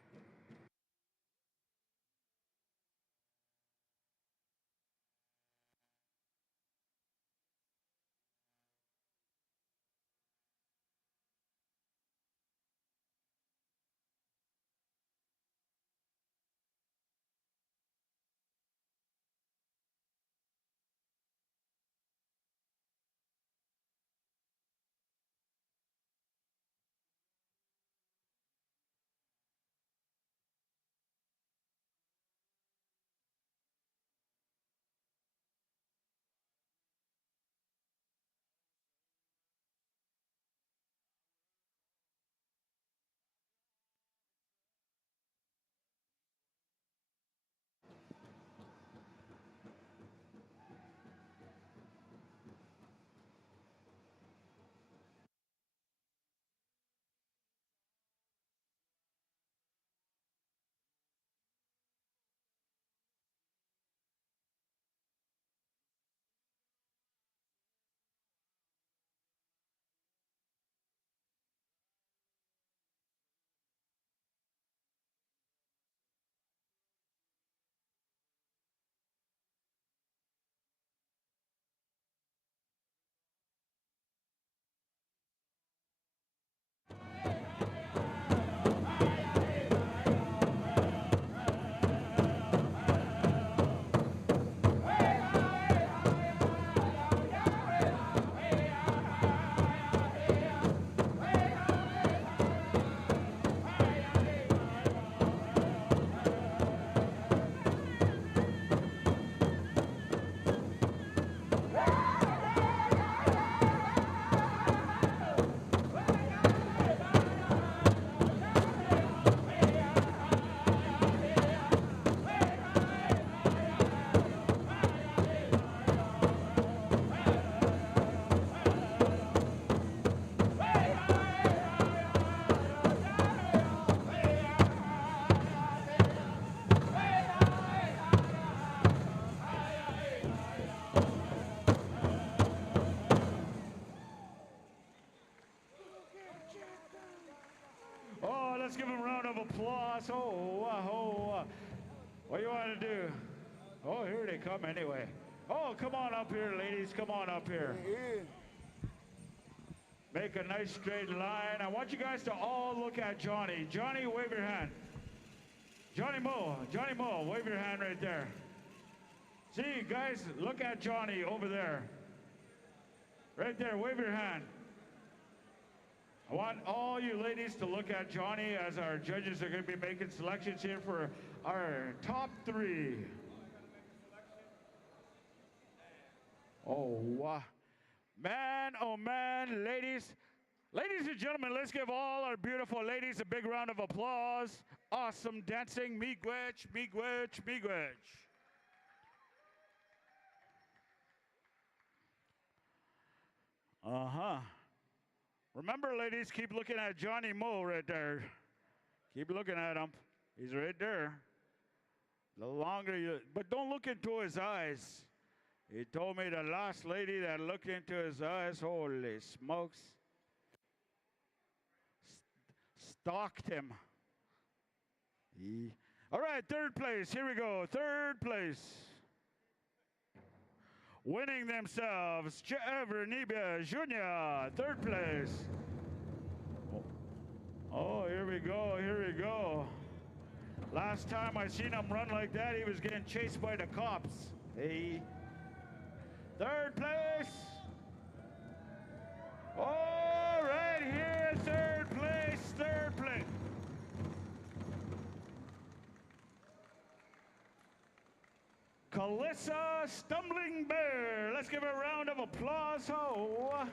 let's give them a round of applause. What do you want to do? Oh, here they come anyway. Oh, come on up here, ladies. Come on up here. Make a nice straight line. I want you guys to all look at Johnny. Johnny, wave your hand. Johnny Mo, wave your hand right there. See, guys, look at Johnny over there. Right there, wave your hand. I want all you ladies to look at Johnny as our judges are going to be making selections here for our top 3. Oh, man, oh man, ladies and gentlemen, let's give all our beautiful ladies a big round of applause. Awesome dancing, miigwech, miigwech, miigwech. Remember, ladies, keep looking at Johnny Mo right there. Keep looking at him. He's right there. The longer you, but don't look into his eyes. He told me the last lady that looked into his eyes, holy smokes, stalked him. All right, 3rd place. Here we go. 3rd place. Winning themselves, Trevor Nibia Jr., 3rd place. Oh, here we go, here we go. Last time I seen him run like that, he was getting chased by the cops. Hey. 3rd place. Oh, right here, 3rd place, 3rd place. Calissa Stumbling Bear. Let's give her a round of applause. Oh,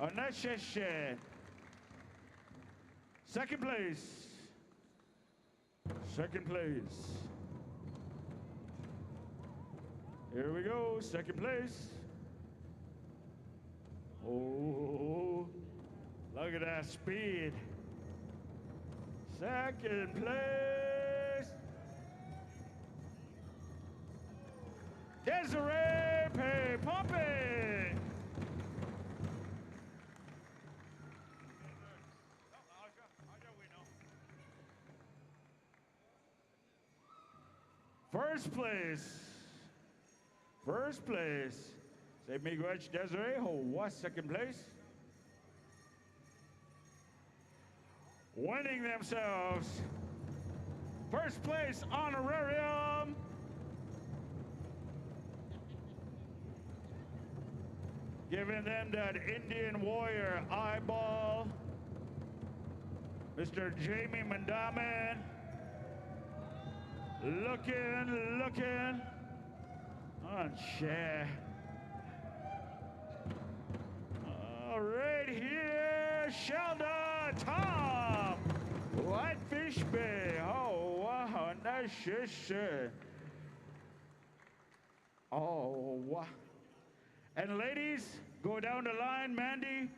Anasheshe. 2nd place. 2nd place. Here we go, 2nd place. Oh, look at that speed. 2nd place. Desiree P. Pompey. First place. 1st place. Say miigwech Desiree. What 2nd place? Winning themselves 1st place honorarium. Giving them that Indian warrior eyeball, Mr. Jamie Mandaman. Looking. Oh, share. All right, here, Sheldon Tom, Whitefish Bay. Oh, wow, nice shit. Oh, wow. And ladies, go down the line, Mandy,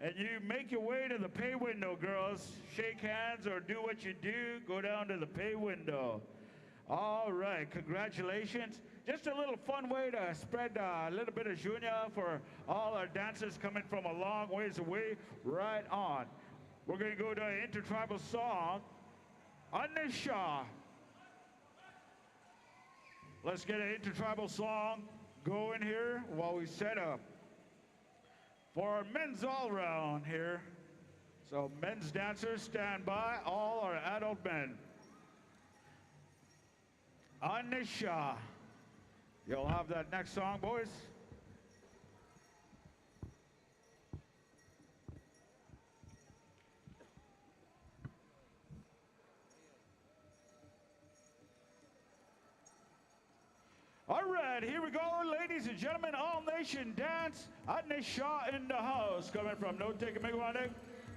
and you make your way to the pay window, girls. Shake hands or do what you do. Go down to the pay window. All right, congratulations. Just a little fun way to spread a little bit of junior for all our dancers coming from a long ways away. Right on. We're going to go to an intertribal song, Anisha. Let's get an intertribal song going here while we set up for our men's all-round here. So men's dancers, stand by, all our adult men. Anisha. You'll have that next song, boys. All right, here we go, ladies and gentlemen. All Nation Dance. Anisha in the house. Coming from No Take a Migwanik.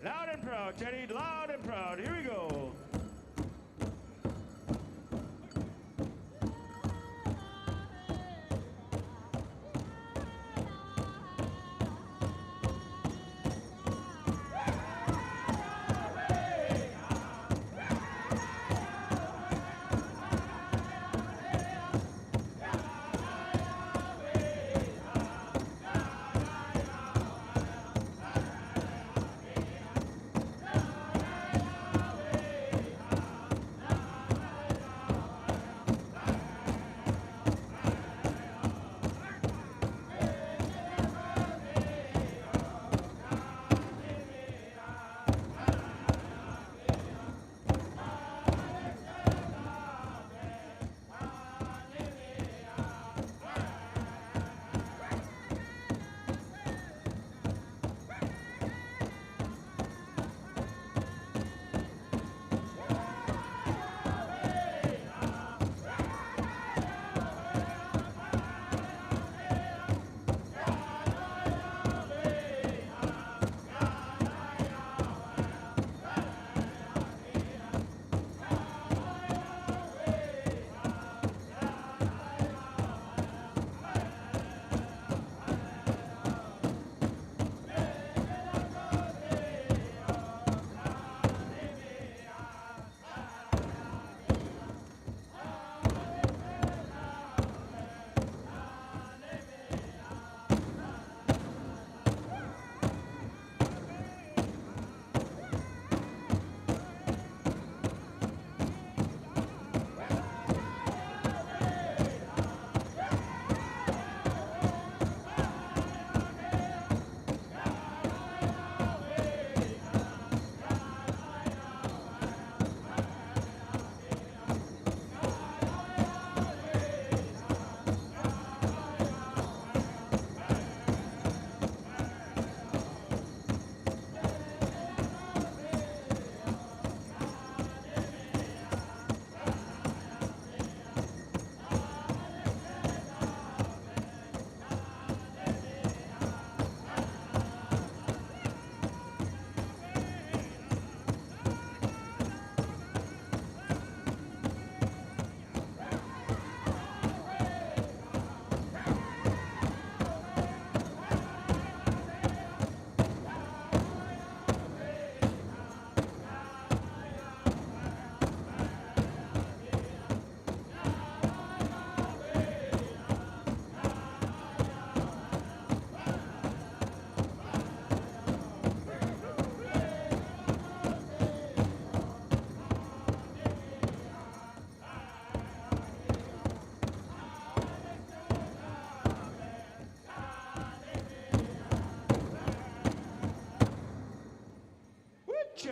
Loud and proud, Teddy. Loud and proud. Here we go.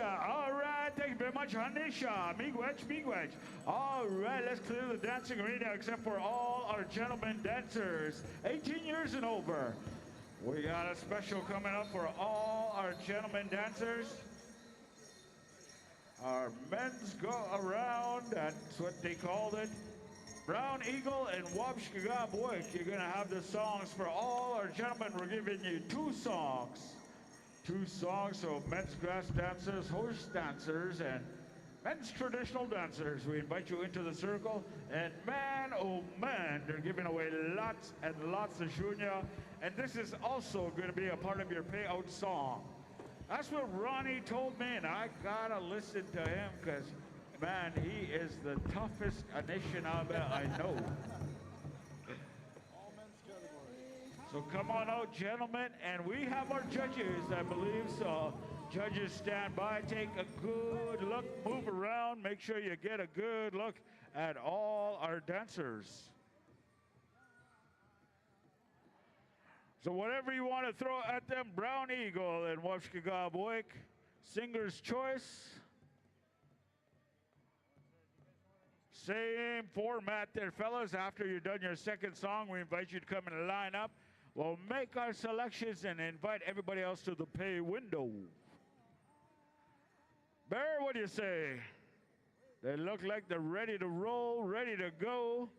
Anisha. All right, thank you very much, Anisha. Miigwech, miigwech. All right, let's clear the dancing arena except for all our gentlemen dancers, 18 years and over. We got a special coming up for all our gentlemen dancers. Our men's go around, that's what they called it. Brown Eagle and Wabshkagabwik, you're going to have the songs for all our gentlemen. We're giving you 2 songs. 2 songs, so men's grass dancers, horse dancers, and men's traditional dancers. We invite you into the circle, and man, oh man, they're giving away lots and lots of shunya, and this is also going to be a part of your payout song. That's what Ronnie told me, and I gotta listen to him, because, man, he is the toughest Anishinaabe I know. So come on out, gentlemen, and we have our judges, I believe, so judges stand by, take a good look, move around, make sure you get a good look at all our dancers. So whatever you want to throw at them, Brown Eagle and Wabshkagabwik, Singer's Choice. Same format there, fellas. After you're done your second song, we invite you to come and line up. We'll make our selections and invite everybody else to the pay window. Bear, what do you say? They look like they're ready to roll, ready to go.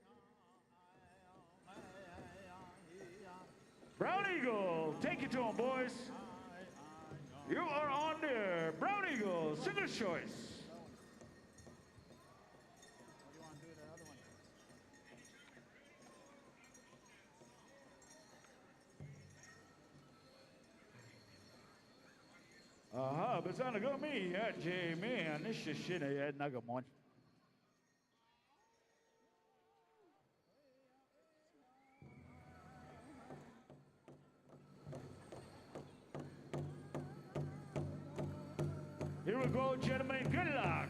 Brown Eagle, take it to them, boys. You are on there. Brown Eagle, Singer's Choice. Aha, besana go me, yeah, Jamie, and this is shit, yeah, nagamon. Here we go, gentlemen, good luck.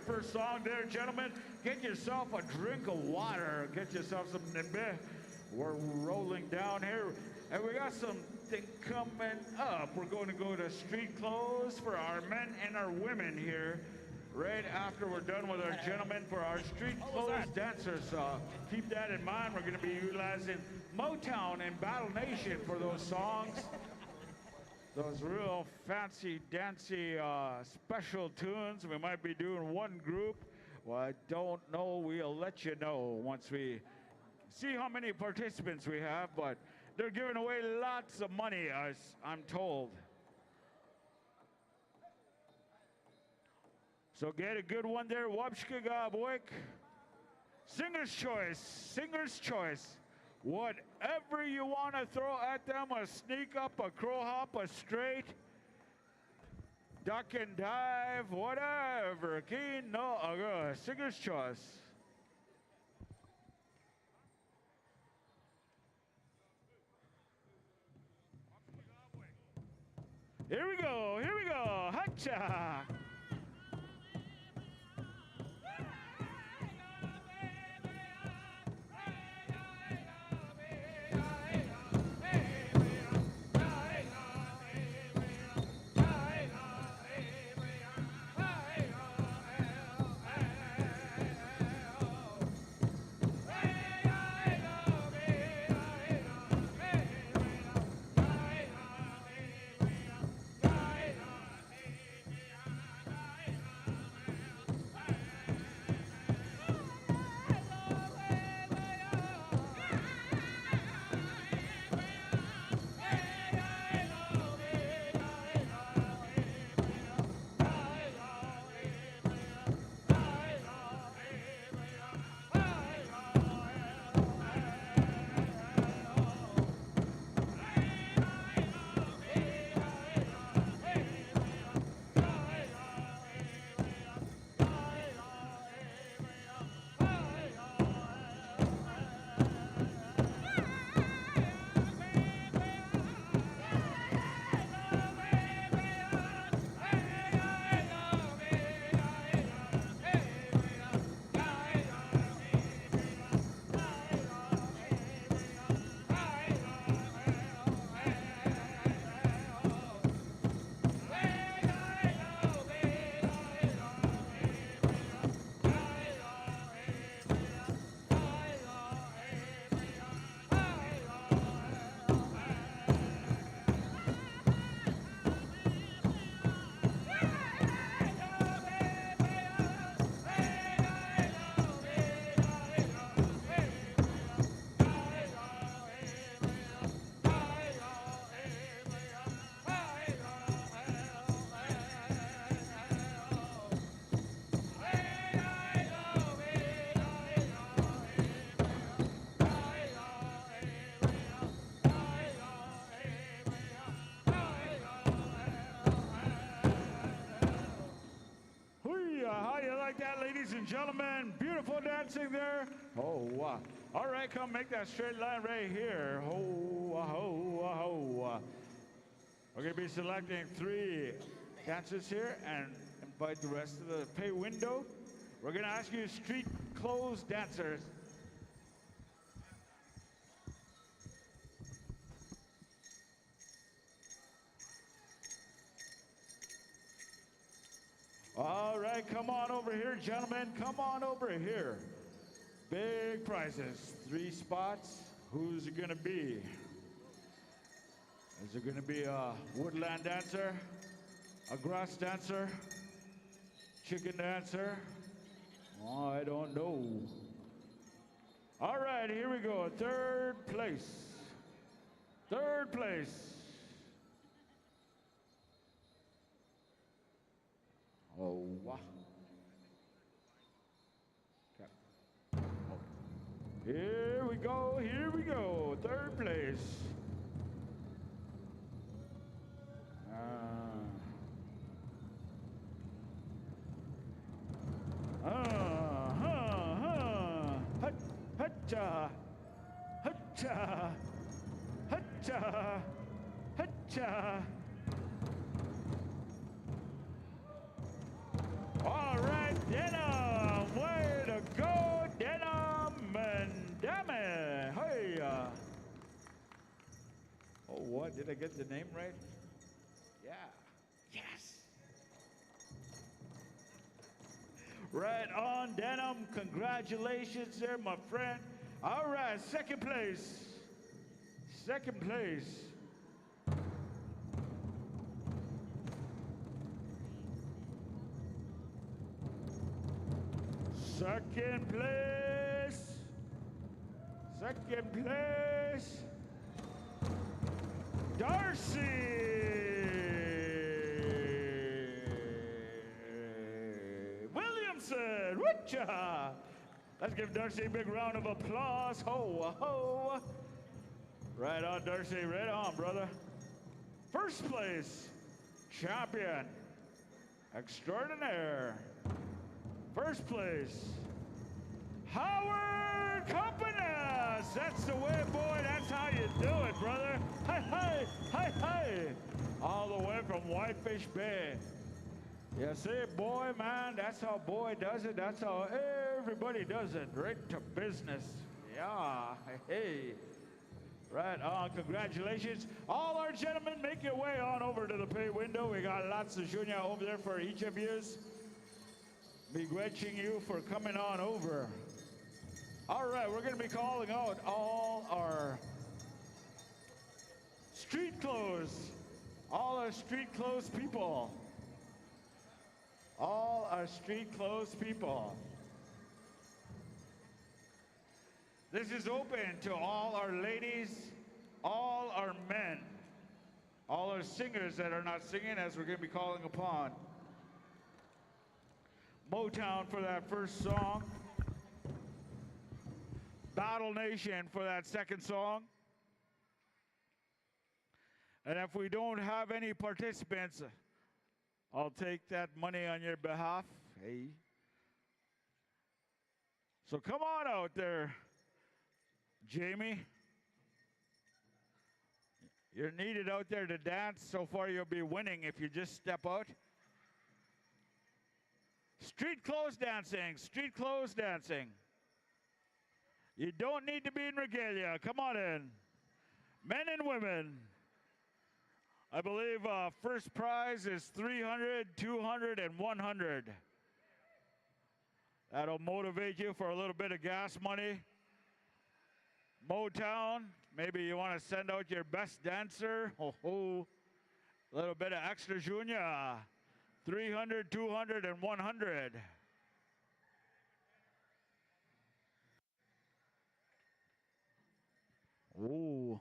your first song there, gentlemen. Get yourself a drink of water. Get yourself some nimbe. We're rolling down here. And we got something coming up. We're going to go to street clothes for our men and our women here. Right after we're done with our gentlemen for our street clothes dancers. Keep that in mind. We're going to be utilizing Motown and Battle Nation for those songs. Those real fancy, dancy, special tunes. We might be doing one group. Well, I don't know. We'll let you know once we see how many participants we have, but they're giving away lots of money, as I'm told. So get a good one there. Wapshkiga Boik. Singer's choice. Singer's choice. Whatever you want to throw at them, a sneak up, a crow hop, a straight, duck and dive, whatever. Keen, no, singer's choice. Here we go, here we go. Hacha. Ladies and gentlemen, beautiful dancing there. Oh, wow. All right, come make that straight line right here. Ho, ho, ho. We're going to be selecting 3 dancers here and invite the rest of the pay window. We're going to ask you street clothes dancers. All right, come on over here, gentlemen. Come on over here. Big prizes. 3 spots. Who's it going to be? Is it going to be a woodland dancer, a grass dancer, chicken dancer? Oh, I don't know. All right, here we go. 3rd place. 3rd place. Oh, wow. Okay. Oh. Here we go, here we go. 3rd place. Hacha, hacha, hacha, hacha. All right, then what? Did I get the name right? Yeah. Yes. Right on, Denham. Congratulations there, my friend. All right, second place. Second place. Second place. Second place. Darcy Williamson. Witcha. Let's give Darcy a big round of applause. Ho, ho. Right on, Darcy. Right on, brother. First place, champion extraordinaire. First place, Howard Companas. That's the way, boy. That's how you do it, brother. Hi, hi, hi, hi. All the way from Whitefish Bay. You see, boy, man, that's how boy does it. That's how everybody does it. Right to business. Yeah, hey. Right on, congratulations. All our gentlemen, make your way on over to the pay window. We got lots of junior over there for each of yous. Begrudging you for coming on over. All right, we're going to be calling out all our street clothes. All our street clothes people. All our street clothes people. This is open to all our ladies, all our men, all our singers that are not singing, as we're going to be calling upon. Motown for that first song. Battle Nation for that second song. And if we don't have any participants, I'll take that money on your behalf. Hey. So come on out there, Jamie. You're needed out there to dance. So far you'll be winning if you just step out. Street clothes dancing, street clothes dancing. You don't need to be in regalia. Come on in. Men and women. I believe first prize is 300, 200, and 100. That'll motivate you for a little bit of gas money. Motown, maybe you want to send out your best dancer. Ho ho. A little bit of extra junior. 300, 200, and 100. Ooh.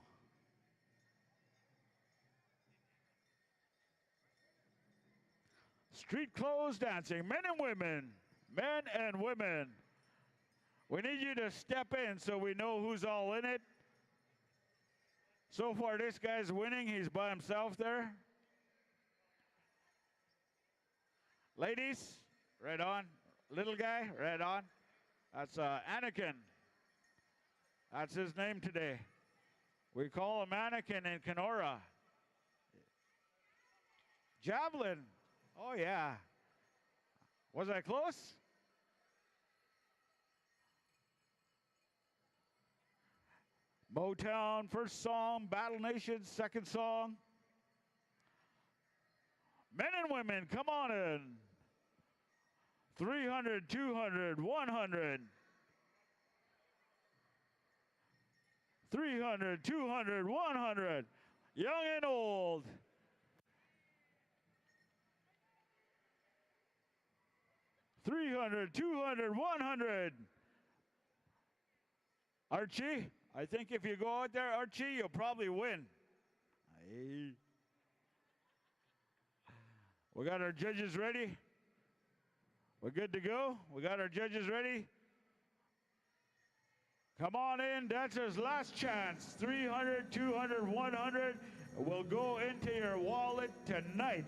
Street clothes dancing, men and women. Men and women. We need you to step in so we know who's all in it. So far, this guy's winning. He's by himself there. Ladies, right on. Little guy, right on. That's Anakin. That's his name today. We call him Anakin in Kenora. Javelin. Oh, yeah. Was I close? Motown, first song. Battle Nation, second song. Men and women, come on in. 300, 200, 100. 300, 200, 100. Young and old. $300, $200, $100. Archie, I think if you go out there, Archie, you'll probably win. Aye. We got our judges ready. We're good to go. We got our judges ready. Come on in, dancers, last chance. 300, 200, 100 will go into your wallet tonight.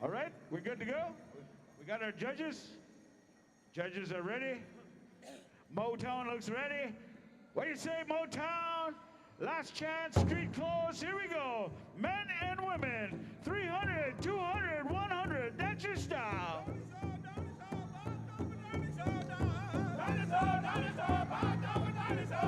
All right, we're good to go? We got our judges. Judges are ready. Motown looks ready. What do you say, Motown? Last chance, street clothes. Here we go. Men and women. 300, 200, 100. That's your style. Dinosaur, dinosaur, dinosaur, dinosaur, dinosaur, dinosaur.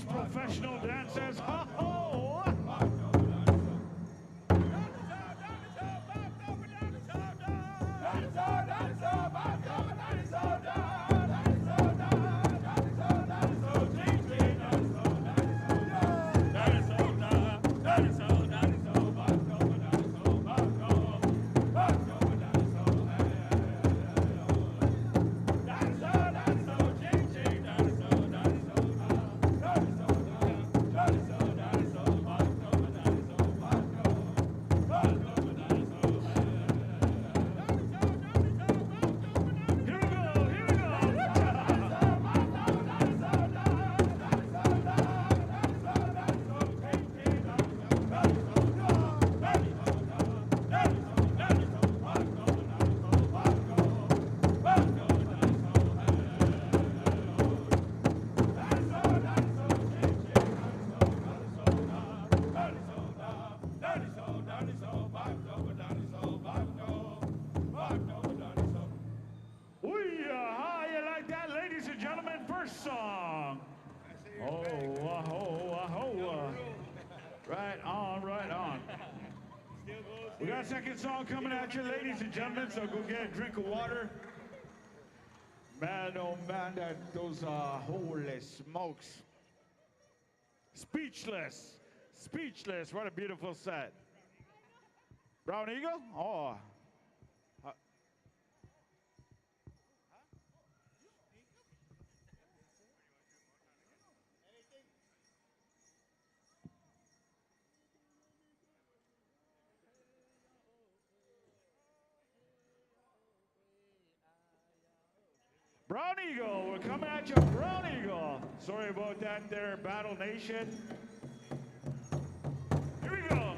these professional dancers. Ha ho! How you like that, ladies and gentlemen? First song. Right on, right on. We got a second song coming at you, ladies and gentlemen, so go get a drink of water. Man, oh man, those holy smokes. Speechless. Speechless. What a beautiful set. Brown Eagle? Oh. Brown Eagle, we're coming at you, Brown Eagle. Sorry about that there, Battle Nation. Here we go.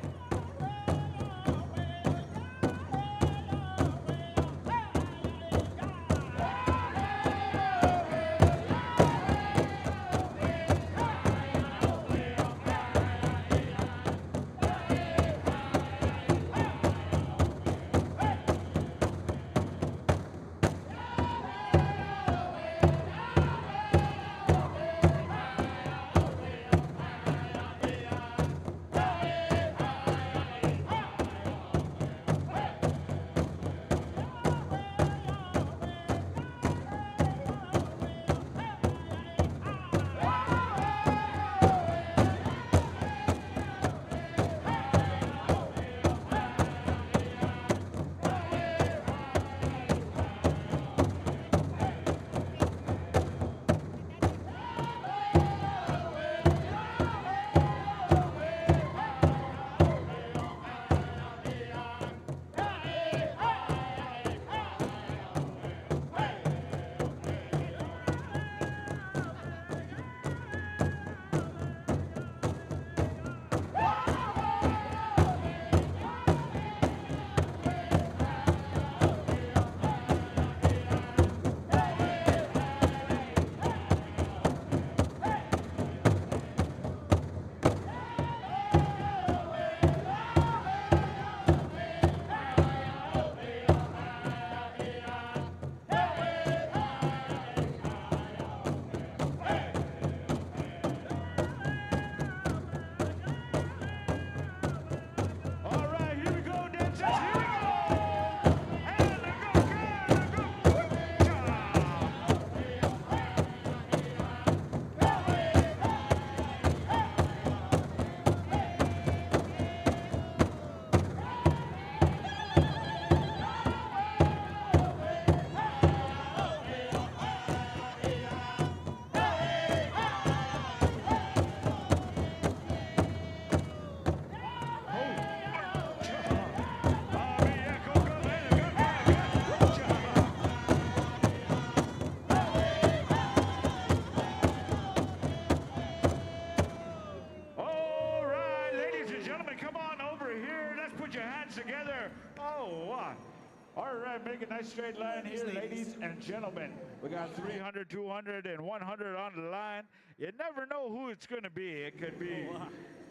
Together. All right, make a nice straight line here, ladies and gentlemen. We got 300, 200, and 100 on the line. You never know who it's going to be. It could be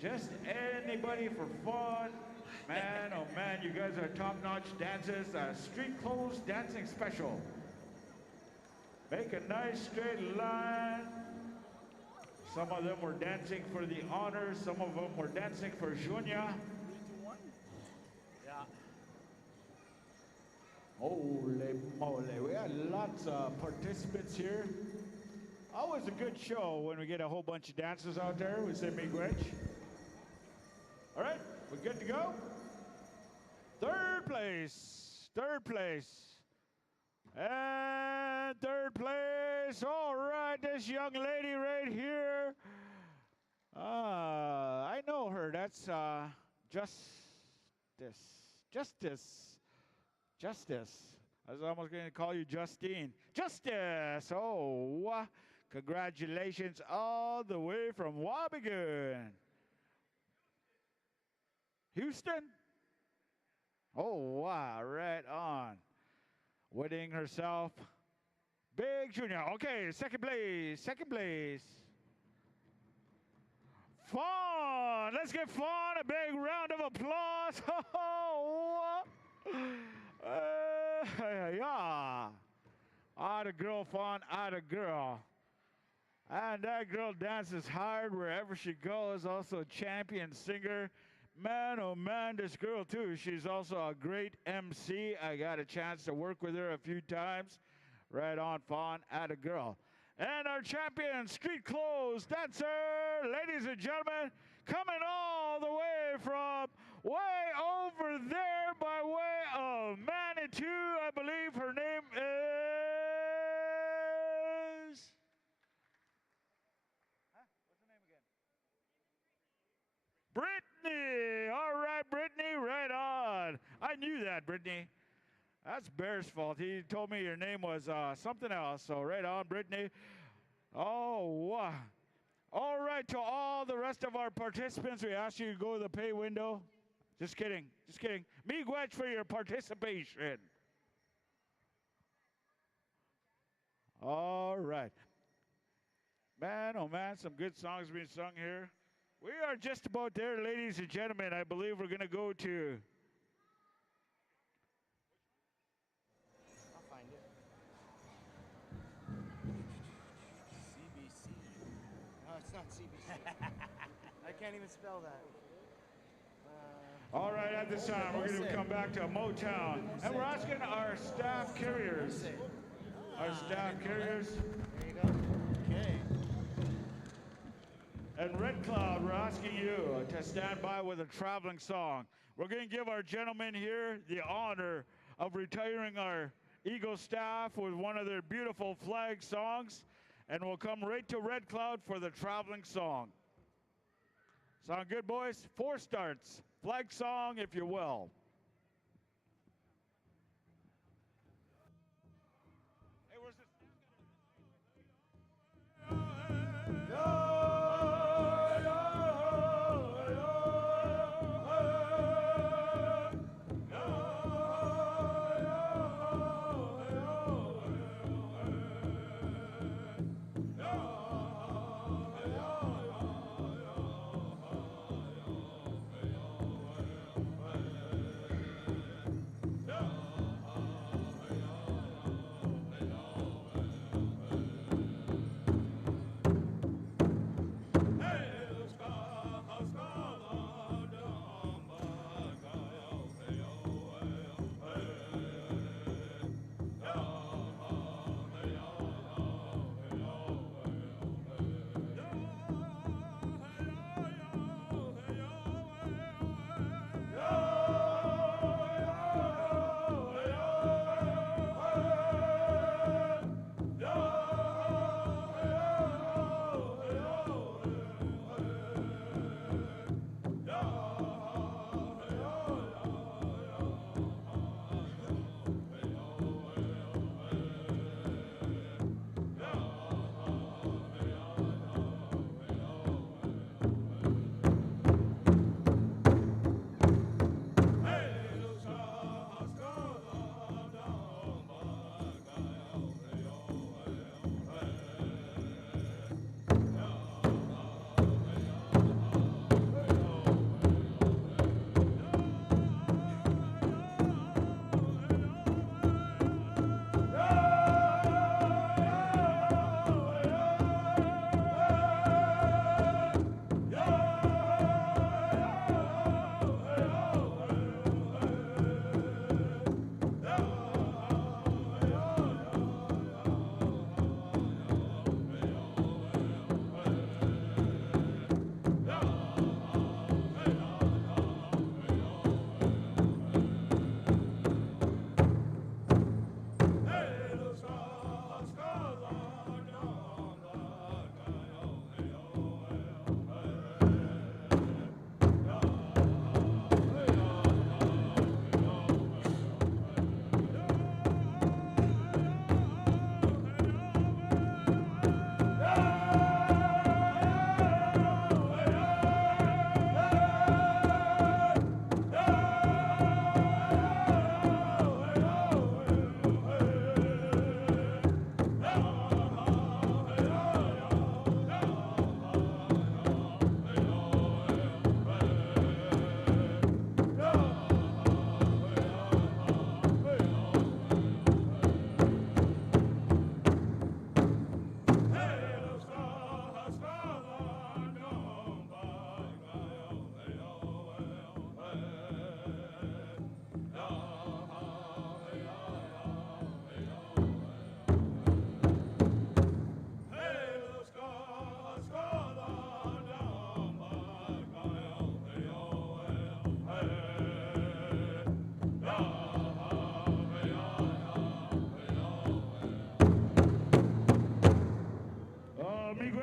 just anybody for fun. Man, oh man, you guys are top-notch dancers. Street clothes dancing special. Make a nice straight line. Some of them were dancing for the honors. Some of them were dancing for Junior. 3, 2, 1. Yeah. Holy moly, we had lots of participants here. Always a good show when we get a whole bunch of dancers out there. We say miigwech. All right, we're good to go. Third place, and third place. All right, this young lady right here. I know her. That's Justice. I was almost going to call you Justine. Justice. Oh, congratulations all the way from Wabigoon. Houston? Oh, wow, right on. Winning herself. Big Junior. Okay, second place. Fawn. Let's give Fawn a big round of applause. Oh, yeah. Atta girl, Fawn, atta girl. And that girl dances hard wherever she goes. Also a champion singer. Man, oh man, this girl too. She's also a great MC. I got a chance to work with her a few times. Right on, Fawn, atta girl. And our champion street clothes dancer, ladies and gentlemen, coming all the way from way over there by way of Manitou. I believe her name is... What's her name again? Brittany. All right, Brittany, right on. I knew that, Brittany. That's Bear's fault. He told me your name was something else. So right on, Brittany. Oh, wow. All right, to all the rest of our participants, we ask you to go to the pay window. Just kidding. Miigwech for your participation. All right. Man, oh man, some good songs being sung here. We are just about there, ladies and gentlemen. I believe we're going to go to... I'll find it. CBC. No, it's not CBC. I can't even spell that. All right, at this time, we're going to come back to Motown. And we're asking our staff carriers. Our staff carriers. There you go. Okay. And Red Cloud, we're asking you to stand by with a traveling song. We're going to give our gentlemen here the honor of retiring our Eagle staff with one of their beautiful flag songs. And we'll come right to Red Cloud for the traveling song. Sound good, boys? 4 starts. Flag song, if you will. Hey, where's this?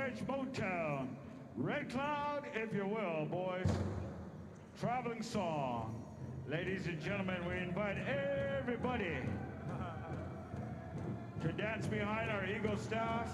Greenwich Motown. Red Cloud, if you will, boys. Traveling song. Ladies and gentlemen, we invite everybody to dance behind our Eagle staff.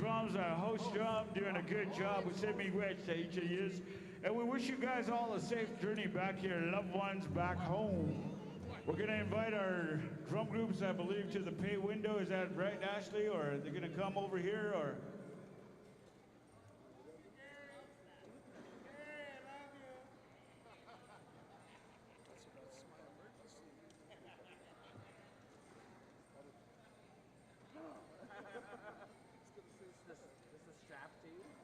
Drums, our host drum, doing a good job. We say miigwech to each of you. And we wish you guys all a safe journey back here, loved ones back home. We're going to invite our drum groups, I believe, to the pay window. Is that right, Ashley? Or are they going to come over here? Or This is strapped to you?